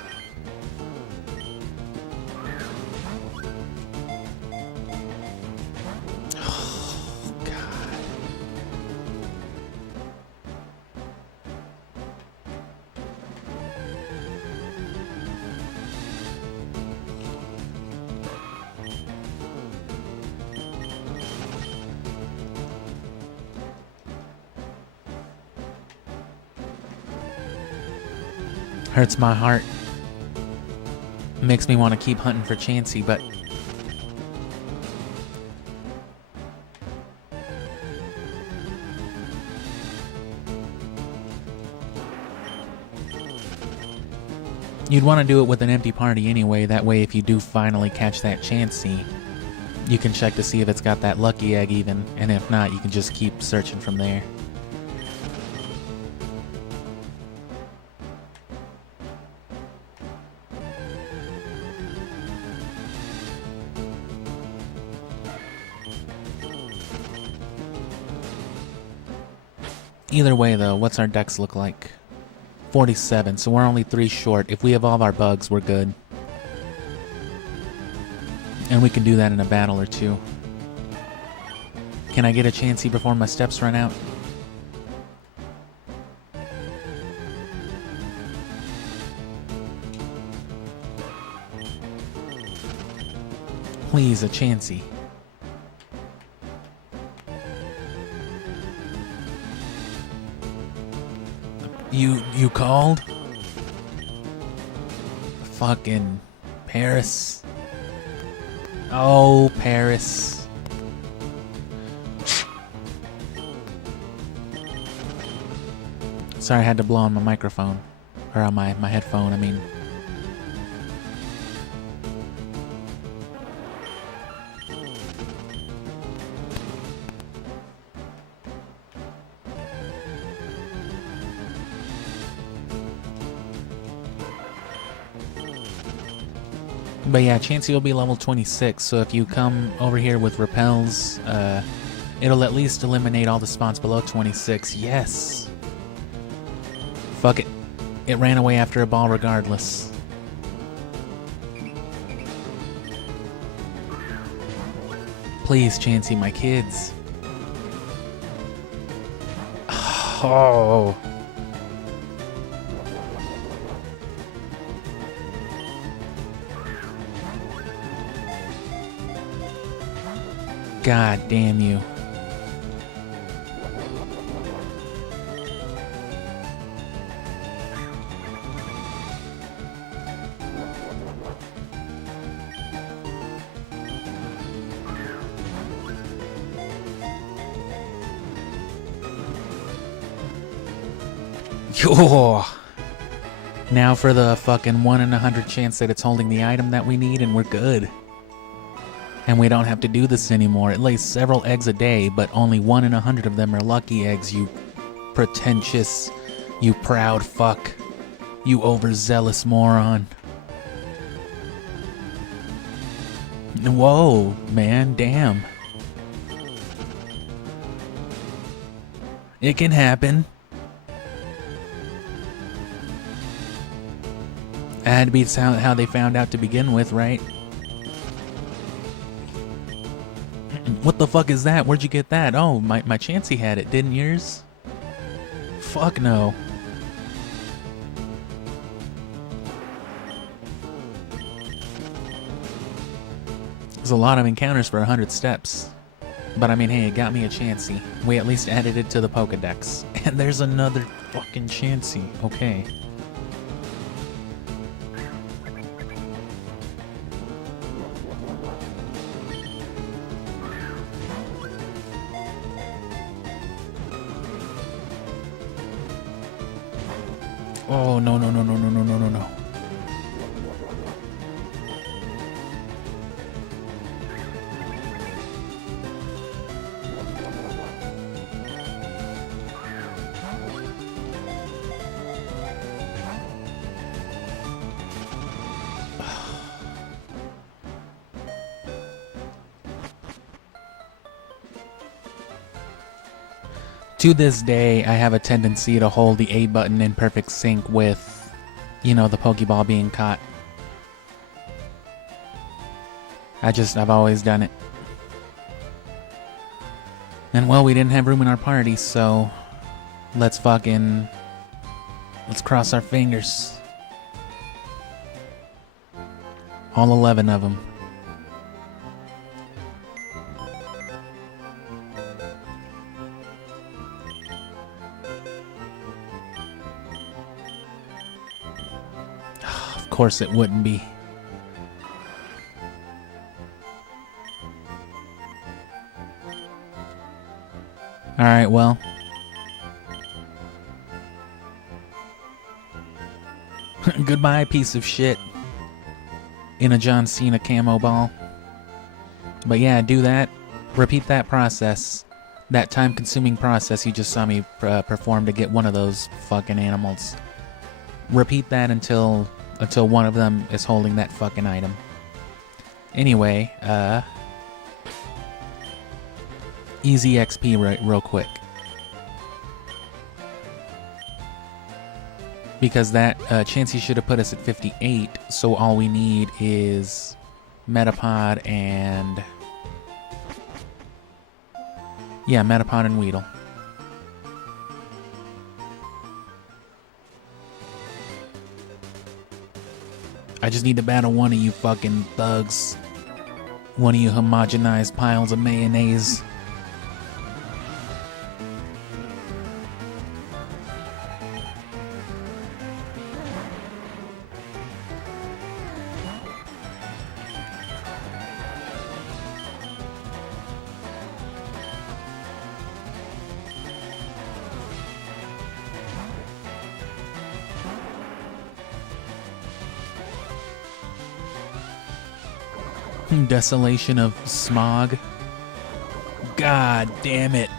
Hurts my heart. Makes me want to keep hunting for Chansey, but you'd want to do it with an empty party anyway. That way, if you do finally catch that Chansey, you can check to see if it's got that lucky egg even, and if not, you can just keep searching from there. Either way, though, what's our dex look like? 47, so we're only 3 short. If we evolve our bugs, we're good. And we can do that in a battle or two. Can I get a Chansey before my steps run out? Please, a Chansey. You called? Fucking Paris. Oh, Paris. Sorry, I had to blow on my microphone. Or on my headphone, I mean. But yeah, Chansey will be level 26, so if you come over here with repels, it'll at least eliminate all the spawns below 26. Yes! Fuck it. It ran away after a ball regardless. Please, Chansey, my kids. Oh. God damn you. Yo. Now for the fucking 1 in 100 chance that it's holding the item that we need, and we're good. And we don't have to do this anymore. It lays several eggs a day, but only 1 in 100 of them are lucky eggs, you pretentious, you proud fuck, you overzealous moron. Whoa, man, damn. It can happen. That had to be how they found out to begin with, right? What the fuck is that? Where'd you get that? Oh, my Chansey had it, didn't yours? Fuck no. There's a lot of encounters for 100 steps. But I mean, hey, it got me a Chansey. We at least added it to the Pokedex. And there's another fucking Chansey. Okay. Oh, no, no, no, no, no, no, no, no, no. To this day, I have a tendency to hold the A button in perfect sync with, you know, the Pokeball being caught. I've always done it. And well, we didn't have room in our party, so let's cross our fingers. All 11 of them. course it wouldn't be. Alright, well. Goodbye, piece of shit. In a John Cena camo ball. But yeah, do that. Repeat that process. That time-consuming process you just saw me perform to get one of those fucking animals. Repeat that until one of them is holding that fucking item. Anyway, easy XP real quick. Because that Chansey should have put us at 58, so all we need is Metapod and... yeah, Metapod and Weedle. I just need to battle one of you fucking thugs. One of you homogenized piles of mayonnaise. Desolation of smog. God damn it.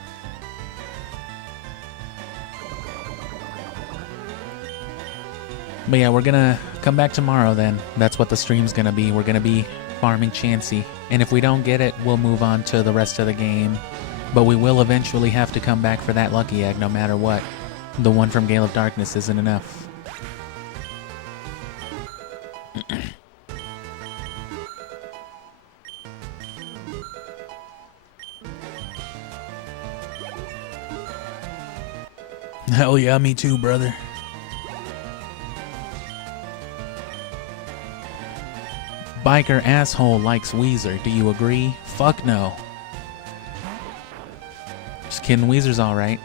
But yeah, we're gonna come back tomorrow then. That's what the stream's gonna be. We're gonna be farming Chansey. And if we don't get it, we'll move on to the rest of the game. But we will eventually have to come back for that lucky egg no matter what. The one from Gale of Darkness isn't enough. Hell yeah, me too, brother. Biker asshole likes Weezer. Do you agree? Fuck no. Just kidding, Weezer's alright.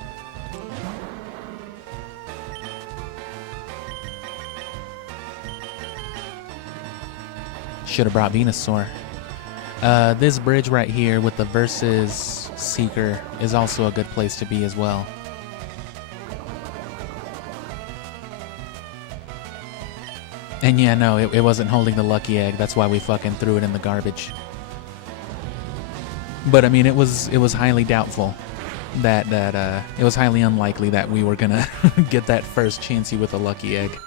Should have brought Venusaur. This bridge right here with the Versus Seeker is also a good place to be as well. And yeah, no, it wasn't holding the lucky egg. That's why we fucking threw it in the garbage. But I mean, it was highly doubtful that it was highly unlikely that we were gonna get that first Chansey with a lucky egg.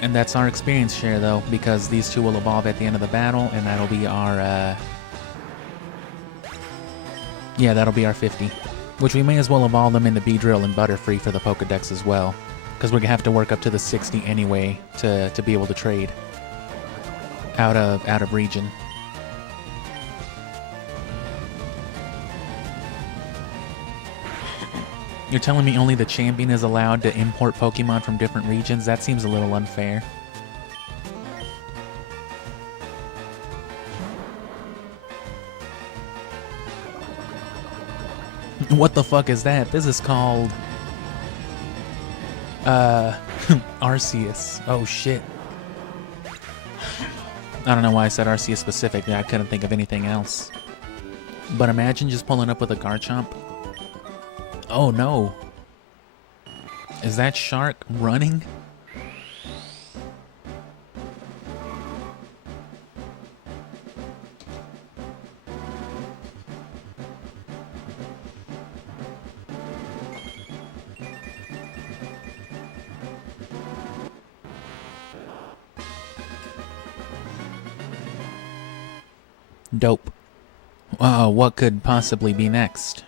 And that's our experience share though, because these two will evolve at the end of the battle, and that'll be our yeah, that'll be our 50. Which we may as well evolve them into Beedrill and Butterfree for the Pokedex as well, because we're gonna have to work up to the 60 anyway to be able to trade out of region. You're telling me only the champion is allowed to import Pokemon from different regions? That seems a little unfair. What the fuck is that? This is called... Arceus. Oh shit. I don't know why I said Arceus specifically. I couldn't think of anything else. But imagine just pulling up with a Garchomp. Oh no. Is that shark running? Dope. What could possibly be next?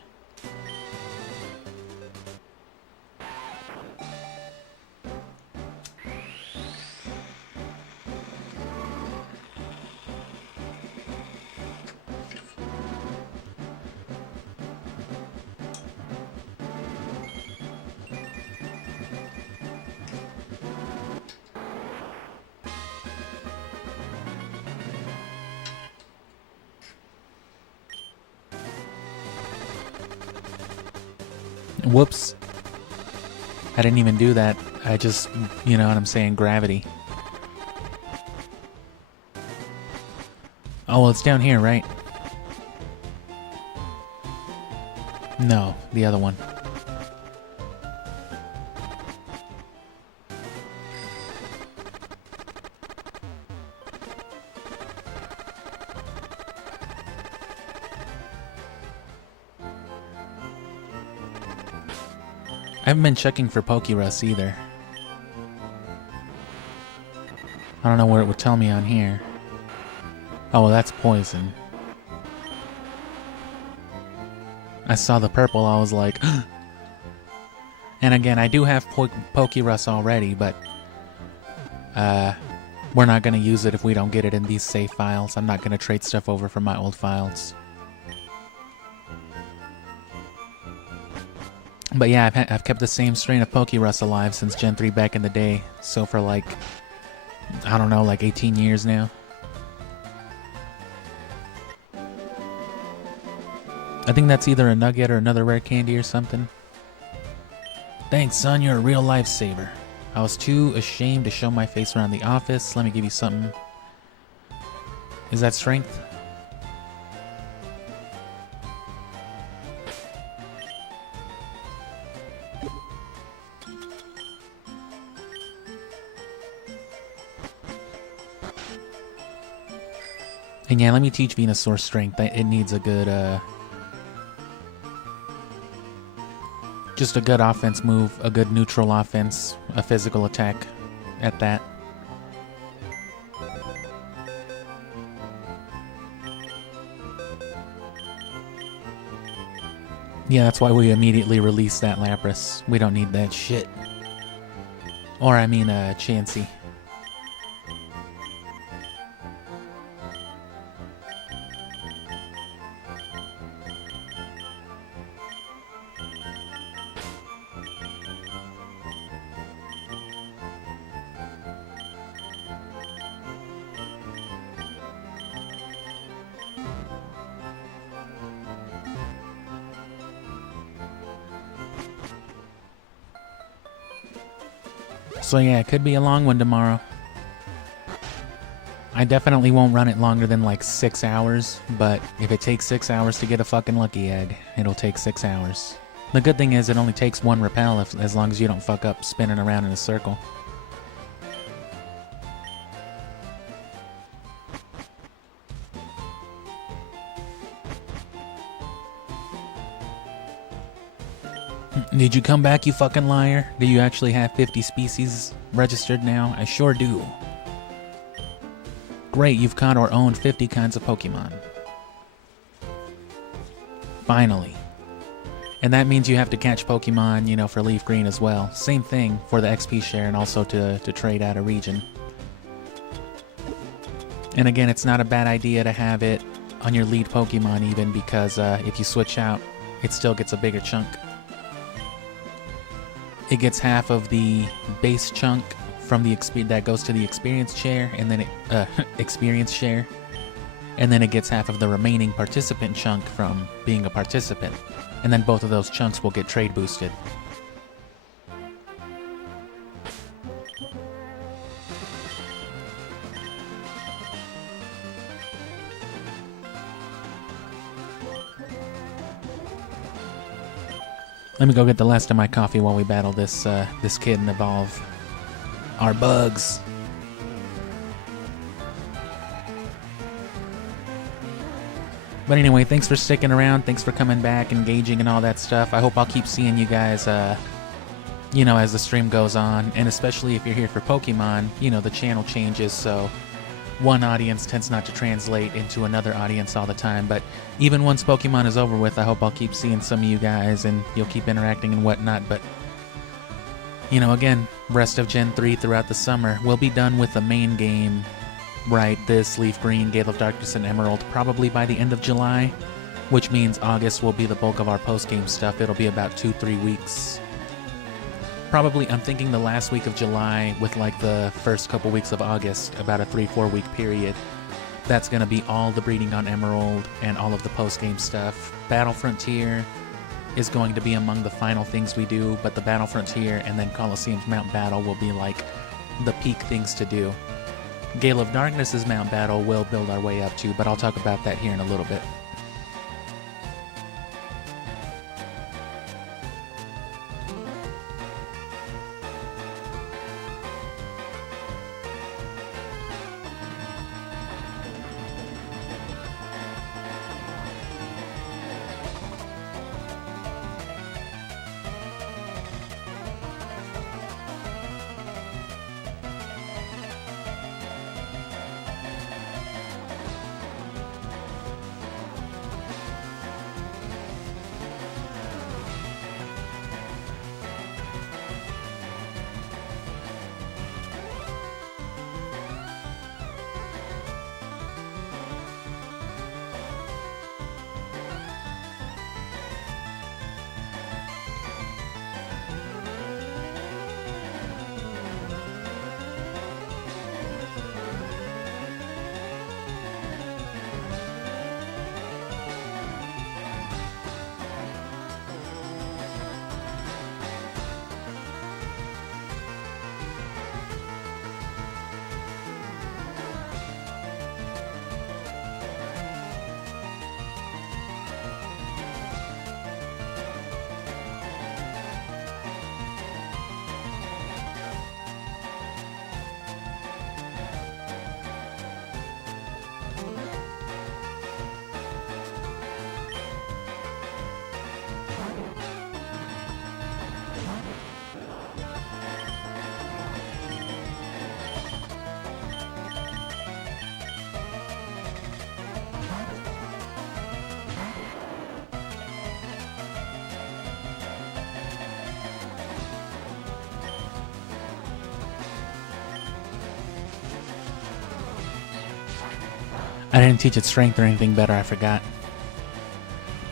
Whoops. I didn't even do that. I just, you know what I'm saying, gravity. Oh, well, it's down here, right? No, the other one. I haven't been checking for Pokerus either. I don't know where it would tell me on here. Oh, well, that's poison. I saw the purple, I was like... And again, I do have Pokerus already, but... we're not going to use it if we don't get it in these save files. I'm not going to trade stuff over from my old files. But yeah, I've kept the same strain of Pokerus alive since Gen 3 back in the day. So for like, I don't know, like 18 years now. I think that's either a nugget or another rare candy or something. Thanks, son, you're a real lifesaver. I was too ashamed to show my face around the office. Let me give you something. Is that strength? And yeah, let me teach Venusaur strength. It needs a good, just a good offense move, a good neutral offense, a physical attack at that. Yeah, that's why we immediately released that Lapras. We don't need that shit. Or, I mean, Chansey. So yeah, it could be a long one tomorrow. I definitely won't run it longer than like 6 hours, but if it takes 6 hours to get a fucking lucky egg, it'll take 6 hours. The good thing is it only takes one repel as long as you don't fuck up spinning around in a circle. Did you come back, you fucking liar? Do you actually have 50 species registered now? I sure do. Great, you've caught or owned 50 kinds of Pokemon. Finally. And that means you have to catch Pokemon, you know, for Leaf Green as well. Same thing for the XP share and also to trade out a region. And again, it's not a bad idea to have it on your lead Pokemon even, because if you switch out, it still gets a bigger chunk. It gets half of the base chunk from the that goes to the experience share, and then experience share, and then it gets half of the remaining participant chunk from being a participant, and then both of those chunks will get trade boosted. Let me go get the last of my coffee while we battle this this kid and evolve our bugs. But anyway, thanks for sticking around. Thanks for coming back, engaging, and all that stuff. I hope I'll keep seeing you guys, you know, as the stream goes on. And especially if you're here for Pokemon, you know, the channel changes, so one audience tends not to translate into another audience all the time. But even once Pokemon is over with, I hope I'll keep seeing some of you guys and you'll keep interacting and whatnot. But, you know, again, rest of Gen 3 throughout the summer. We'll be done with the main game, right, this Leaf Green, Gale of Darkness, and Emerald, probably by the end of July, which means August will be the bulk of our post-game stuff. It'll be about 2-3 weeks. Probably, I'm thinking the last week of July with like the first couple weeks of August, about a 3-4 week period. That's going to be all the breeding on Emerald and all of the post-game stuff. Battle Frontier, is going to be among the final things we do, but the Battle Frontier and then Colosseum's Mount Battle will be like the peak things to do. Gale of Darkness's Mount Battle we'll build our way up to, but I'll talk about that here in a little bit. I didn't teach it strength or anything better, I forgot.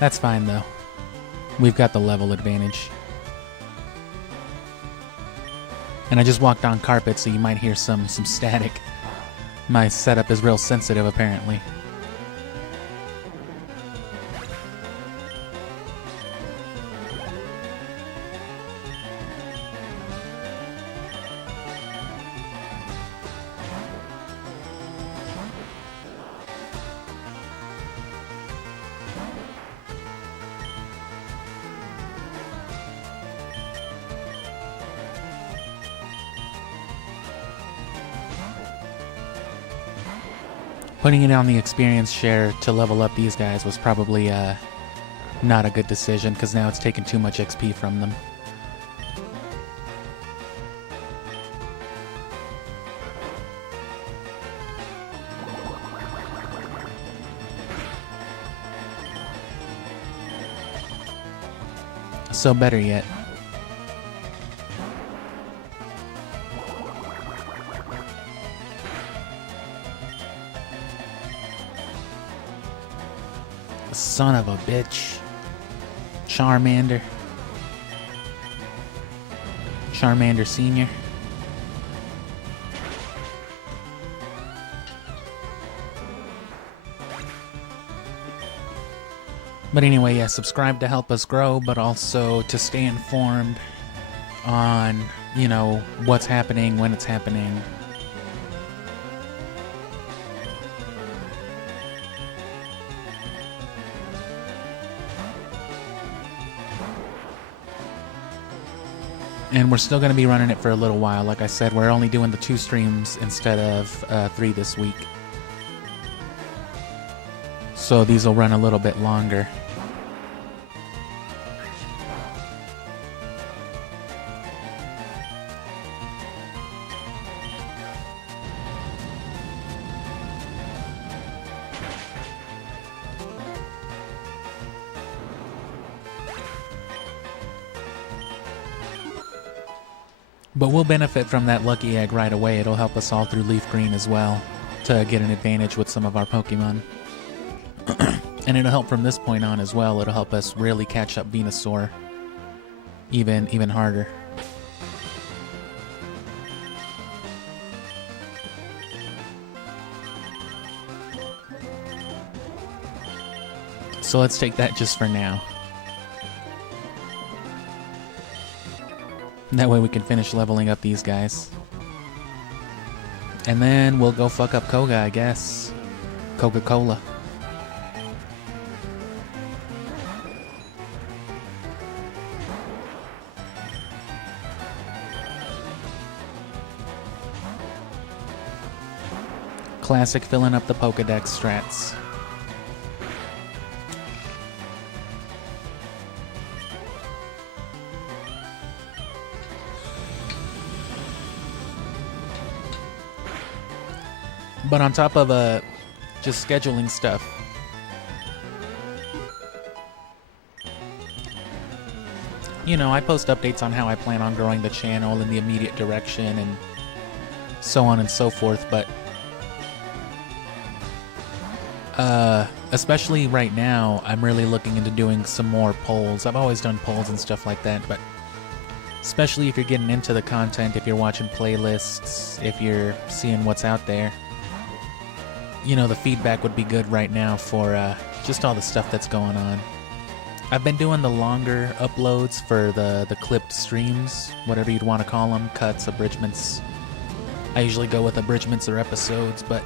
That's fine though. We've got the level advantage. And I just walked on carpet, so you might hear some static. My setup is real sensitive, apparently. Putting it on the experience share to level up these guys was probably not a good decision, because now it's taken too much XP from them. So better yet. Son of a bitch. Charmander. Charmander Sr. But anyway, yeah, subscribe to help us grow, but also to stay informed on, you know, what's happening, when it's happening. And we're still going to be running it for a little while. Like I said, we're only doing the 2 streams instead of 3 this week. So these will run a little bit longer. But we'll benefit from that lucky egg right away. It'll help us all through Leaf Green as well to get an advantage with some of our Pokemon. And it'll help from this point on as well. It'll help us really catch up Venusaur even harder. So let's take that just for now. That way we can finish leveling up these guys. And then we'll go fuck up Koga, I guess. Coca-Cola. Classic filling up the Pokedex strats. But on top of just scheduling stuff, you know, I post updates on how I plan on growing the channel in the immediate direction and so on and so forth, but especially right now, I'm really looking into doing some more polls. I've always done polls and stuff like that, but especially if you're getting into the content, if you're watching playlists, if you're seeing what's out there, you know, the feedback would be good right now for just all the stuff that's going on. I've been doing the longer uploads for the clipped streams, whatever you'd want to call them, cuts, abridgments. I usually go with abridgments or episodes, but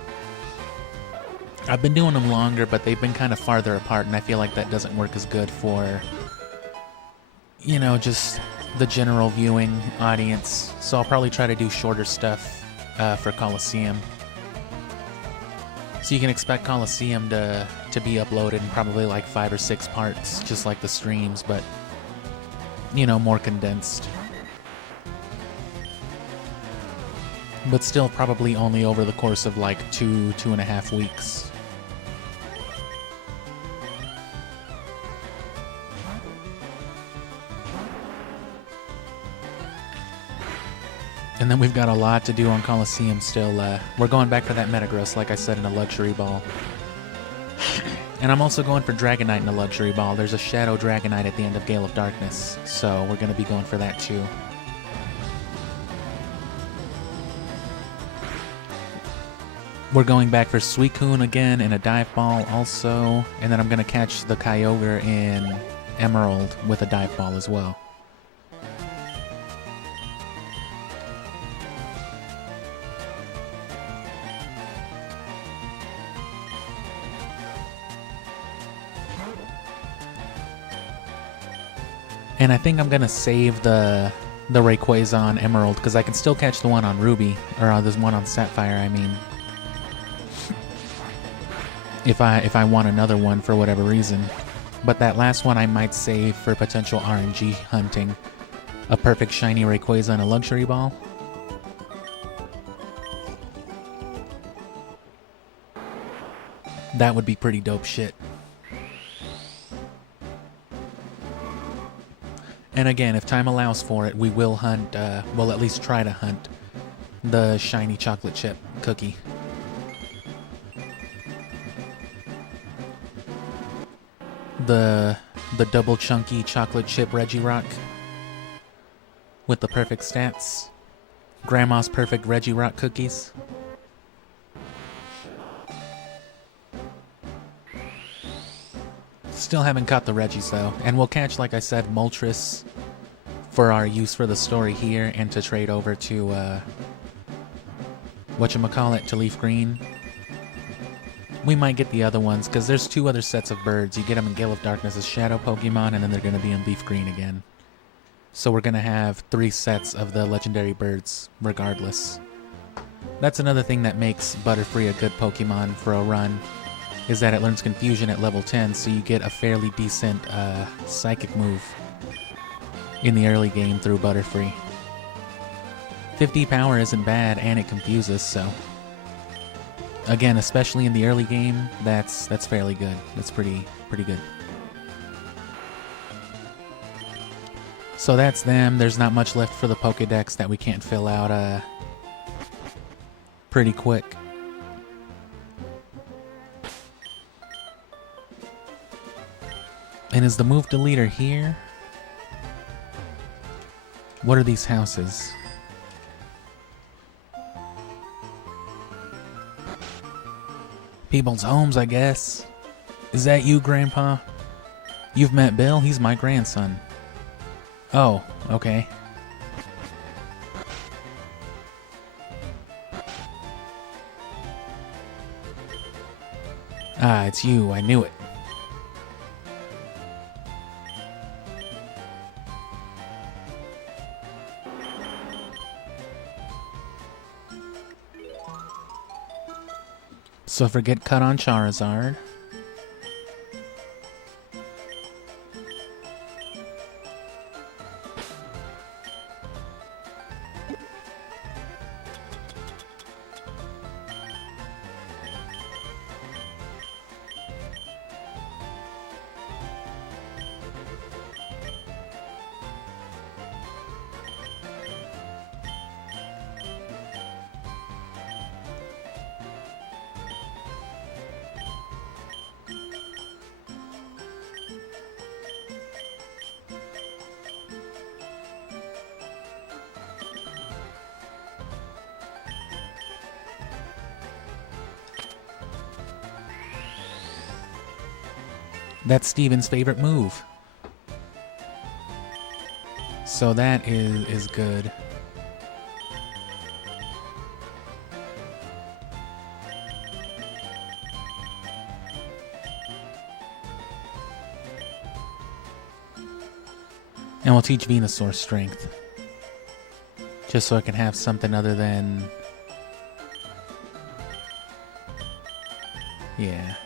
I've been doing them longer, but they've been kind of farther apart, and I feel like that doesn't work as good for, you know, just the general viewing audience. So I'll probably try to do shorter stuff for Coliseum. So you can expect Coliseum to be uploaded in probably like 5 or 6 parts, just like the streams, but, you know, more condensed. But still probably only over the course of like 2.5 weeks. And then we've got a lot to do on Coliseum still. We're going back for that Metagross, like I said, in a Luxury Ball. And I'm also going for Dragonite in a Luxury Ball. There's a Shadow Dragonite at the end of Gale of Darkness, so we're going to be going for that too. We're going back for Suicune again in a Dive Ball also, and then I'm going to catch the Kyogre in Emerald with a Dive Ball as well. And I think I'm gonna save the Rayquaza on Emerald because I can still catch the one on Ruby, or there's one on Sapphire. I mean, if I want another one for whatever reason, but that last one I might save for potential RNG hunting. A perfect shiny Rayquaza in a Luxury Ball. That would be pretty dope shit. And again, if time allows for it, we will hunt, well, at least try to hunt the shiny chocolate chip cookie. The double chunky chocolate chip Regirock with the perfect stats. Grandma's perfect Regirock cookies. Still haven't caught the Regis though, and we'll catch, like I said, Moltres for our use for the story here and to trade over to, whatchamacallit, to Leaf Green. We might get the other ones, because there's 2 other sets of birds. You get them in Gale of Darkness as Shadow Pokemon, and then they're going to be in Leaf Green again. So we're going to have 3 sets of the legendary birds, regardless. That's another thing that makes Butterfree a good Pokemon for a run, is that it learns Confusion at level 10, so you get a fairly decent Psychic move in the early game through Butterfree. 50 power isn't bad, and it confuses, so... Again, especially in the early game, that's fairly good. That's pretty good. So that's them. There's not much left for the Pokédex that we can't fill out pretty quick. And is the move deleter here? What are these houses? People's homes, I guess. Is that you, Grandpa? You've met Bill? He's my grandson. Oh, okay. Ah, it's you. I knew it. So forget cut on Charizard. That's Steven's favorite move. So that is good. And we'll teach Venusaur strength. Just so I can have something other than... Yeah.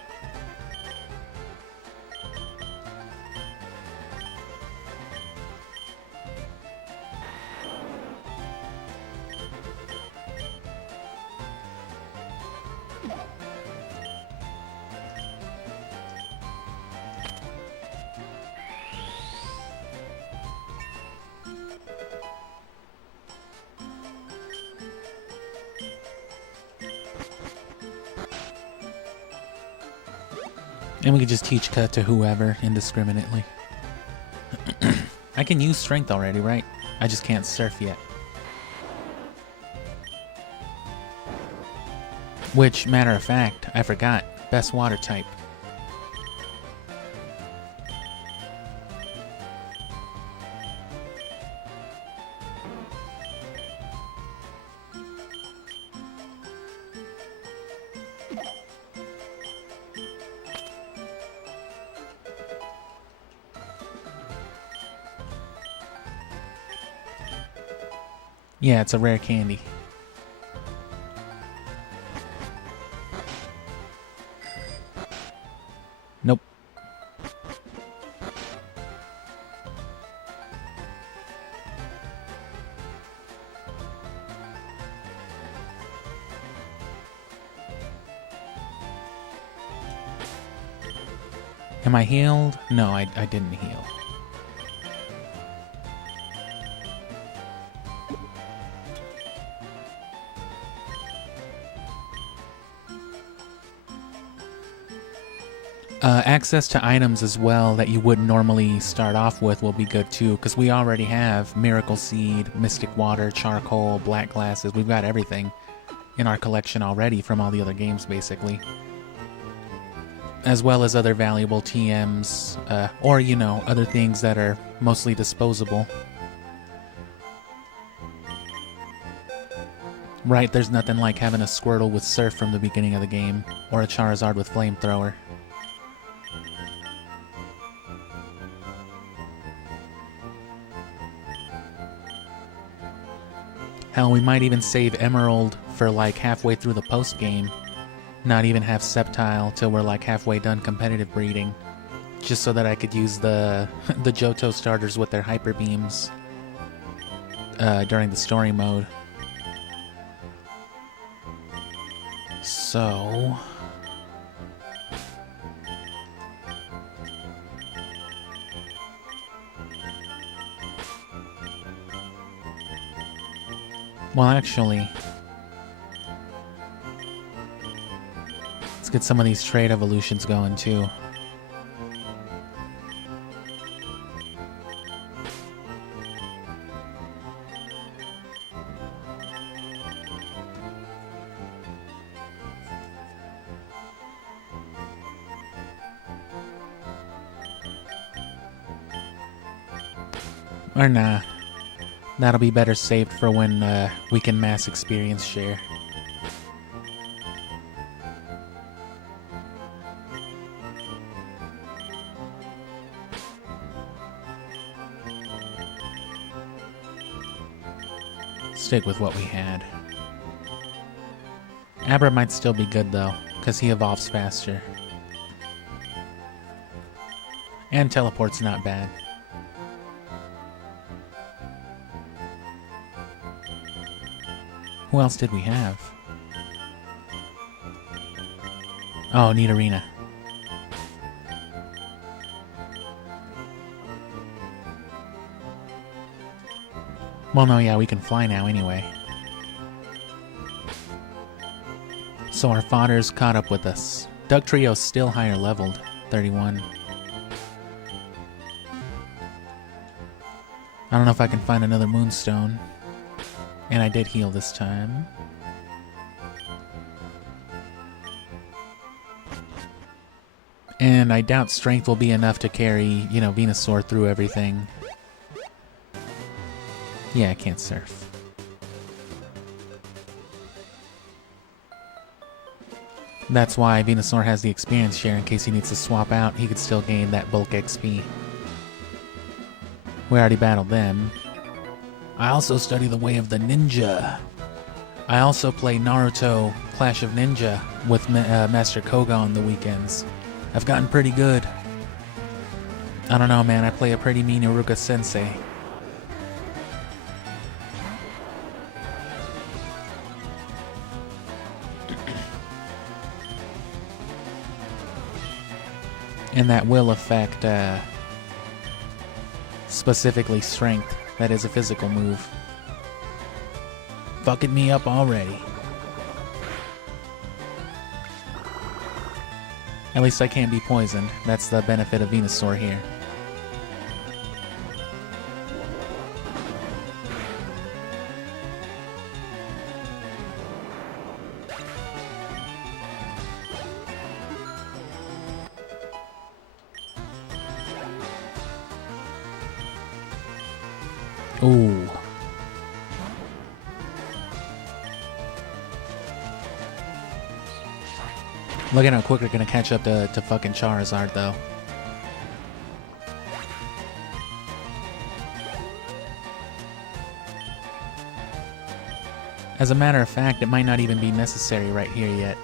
And we can just teach cut to whoever indiscriminately. I can use strength already, right? I just can't surf yet. Which, matter of fact, I forgot. Best water type. Yeah, it's a rare candy. Nope. Am I healed? No, I didn't heal. Access to items as well that you wouldn't normally start off with will be good too, because we already have Miracle Seed, Mystic Water, Charcoal, Black Glasses. We've got everything in our collection already from all the other games, basically. As well as other valuable TMs, or, you know, other things that are mostly disposable. Right, there's nothing like having a Squirtle with Surf from the beginning of the game, or a Charizard with Flamethrower. Hell, we might even save Emerald for like halfway through the post-game. Not even have Sceptile till we're like halfway done competitive breeding. Just so that I could use the Johto starters with their Hyper Beams during the story mode. So... Well, actually, let's get some of these trade evolutions going, too. Or nah. That'll be better saved for when we can mass experience share. Stick with what we had. Abra might still be good though, because he evolves faster. And teleport's not bad. Who else did we have? Oh, Nidorina. Well, no, yeah, we can fly now anyway. So our fodder's caught up with us. Dugtrio's still higher leveled, 31. I don't know if I can find another Moonstone. And I did heal this time. And I doubt strength will be enough to carry, you know, Venusaur through everything. Yeah, I can't surf. That's why Venusaur has the experience share in case he needs to swap out. He could still gain that bulk XP. We already battled them. I also study the way of the ninja. I also play Naruto Clash of Ninja with Master Koga on the weekends. I've gotten pretty good. I don't know, man. I play a pretty mean Iruka sensei. And that will affect specifically strength. That is a physical move. Fucking me up already. At least I can't be poisoned. That's the benefit of Venusaur here. Ooh. Look at how quick we're gonna catch up to fucking Charizard, though. As a matter of fact, it might not even be necessary right here yet.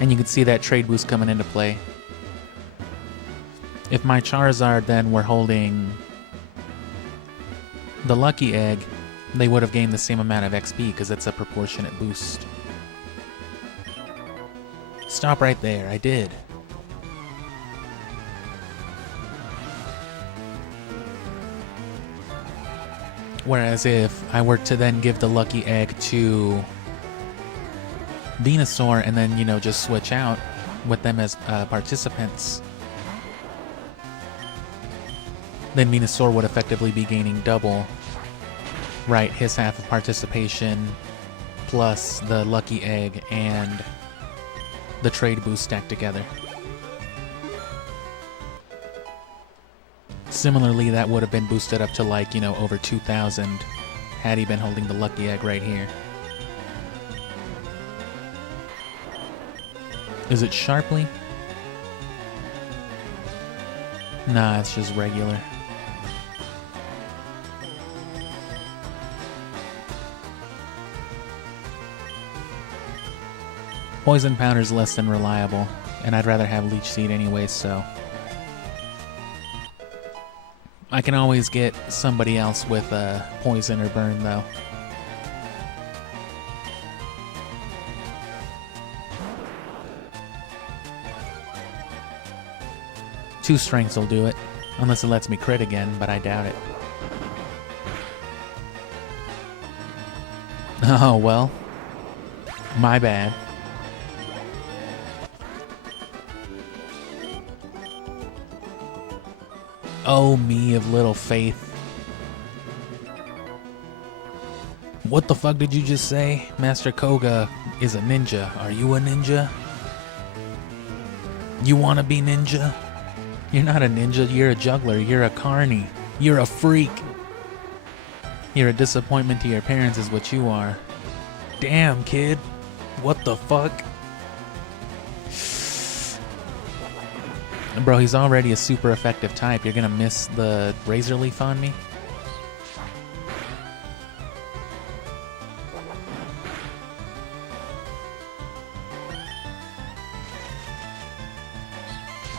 And you can see that trade boost coming into play. If my Charizard then were holding the Lucky Egg, they would have gained the same amount of XP because it's a proportionate boost. Stop right there, I did. Whereas if I were to then give the Lucky Egg to Venusaur and then, you know, just switch out with them as participants, then Venusaur would effectively be gaining double, right? His half of participation plus the Lucky Egg and the trade boost stacked together. Similarly, that would have been boosted up to, like, you know, over 2,000 had he been holding the Lucky Egg right here. Is it Sharply? Nah, it's just regular. Poison Powder's less than reliable, and I'd rather have Leech Seed anyway, so I can always get somebody else with Poison or Burn, though. Two strengths will do it, unless it lets me crit again, but I doubt it. Oh, well. My bad. Oh, me of little faith. What the fuck did you just say? Master Koga is a ninja. Are you a ninja? You wanna be ninja? You're not a ninja, you're a juggler. You're a carny. You're a freak. You're a disappointment to your parents is what you are. Damn, kid. What the fuck? Bro, he's already a super effective type. You're gonna miss the Razor Leaf on me?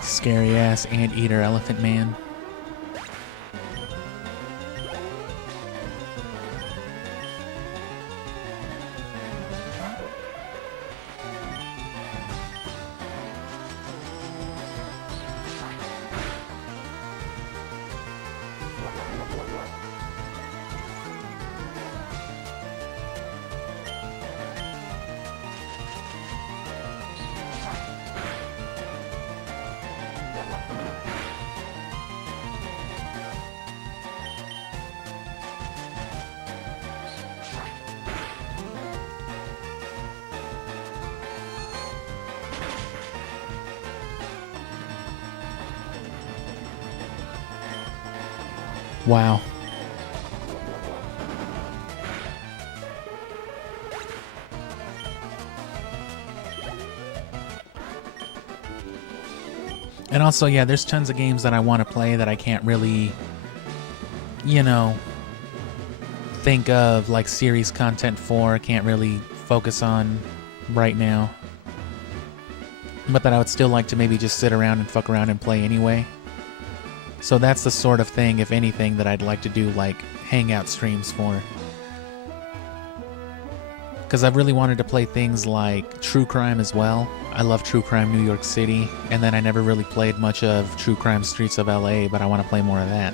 Scary ass anteater elephant man. Wow. And also, yeah, there's tons of games that I want to play that I can't really, you know, think of like series content for, can't really focus on right now. But that I would still like to maybe just sit around and fuck around and play anyway. So that's the sort of thing, if anything, that I'd like to do like hangout streams for. Because I've really wanted to play things like True Crime as well. I love True Crime New York City, and then I never really played much of True Crime Streets of LA, but I want to play more of that.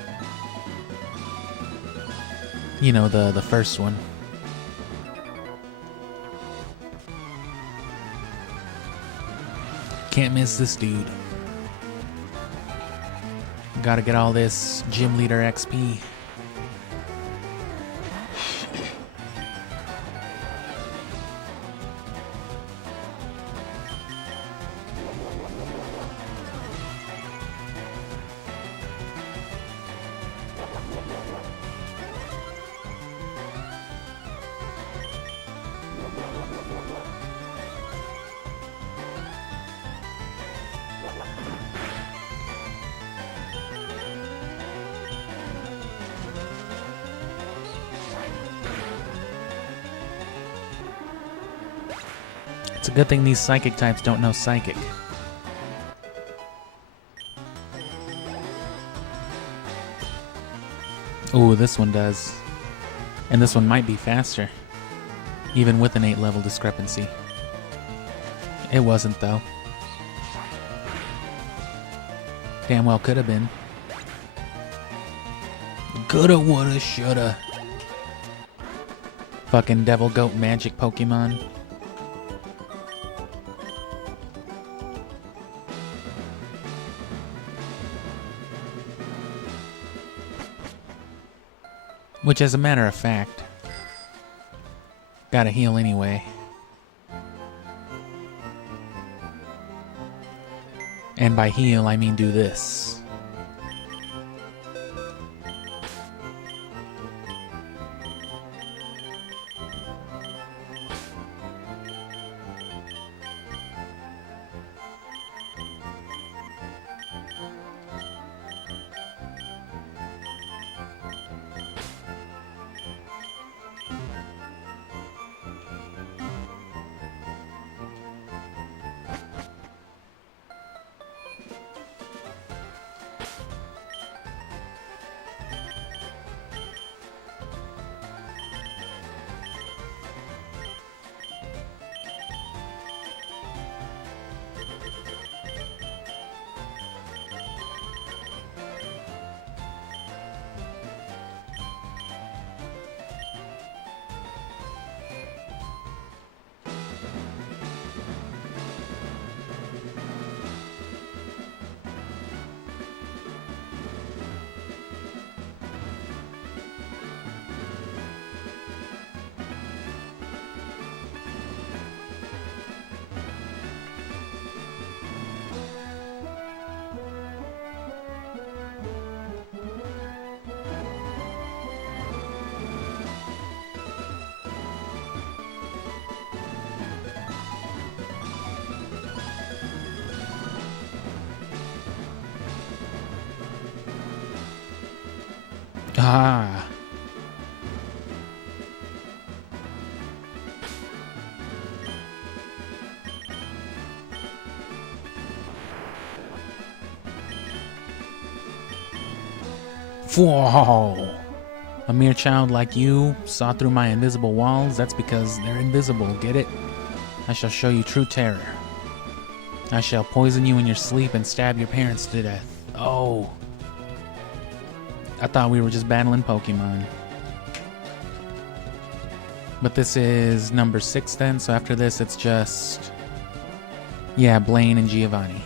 You know, the first one. Can't miss this dude. Gotta get all this gym leader XP. It's a good thing these psychic types don't know psychic. Ooh, this one does. And this one might be faster. Even with an 8-level discrepancy. It wasn't, though. Damn well could have been. Coulda, woulda, shoulda. Fucking devil goat magic Pokemon. Which, as a matter of fact, gotta heal anyway. And by heal, I mean do this. Ah. Whoa. A mere child like you saw through my invisible walls. That's because they're invisible, get it? I shall show you true terror. I shall poison you in your sleep and stab your parents to death. Oh. I thought we were just battling Pokemon. But this is number 6 then, so after this it's just... yeah, Blaine and Giovanni.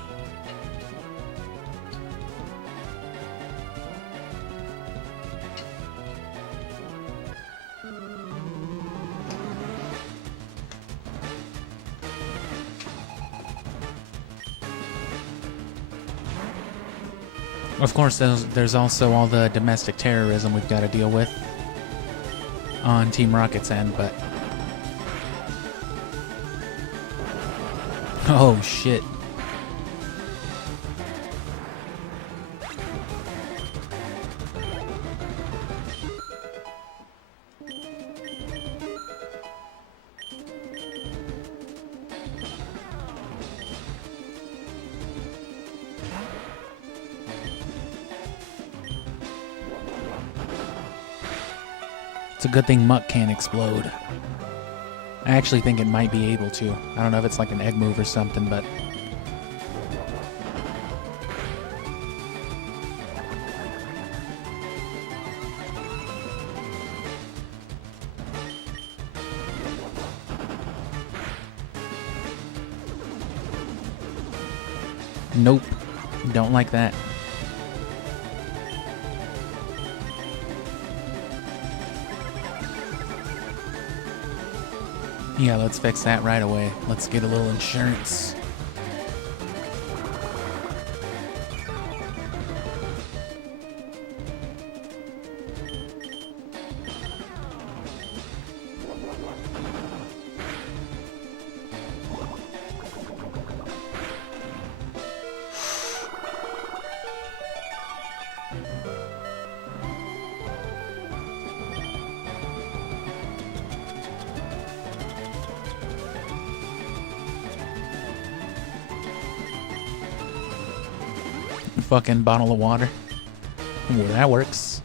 Of course, there's also all the domestic terrorism we've got to deal with on Team Rocket's end, but... oh, shit. It's a good thing Muck can't explode. I actually think it might be able to. I don't know if it's like an egg move or something, but... nope. Don't like that. Yeah, let's fix that right away. Let's get a little insurance. Fucking bottle of water. Well, that works.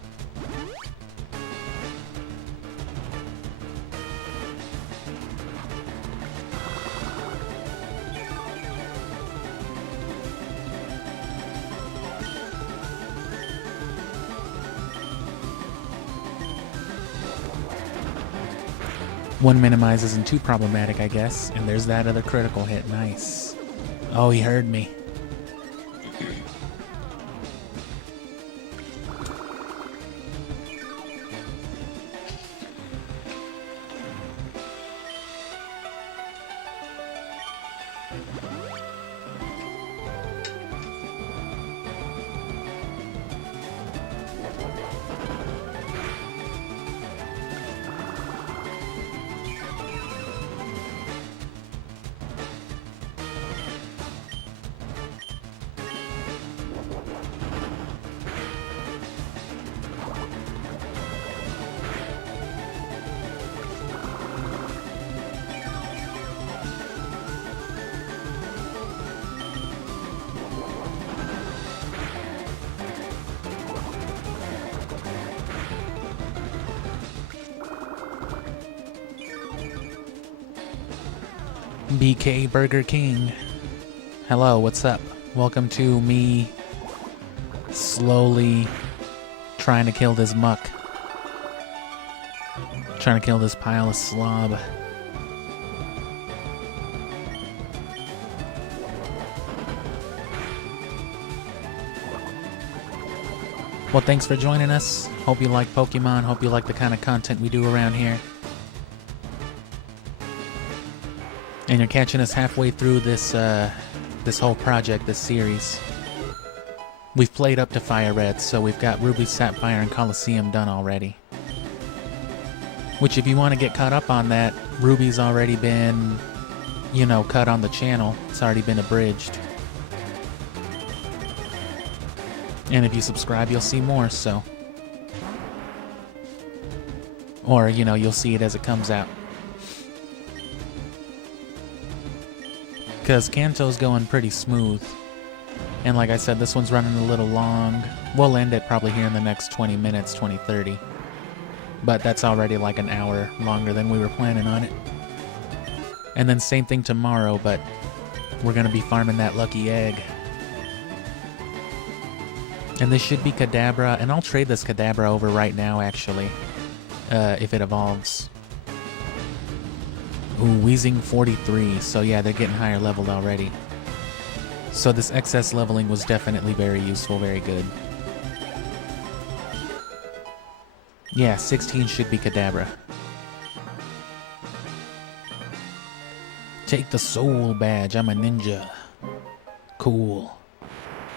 One minimize isn't too problematic, I guess. And there's that other critical hit. Nice. Oh, he heard me. BK Burger King. Hello, what's up? Welcome to me slowly trying to kill this muck. Trying to kill this pile of slob. Well, thanks for joining us. Hope you like Pokemon. Hope you like the kind of content we do around here. And you're catching us halfway through this this whole project, this series. We've played up to Fire Red, so we've got Ruby, Sapphire, and Colosseum done already. Which, if you want to get caught up on that, Ruby's already been, you know, cut on the channel. It's already been abridged. And if you subscribe, you'll see more, so... Or, you know, you'll see it as it comes out. Because Kanto's going pretty smooth. And like I said, this one's running a little long. We'll end it probably here in the next 20 minutes, 20-30. But that's already like an hour longer than we were planning on it. And then same thing tomorrow, but we're going to be farming that lucky egg. And this should be Kadabra, and I'll trade this Kadabra over right now, actually, if it evolves. Ooh, Weezing 43, so yeah, they're getting higher leveled already. So this excess leveling was definitely very useful, very good. Yeah, 16 should be Kadabra. Take the soul badge, I'm a ninja. Cool.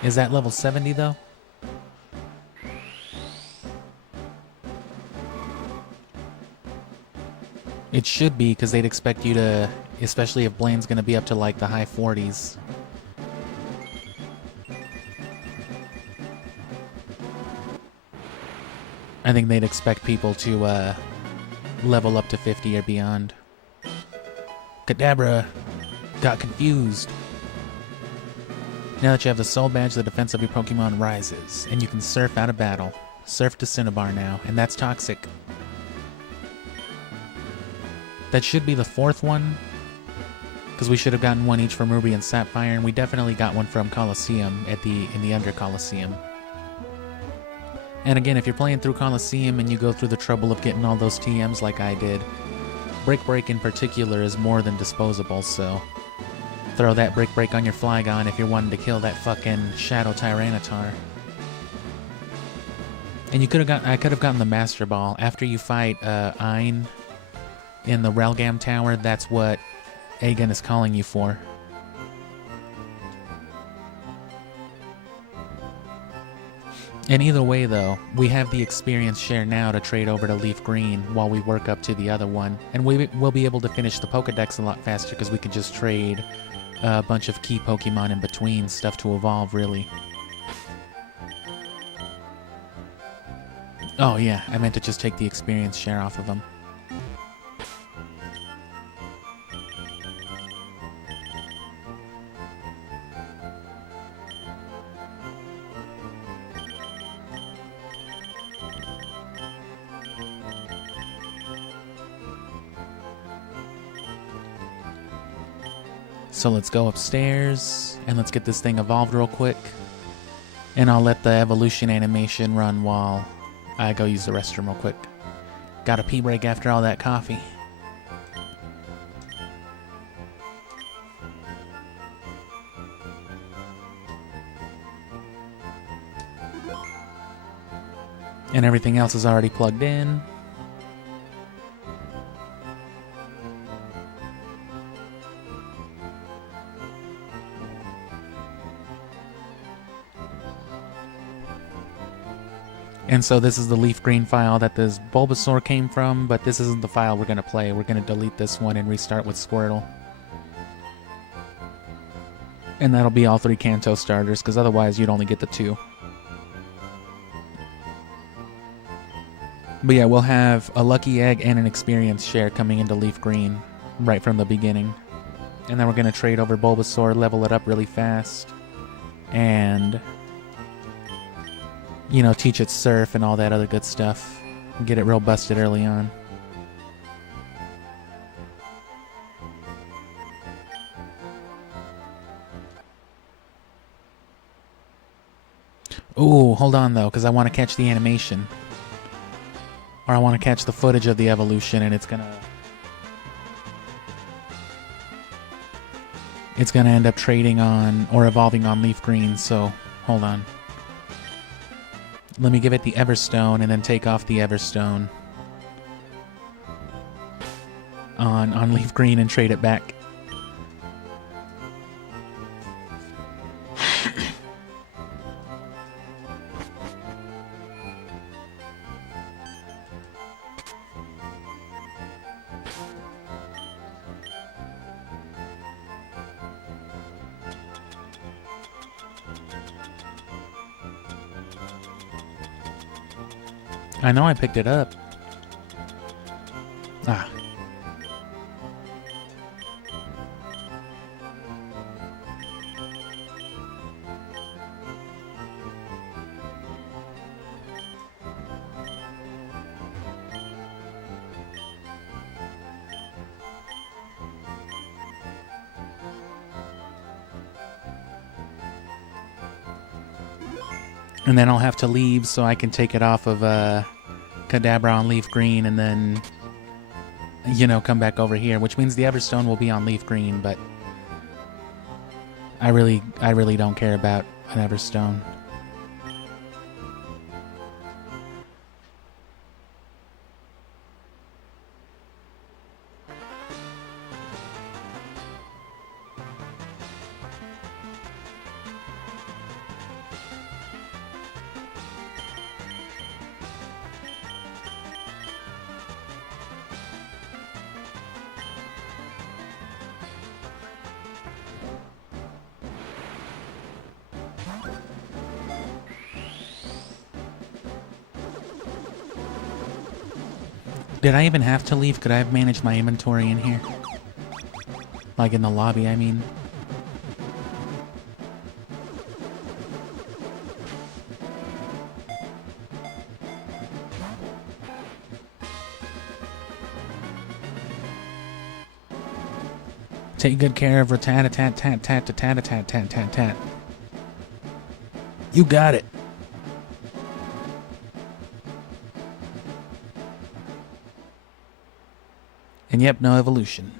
Is that level 70 though? It should be, because they'd expect you to, especially if Blaine's going to be up to like the high 40s. I think they'd expect people to level up to 50 or beyond. Kadabra got confused. Now that you have the soul badge, the defense of your Pokemon rises, and you can surf out of battle. Surf to Cinnabar now, and that's toxic. That should be the fourth one, because we should have gotten one each from Ruby and Sapphire, and we definitely got one from Colosseum in the Under Colosseum. And again, if you're playing through Colosseum and you go through the trouble of getting all those TMs like I did, Brick Break in particular is more than disposable, so throw that Brick Break on your Flygon if you're wanting to kill that fucking Shadow Tyranitar. And I could have gotten the Master Ball after you fight Ein in the Relgam Tower. That's what Aegon is calling you for. And either way though, we have the experience share now to trade over to Leaf Green while we work up to the other one. And we'll be able to finish the Pokedex a lot faster because we can just trade a bunch of key Pokemon in between, stuff to evolve really. Oh yeah, I meant to just take the experience share off of them. So let's go upstairs, and let's get this thing evolved real quick. And I'll let the evolution animation run while I go use the restroom real quick. Got a pee break after all that coffee. And everything else is already plugged in. And so this is the Leaf Green file that this Bulbasaur came from, but this isn't the file we're going to play. We're going to delete this one and restart with Squirtle. And that'll be all 3 Kanto starters, because otherwise you'd only get the 2. But yeah, we'll have a Lucky Egg and an Experience share coming into Leaf Green right from the beginning. And then we're going to trade over Bulbasaur, level it up really fast, and you know, teach it Surf and all that other good stuff. Get it real busted early on. Ooh, hold on though, because I want to catch the animation. Or I want to catch the footage of the evolution, and it's gonna end up trading on, or evolving on Leaf Green, so hold on. Let me give it the Everstone and then take off the Everstone on Leaf Green and trade it back. I know I picked it up. Ah. And then I'll have to leave so I can take it off of Kadabra on Leaf Green and then, you know, come back over here, which means the Everstone will be on Leaf Green, but I really don't care about an Everstone. Did I even have to leave? Could I have managed my inventory in here? Like in the lobby, I mean. Take good care of rat-a-tat-tat-tat-tat-tat-tat-tat-tat-tat. You got it. And yep, no evolution.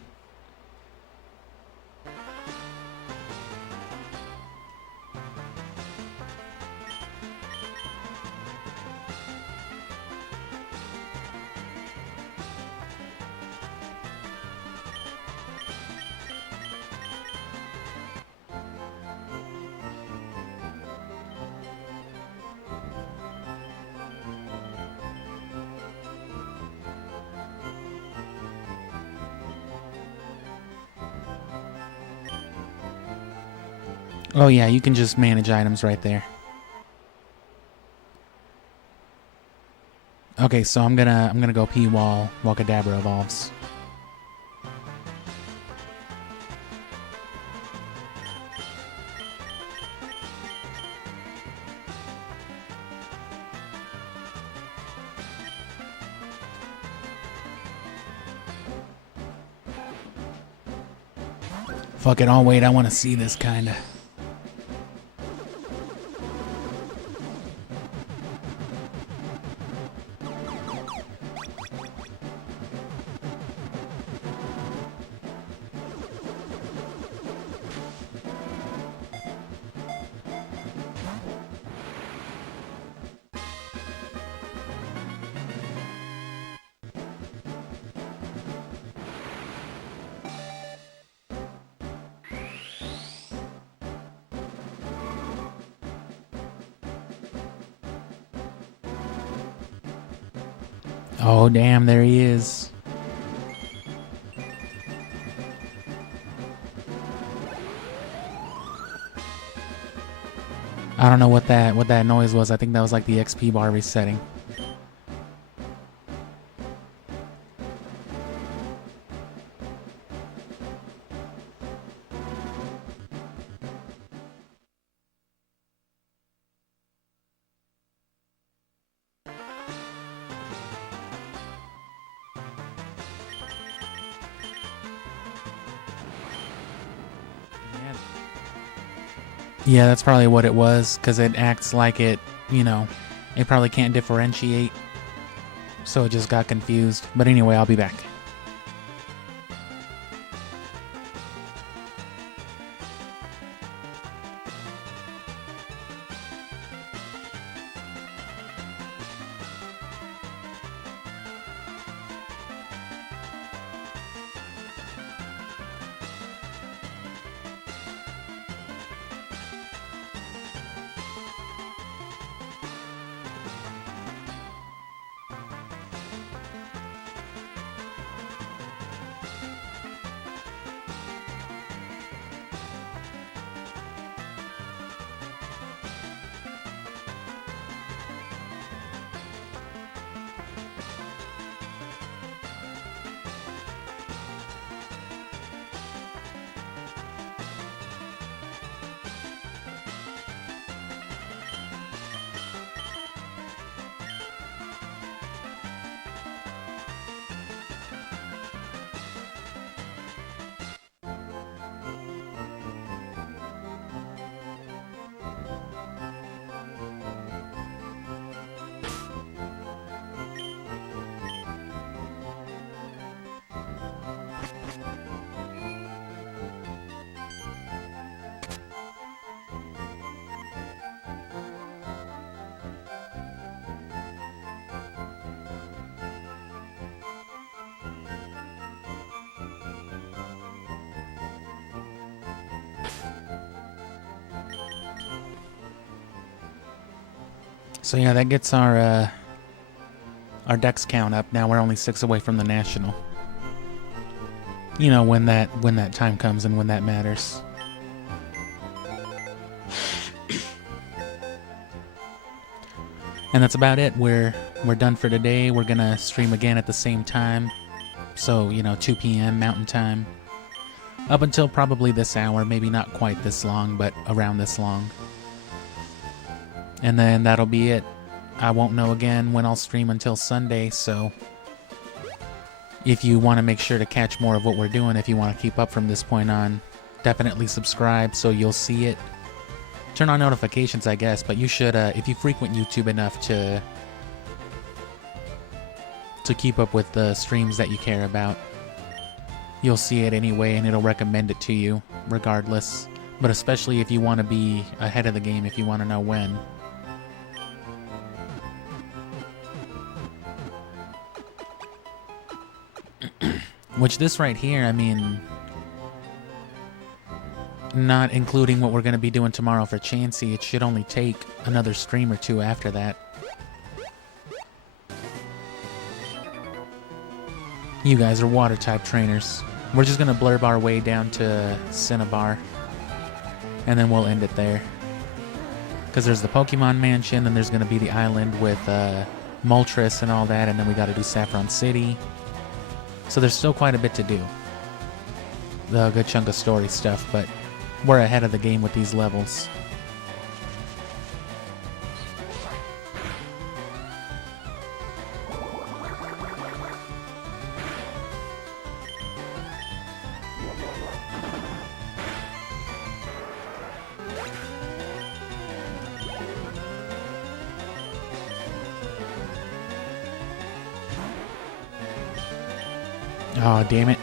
Oh yeah, you can just manage items right there. Okay, so I'm gonna go pee while Kadabra evolves. Fuck it, I'll wait. I want to see this kinda. Oh, damn, there he is. I don't know what that noise was. I think that was like the XP bar resetting. Yeah, that's probably what it was, because it acts like it, you know, it probably can't differentiate. So it just got confused. But anyway, I'll be back. So yeah, that gets our dex count up. Now we're only 6 away from the national. You know, when that time comes and when that matters. And that's about it. We're done for today. We're gonna stream again at the same time. So, you know, 2 p.m. Mountain Time. Up until probably this hour. Maybe not quite this long, but around this long. And then that'll be it. I won't know again when I'll stream until Sunday, so if you want to make sure to catch more of what we're doing, if you want to keep up from this point on, definitely subscribe so you'll see it. Turn on notifications, I guess, but you should, if you frequent YouTube enough to keep up with the streams that you care about, you'll see it anyway, and it'll recommend it to you regardless. But especially if you want to be ahead of the game, if you want to know when. Which this right here, I mean, not including what we're going to be doing tomorrow for Chansey, it should only take another stream or two after that. You guys are water type trainers. We're just going to blurb our way down to Cinnabar, and then we'll end it there. Because there's the Pokemon Mansion, then there's going to be the island with Moltres and all that, and then we got to do Saffron City. So there's still quite a bit to do. A good chunk of story stuff, but we're ahead of the game with these levels. Oh, damn it.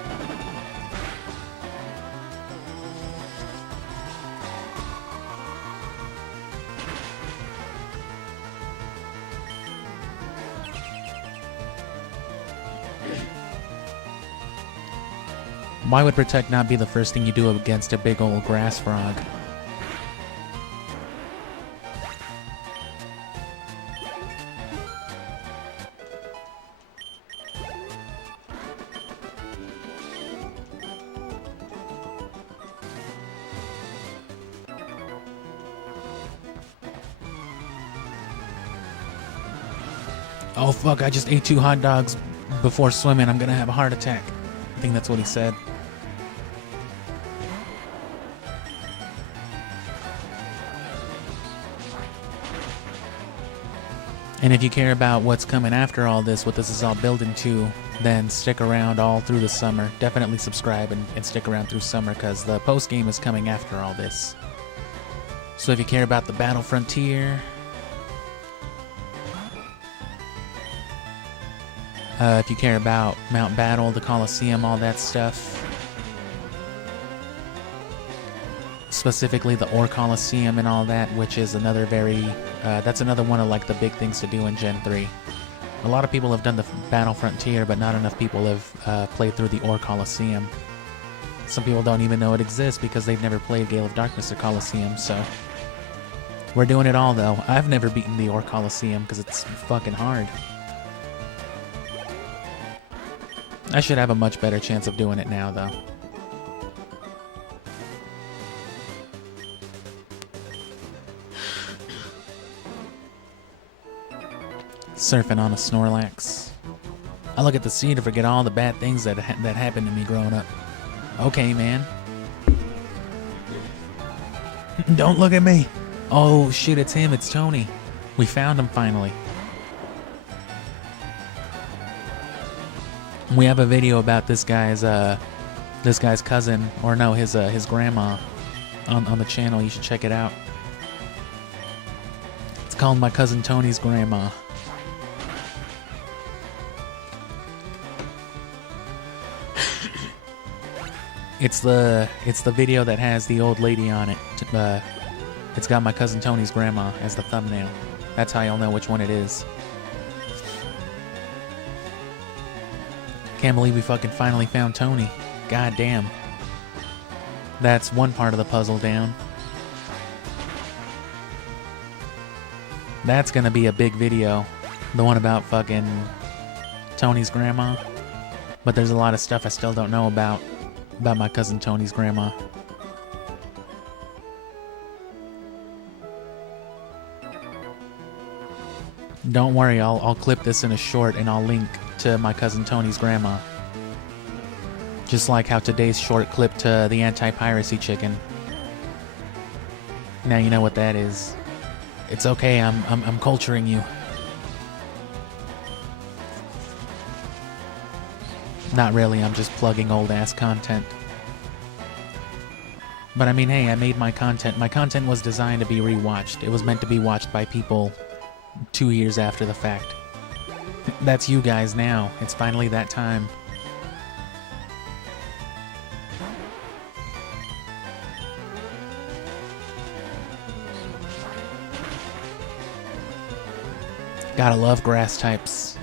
Why would Protect not be the first thing you do against a big old grass frog? Oh fuck, I just ate 2 hot dogs before swimming. I'm gonna have a heart attack. I think that's what he said. And if you care about what's coming after all this, what this is all building to, then stick around all through the summer. Definitely subscribe and stick around through summer, because the post game is coming after all this. So if you care about the Battle Frontier, if you care about Mount Battle, the Coliseum, all that stuff, specifically the Ore Coliseum and all that, which is another that's another one of like the big things to do in Gen 3. A lot of people have done the Battle Frontier, but not enough people have played through the Ore Coliseum. Some people don't even know it exists because they've never played Gale of Darkness or Coliseum, so we're doing it all though. I've never beaten the Ore Coliseum because it's fucking hard. I should have a much better chance of doing it now, though. Surfing on a Snorlax. I look at the sea to forget all the bad things that happened to me growing up. Okay, man. Don't look at me. Oh, shit, it's him. It's Tony. We found him finally. We have a video about this guy's cousin, or no, his grandma, on the channel. You should check it out. It's called My Cousin Tony's Grandma. It's the video that has the old lady on it. It's got My Cousin Tony's Grandma as the thumbnail. That's how you'll know which one it is. Can't believe we fucking finally found Tony. God damn. That's one part of the puzzle down. That's gonna be a big video. The one about fucking Tony's grandma. But there's a lot of stuff I still don't know about my cousin Tony's grandma. Don't worry, I'll clip this in a short and I'll link to my cousin Tony's grandma. Just like how today's short clipped to the anti-piracy chicken. Now you know what that is. It's okay, I'm culturing you. Not really, I'm just plugging old ass content. But I mean, hey, I made my content. My content was designed to be rewatched. It was meant to be watched by people 2 years after the fact. That's you guys now. It's finally that time. Gotta love grass types.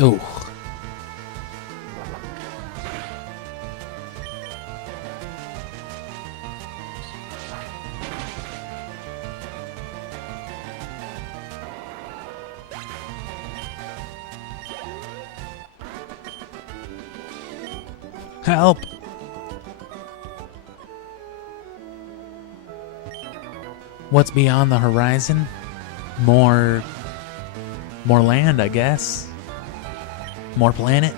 Ooh. Help! What's beyond the horizon? More land, I guess. More planet.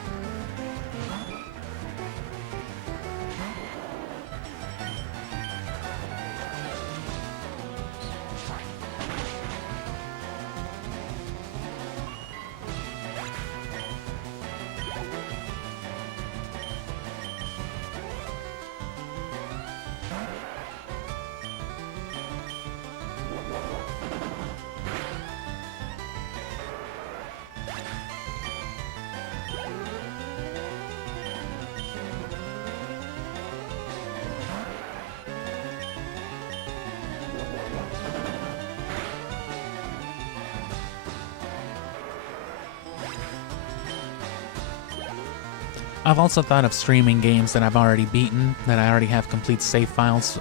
I've also thought of streaming games that I've already beaten, that I already have complete save files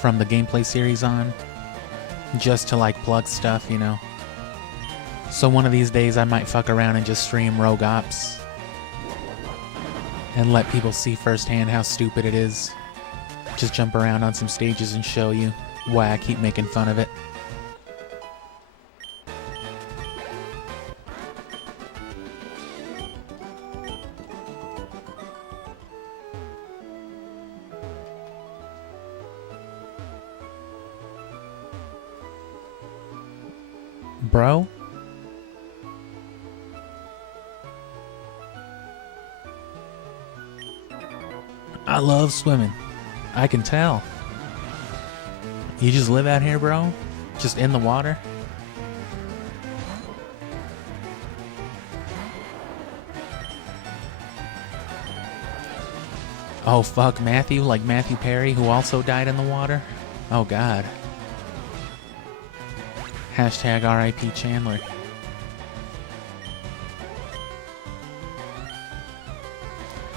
from the gameplay series on, just to like plug stuff, you know. So one of these days I might fuck around and just stream Rogue Ops and let people see firsthand how stupid it is. Just jump around on some stages and show you why I keep making fun of it. Bro? I love swimming. I can tell. You just live out here, bro? Just in the water? Oh, fuck, Matthew? Like Matthew Perry, who also died in the water? Oh, God. Hashtag RIP Chandler.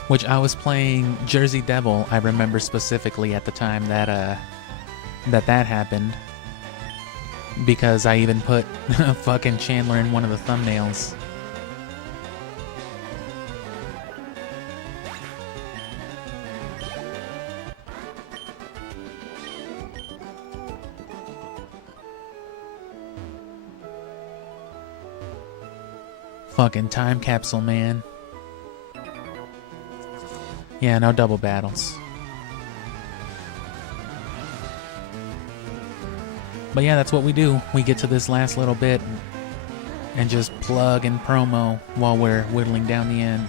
Which I was playing Jersey Devil, I remember specifically at the time that that happened. Because I even put fucking Chandler in one of the thumbnails. Fucking time capsule, man. Yeah, no double battles. But yeah, that's what we do. We get to this last little bit and just plug and promo while we're whittling down the end.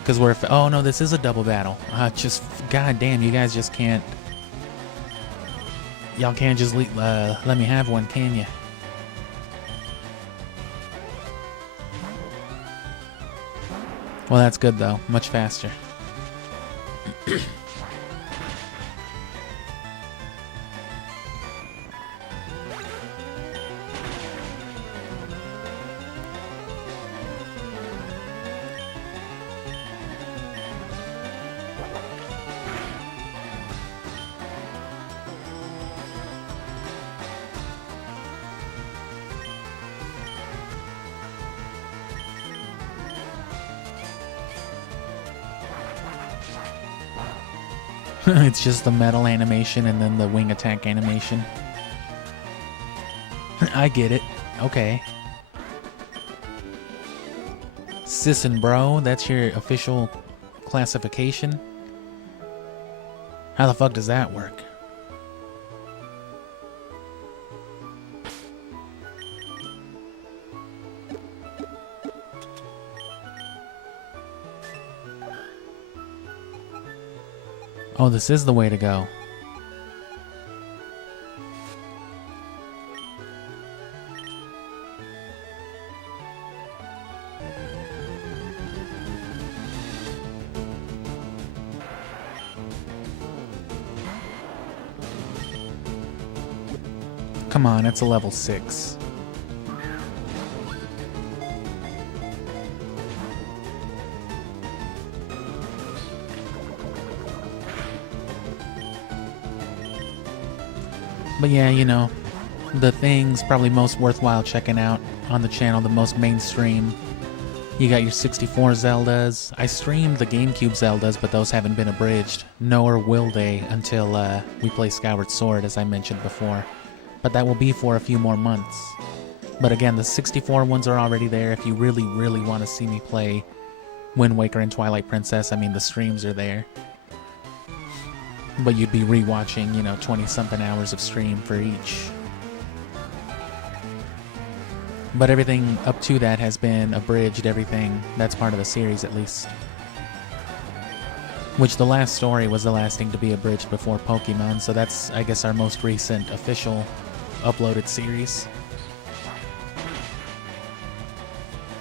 Because we're... Oh, no, this is a double battle. Just... God damn, you guys just can't... Y'all can't just let me have one, can you? Well, that's good, though. Much faster. It's just the metal animation and then the wing attack animation. I get it. Okay. Sissin' bro, that's your official classification? How the fuck does that work? Oh, this is the way to go. Come on, it's a level 6. But yeah, you know, the things probably most worthwhile checking out on the channel, the most mainstream. You got your 64 Zeldas. I streamed the GameCube Zeldas, but those haven't been abridged. Nor will they until we play Skyward Sword, as I mentioned before. But that will be for a few more months. But again, the 64 ones are already there. If you really, really want to see me play Wind Waker and Twilight Princess, I mean, the streams are there. But you'd be rewatching, you know, 20-something hours of stream for each. But everything up to that has been abridged, everything that's part of the series at least. Which the last story was the last thing to be abridged before Pokemon, so that's, I guess, our most recent official uploaded series.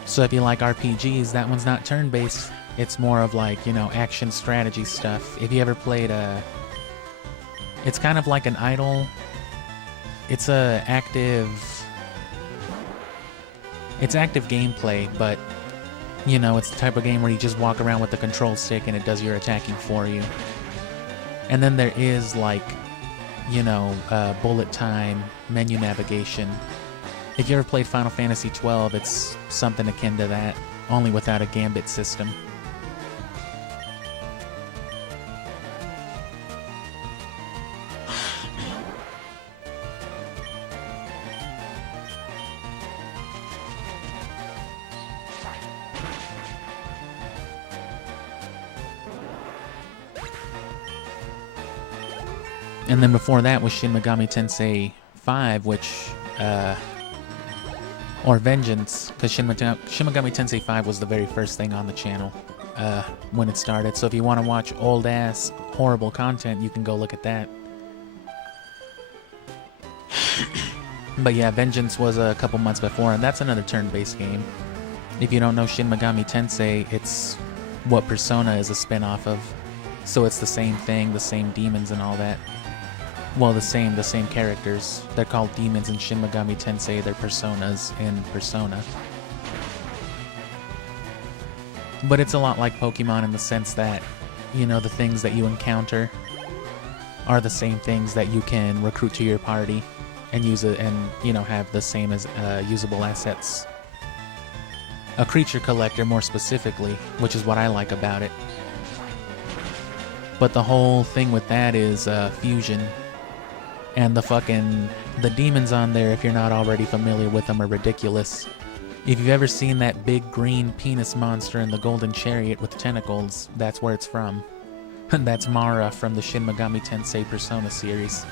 So if you like RPGs, that one's not turn-based. It's more of like, you know, action strategy stuff. If you ever played it's kind of like an idle... It's active gameplay, but, you know, it's the type of game where you just walk around with the control stick and it does your attacking for you. And then there is, like, you know, bullet time, menu navigation. If you ever played Final Fantasy XII, it's something akin to that, only without a gambit system. And then before that was Shin Megami Tensei 5, which, or Vengeance, because Shin Megami Tensei 5 was the very first thing on the channel when it started. So if you want to watch old-ass, horrible content, you can go look at that. But yeah, Vengeance was a couple months before, and that's another turn-based game. If you don't know Shin Megami Tensei, it's what Persona is a spin-off of. So it's the same thing, the same demons and all that. Well, the same characters. They're called demons in Shin Megami Tensei. They're personas in Persona. But it's a lot like Pokemon in the sense that, you know, the things that you encounter are the same things that you can recruit to your party and use it, and, you know, have the same as usable assets. A creature collector, more specifically, which is what I like about it. But the whole thing with that is fusion. And the demons on there, if you're not already familiar with them, are ridiculous. If you've ever seen that big green penis monster in the Golden Chariot with tentacles, that's where it's from. That's Mara from the Shin Megami Tensei Persona series.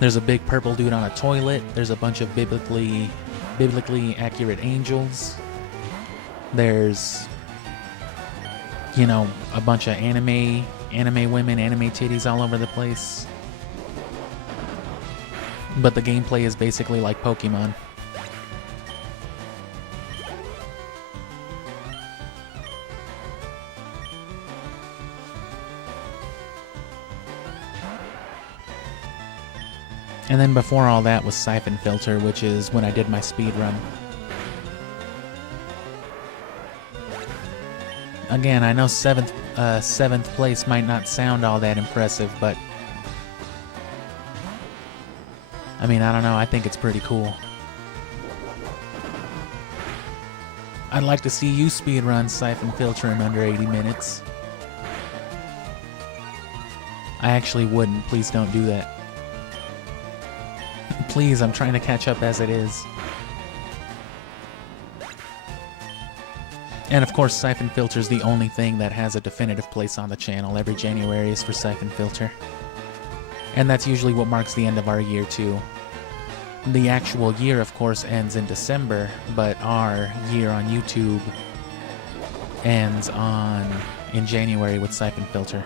There's a big purple dude on a toilet. There's a bunch of biblically accurate angels. There's, you know, a bunch of anime women, anime titties all over the place. But the gameplay is basically like Pokemon. And then before all that was Siphon Filter, which is when I did my speedrun. Again, I know seventh place might not sound all that impressive, but I mean, I don't know, I think it's pretty cool. I'd like to see you speedrun Siphon Filter in under 80 minutes. I actually wouldn't. Please don't do that. Please, I'm trying to catch up as it is. And of course, Siphon Filter is the only thing that has a definitive place on the channel. Every January is for Siphon Filter. And that's usually what marks the end of our year too. The actual year, of course, ends in December, but our year on YouTube ends in January with Siphon Filter.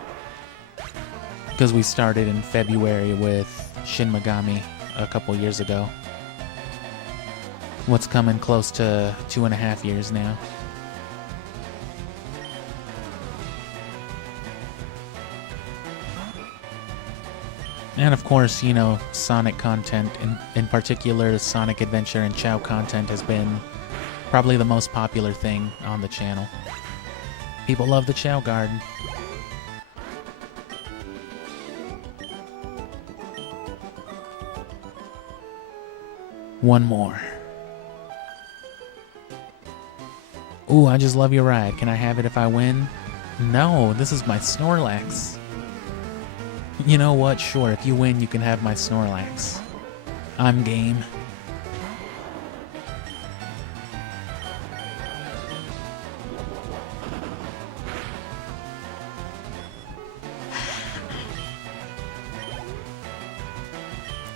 Because we started in February with Shin Megami a couple years ago. What's coming close to 2.5 years now. And of course, you know, Sonic content, in particular Sonic Adventure and Chao content has been probably the most popular thing on the channel. People love the Chao Garden. One more. Ooh, I just love your ride. Can I have it if I win? No, this is my Snorlax. You know what? Sure, if you win, you can have my Snorlax. I'm game.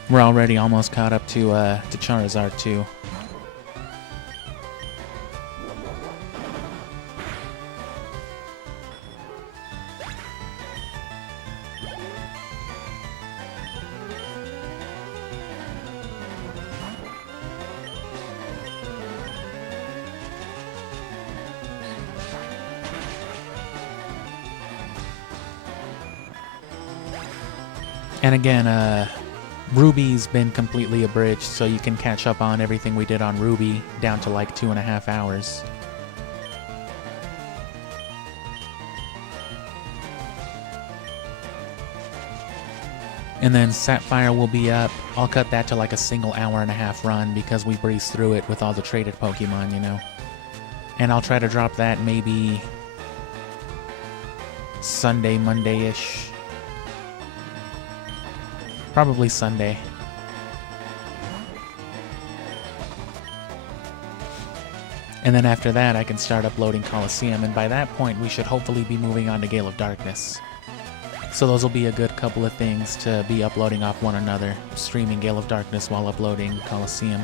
We're already almost caught up to Charizard too. And again, Ruby's been completely abridged, so you can catch up on everything we did on Ruby down to like 2.5 hours. And then Sapphire will be up. I'll cut that to like a single 1.5 hour run because we breezed through it with all the traded Pokemon, you know. And I'll try to drop that maybe Sunday, Monday-ish. Probably Sunday. And then after that, I can start uploading Coliseum, and by that point, we should hopefully be moving on to Gale of Darkness. So those will be a good couple of things to be uploading off one another, streaming Gale of Darkness while uploading Coliseum.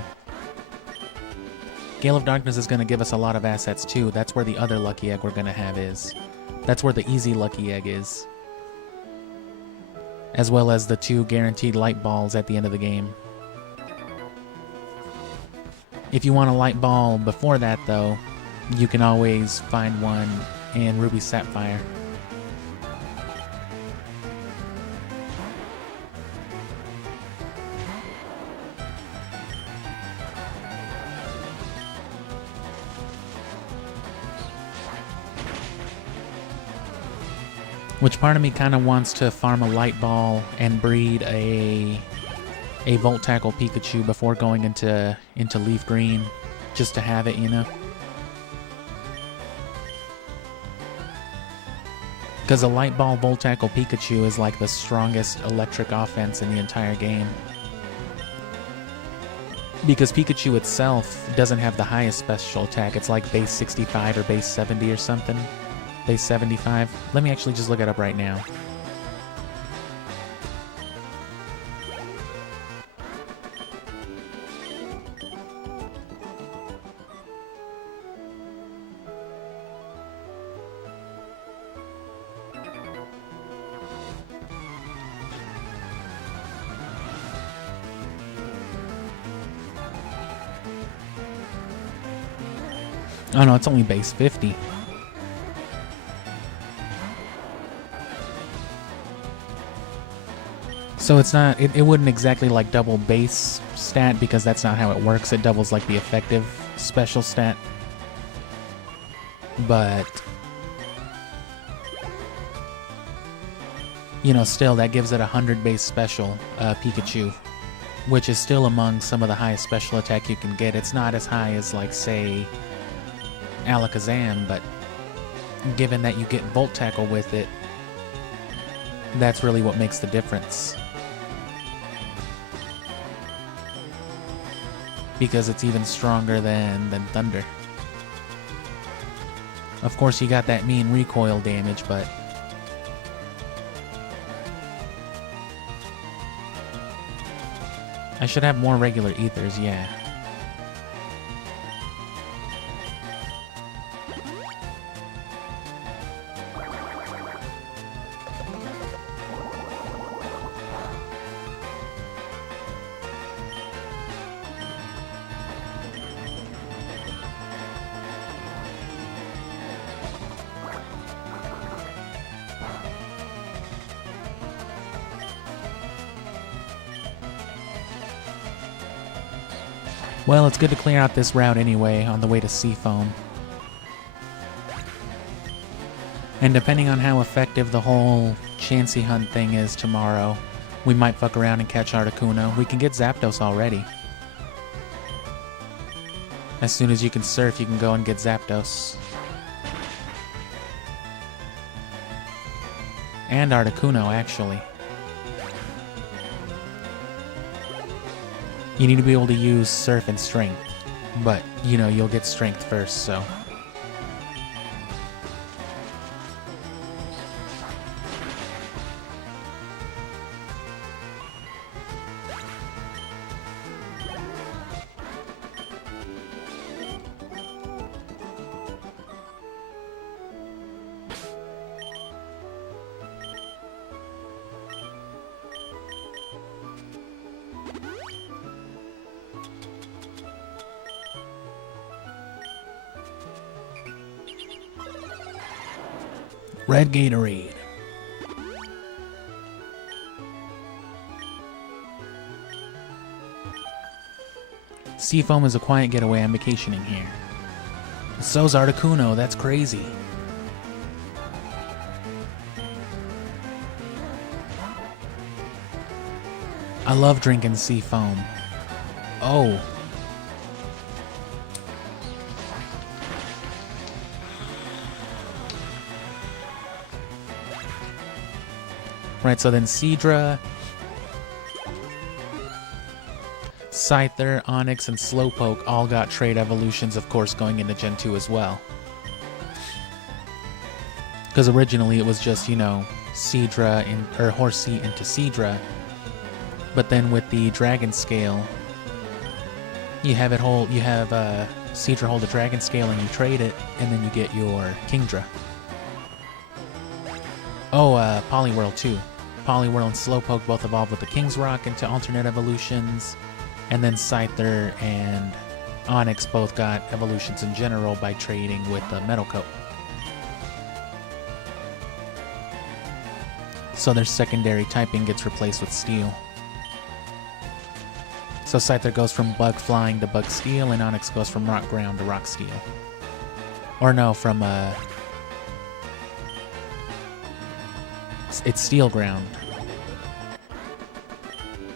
Gale of Darkness is going to give us a lot of assets too. That's where the other Lucky Egg we're going to have is. That's where the easy Lucky Egg is. As well as the 2 guaranteed light balls at the end of the game. If you want a light ball before that though, you can always find one in Ruby Sapphire. Which part of me kind of wants to farm a light ball and breed a Volt Tackle Pikachu before going into Leaf Green, just to have it, you know? Because a light ball Volt Tackle Pikachu is like the strongest electric offense in the entire game. Because Pikachu itself doesn't have the highest special attack, it's like base 65 or base 70 or something. Base 75. Let me actually just look it up right now. Oh no, it's only base 50. So it's not, it wouldn't exactly like double base stat because that's not how it works. It doubles like the effective special stat. But, you know, still that gives it 100 base special Pikachu, which is still among some of the highest special attack you can get. It's not as high as like say Alakazam, but given that you get Volt Tackle with it, That's really what makes the difference. Because it's even stronger than Thunder. Of course, you got that mean recoil damage, but... I should have more regular ethers, yeah. Well, it's good to clear out this route anyway, on the way to Seafoam. And depending on how effective the whole Chansey Hunt thing is tomorrow, we might fuck around and catch Articuno. We can get Zapdos already. As soon as you can surf, you can go and get Zapdos. And Articuno, actually. You need to be able to use Surf and Strength, but, you know, you'll get Strength first, so... Red Gatorade. Seafoam is a quiet getaway. I'm vacationing here. So's Articuno. That's crazy. I love drinking Seafoam. Oh. Right, so then Seadra, Scyther, Onix, and Slowpoke all got trait evolutions, of course, going into Gen 2 as well. Because originally it was just, you know, Seadra or Horsea into Seadra. But then with the Dragon Scale, you have Seadra hold the Dragon Scale and you trade it, and then you get your Kingdra. Oh, Poliwhirl too. Poliwhirl and Slowpoke both evolved with the King's Rock into alternate evolutions, and then Scyther and Onix both got evolutions in general by trading with the Metal Coat. So their secondary typing gets replaced with Steel. So Scyther goes from Bug Flying to Bug Steel, and Onix goes from Rock Ground to Rock Steel. Or no, from it's Steel Ground.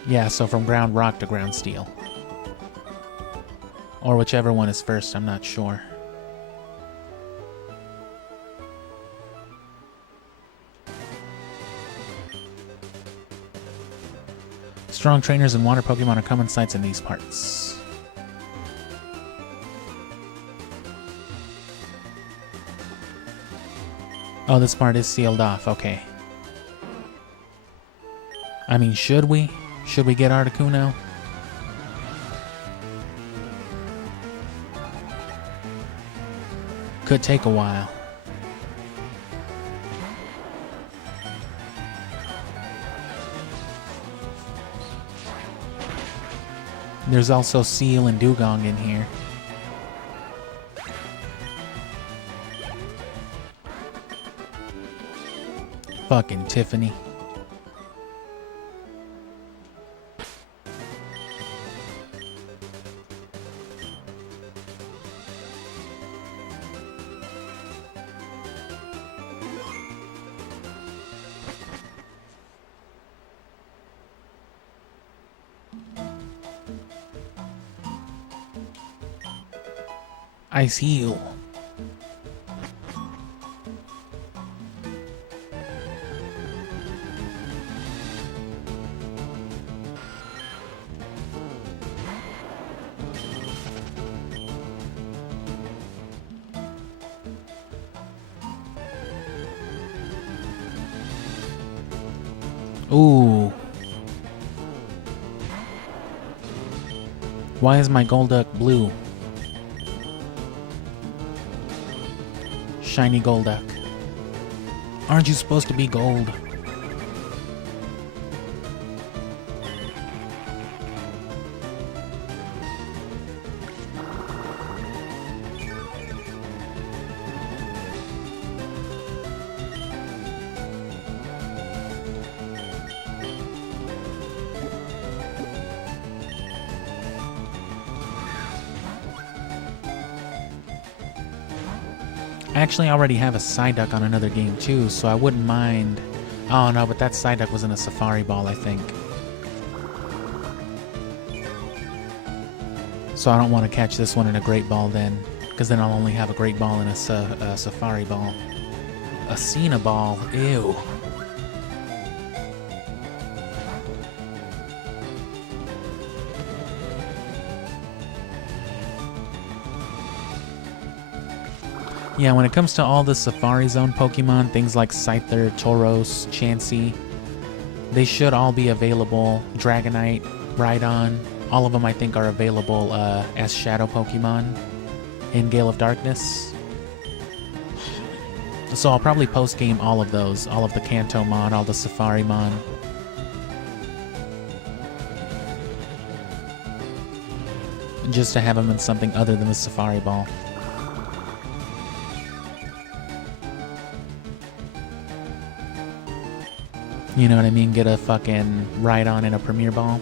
Yeah, so from Ground Rock to Ground Steel. Or whichever one is first, I'm not sure. Strong trainers and water Pokemon are common sights in these parts. Oh, this part is sealed off, okay. I mean, should we? Should we get Articuno? Could take a while. There's also Seal and Dugong in here. Fucking Tiffany. Ice Heal. Ooh. Why is my Golduck blue? Shiny Golduck. Aren't you supposed to be gold? I actually already have a Psyduck on another game too, so I wouldn't mind... Oh no, but that Psyduck was in a Safari Ball, I think. So I don't want to catch this one in a Great Ball then, because then I'll only have a Great Ball and a Safari Ball. A Cena Ball, ew. Yeah, when it comes to all the Safari Zone Pokemon, things like Scyther, Tauros, Chansey, they should all be available. Dragonite, Rhydon, all of them I think are available as Shadow Pokemon in Gale of Darkness. So I'll probably post-game all of those, all of the Kanto Mon, all the Safari Mon. Just to have them in something other than the Safari Ball. You know what I mean? Get a fucking Rhydon in a Premier Ball.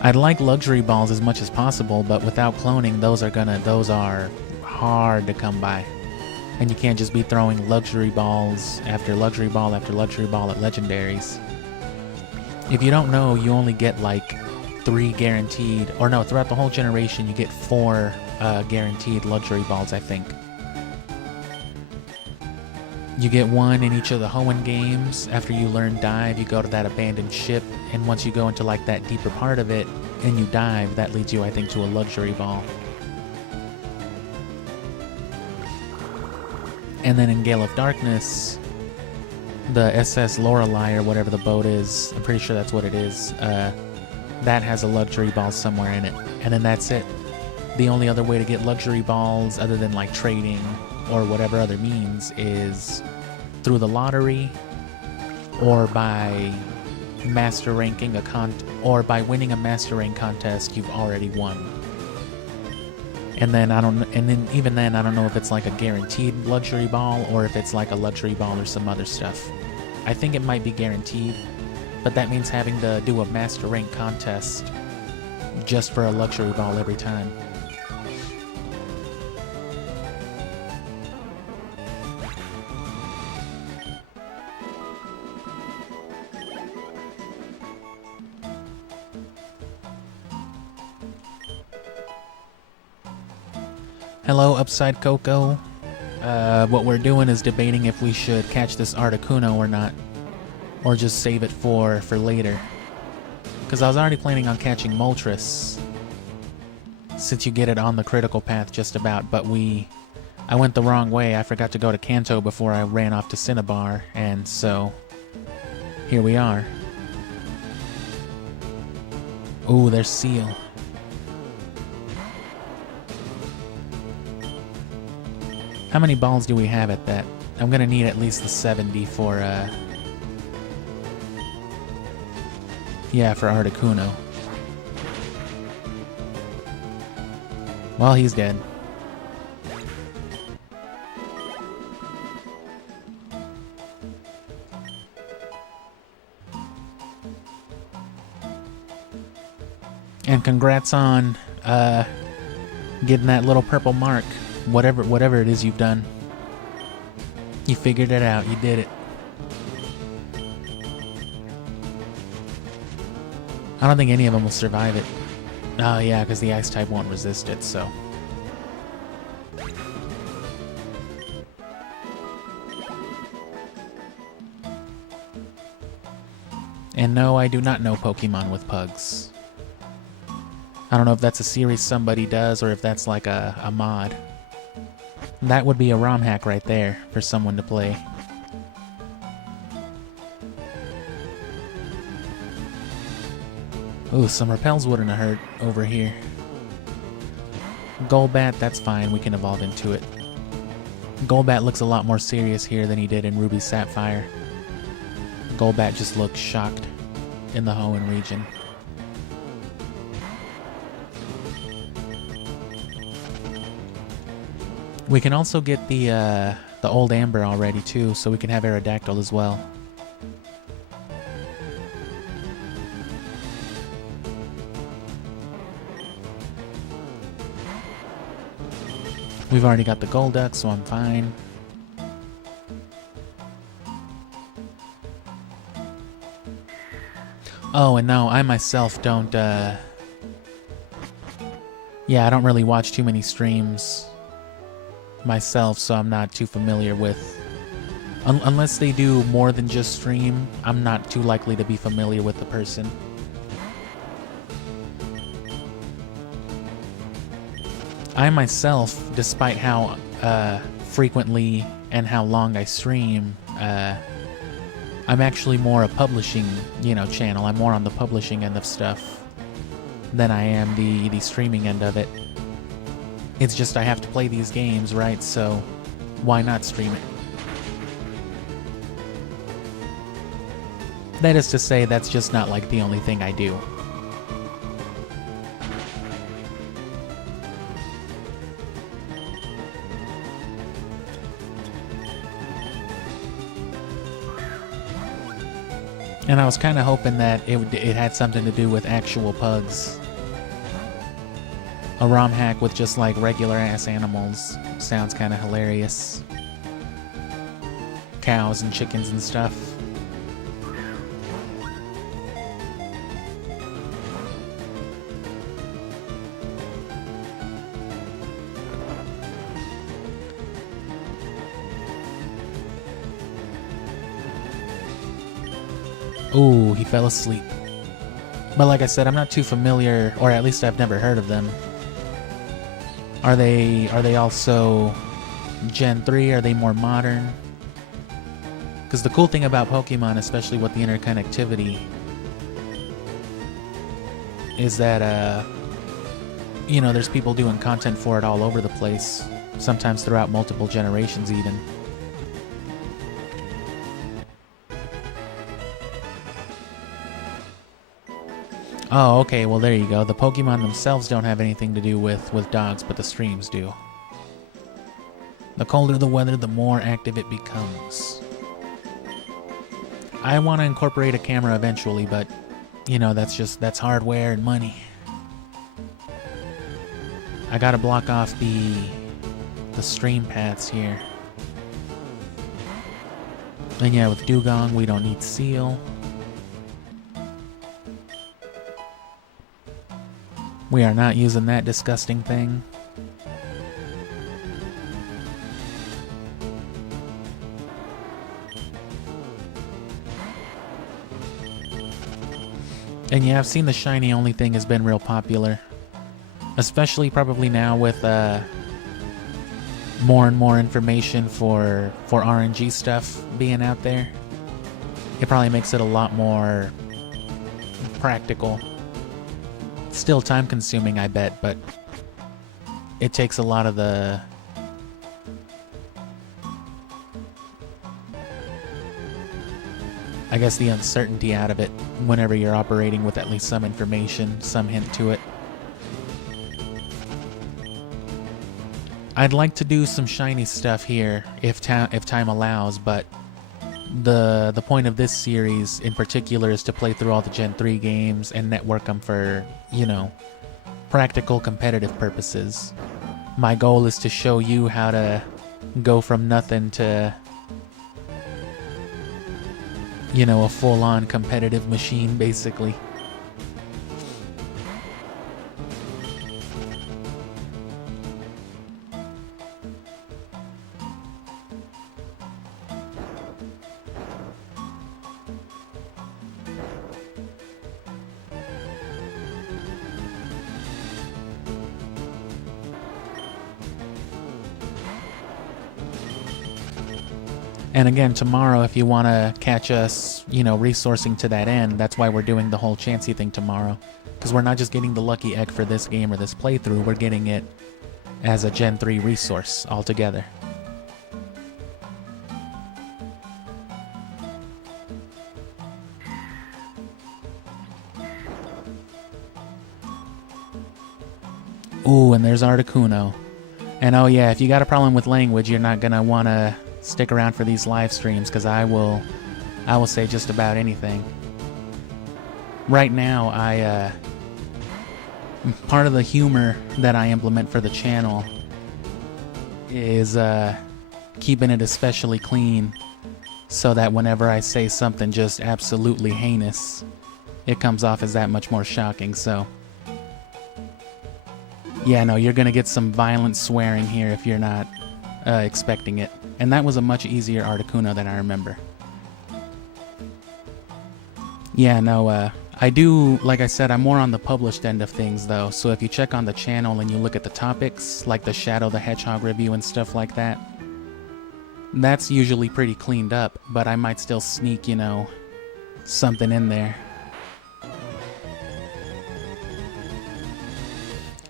I'd like luxury balls as much as possible, but without cloning, those are hard to come by. And you can't just be throwing luxury balls after luxury ball after luxury ball at legendaries. If you don't know, you only get like 3 guaranteed, or no, throughout the whole generation you get 4 guaranteed luxury balls, I think. You get 1 in each of the Hoenn games. After you learn dive, you go to that abandoned ship, and once you go into like that deeper part of it and you dive, that leads you, I think, to a luxury ball. And then in Gale of Darkness, the SS Lorelei, or whatever the boat is, I'm pretty sure that's what it is, that has a luxury ball somewhere in it. And then that's it. The only other way to get luxury balls, other than like trading or whatever other means, is through the lottery, or by master ranking or by winning a master rank contest you've already won. And then even then I don't know if it's like a guaranteed luxury ball or if it's like a luxury ball or some other stuff. I think it might be guaranteed, but that means having to do a master rank contest just for a luxury ball every time. Hello, Upside Coco. What we're doing is debating if we should catch this Articuno or not, or just save it for later. Because I was already planning on catching Moltres, since you get it on the critical path just about, but I went the wrong way. I forgot to go to Kanto before I ran off to Cinnabar, and so here we are. Ooh, there's Seal. How many balls do we have at that? I'm gonna need at least the 70 for, yeah, for Articuno. Well, he's dead. And congrats on, getting that little purple mark. Whatever it is you've done. You figured it out. You did it. I don't think any of them will survive it. Oh yeah, because the ice type won't resist it, so. And no, I do not know Pokemon with pugs. I don't know if that's a series somebody does or if that's like a mod. That would be a ROM hack right there for someone to play. Ooh, some repels wouldn't have hurt over here. Golbat, that's fine. We can evolve into it. Golbat looks a lot more serious here than he did in Ruby Sapphire. Golbat just looks shocked in the Hoenn region. We can also get the old Amber already too, so we can have Aerodactyl as well. We've already got the Golduck, so I'm fine. Oh, and no, I myself don't, yeah, I don't really watch too many streams myself, so I'm not too familiar with... unless they do more than just stream, I'm not too likely to be familiar with the person. I myself, despite how frequently and how long I stream, I'm actually more a publishing, channel. I'm more on the publishing end of stuff than I am the streaming end of it. It's just I have to play these games, right? So why not stream it? That is to say, that's just not like the only thing I do. And I was kind of hoping that it had something to do with actual pugs. A ROM hack with just like regular ass animals sounds kind of hilarious. Cows and chickens and stuff. Ooh, he fell asleep. But like I said, I'm not too familiar, or at least I've never heard of them. Are they also Gen 3? Are they more modern? Because the cool thing about Pokemon, especially with the interconnectivity, is that, there's people doing content for it all over the place, sometimes throughout multiple generations even. Oh, okay, well there you go. The Pokemon themselves don't have anything to do with dogs, but the streams do. The colder the weather, the more active it becomes. I want to incorporate a camera eventually, but, that's hardware and money. I gotta block off the stream paths here. And yeah, with Dugong, we don't need Seal. We are not using that disgusting thing. And yeah, I've seen the shiny only thing has been real popular. Especially probably now with more and more information for RNG stuff being out there. It probably makes it a lot more practical. Still time consuming, I bet, but it takes a lot of the uncertainty out of it whenever you're operating with at least some information, some hint to it. I'd like to do some shiny stuff here if time allows, but the point of this series in particular is to play through all the Gen 3 games and network them for, practical competitive purposes. My goal is to show you how to go from nothing to, a full-on competitive machine, basically. And again, tomorrow, if you want to catch us, resourcing to that end, that's why we're doing the whole Chansey thing tomorrow. Because we're not just getting the lucky egg for this game or this playthrough, we're getting it as a Gen 3 resource altogether. Ooh, and there's Articuno. And oh yeah, if you got a problem with language, you're not gonna wanna stick around for these live streams, because I will say just about anything. Right now, part of the humor that I implement for the channel is keeping it especially clean, so that whenever I say something just absolutely heinous, it comes off as that much more shocking. So yeah, no, you're gonna get some violent swearing here if you're not expecting it. And that was a much easier Articuno than I remember. Yeah, no, I do, like I said, I'm more on the published end of things though, so if you check on the channel and you look at the topics, like the Shadow the Hedgehog review and stuff like that, that's usually pretty cleaned up, but I might still sneak, you know, something in there.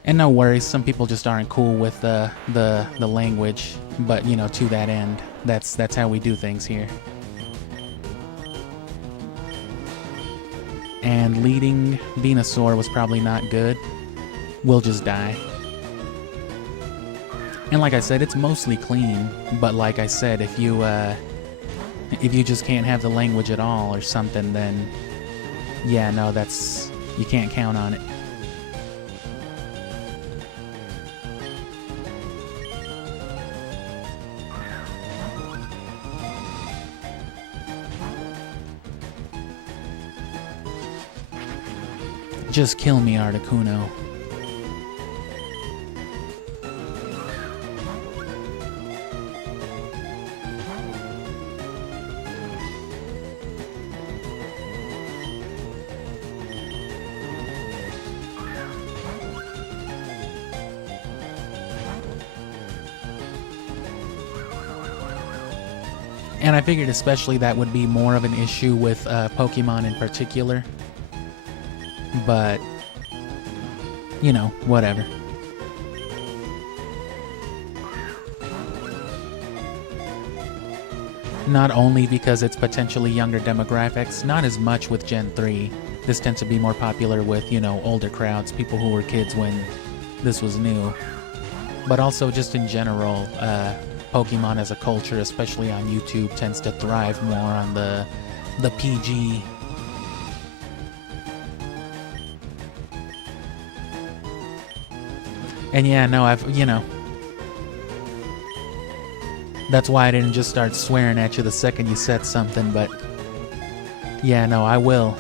And no worries, some people just aren't cool with the language, but you know, to that end, that's how we do things here. And leading Venusaur was probably not good. We'll just die. And like I said, it's mostly clean, but like I said, if you just can't have the language at all or something, then yeah, no, you can't count on it. Just kill me, Articuno. And I figured especially that would be more of an issue with Pokemon in particular. But, you know, whatever. Not only because it's potentially younger demographics, not as much with Gen 3. This tends to be more popular with, you know, older crowds, people who were kids when this was new. But also just in general, Pokemon as a culture, especially on YouTube, tends to thrive more on the PG. And yeah, no, you know, that's why I didn't just start swearing at you the second you said something, but yeah, no, I will.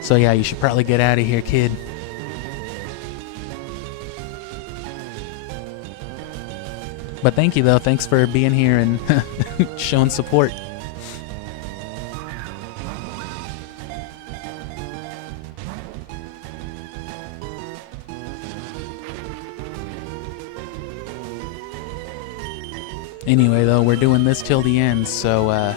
So yeah, you should probably get out of here, kid. But thank you though, thanks for being here and showing support. Anyway, though, we're doing this till the end, so,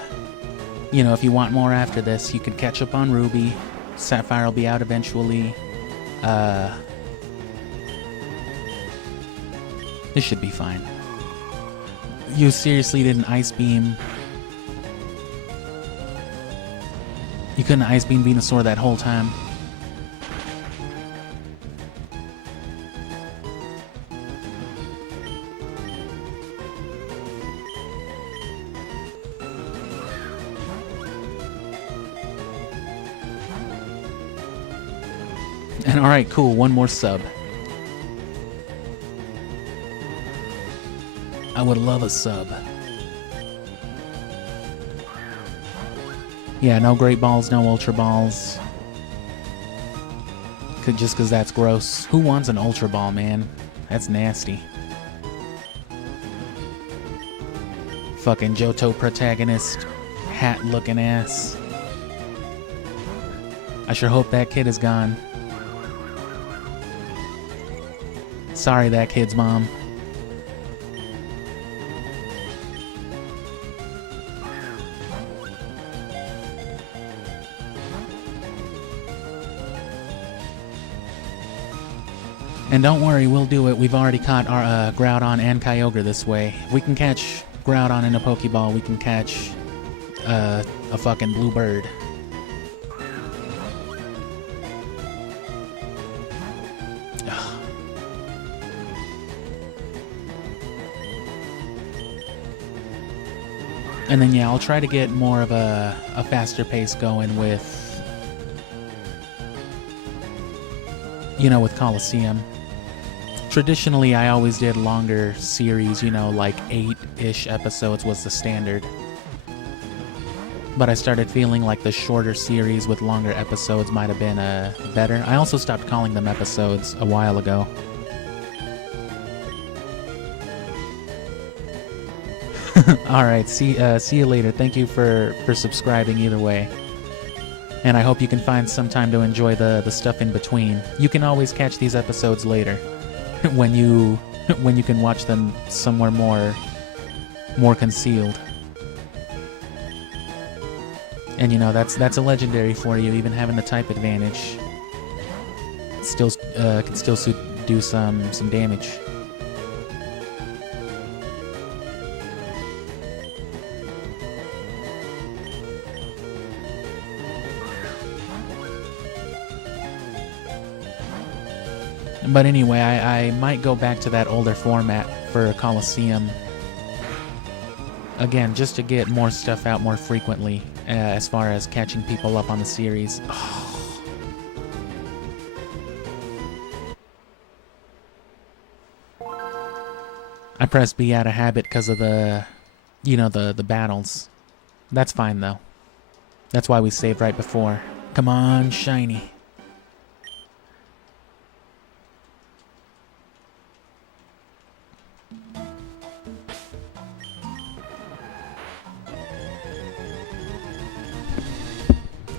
you know, if you want more after this, you could catch up on Ruby. Sapphire will be out eventually. This should be fine. You seriously didn't Ice Beam. You couldn't Ice Beam Venusaur that whole time. And alright, cool, one more sub. I would love a sub. Yeah, no Great Balls, no Ultra Balls. Just because that's gross. Who wants an Ultra Ball, man? That's nasty. Fucking Johto protagonist, hat-looking ass. I sure hope that kid is gone. Sorry, that kid's mom. And don't worry, we'll do it. We've already caught our Groudon and Kyogre this way. If we can catch Groudon in a Pokeball, we can catch a fucking blue bird. And then, yeah, I'll try to get more of a faster pace going with, you know, with Coliseum. Traditionally, I always did longer series, you know, like 8-ish episodes was the standard. But I started feeling like the shorter series with longer episodes might have been better. I also stopped calling them episodes a while ago. Alright, see you later. Thank you for subscribing either way. And I hope you can find some time to enjoy the stuff in between. You can always catch these episodes later when you can watch them somewhere more concealed. And you know, that's a legendary for you, even having the type advantage. Still can still do some damage. But anyway, I might go back to that older format for Coliseum. Again, just to get more stuff out more frequently as far as catching people up on the series. Oh. I pressed B out of habit because of the battles. That's fine though. That's why we saved right before. Come on, shiny.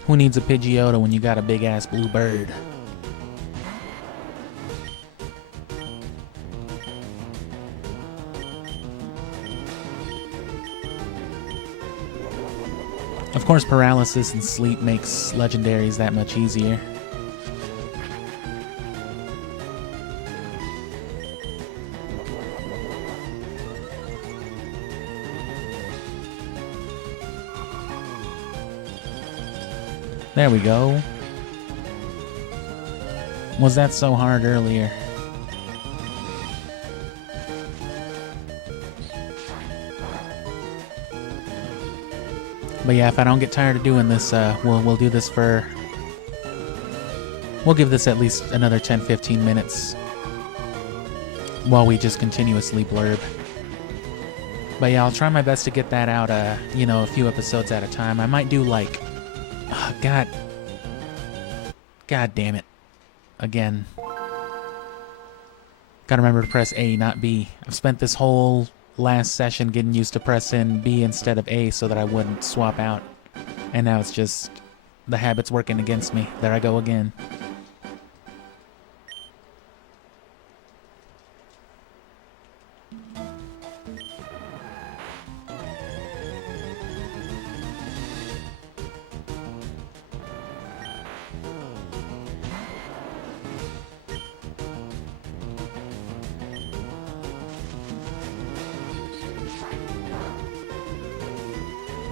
Who needs a Pidgeotto when you got a big-ass blue bird? Of course, paralysis and sleep makes legendaries that much easier. There we go. Was that so hard earlier? But yeah, if I don't get tired of doing this, we'll do this for... We'll give this at least another 10-15 minutes while we just continuously blurb. But yeah, I'll try my best to get that out, you know, a few episodes at a time. I might do like... God damn it. Again. Gotta remember to press A, not B. I've spent this whole last session getting used to pressing B instead of A so that I wouldn't swap out. And now it's just... the habit's working against me. There I go again.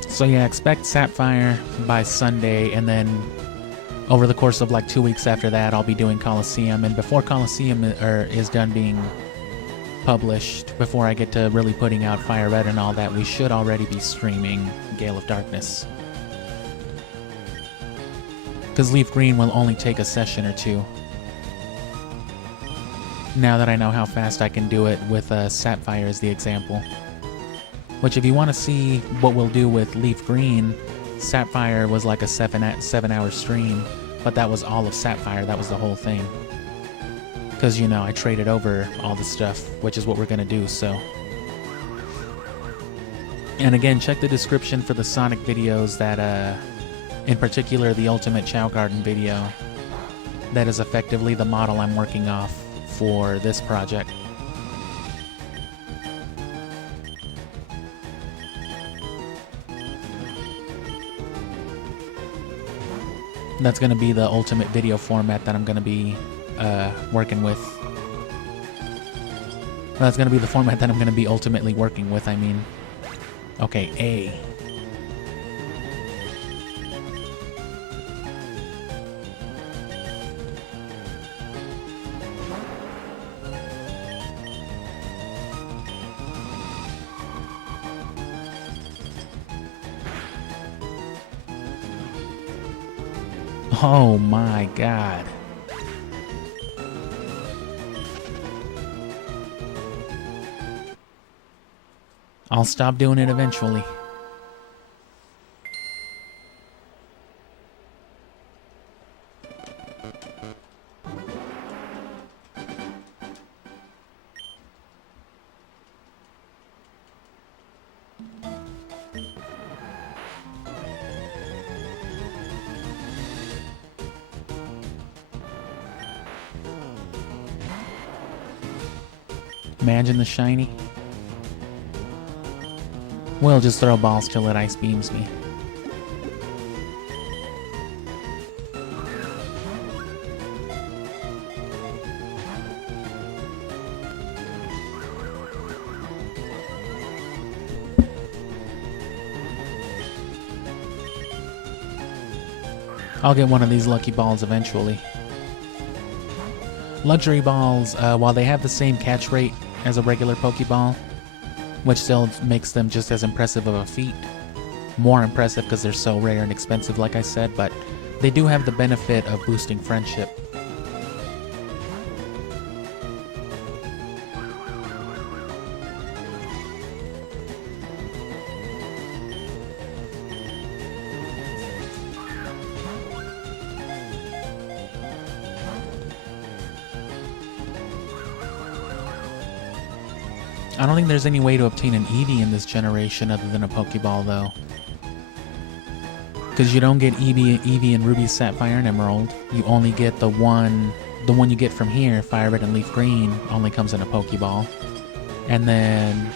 So yeah, expect Sapphire by Sunday, and then over the course of like 2 weeks after that, I'll be doing Coliseum. And before Coliseum is done being published, before I get to really putting out Fire Red and all that, we should already be streaming Gale of Darkness. Because Leaf Green will only take a session or two. Now that I know how fast I can do it with Sapphire as the example. Which, if you want to see what we'll do with Leaf Green, Sapphire was like a 7-hour stream, but that was all of Sapphire. That was the whole thing. Because, you know, I traded over all the stuff, which is what we're going to do, so. And again, check the description for the Sonic videos that, in particular, the Ultimate Chao Garden video. That is effectively the model I'm working off for this project. That's going to be the ultimate video format that I'm going to be working with That's going to be the format that I'm going to be ultimately working with, I mean. Okay, A. Oh my god. I'll stop doing it eventually. Imagine the shiny. We'll just throw balls till it ice beams me. I'll get one of these lucky balls eventually. Luxury balls, while they have the same catch rate as a regular Pokeball, which still makes them just as impressive of a feat. More impressive because they're so rare and expensive, like I said, but they do have the benefit of boosting friendship. I don't think there's any way to obtain an Eevee in this generation other than a Pokeball, though. Because you don't get Eevee in Ruby, Sapphire, and Emerald. You only get the one you get from here, Fire Red and Leaf Green, only comes in a Pokeball. And then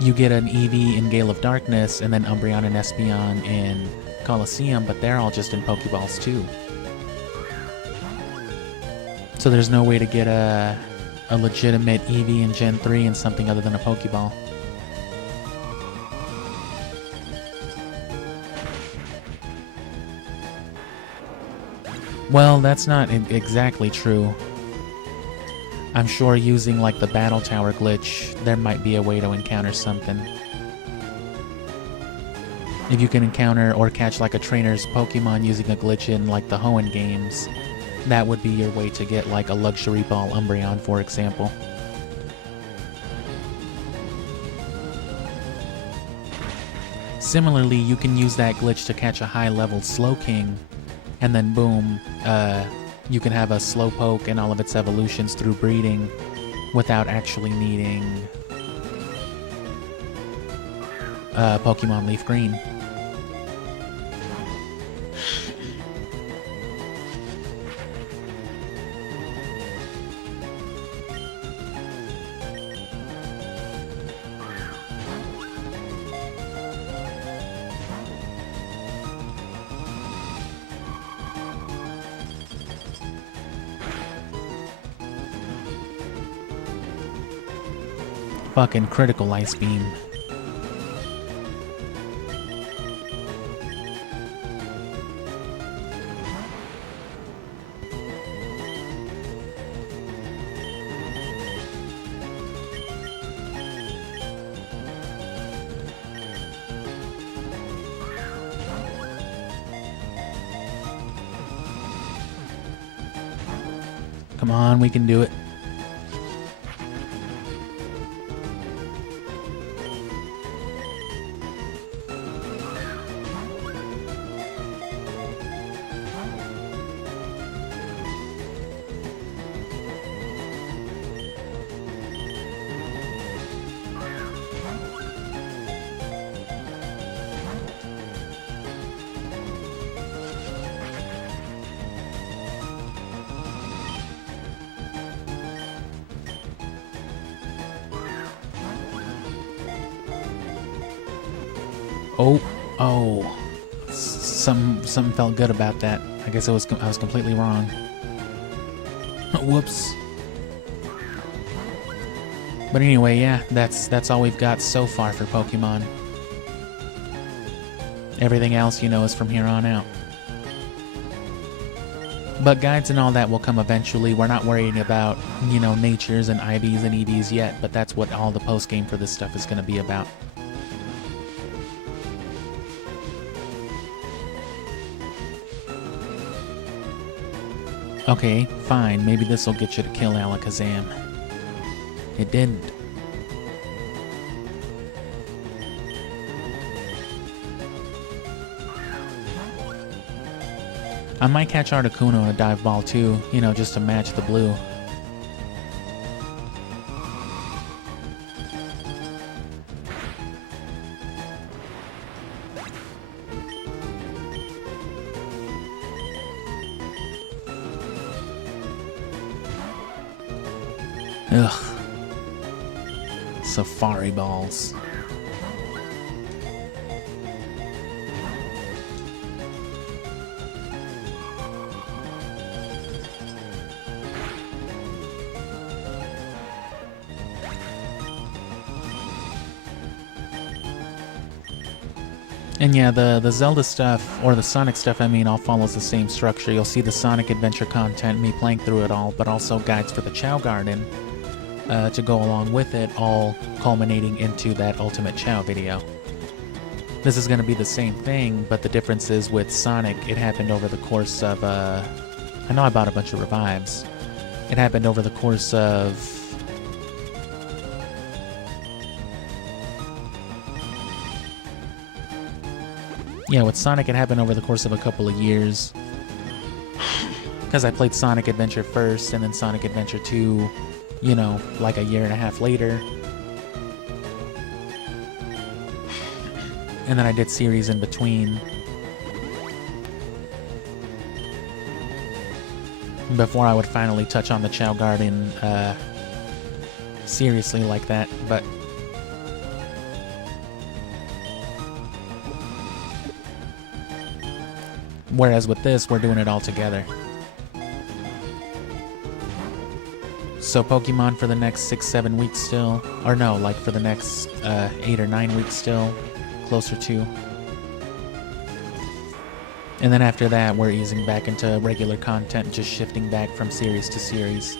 you get an Eevee in Gale of Darkness, and then Umbreon and Espeon in Colosseum, but they're all just in Pokeballs too. So there's no way to get a legitimate Eevee in Gen 3 and something other than a Pokeball. Well, that's not exactly true. I'm sure using like the Battle Tower glitch, there might be a way to encounter something. If you can encounter or catch like a trainer's Pokemon using a glitch in like the Hoenn games, that would be your way to get like a luxury ball Umbreon, for example. Similarly, you can use that glitch to catch a high-level Slowking, and then boom, you can have a Slowpoke and all of its evolutions through breeding without actually needing Pokemon Leaf Green. Fucking critical ice beam. Come on, we can do it. Oh, something felt good about that. I guess I was completely wrong. Whoops. But anyway, yeah, that's all we've got so far for Pokemon. Everything else, you know, is from here on out. But guides and all that will come eventually. We're not worrying about, you know, natures and IVs and EVs yet, but that's what all the post-game for this stuff is going to be about. Okay, fine. Maybe this will get you to kill Alakazam. It didn't. I might catch Articuno in a dive ball too, you know, just to match the blue. Ugh. Safari balls. And yeah, the Zelda stuff, or the Sonic stuff, I mean, all follows the same structure. You'll see the Sonic Adventure content, me playing through it all, but also guides for the Chao Garden to go along with it, all culminating into that Ultimate Chao video. This is going to be the same thing, but the difference is with Sonic, it happened over the course of, I know I bought a bunch of revives. It happened over the course of... Yeah, with Sonic, it happened over the course of a couple of years. Because I played Sonic Adventure first, and then Sonic Adventure 2, you know, like a year and a half later. And then I did series in between. Before I would finally touch on the Chao Garden seriously like that, but... Whereas with this, we're doing it all together. So Pokemon for the next 6-7 weeks still. Or no, like for the next 8 or 9 weeks still. Closer to. And then after that, we're easing back into regular content, just shifting back from series to series.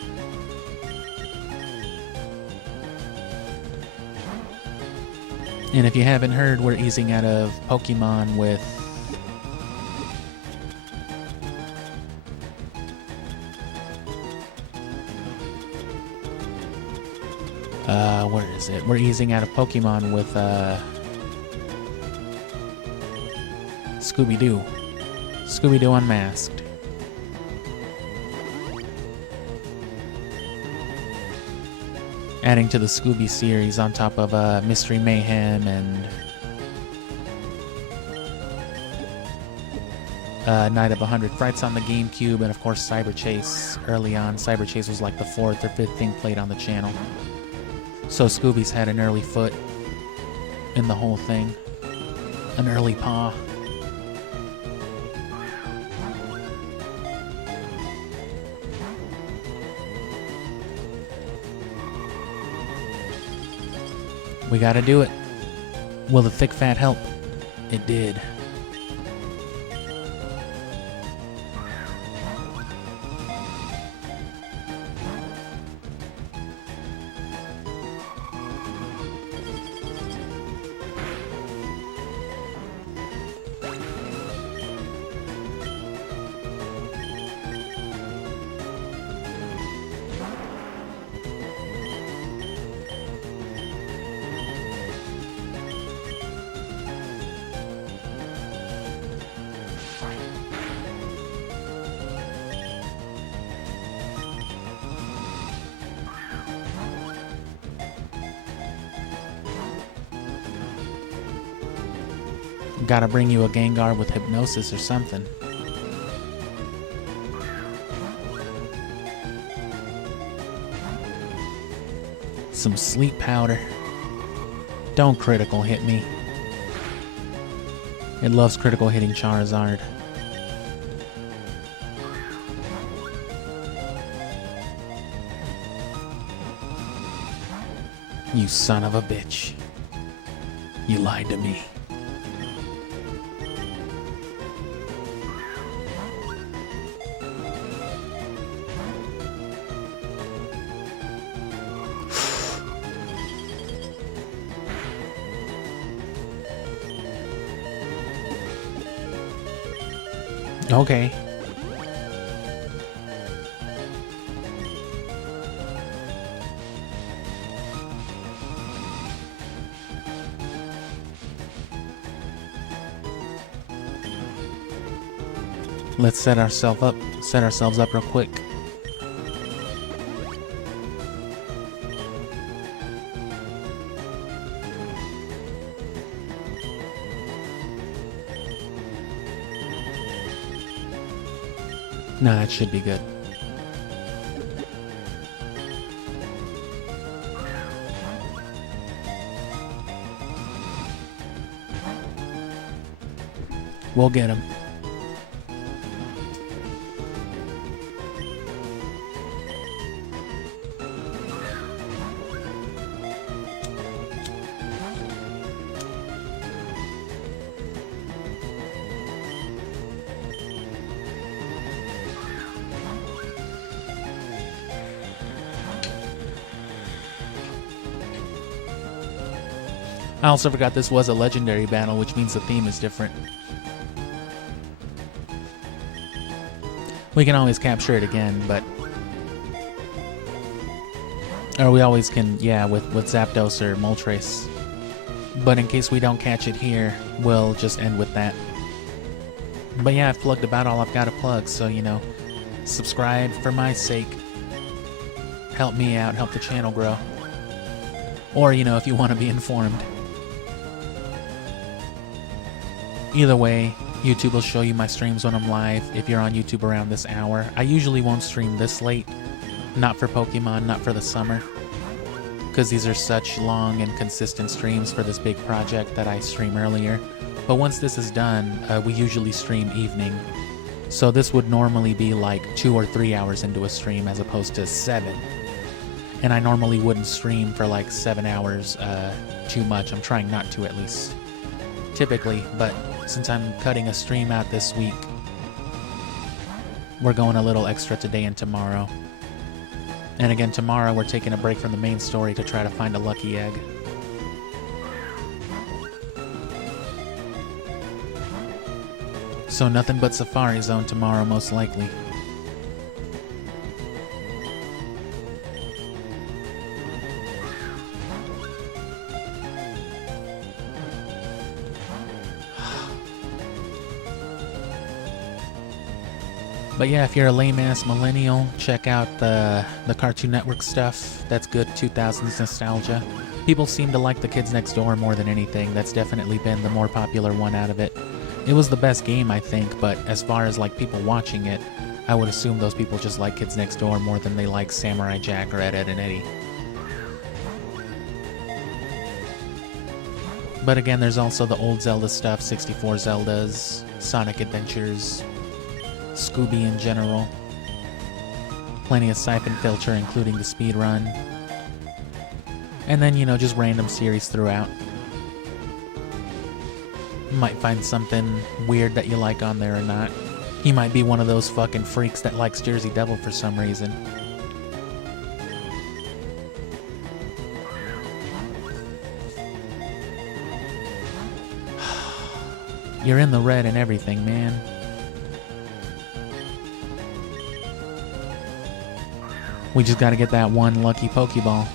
And if you haven't heard, we're easing out of Pokemon with... where is it? We're easing out of Pokemon with, Scooby-Doo. Scooby-Doo Unmasked. Adding to the Scooby series on top of, Mystery Mayhem and... Night of 100 Frights on the GameCube, and of course Cyber Chase. Early on, Cyber Chase was like the 4th or 5th thing played on the channel. So Scooby's had an early foot in the whole thing. An early paw. We gotta do it. Will the thick fat help? It did. Gotta bring you a Gengar with hypnosis or something. Some sleep powder. Don't critical hit me. It loves critical hitting Charizard. You son of a bitch. You lied to me. Okay. Let's set ourselves up real quick. No, that should be good. We'll get him. I also forgot this was a legendary battle, which means the theme is different. We can always capture it again, but... Or we always can, yeah, with Zapdos or Moltres. But in case we don't catch it here, we'll just end with that. But yeah, I've plugged about all I've got to plug, so, you know, subscribe for my sake. Help me out, help the channel grow. Or, you know, if you want to be informed. Either way, YouTube will show you my streams when I'm live if you're on YouTube around this hour. I usually won't stream this late. Not for Pokemon, not for the summer. Because these are such long and consistent streams for this big project that I stream earlier. But once this is done, we usually stream evening. So this would normally be like 2 or 3 hours into a stream as opposed to 7. And I normally wouldn't stream for like 7 hours too much. I'm trying not to, at least. Typically, but since I'm cutting a stream out this week, we're going a little extra today and tomorrow. And again, tomorrow we're taking a break from the main story to try to find a lucky egg. So nothing but Safari Zone tomorrow, most likely. But yeah, if you're a lame-ass millennial, check out the Cartoon Network stuff. That's good 2000s nostalgia. People seem to like the Kids Next Door more than anything. That's definitely been the more popular one out of it. It was the best game, I think, but as far as like people watching it, I would assume those people just like Kids Next Door more than they like Samurai Jack or Ed, Edd and Eddy. But again, there's also the old Zelda stuff, 64 Zeldas, Sonic Adventures, Scooby in general. Plenty of Siphon Filter, including the speed run. And then, you know, just random series throughout. You might find something weird that you like on there or not. You might be one of those fucking freaks that likes Jersey Devil for some reason. You're in the red and everything, man. We just gotta get that one lucky Pokeball.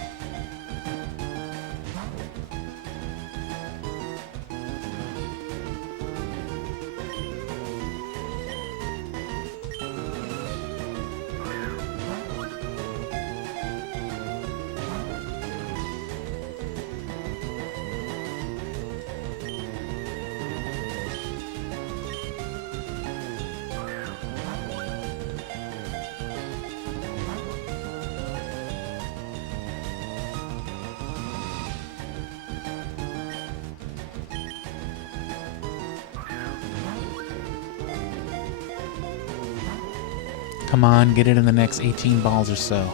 Come on, get it in the next 18 balls or so.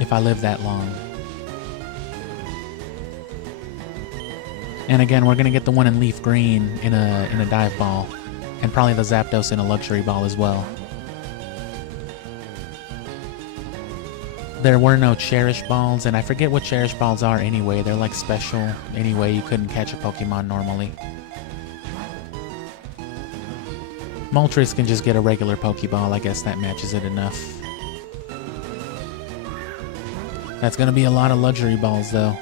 If I live that long. And again, we're gonna get the one in leaf green in a dive ball, and probably the Zapdos in a luxury ball as well. There were no cherish balls, and I forget what cherish balls are anyway. They're like special anyway. You couldn't catch a Pokemon normally. Moltres can just get a regular Pokeball. I guess that matches it enough. That's gonna be a lot of luxury balls though.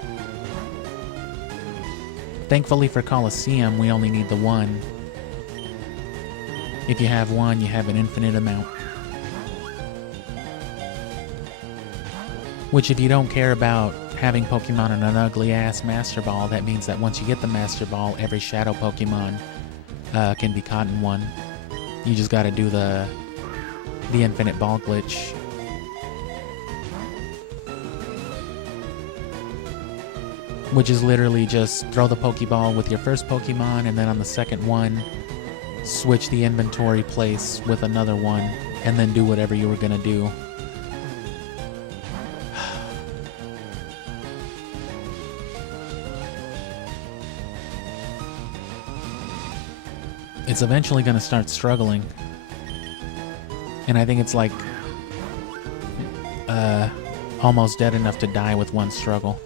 Thankfully for Coliseum, we only need the one. If you have one, you have an infinite amount. Which, if you don't care about having Pokemon in an ugly-ass Master Ball, that means that once you get the Master Ball, every Shadow Pokemon can be caught in one. You just gotta do the infinite ball glitch. Which is literally just throw the Pokeball with your first Pokemon, and then on the second one, switch the inventory place with another one, and then do whatever you were gonna do. It's eventually gonna start struggling. And I think it's like almost dead enough to die with one struggle.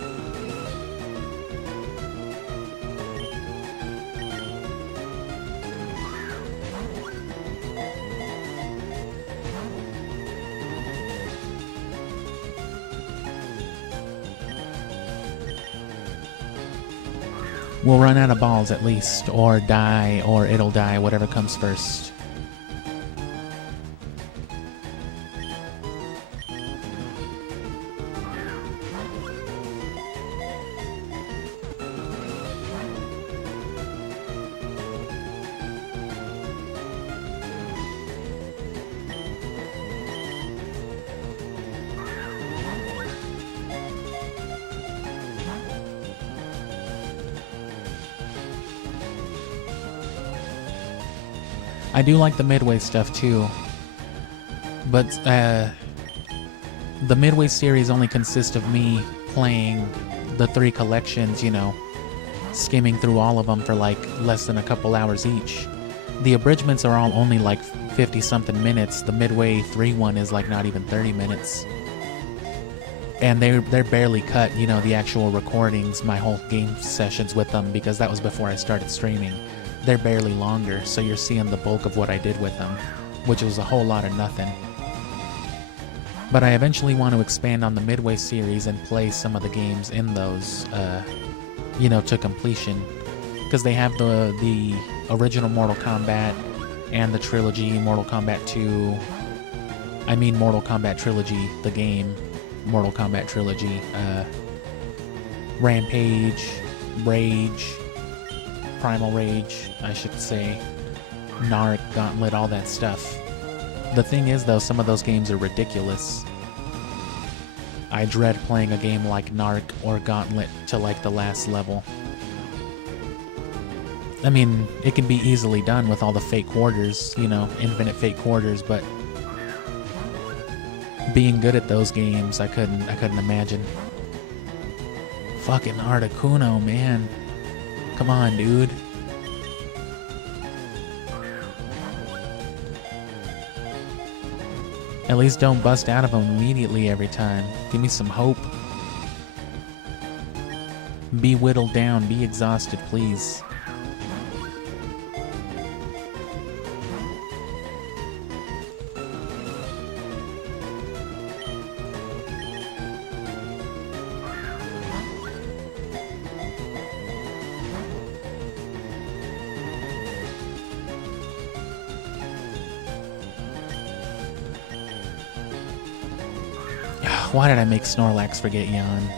We'll run out of balls at least, or die, or it'll die, whatever comes first. I do like the Midway stuff too, but the Midway series only consists of me playing the 3 collections, you know, skimming through all of them for like less than a couple hours each. The abridgments are all only like 50-something minutes. The Midway 3 one is like not even 30 minutes. And they're barely cut, you know, the actual recordings, my whole game sessions with them, because that was before I started streaming. They're barely longer, so you're seeing the bulk of what I did with them, which was a whole lot of nothing. But I eventually want to expand on the Midway series and play some of the games in those, you know, to completion. Because they have the original Mortal Kombat and the trilogy, Mortal Kombat 2. I mean Mortal Kombat Trilogy, the game, Mortal Kombat Trilogy. Rampage, Rage, Primal Rage, I should say, Narc, Gauntlet, all that stuff. The thing is, though, some of those games are ridiculous. I dread playing a game like Narc or Gauntlet to like the last level. I mean, it can be easily done with all the fake quarters, you know, infinite fake quarters, but being good at those games, I couldn't imagine. Fucking Articuno, man. Come on, dude. At least don't bust out of them immediately every time. Give me some hope. Be whittled down. Be exhausted, please. Why did I make Snorlax forget Yawn?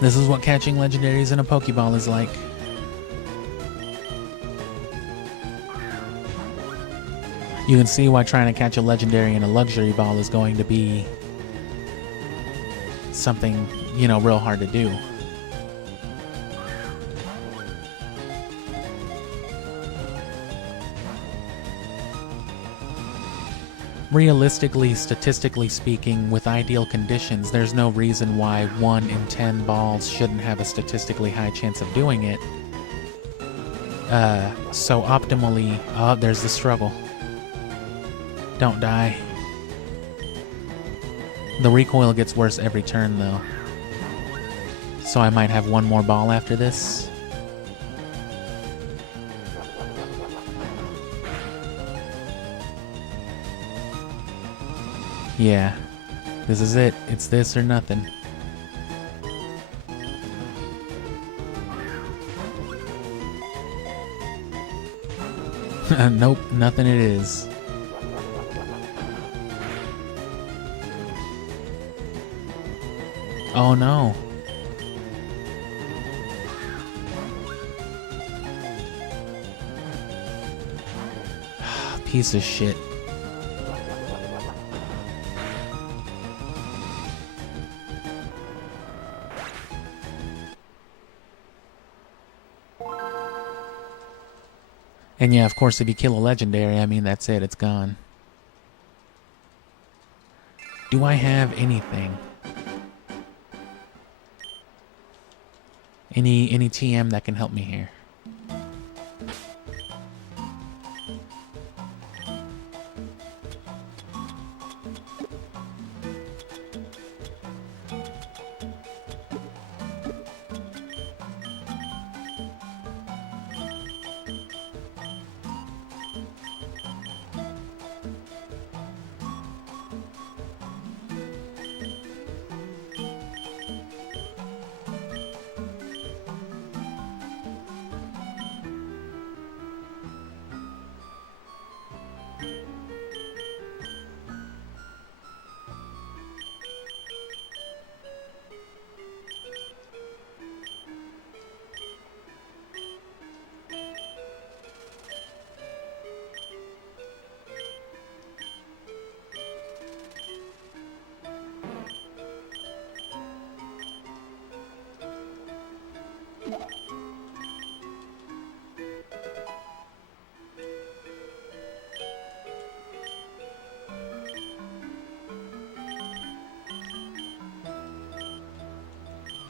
This is what catching legendaries in a Pokeball is like. You can see why trying to catch a legendary in a luxury ball is going to be something, you know, real hard to do. Realistically, statistically speaking, with ideal conditions, there's no reason why 1 in 10 balls shouldn't have a statistically high chance of doing it. So optimally, oh, there's the struggle. Don't die. The recoil gets worse every turn, though. So I might have one more ball after this. Yeah, this is it. It's this or nothing. Nope, nothing it is. Oh no. Piece of shit. And yeah, of course, if you kill a legendary, I mean, that's it. It's gone. Do I have anything? Any TM that can help me here?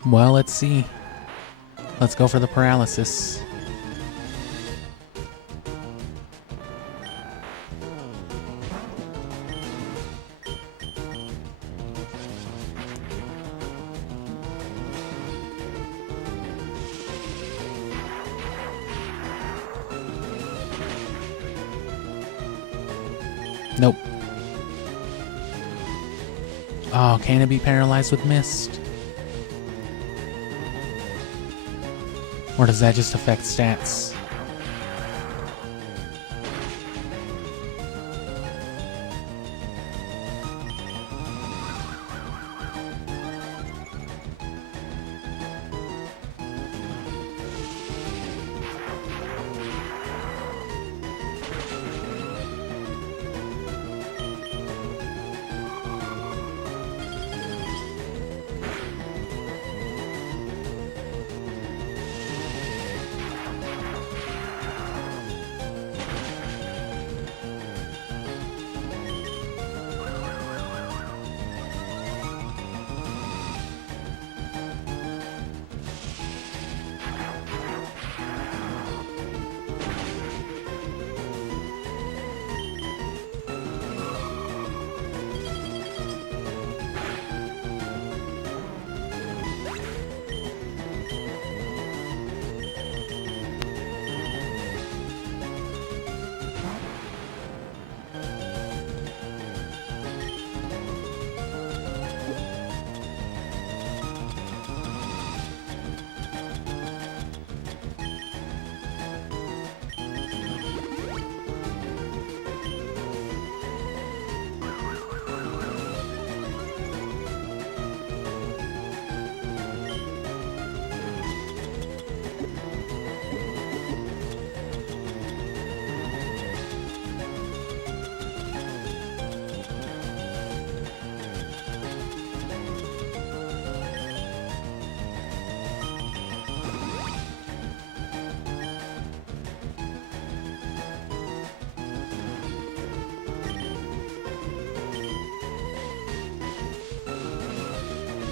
Well, let's see. Let's go for the paralysis. Nope. Oh, can it be paralyzed with mist? Or does that just affect stats?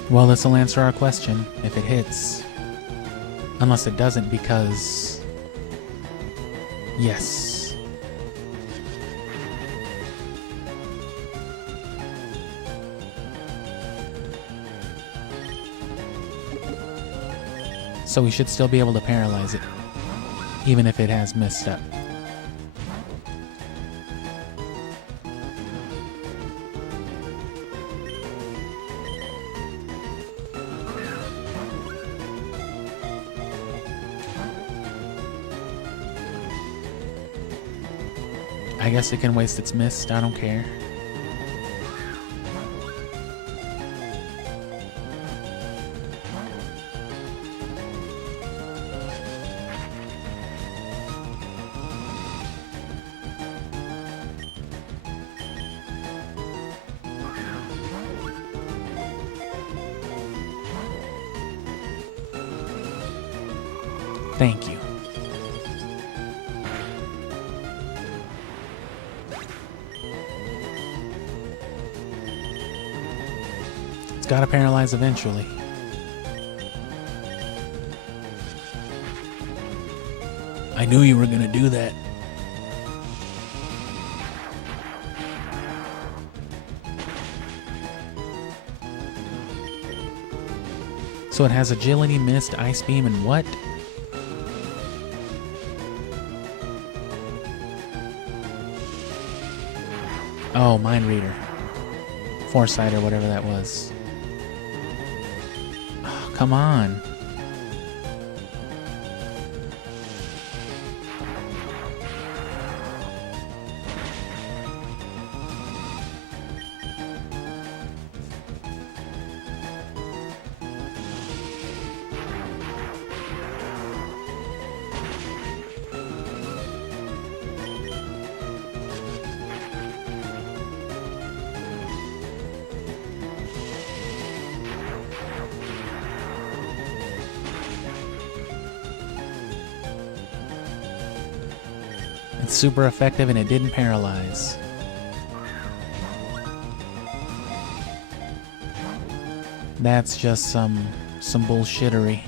Well, this'll answer our question, if it hits. Unless it doesn't, because... Yes. So we should still be able to paralyze it, even if it has messed up. I guess it can waste its mist, I don't care. Thank you. It's gotta paralyze eventually. I knew you were gonna do that. So it has agility, mist, ice beam, and what? Oh, mind reader. Foresight or whatever that was. Oh, come on. It's super effective and it didn't paralyze. That's just some bullshittery.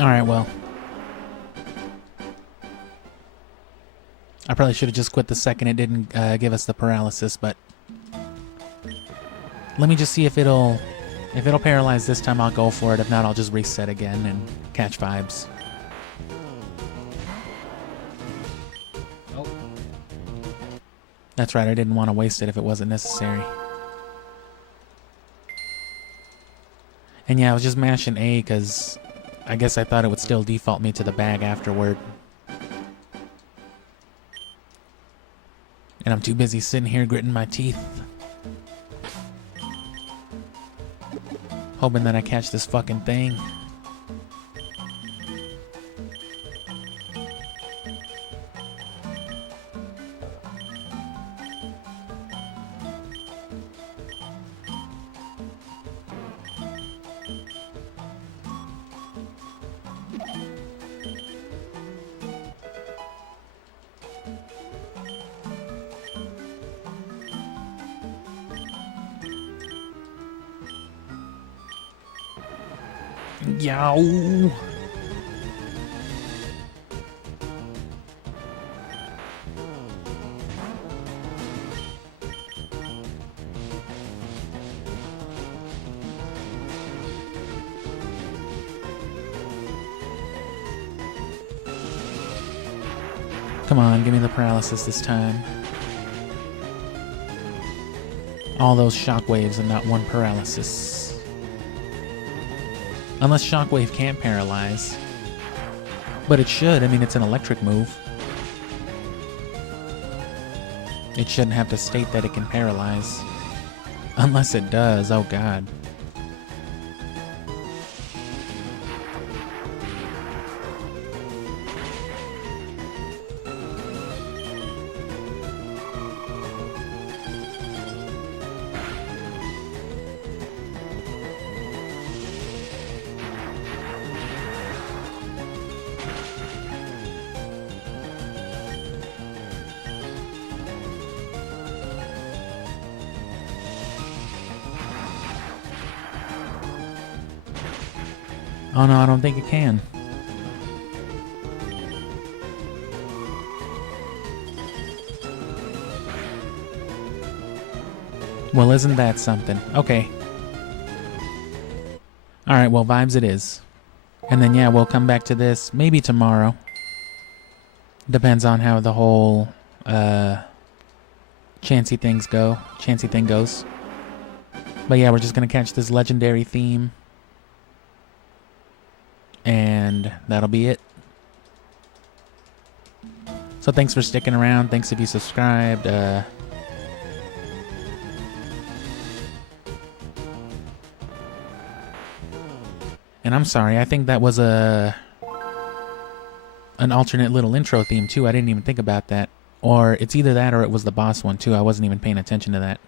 Alright, well. I probably should have just quit the second it didn't give us the paralysis, but... Let me just see if it'll paralyze this time, I'll go for it. If not, I'll just reset again and catch vibes. Oh. That's right, I didn't want to waste it if it wasn't necessary. And yeah, I was just mashing A because I guess I thought it would still default me to the bag afterward. And I'm too busy sitting here gritting my teeth, hoping that I catch this fucking thing. Yow! Come on, give me the paralysis this time. All those shockwaves and not one paralysis. Unless shockwave can't paralyze. But it should. I mean, it's an electric move. It shouldn't have to state that it can paralyze. Unless it does. Oh god. Oh no, I don't think it can. Well, isn't that something? Okay. Alright, well, vibes it is. And then, yeah, we'll come back to this maybe tomorrow. Depends on how the whole, Chansey thing goes. But yeah, we're just gonna catch this legendary theme. And that'll be it. So thanks for sticking around. Thanks if you subscribed. And I'm sorry, I think that was an alternate little intro theme too. I didn't even think about that. Or it's either that or it was the boss one too. I wasn't even paying attention to that.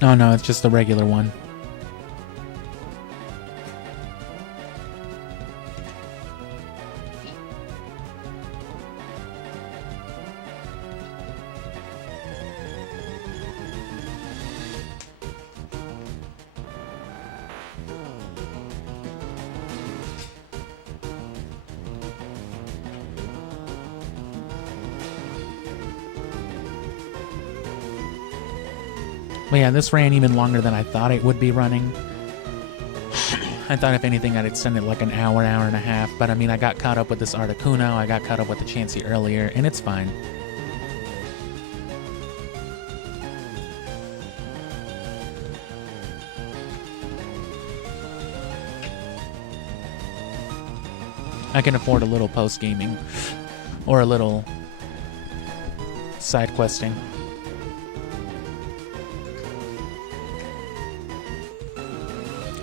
Oh no, it's just the regular one. But yeah, this ran even longer than I thought it would be running. I thought if anything I'd extend it like an hour, hour and a half, but I mean I got caught up with this Articuno, I got caught up with the Chansey earlier, and it's fine. I can afford a little post-gaming, or a little side questing.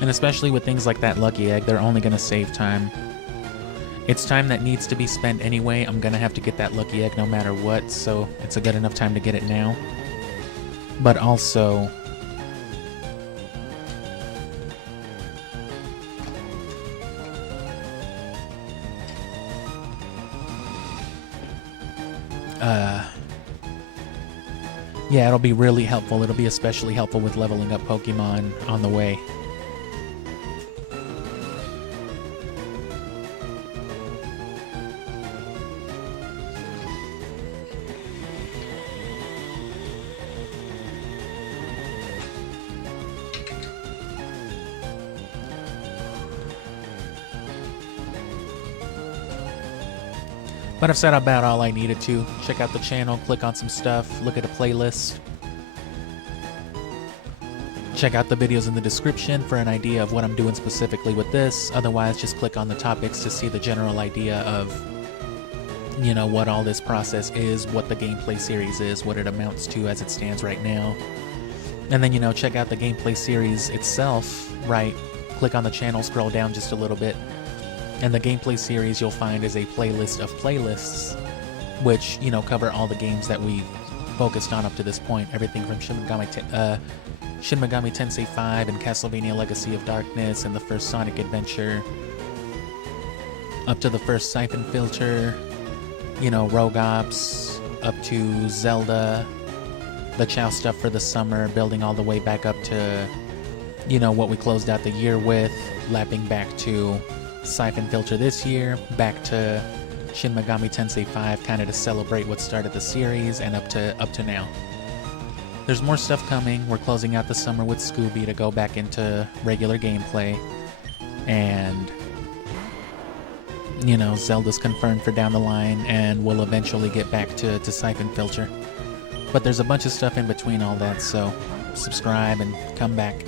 And especially with things like that lucky egg, they're only going to save time. It's time that needs to be spent anyway. I'm going to have to get that lucky egg no matter what, so it's a good enough time to get it now. But also, yeah, it'll be really helpful. It'll be especially helpful with leveling up Pokemon on the way. But I've said about all I needed to. Check out the channel, click on some stuff, look at a playlist. Check out the videos in the description for an idea of what I'm doing specifically with this. Otherwise, just click on the topics to see the general idea of, you know, what all this process is, what the gameplay series is, what it amounts to as it stands right now. And then, you know, check out the gameplay series itself, right? Click on the channel, scroll down just a little bit. And the gameplay series you'll find is a playlist of playlists, which, you know, cover all the games that we've focused on up to this point. Everything from Shin Megami Tensei 5 and Castlevania Legacy of Darkness and the first Sonic Adventure. up to the first Siphon Filter, you know, Rogue Ops, up to Zelda, the Chao stuff for the summer, building all the way back up to, you know, what we closed out the year with, lapping back to Siphon Filter this year, back to Shin Megami Tensei 5, kind of to celebrate what started the series, and up to now. There's more stuff coming. We're closing out the summer with Scooby to go back into regular gameplay, and you know, Zelda's confirmed for down the line, and we'll eventually get back to Siphon Filter. But there's a bunch of stuff in between all that, so subscribe and come back.